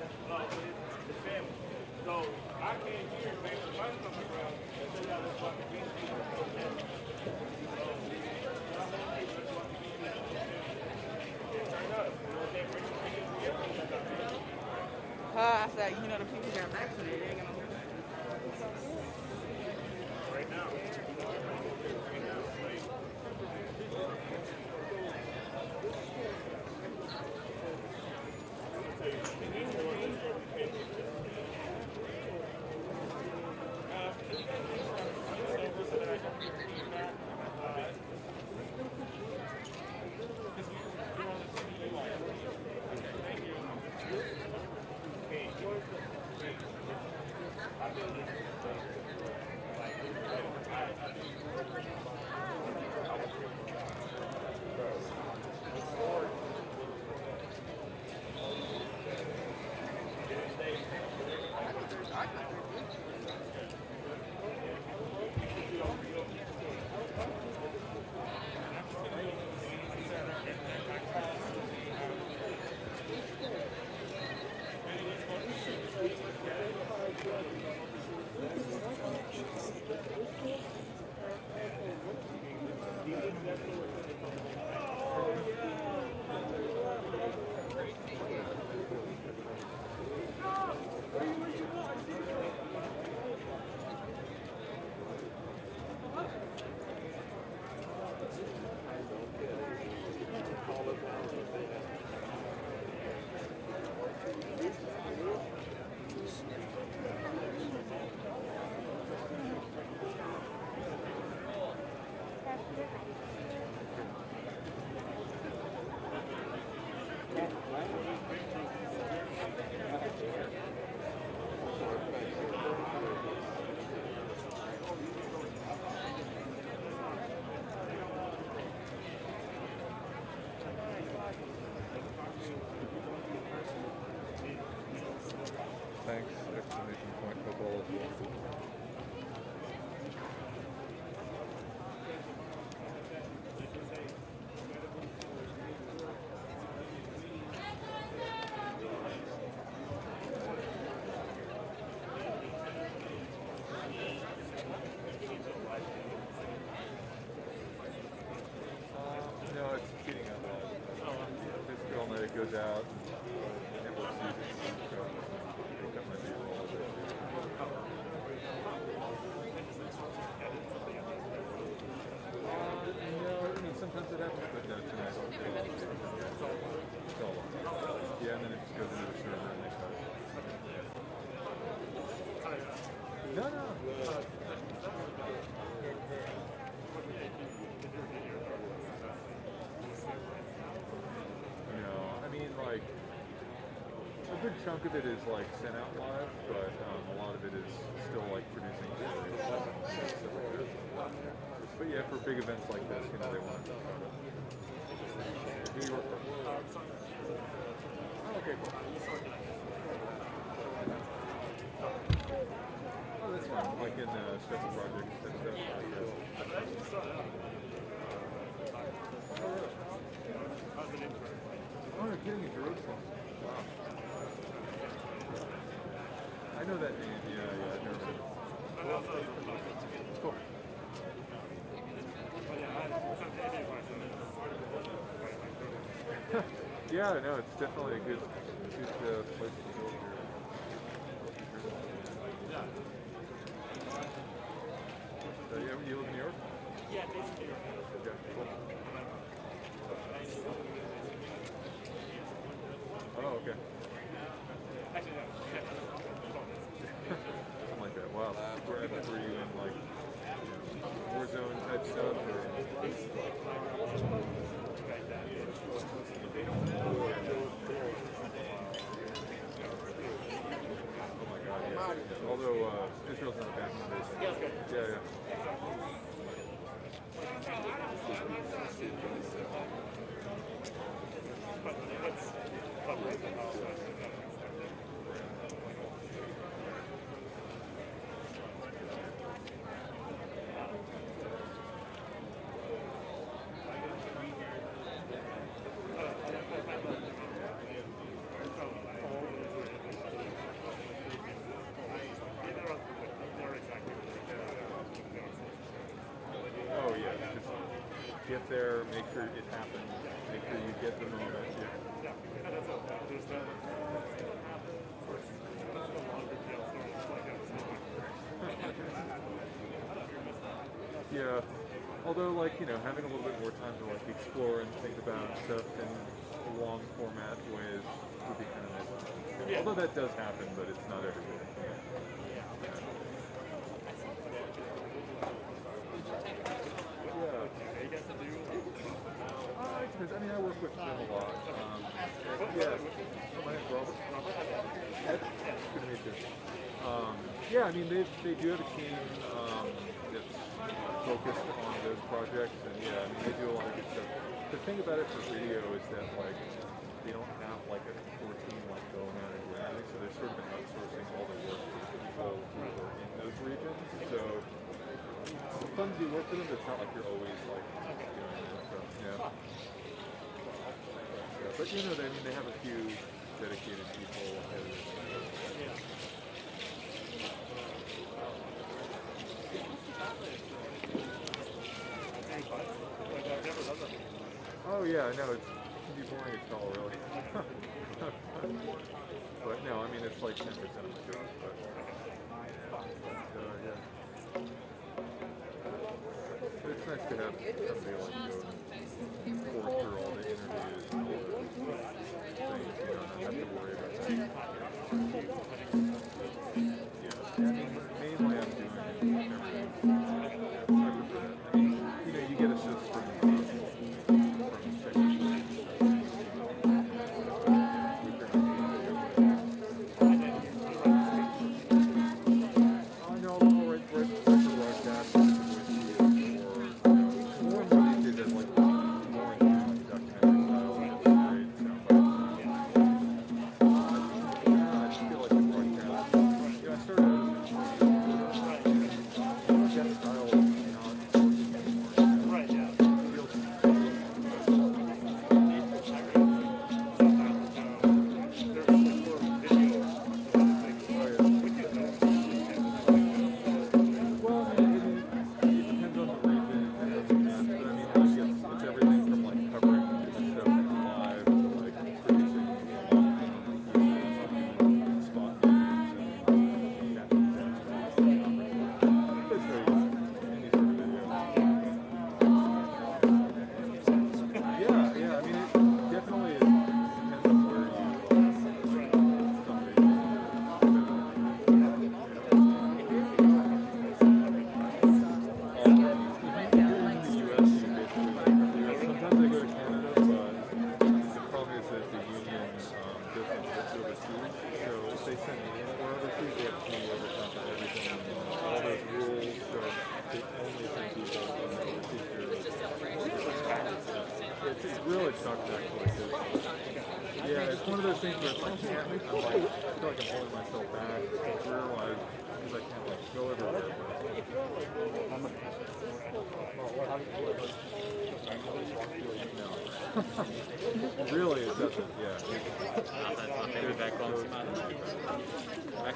the family. So I came here, man, with my stomach around and said, yeah, let's fucking beat people. I said, you know, the people that are vaccinated ain't gonna do that. Right now. Thanks, exclamation point, football as well. No, it's cheating out loud. This girl night goes out and never sees it. That might be a little bit. No, I mean sometimes it happens, but no, tonight. It's all yeah, and then it just goes into the server and they cut it. No. I mean, like, a good chunk of it is, like, sent out live, but a lot of it is still, like, producing videos. But yeah, for big events like this, you know, they want to try to... Do you work for? Oh, okay, cool. Oh, that's fine. Like in special projects and stuff. Oh, really? Oh, you're kidding me, Jerusalem. Wow. I know that name, yeah, I've never been. It's cool. Yeah, no, it's definitely a good place to go here. So, yeah, you live in New York? Yeah, based in New York. Okay, cool. Oh, okay. Actually, no. Something like that. Wow. Were you in, like, war zone type stuff? Or? Oh my God, yeah. Although Israel's not a bad foundation. Yeah, it's good. Yeah. there, make sure it happens, make sure you get the moment. Yeah. That's all. There's that happens. That's the longer deal. So it's like Yeah. Although, like, you know, having a little bit more time to like explore and think about stuff in long format ways would be kind of nice. Yeah. Although that does happen, but it's not every day. Because I mean, I work with them a lot. Yeah. My name's Robert. Ed? Good to meet you. Yeah, I mean, they do have a team that's focused on those projects, and yeah, I mean, they do a lot of good stuff. The thing about it for video is that, like, they don't have, like, a core team, like, going out and doing anything, so they're sort of outsourcing all the work to people who are in those regions, so sometimes you work with them, but it's not like you're always, like, doing it, so, yeah. But you know, I mean, they have a few dedicated people. Oh yeah, no, it can be boring as hell, really. But no, I mean, it's like 10% of the job. But yeah, but it's nice to have somebody like go and pour through all the interviews and all the things, you know, not have to worry about that. Yeah, I mean, mainly I'm doing everything. I mean, you know, you get assists from Really, it doesn't, yeah. That's my favorite back of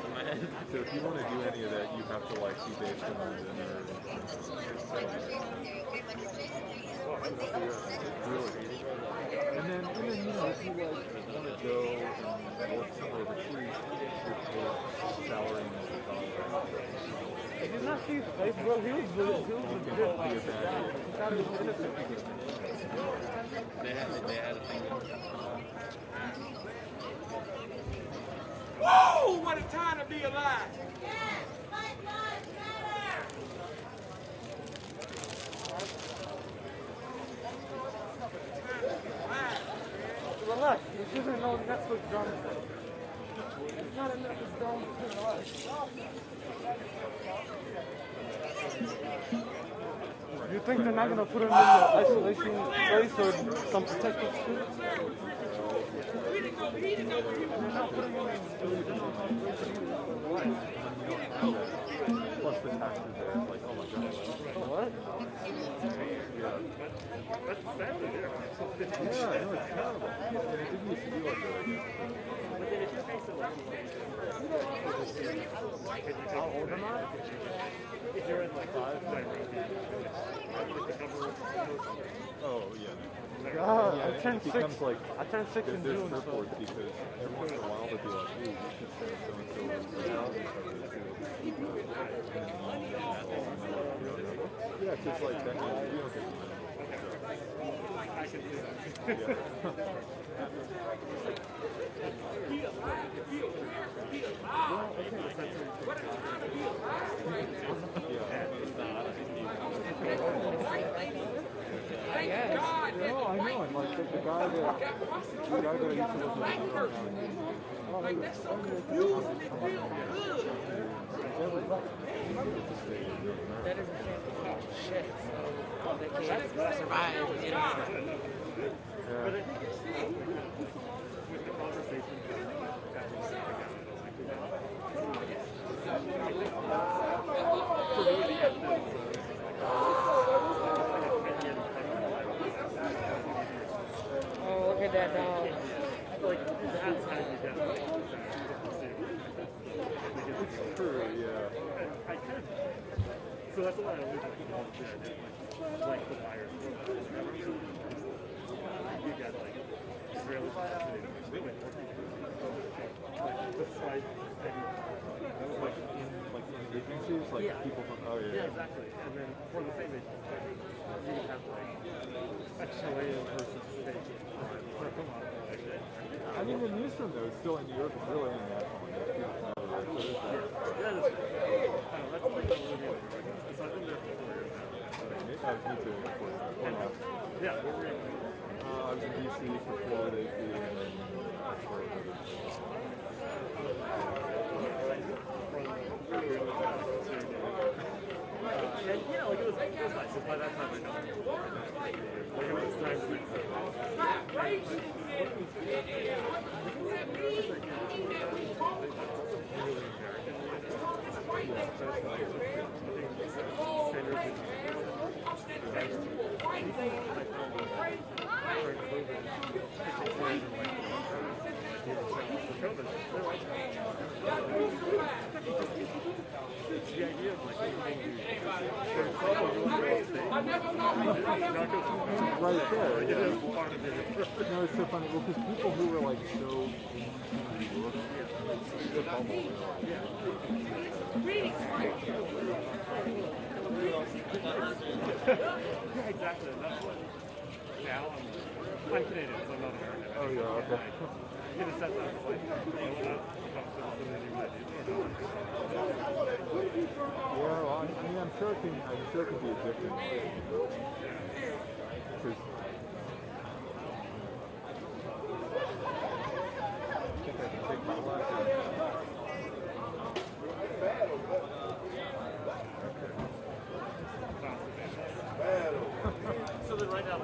my head. So if you want to do any of that, you have to, like, be based on the dinner. Really. And then, you know, if you, like, want to go and work somewhere overseas, your salary and $1. Did you not see his face, bro? He was good. He was good. He thought he was innocent. They had a thing. Whoa! What a time to be alive! Relax. This isn't no Netflix drama. It's not a Netflix drama. Relax. You think they're not going to put him in the isolation place or some protected suit? They're not putting him in plus the taxes there, it's like, oh my god. What? Yeah. That's family there. Yeah, no, it's terrible. And it didn't used to be like that, I guess. But then if you face it like How old am I? If you're in like 5, Oh, yeah. God, Yeah, I turned it 6. becomes like, I turned 6 in there's June. purport because every once in a while they'll be like, ooh, you should say so-and-so was out. Yeah, it's just like that. You don't get I can see that. Yeah. No, I know, and like the guy that used to live in Like, that's so confusing. It feels good. That is a family shit, so they can't survive, you know. But I think it's with the conversations that Oh, look at that dog. like, that's how you get It's true, yeah. I could. So that's why I always like the buyers. You get like really fascinating women. Like despite Like in agencies, like people from, oh yeah. Yeah, exactly. And then for the same agency, you have like a Chilean person staking. I mean, the newsroom though is still in New York. It's really international. And it's people from everywhere. So there's that. That is, that's like a living right now. So I've been there for 4 years now. Me too. Yeah, where were you? I was in DC for 4 days, and then and yeah, like it was nice. Because by that time I know. Like it was time to make the idea of like right there. Yeah. No, it's so funny. Well, because people who were like so into New York, the bubble. Yeah, exactly. That's what. Now I'm Canadian, so I'm not American. Oh yeah, okay. In a sense, I was like, oh, Yeah, well, I mean, I'm sure it can be addicting. Because I think I can take my life. So then right now,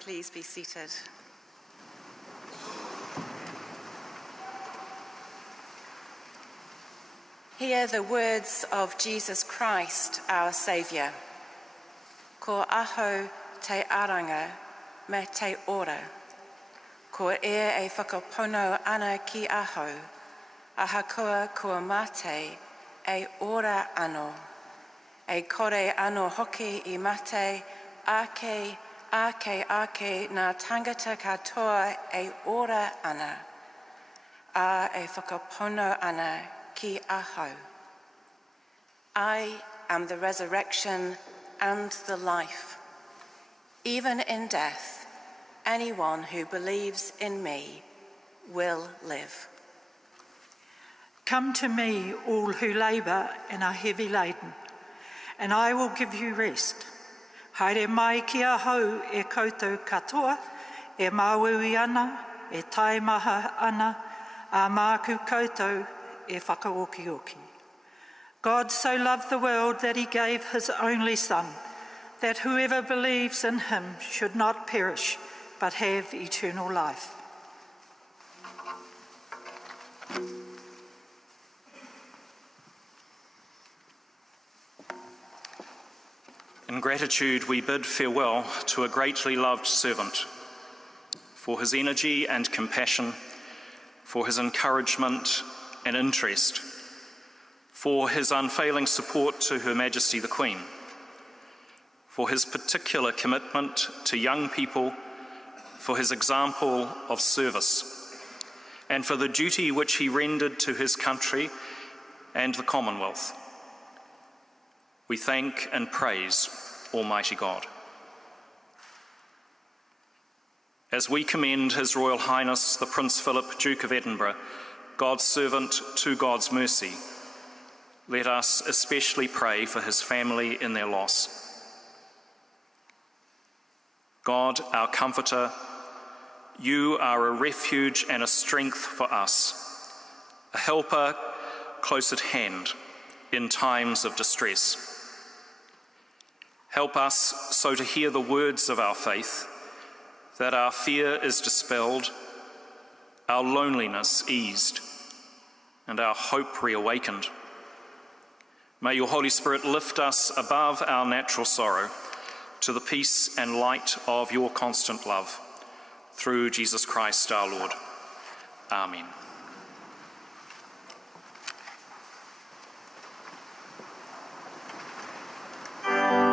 please be seated. Hear the words of Jesus Christ, our Saviour. Ko aho te aranga me te ora. Ko e whakapono ana ki aho. Ahakoa kua mate e ora ano. E kore ano hoki I mate ake nā tangata katoa e ora ana. A e whakapono ana ki aho. I am the resurrection and the life. Even in death, anyone who believes in me will live. Come to me, all who labour and are heavy laden, and I will give you rest. Haere mai ki ahau e koutou katoa, e mauui ana, e taimaha ana, a māku koutou e whakaoki-oki. God so loved the world that he gave his only Son, that whoever believes in him should not perish, but have eternal life. In gratitude, we bid farewell to a greatly loved servant, for his energy and compassion, for his encouragement and interest, for his unfailing support to Her Majesty the Queen, for his particular commitment to young people, for his example of service, and for the duty which he rendered to his country and the Commonwealth. We thank and praise Almighty God. As we commend His Royal Highness the Prince Philip, Duke of Edinburgh, God's servant to God's mercy, let us especially pray for his family in their loss. God, our comforter, you are a refuge and a strength for us, a helper close at hand in times of distress. Help us so to hear the words of our faith, that our fear is dispelled, our loneliness eased, and our hope reawakened. May your Holy Spirit lift us above our natural sorrow to the peace and light of your constant love, through Jesus Christ our Lord. Amen. Oh,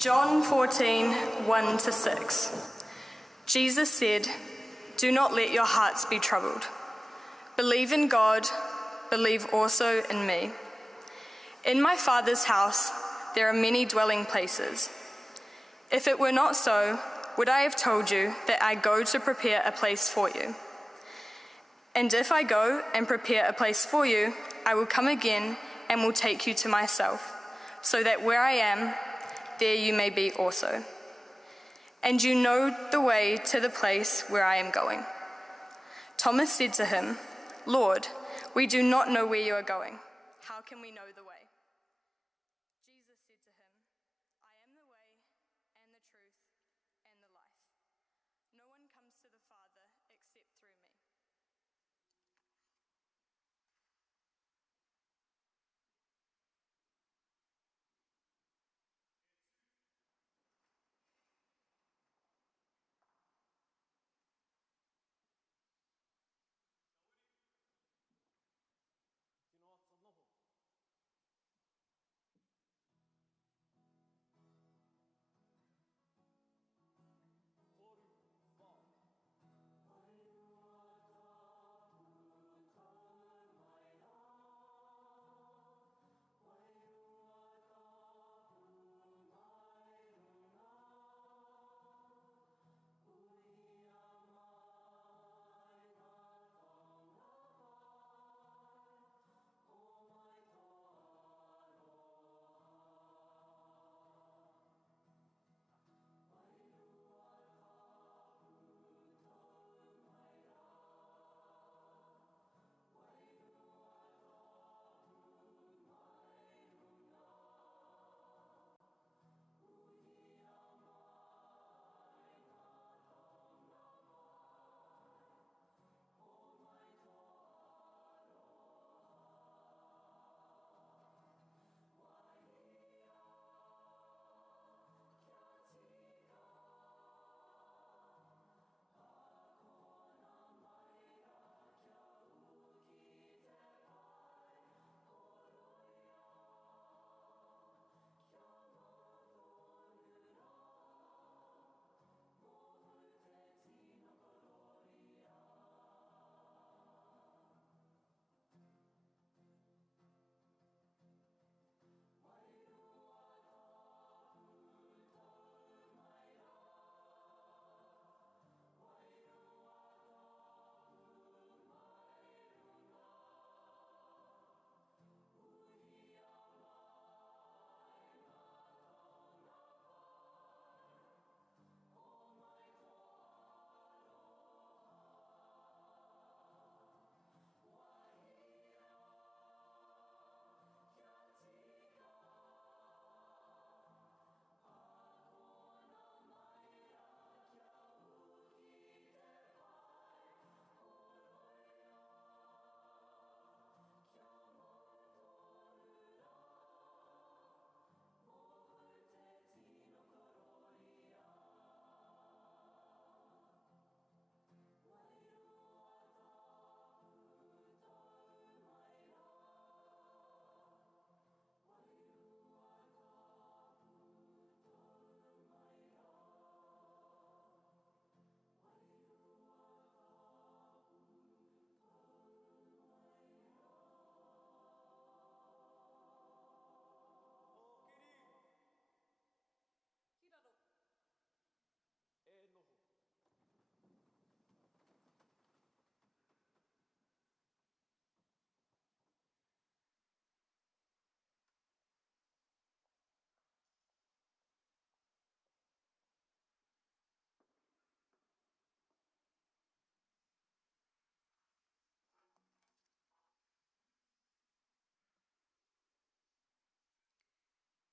John 14, 1-6. Jesus said, "Do not let your hearts be troubled. Believe in God, believe also in me. In my Father's house there are many dwelling places. If it were not so, would I have told you that I go to prepare a place for you? And if I go and prepare a place for you, I will come again and will take you to myself, so that where I am, there you may be also. And you know the way to the place where I am going." Thomas said to him, "Lord, we do not know where you are going. How can we know the way?" Jesus said to him, "I am the way and the truth and the life. No one comes to the Father except through me."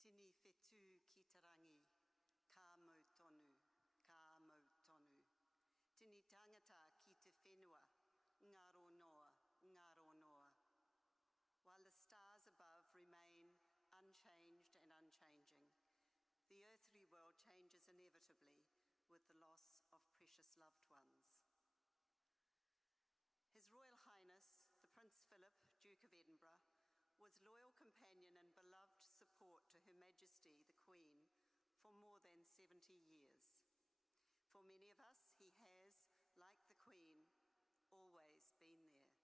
Tini whetū ki te rangi, ka mau tonu, ka mau tonu. Tini tangata ki te whenua, ngaro noa, ngaro noa. While the stars above remain unchanged and unchanging, the earthly world changes inevitably with the loss of precious loved ones. His Royal Highness, the Prince Philip, Duke of Edinburgh, was loyal companion and beloved support to Her Majesty the Queen for more than 70 years. For many of us, he has, like the Queen, always been there.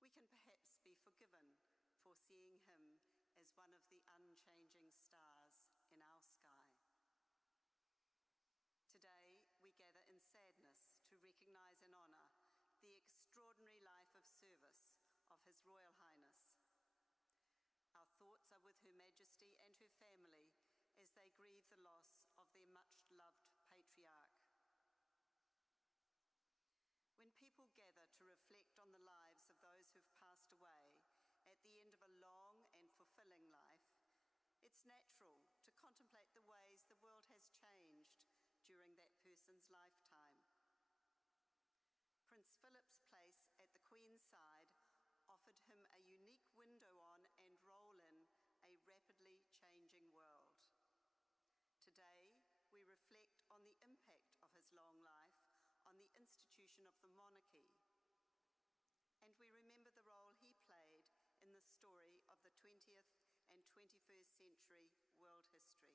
We can perhaps be forgiven for seeing him as one of the unchanging stars in our sky. Today, we gather in sadness to recognise and honour the extraordinary life of service of His Royal Highness. Our thoughts are with Her Majesty and her family as they grieve the loss of their much-loved patriarch. When people gather to reflect on the lives of those who've passed away at the end of a long and fulfilling life, it's natural to contemplate the ways the world has changed during that person's lifetime. Prince Philip's place at the Queen's side offered him a unique window on and role in a rapidly changing world. Today, we reflect on the impact of his long life on the institution of the monarchy, and we remember the role he played in the story of the 20th and 21st century world history.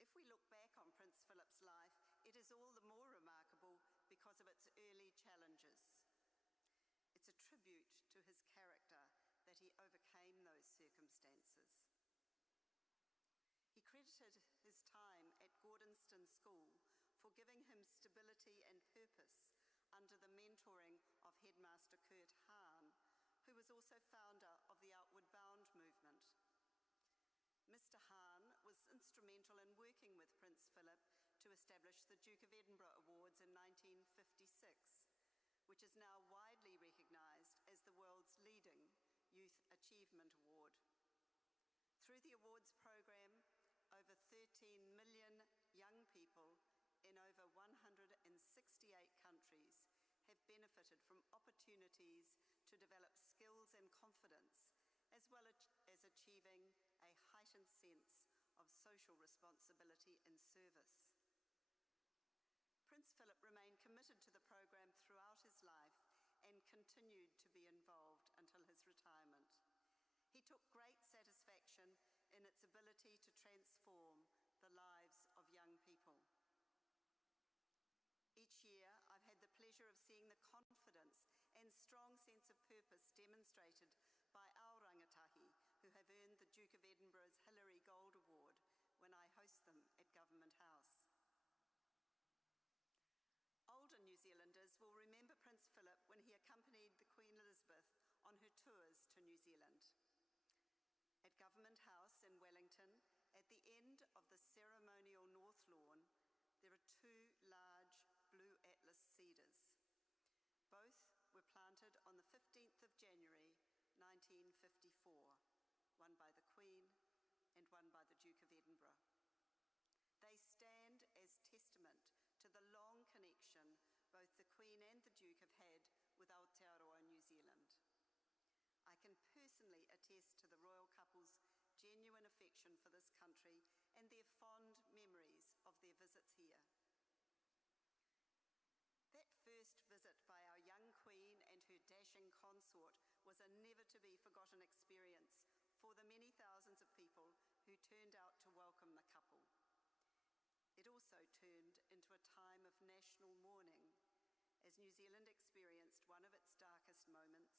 If we look back on Prince Philip's life, it is all the more remarkable because of its early challenges. It's a tribute to his character that he overcame those circumstances. He credited his time at Gordonston School for giving him stability and purpose under the mentoring of Headmaster Kurt Hahn, who was also founder of the Outward Bound movement. Mr. Hahn was instrumental in working with Prince Philip to establish the Duke of Edinburgh Awards in 1956, which is now widely recognised as the world's leading youth achievement award. Through the awards programme, over 13 million young people in over 168 countries have benefited from opportunities to develop skills and confidence, as well as achieving a heightened sense of social responsibility and service. Prince Philip remained committed to the programme throughout his life and continued to be involved until his retirement. He took great satisfaction in its ability to transform the lives of young people. Each year, I've had the pleasure of seeing the confidence and strong sense of purpose demonstrated by our rangatahi who have earned the Duke of Edinburgh's Hillary Gold Award when I host them at Government House. Older New Zealanders will remember Prince Philip when he accompanied the Queen Elizabeth on her tours to New Zealand. At Government House in Wellington, at the end of the ceremonial North Lawn, there are two large blue Atlas cedars. Both were planted on the 15th of January 1954, one by the Queen and one by the Duke of Edinburgh. They stand as testament to the long connection both the Queen and the Duke have had with Aotearoa, New Zealand. I can personally attest to the royal couple's genuine affection for this country and their fond memories of their visits here. That first visit by our young Queen and her dashing consort was a never-to-be-forgotten experience for the many thousands of people who turned out to welcome the couple. It also turned into a time of national mourning as New Zealand experienced one of its darkest moments.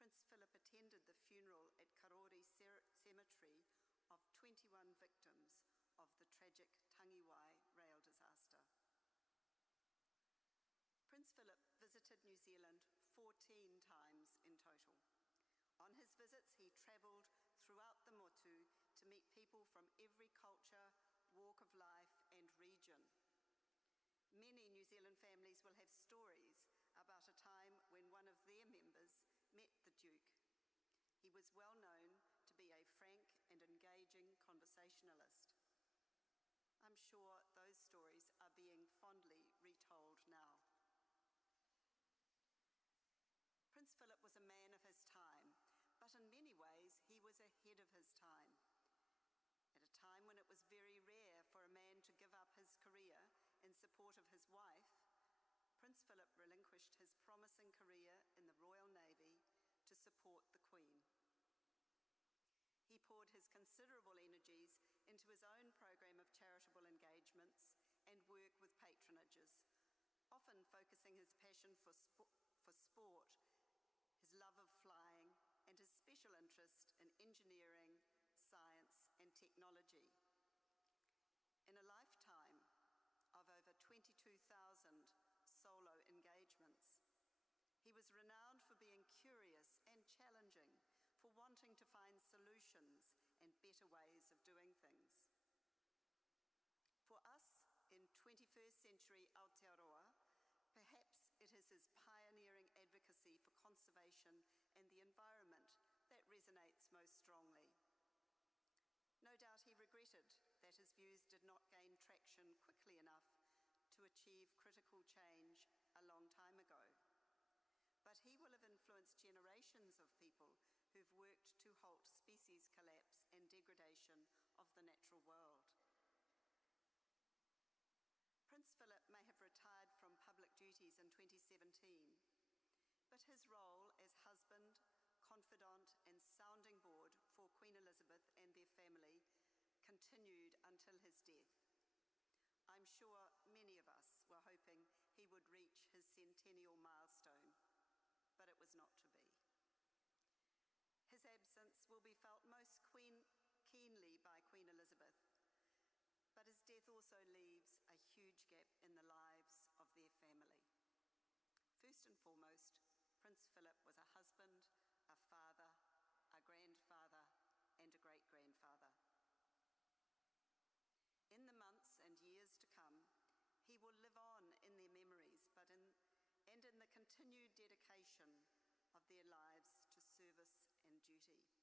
Prince Philip attended the funeral at Karori Cemetery of 21 victims of the tragic Tangiwai rail disaster. Prince Philip visited New Zealand 14 times in total. On his visits, he travelled throughout the motu to meet people from every culture, walk of life and region. Many New Zealand families will have stories about a time when one of their members met the Duke. He was well known to be a frank and engaging conversationalist. I'm sure those stories are being fondly retold now. Prince Philip was a man of his time, but in many ways he was ahead of his time. At a time when it was very rare for a man to give up his career in support of his wife, Prince Philip relinquished his promising career in the Royal Navy to support the Queen. He poured his considerable energies into his own program of charitable engagements and work with patronages, often focusing his passion for sport, his love of flying, and his special interest in engineering, science, and technology. In a lifetime of over 22,000 solo engagements, he was renowned for being curious and challenging, for wanting to find solutions and better ways of doing things. For us in 21st century Aotearoa, perhaps it is his pioneering advocacy for conservation and the environment that resonates most strongly. No doubt he regretted that his views did not gain traction quickly enough to achieve critical change a long time ago. But he will have influenced generations of people who've worked to halt species collapse and degradation of the natural world. Prince Philip may have retired from public duties in 2017, but his role as husband, confidant, and sounding board for Queen Elizabeth and their family continued until his death. I'm sure many of us were hoping he would reach his centennial milestone, but it was not to be. His absence will be felt most keenly by Queen Elizabeth, but his death also leaves a huge gap in the lives of their family. First and foremost, Prince Philip was a husband, a father, a grandfather, and a great-grandfather. In the months and years to come, he will live on in their memories, and in the continued dedication of their lives to service and duty.